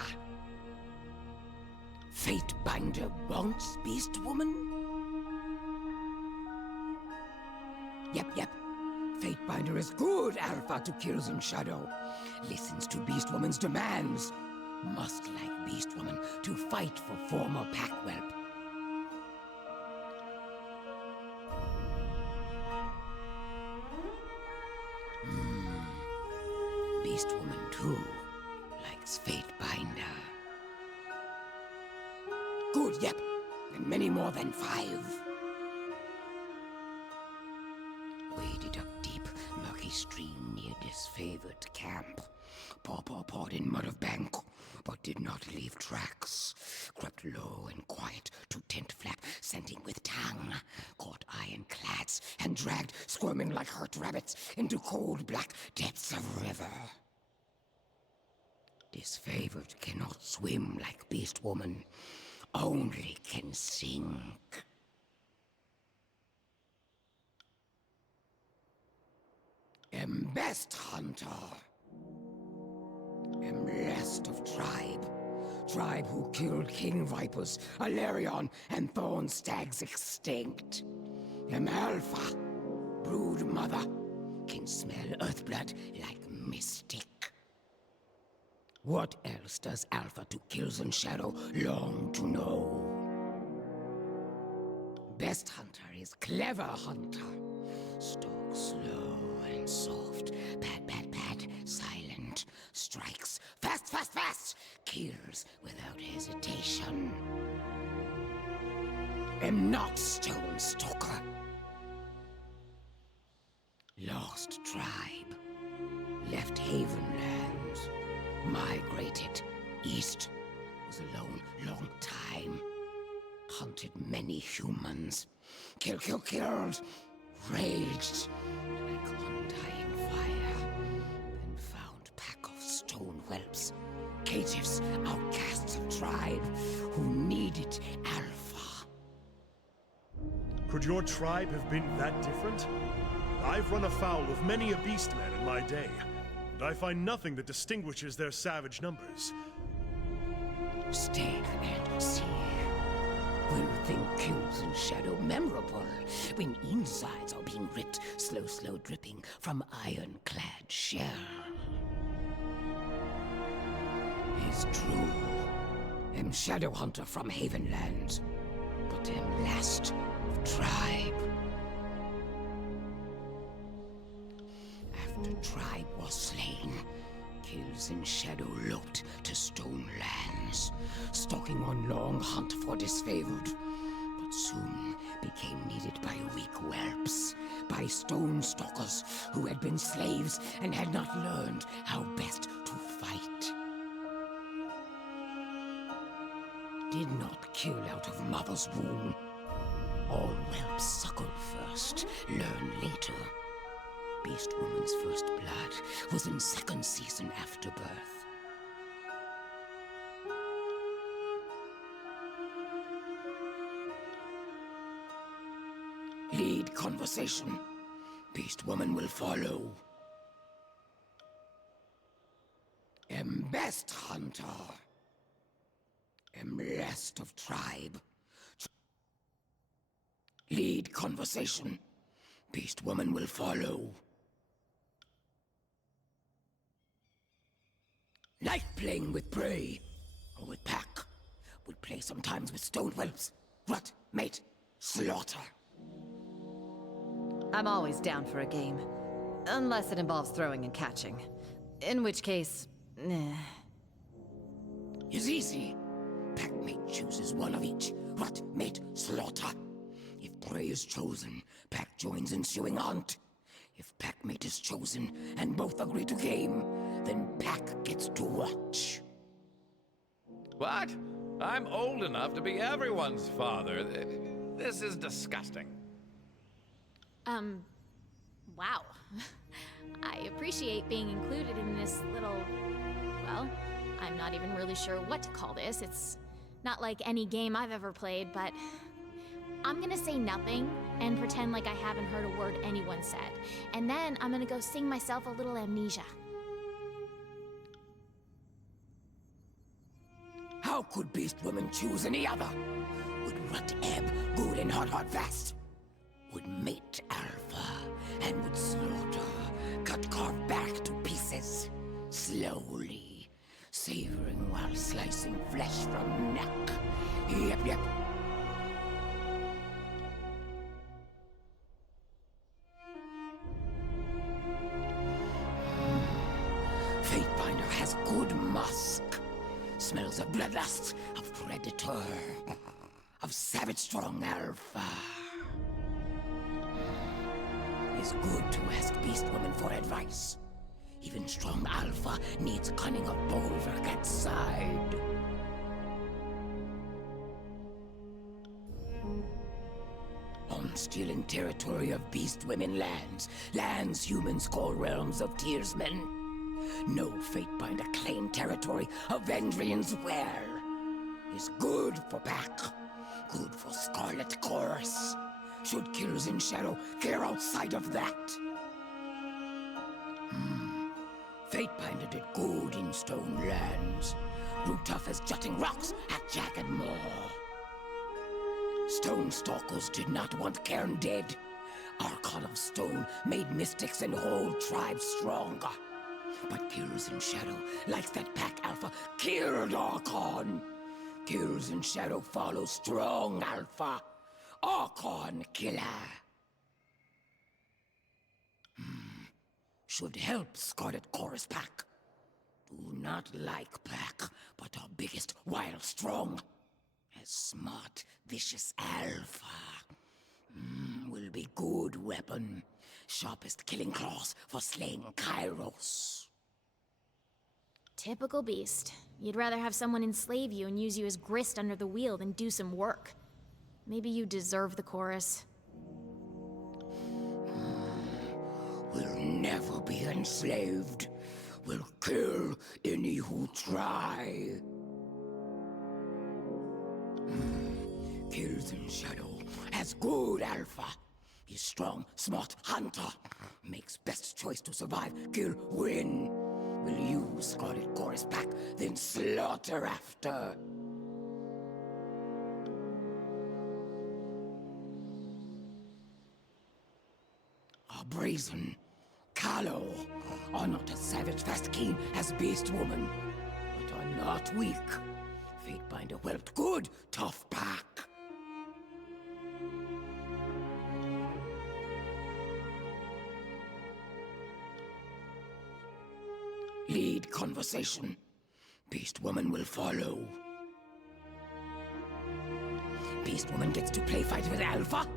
Fatebinder wants beast woman? Yep. Fatebinder is good Alpha to kills in shadow. Listens to Beast Woman's demands. Must like Beast Woman to fight for former Packwhelp. Beast Woman too likes Fatebinder. Good, yep. And many more than 5. Waded up deep, murky stream near disfavored camp. Pawed in mud of bank, but did not leave tracks. Crept low and quiet to tent flap, scenting with tongue. Caught ironclads and dragged, squirming like hurt rabbits, into cold black depths of river. Disfavored cannot swim like Beast Woman, only can sink. Am best hunter. Am last of tribe. Tribe who killed king vipers, Alarion, and thorn stags extinct. Am alpha. Brood mother. Can smell earthblood like mystic. What else does Alpha to kills and shadow long to know? Best hunter is clever hunter. Stalks slow and soft. Pad, silent. Strikes fast. Kills without hesitation. am not Stone Stalker. Lost tribe. Left Havenlands. Migrated east. Was alone long time. Hunted many humans. Killed. Raged like undying fire. Then found pack of stone whelps. Caitiffs, outcasts of tribe, who needed Alpha. Could your tribe have been that different? I've run afoul of many a beastman in my day, and I find nothing that distinguishes their savage numbers. Stay and see. Will think kills in shadow memorable when insides are being ripped, slow dripping from ironclad shell. Is true. Am Shadow Hunter from Havenlands, but am last of tribe. After tribe was slain, kills in shadow loped to Stone Lands, stalking on long hunt for disfavored, but soon became needed by weak whelps, by stone stalkers who had been slaves and had not learned how best to fight. Did not kill out of mother's womb. All whelps suckle first, learn later. Beast woman's first blood was in second season after birth. Lead conversation. Beast woman will follow. Am best hunter. Am last of tribe. Lead conversation. Beast woman will follow. Like playing with prey, or with pack. Would play sometimes with stone whelps. Rut, mate, slaughter. I'm always down for a game. Unless it involves throwing and catching. In which case, Is easy. Packmate chooses one of each. Rut, mate, slaughter. If prey is chosen, pack joins ensuing hunt. If packmate is chosen and both agree to game, then pack gets to watch. What? I'm old enough to be everyone's father. This is disgusting. Wow. I appreciate being included in this little... well, I'm not even really sure what to call this. It's not like any game I've ever played, but... I'm gonna say nothing and pretend like I haven't heard a word anyone said. And then I'm gonna go sing myself a little amnesia. How could Beast Woman choose any other? Would Rut ebb good and hot fast? Would mate Alpha and would slaughter, carve back to pieces, slowly, savoring while slicing flesh from neck. Yep. Fatebinder has good musk. Smells of bloodlust, of predator, of savage strong Alpha. It's good to ask Beast Woman for advice. Even strong Alpha needs cunning of bulwark at side. On stealing territory of Beast Women lands humans call realms of Tearsmen. No Fatebinder claim territory of Vendrian's well. Is good for pack, good for Scarlet Chorus. Should Killers in Shadow care outside of that? Fatebinder did good in Stone Lands. Grew tough as jutting rocks at Jagged Moor. Stone Stalkers did not want Cairn dead. Archon of Stone made mystics and whole tribes stronger. But Killers in Shadow likes that pack Alpha killed Archon. Killers in Shadow follow strong Alpha. Archon killer. Should help Scarlet Chorus pack. Do not like pack, but our biggest while strong. Smart, vicious alpha. Will be good weapon. Sharpest killing claws for slaying Kairos. Typical beast. You'd rather have someone enslave you and use you as grist under the wheel than do some work. Maybe you deserve the chorus. We'll never be enslaved. We'll kill any who try. Kills in shadow has good alpha. He's strong, smart hunter. Makes best choice to survive, kill, win. Will use Scarlet Chorus back, then slaughter after. Are brazen, callow, are not as savage, fast, keen as Beast Woman, but are not weak. Fatebinder whelped good, tough pack. Lead conversation. Beast Woman will follow. Beast Woman gets to play fight with Alpha.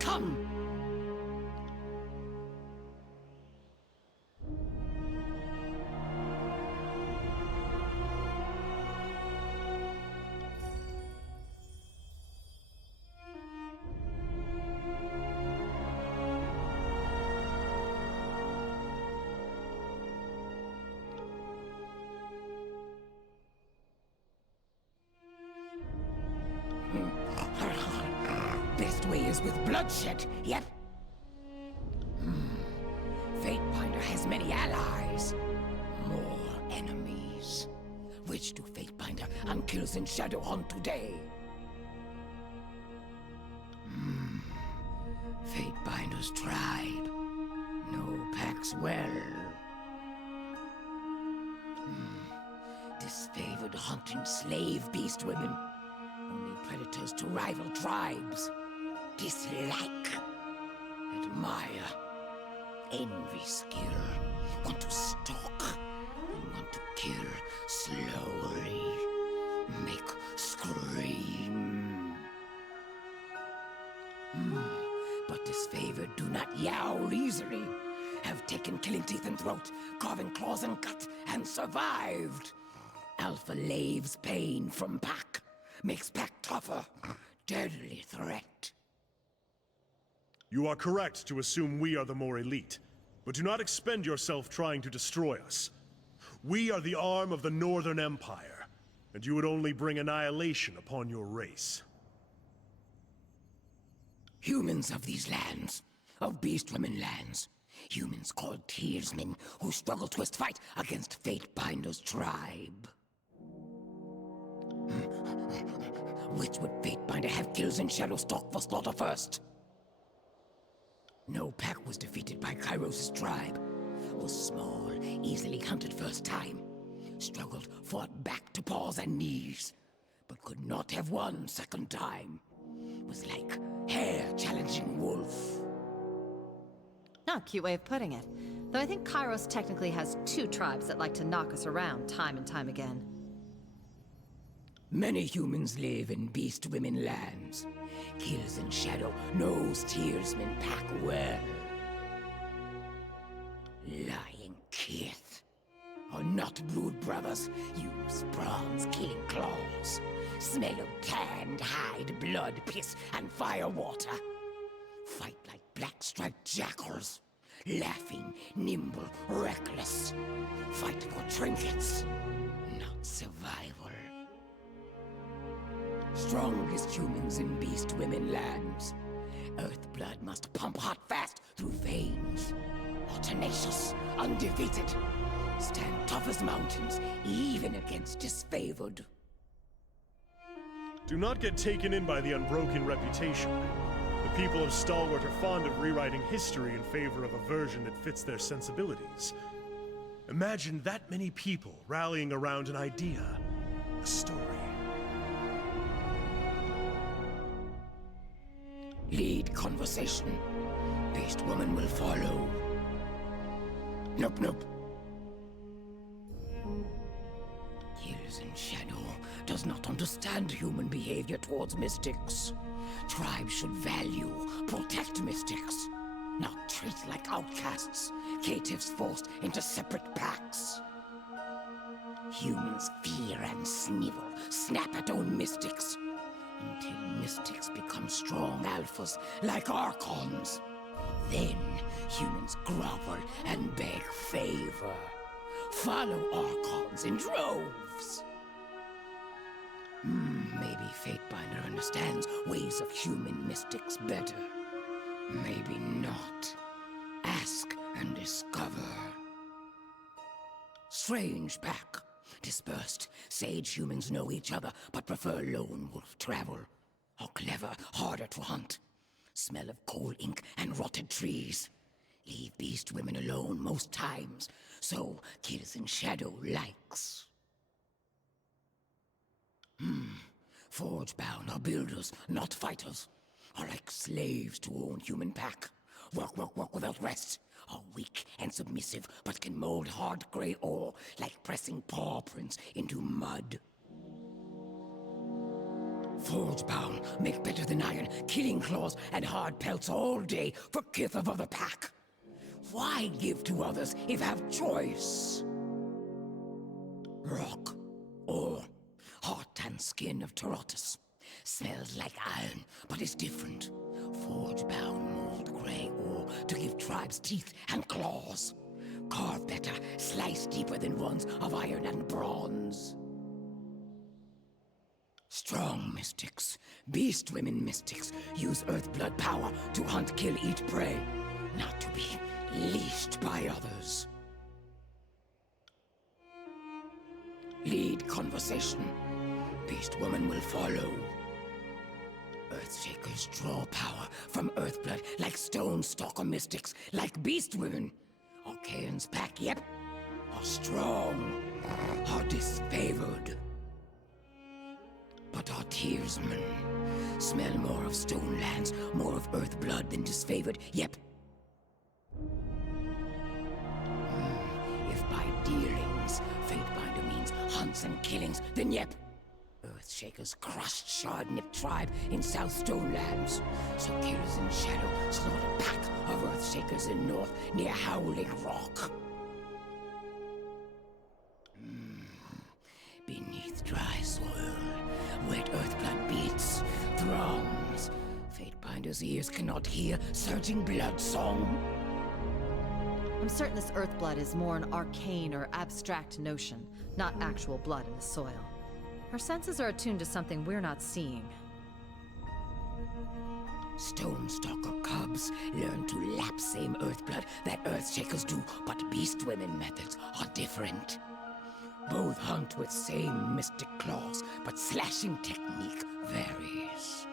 Come! Best way is with bloodshed, yep. Fatebinder has many allies. More enemies. Which do Fatebinder and Kills in Shadow on today? Fatebinder's tribe. No packs well. Disfavored hunting slave beast women. Only predators to rival tribes. Dislike. Admire. Envy skill. Want to stalk. And want to kill slowly. Make scream. But disfavored do not yowl easily. Have taken killing teeth and throat, carving claws and gut, and survived. Alpha laves pain from pack. Makes pack tougher. Deadly threat. You are correct to assume we are the more elite, but do not expend yourself trying to destroy us. We are the arm of the Northern Empire, and you would only bring annihilation upon your race. Humans of these lands, of Beast Women lands, humans called Tearsmen who struggle twist fight against Fatebinder's tribe. Which would Fatebinder have Kills in Shadow stalk for slaughter first? No pack was defeated by Kairos' tribe. Was small, easily hunted first time. Struggled, fought back to paws and knees. But could not have won second time. Was like hare challenging wolf. Oh, cute way of putting it. Though I think Kairos technically has two tribes that like to knock us around time and time again. Many humans live in Beast Women lands. Kills in Shadow knows Tearsmen pack well. Lying kith. Are not brood brothers, use bronze killing claws. Smell of tanned hide, blood, piss, and fire water. Fight like black-striped jackals. Laughing, nimble, reckless. Fight for trinkets, not survival. Strongest humans in Beast Women lands. Earth blood must pump hot fast through veins. Are tenacious, undefeated. Stand tough as mountains, even against disfavored. Do not get taken in by the unbroken reputation. The people of Stalwart are fond of rewriting history in favor of a version that fits their sensibilities. Imagine that many people rallying around an idea, a story. Lead conversation. Beast Woman will follow. Nope, nope. Killers in Shadow does not understand human behavior towards mystics. Tribes should value, protect mystics, not treat like outcasts, caitiffs forced into separate packs. Humans fear and snivel, snap at own mystics, until mystics become strong alphas like Archons. Then humans grovel and beg favor. Follow Archons in droves. Maybe Fatebinder understands ways of human mystics better. Maybe not. Ask and discover. Strange pack. Dispersed, sage humans know each other, but prefer lone wolf travel. Are clever, harder to hunt. Smell of coal ink and rotted trees. Leave beast women alone most times, so Kills in Shadow likes. Forge-bound are builders, not fighters. Are like slaves to own human pack. Work without rest. Are weak and submissive, but can mold hard gray ore like pressing paw prints into mud. Forge-bound make better than iron, killing claws and hard pelts all day for kith of other pack. Why give to others if have choice? Rock, ore, heart and skin of Tarotus. Smells like iron, but is different. Forge-bound mold gray ore to give tribes teeth and claws. Carve better, slice deeper than ones of iron and bronze. Strong mystics, beast women mystics, use earth blood power to hunt, kill, eat prey, not to be leashed by others. Lead conversation. Beast woman will follow. Earthshakers draw power from Earthblood like Stone Stalker mystics, like beast women. Archaeans pack, yep, are strong, are disfavored. But our tearsmen smell more of stone lands, more of Earthblood than disfavored, yep. If by dealings, Fatebinder means hunts and killings, then yep. Earthshakers crushed Shard-nipped tribe in South Stonelands. So Killers in Shadow slaughter a pack of Earthshakers in North near Howling Rock. Beneath dry soil, wet Earthblood beats, thrums. Fatebinder's ears cannot hear surging blood song. I'm certain this Earthblood is more an arcane or abstract notion, not actual blood in the soil. Her senses are attuned to something we're not seeing. Stonestalker cubs learn to lap same Earthblood that Earthshakers do, but beast women methods are different. Both hunt with same mystic claws, but slashing technique varies.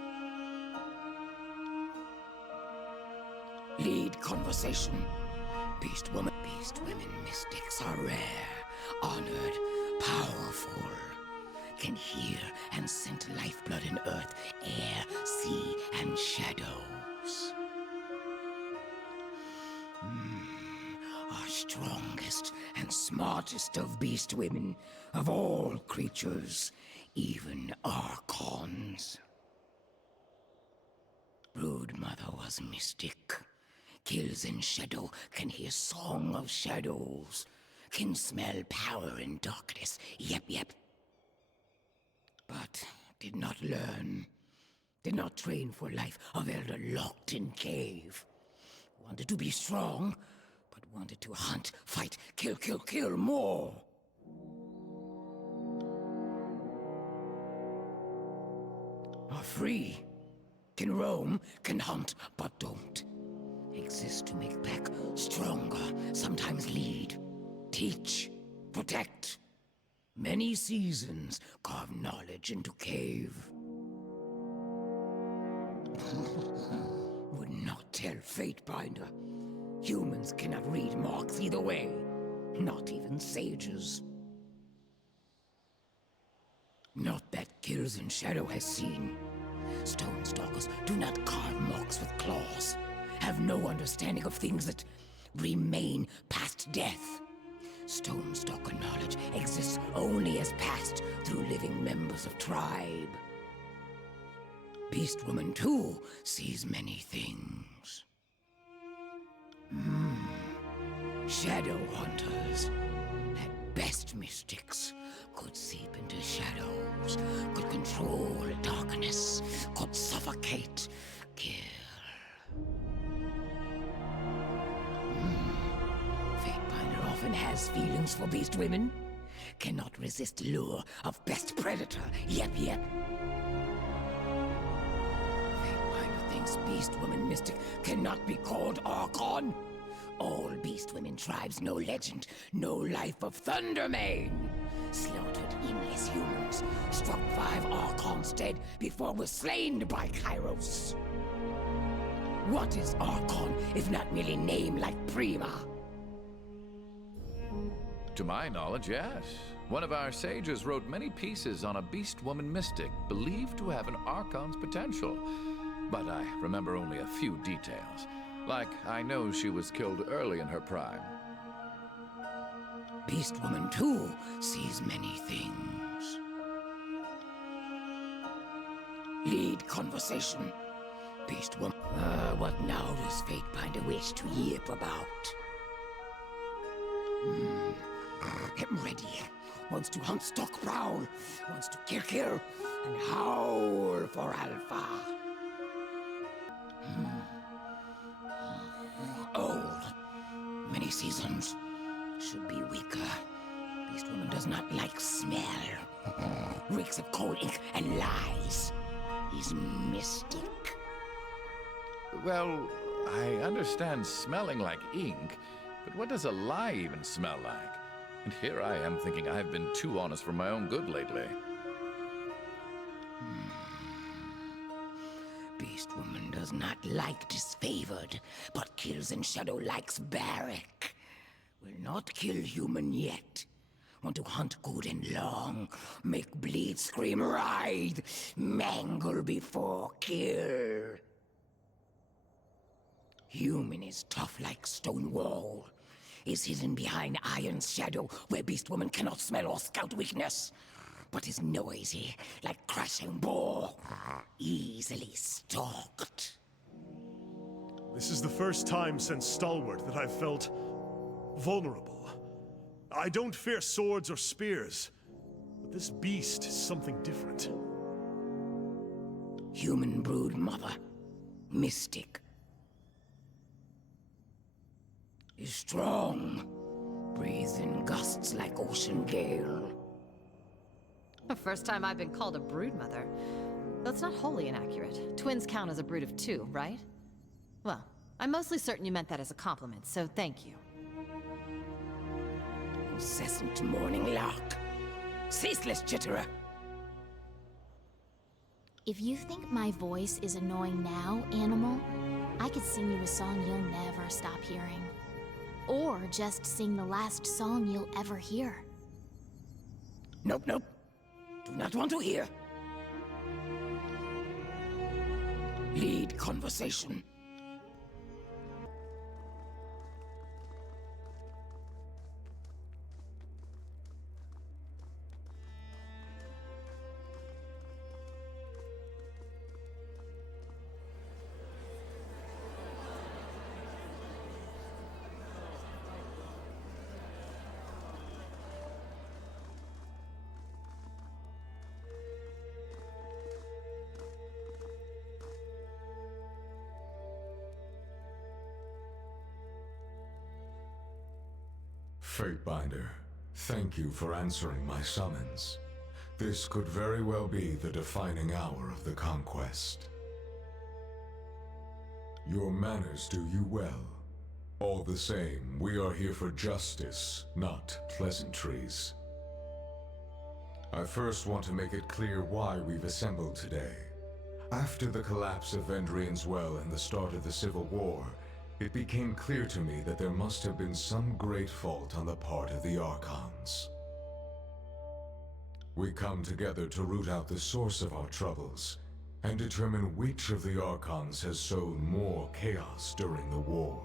Lead conversation. Beast women mystics are rare, honored, powerful. Can hear and scent lifeblood in earth, air, sea, and shadows. Our strongest and smartest of beast women, of all creatures, even Archons. Broodmother was mystic. Kills in Shadow can hear song of shadows, can smell power in darkness, yep. But did not learn, did not train for life of elder locked in cave. Wanted to be strong, but wanted to hunt, fight, kill more. Are free, can roam, can hunt, but don't. Exist to make pack stronger, sometimes lead, teach, protect. Many seasons carve knowledge into cave. Would not tell Fatebinder. Humans cannot read marks either way, not even sages. Not that Kills in Shadow has seen. Stonestalkers do not carve marks with claws, have no understanding of things that remain past death. Stonestalker knowledge exists only as passed through living members of tribe. Beast Woman, too, sees many things. Shadow hunters. At best, mystics could seep into shadows, could control darkness, could suffocate, kill. Fatebinder often has feelings for beast women. Cannot resist lure of best predator. Yep. Fatebinder thinks beast woman mystic cannot be called Archon. All beast women tribes know legend, no life of Thundermane. Slaughtered endless humans, struck 5 Archons dead before was slain by Kairos. What is Archon if not merely name like Prima? To my knowledge, yes. One of our sages wrote many pieces on a beast woman mystic believed to have an Archon's potential. But I remember only a few details. Like, I know she was killed early in her prime. Beast Woman, too, sees many things. Lead conversation. Beast Woman. What now does Fatebinder wish to yip about? I'm ready. Wants to hunt Stockprowl. Wants to kill, and howl for Alpha. Old. Many seasons. Should be weaker. Beast Woman does not like smell. Reeks of coal ink and lies. He's mystic. Well, I understand smelling like ink, but what does a lie even smell like? And here I am thinking I've been too honest for my own good lately. Beast Woman does not like disfavored, but kills in shadow likes Barrack. Will not kill human yet. Want to hunt good and long, make bleed scream writhe, mangle before kill. Human is tough like stone wall. Is hidden behind iron's shadow where Beast Woman cannot smell or scout weakness. But is noisy like crashing boar, easily stalked. This is the first time since Stalwart that I've felt vulnerable. I don't fear swords or spears, but this beast is something different. Human brood mother, mystic. Is strong, breathes in gusts like ocean gale. The first time I've been called a broodmother. That's not wholly inaccurate. Twins count as a brood of 2, right? Well, I'm mostly certain you meant that as a compliment, so thank you. Incessant morning lark. Ceaseless chitterer. If you think my voice is annoying now, animal, I could sing you a song you'll never stop hearing. Or just sing the last song you'll ever hear. Nope. Do not want to hear. Lead conversation. Fatebinder, thank you for answering my summons. This could very well be the defining hour of the Conquest. Your manners do you well. All the same, we are here for justice, not pleasantries. I first want to make it clear why we've assembled today. After the collapse of Vendrian's Well and the start of the Civil War, it became clear to me that there must have been some great fault on the part of the Archons. We come together to root out the source of our troubles, and determine which of the Archons has sown more chaos during the war.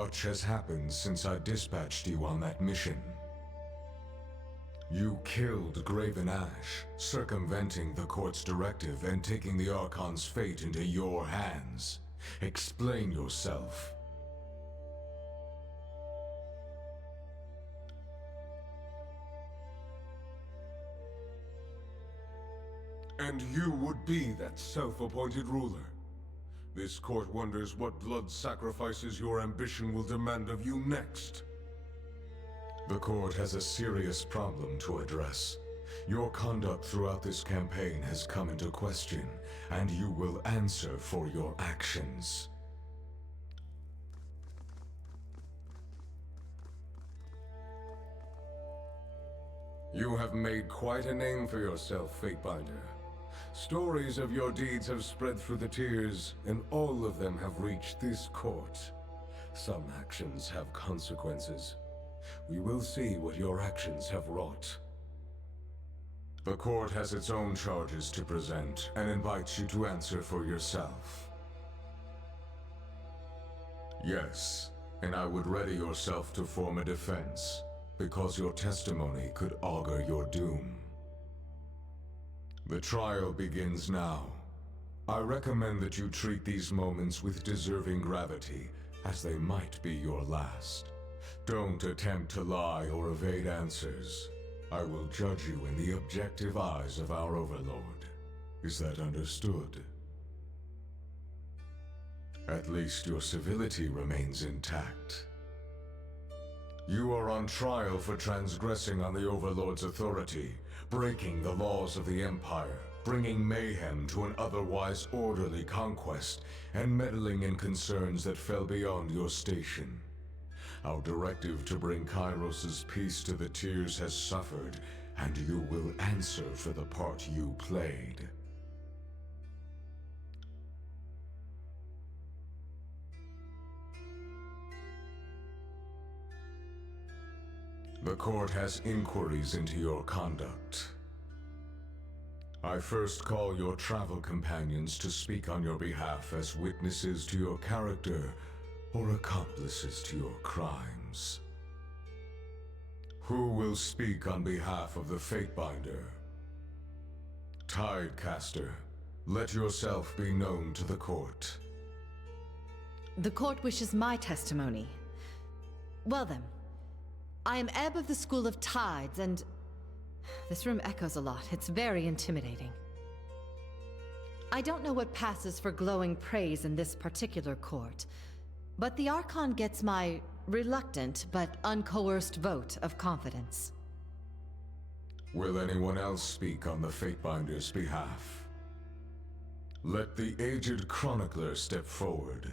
Much has happened since I dispatched you on that mission. You killed Graven Ash, circumventing the court's directive and taking the Archon's fate into your hands. Explain yourself. And you would be that self-appointed ruler. This court wonders what blood sacrifices your ambition will demand of you next. The court has a serious problem to address. Your conduct throughout this campaign has come into question, and you will answer for your actions. You have made quite a name for yourself, Fatebinder. Stories of your deeds have spread through the tiers, and all of them have reached this court. Some actions have consequences. We will see what your actions have wrought. The court has its own charges to present, and invites you to answer for yourself. Yes, and I would ready yourself to form a defense, because your testimony could augur your doom. The trial begins now. I recommend that you treat these moments with deserving gravity, as they might be your last. Don't attempt to lie or evade answers. I will judge you in the objective eyes of our Overlord. Is that understood? At least your civility remains intact. You are on trial for transgressing on the Overlord's authority, breaking the laws of the Empire, bringing mayhem to an otherwise orderly conquest, and meddling in concerns that fell beyond your station. Our directive to bring Kairos' peace to the tiers has suffered, and you will answer for the part you played. The court has inquiries into your conduct. I first call your travel companions to speak on your behalf as witnesses to your character or accomplices to your crimes. Who will speak on behalf of the Fatebinder? Tidecaster, let yourself be known to the court. The court wishes my testimony. Well then, I am Ebb of the School of Tides, and this room echoes a lot. It's very intimidating. I don't know what passes for glowing praise in this particular court, but the Archon gets my reluctant but uncoerced vote of confidence. Will anyone else speak on the Fatebinder's behalf? Let the aged chronicler step forward.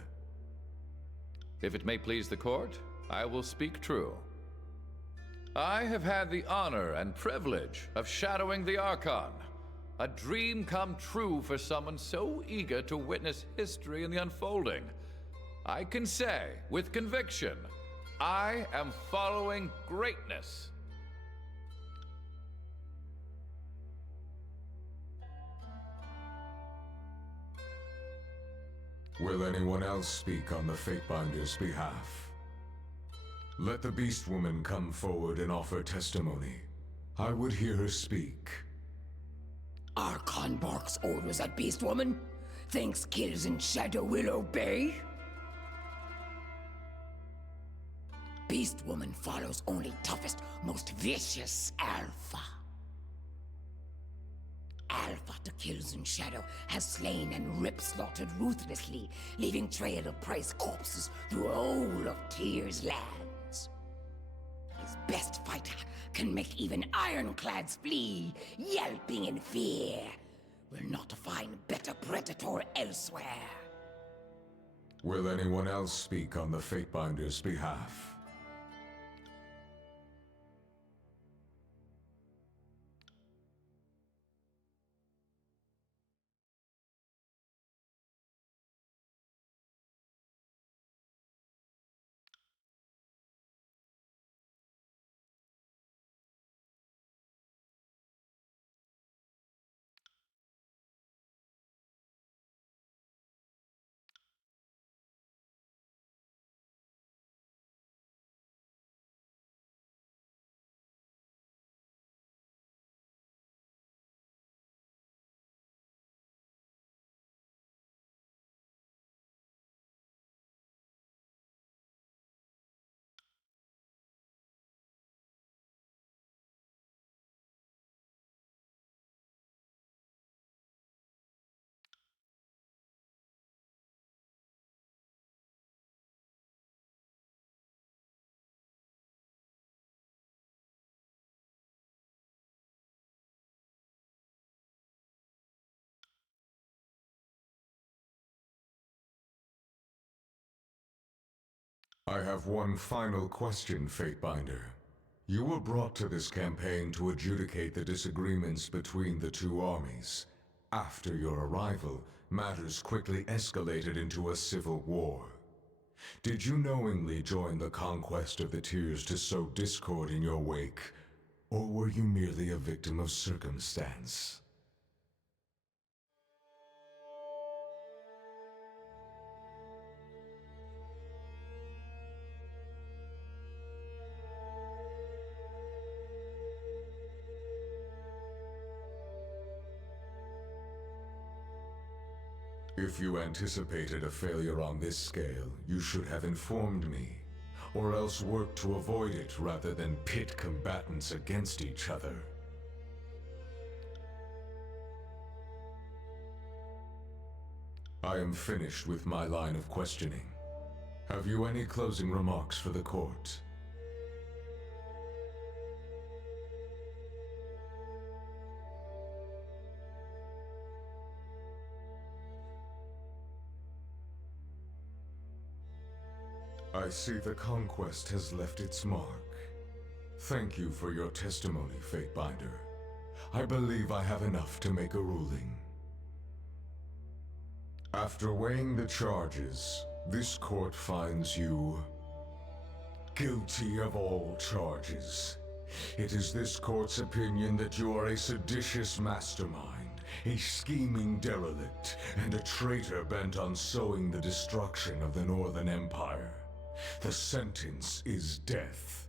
If it may please the court, I will speak true. I have had the honor and privilege of shadowing the Archon. A dream come true for someone so eager to witness history in the unfolding. I can say, with conviction, I am following greatness. Will anyone else speak on the Fatebinder's behalf? Let the Beast Woman come forward and offer testimony. I would hear her speak. Archon barks orders at Beast Woman. Thinks kills in shadow will obey. Beast Woman follows only toughest, most vicious Alpha. Alpha to kills in shadow has slain and rip-slaughtered ruthlessly, leaving trail of price corpses through all of Tyr's lands. His best fighter can make even ironclads flee, yelping in fear. Will not find better predator elsewhere. Will anyone else speak on the Fatebinder's behalf? I have one final question, Fatebinder. You were brought to this campaign to adjudicate the disagreements between the two armies. After your arrival, matters quickly escalated into a civil war. Did you knowingly join the Conquest of the Tears to sow discord in your wake, or were you merely a victim of circumstance? If you anticipated a failure on this scale, you should have informed me, or else worked to avoid it rather than pit combatants against each other. I am finished with my line of questioning. Have you any closing remarks for the court? I see the Conquest has left its mark. Thank you for your testimony, Fatebinder. I believe I have enough to make a ruling. After weighing the charges, this court finds you guilty of all charges. It is this court's opinion that you are a seditious mastermind, a scheming derelict, and a traitor bent on sowing the destruction of the Northern Empire. The sentence is death.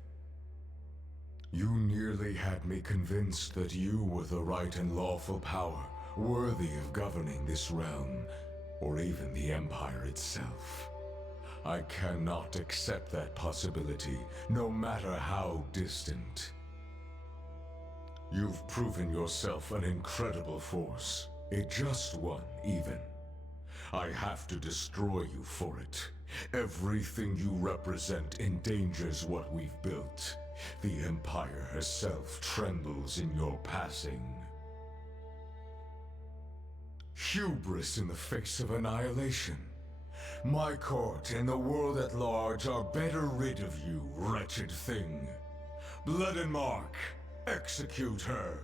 You nearly had me convinced that you were the right and lawful power, worthy of governing this realm, or even the Empire itself. I cannot accept that possibility, no matter how distant. You've proven yourself an incredible force, a just one, even. I have to destroy you for it. Everything you represent endangers what we've built. The Empire herself trembles in your passing. Hubris in the face of annihilation. My court and the world at large are better rid of you, wretched thing. Blood and Mark, execute her.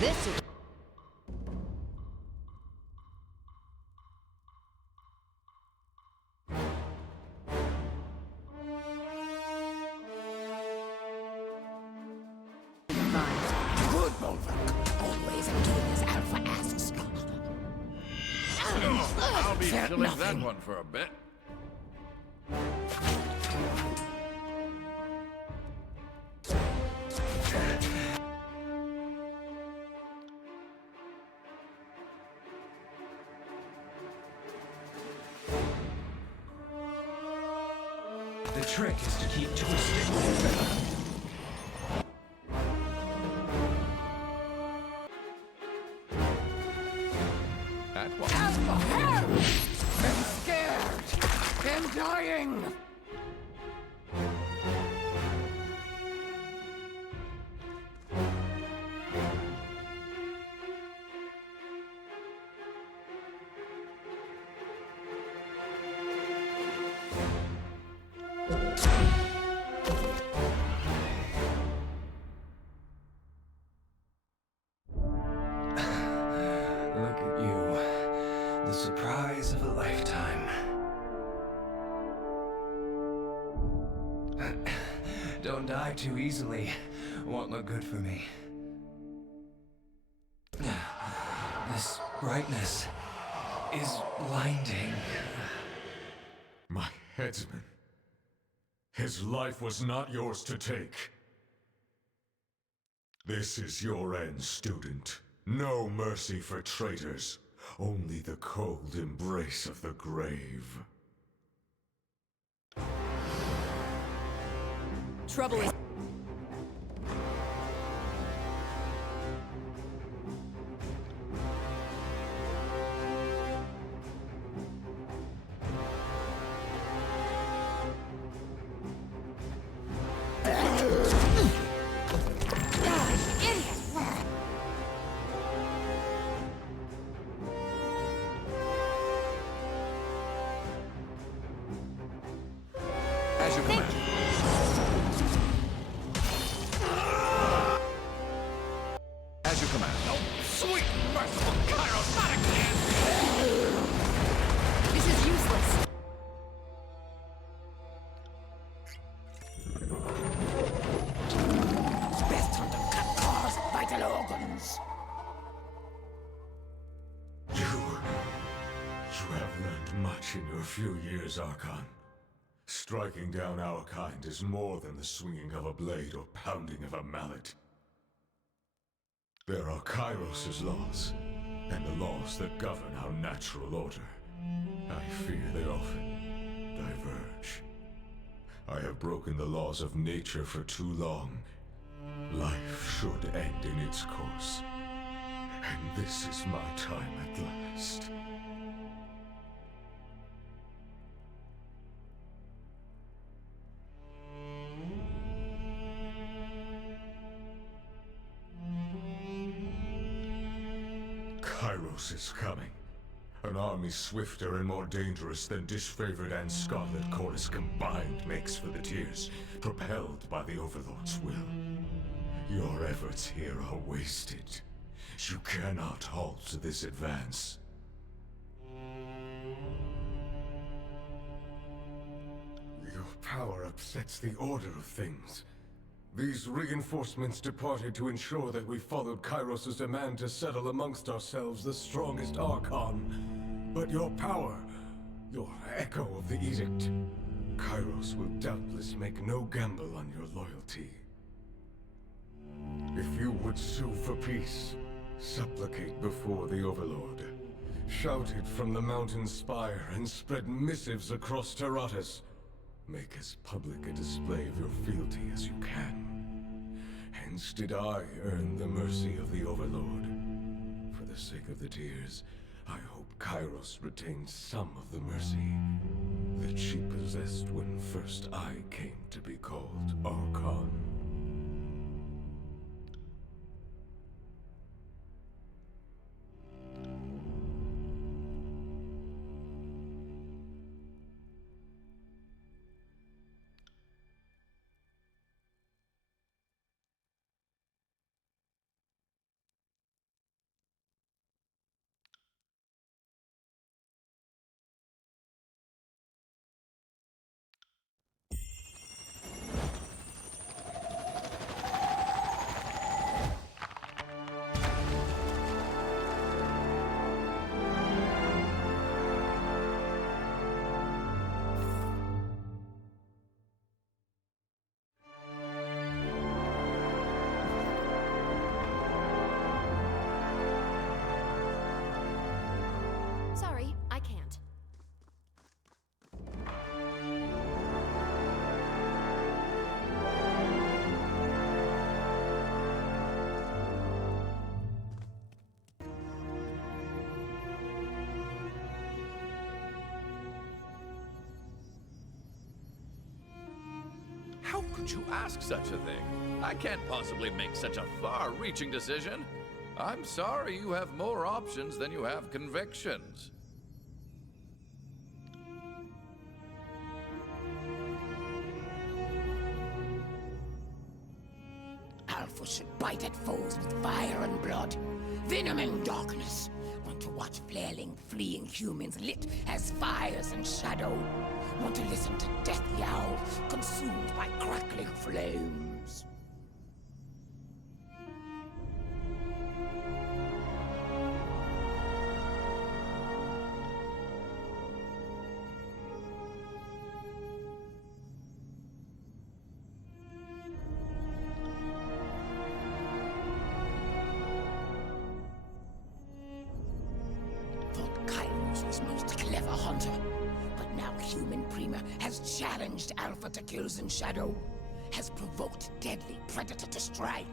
This is... Good, Bolver. Always doing as Alpha asks. I'll be Fair filling that nothing. one for a bit. The trick is to keep twisting. At what? Alpha, I'm scared. I'm dying. Look at you. The surprise of a lifetime. Don't die too easily. Won't look good for me. This brightness is blinding. My headsman. His life was not yours to take. This is your end, student. No mercy for traitors. Only the cold embrace of the grave. Trouble is... As you command. Oh, sweet merciful Kairos, not again! This is useless. It's best time to cut Khar's vital organs. You have learned much in your few years, Archon. Striking down our kind is more than the swinging of a blade or pounding of a mallet. There are Kairos' laws, and the laws that govern our natural order. I fear they often diverge. I have broken the laws of nature for too long. Life should end in its course. And this is my time at last. Kairos is coming. An army swifter and more dangerous than disfavored and Scarlet Chorus combined makes for the Tears, propelled by the Overlord's will. Your efforts here are wasted. You cannot halt this advance. Your power upsets the order of things. These reinforcements departed to ensure that we followed Kairos' demand to settle amongst ourselves the strongest Archon. But your power, your echo of the Edict, Kairos will doubtless make no gamble on your loyalty. If you would sue for peace, supplicate before the Overlord, shout it from the mountain spire and spread missives across Terratus. Make as public a display of your fealty as you can. Hence did I earn the mercy of the Overlord. For the sake of the Tears, I hope Kairos retains some of the mercy that she possessed when first I came to be called Archon. Sorry, I can't. How could you ask such a thing? I can't possibly make such a far-reaching decision. I'm sorry you have more options than you have convictions. Alpha should bite at foes with fire and blood, venom and darkness. Want to watch flailing, fleeing humans lit as fires and shadow. Want to listen to death yowl, consumed by crackling flames. Was most clever hunter, but now human Prima has challenged Alpha to kills in shadow, has provoked deadly predator to strike.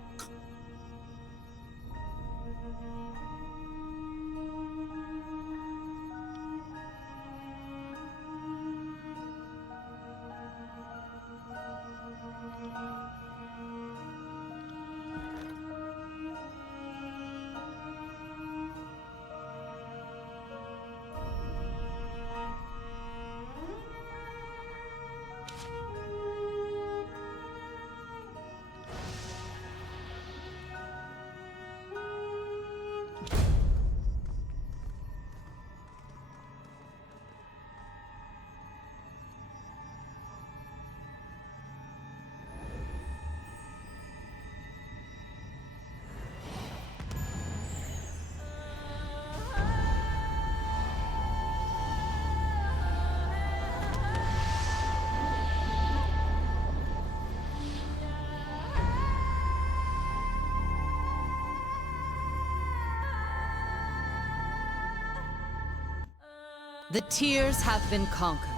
The Tears have been conquered,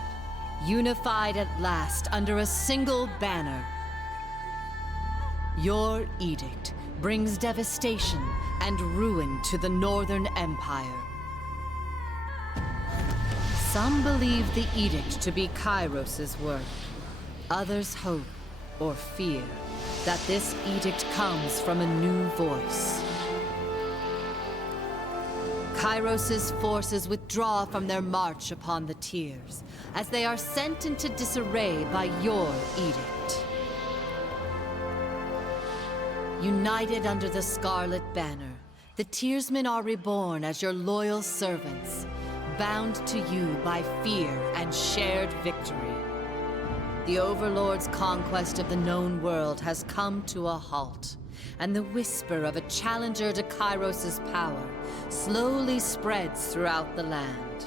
unified at last under a single banner. Your edict brings devastation and ruin to the Northern Empire. Some believe the edict to be Kairos' work. Others hope, or fear, that this edict comes from a new voice. Kairos' forces withdraw from their march upon the Tears, as they are sent into disarray by your edict. United under the Scarlet banner, the Tearsmen are reborn as your loyal servants, bound to you by fear and shared victory. The Overlord's conquest of the known world has come to a halt, and the whisper of a challenger to Kairos' power slowly spreads throughout the land.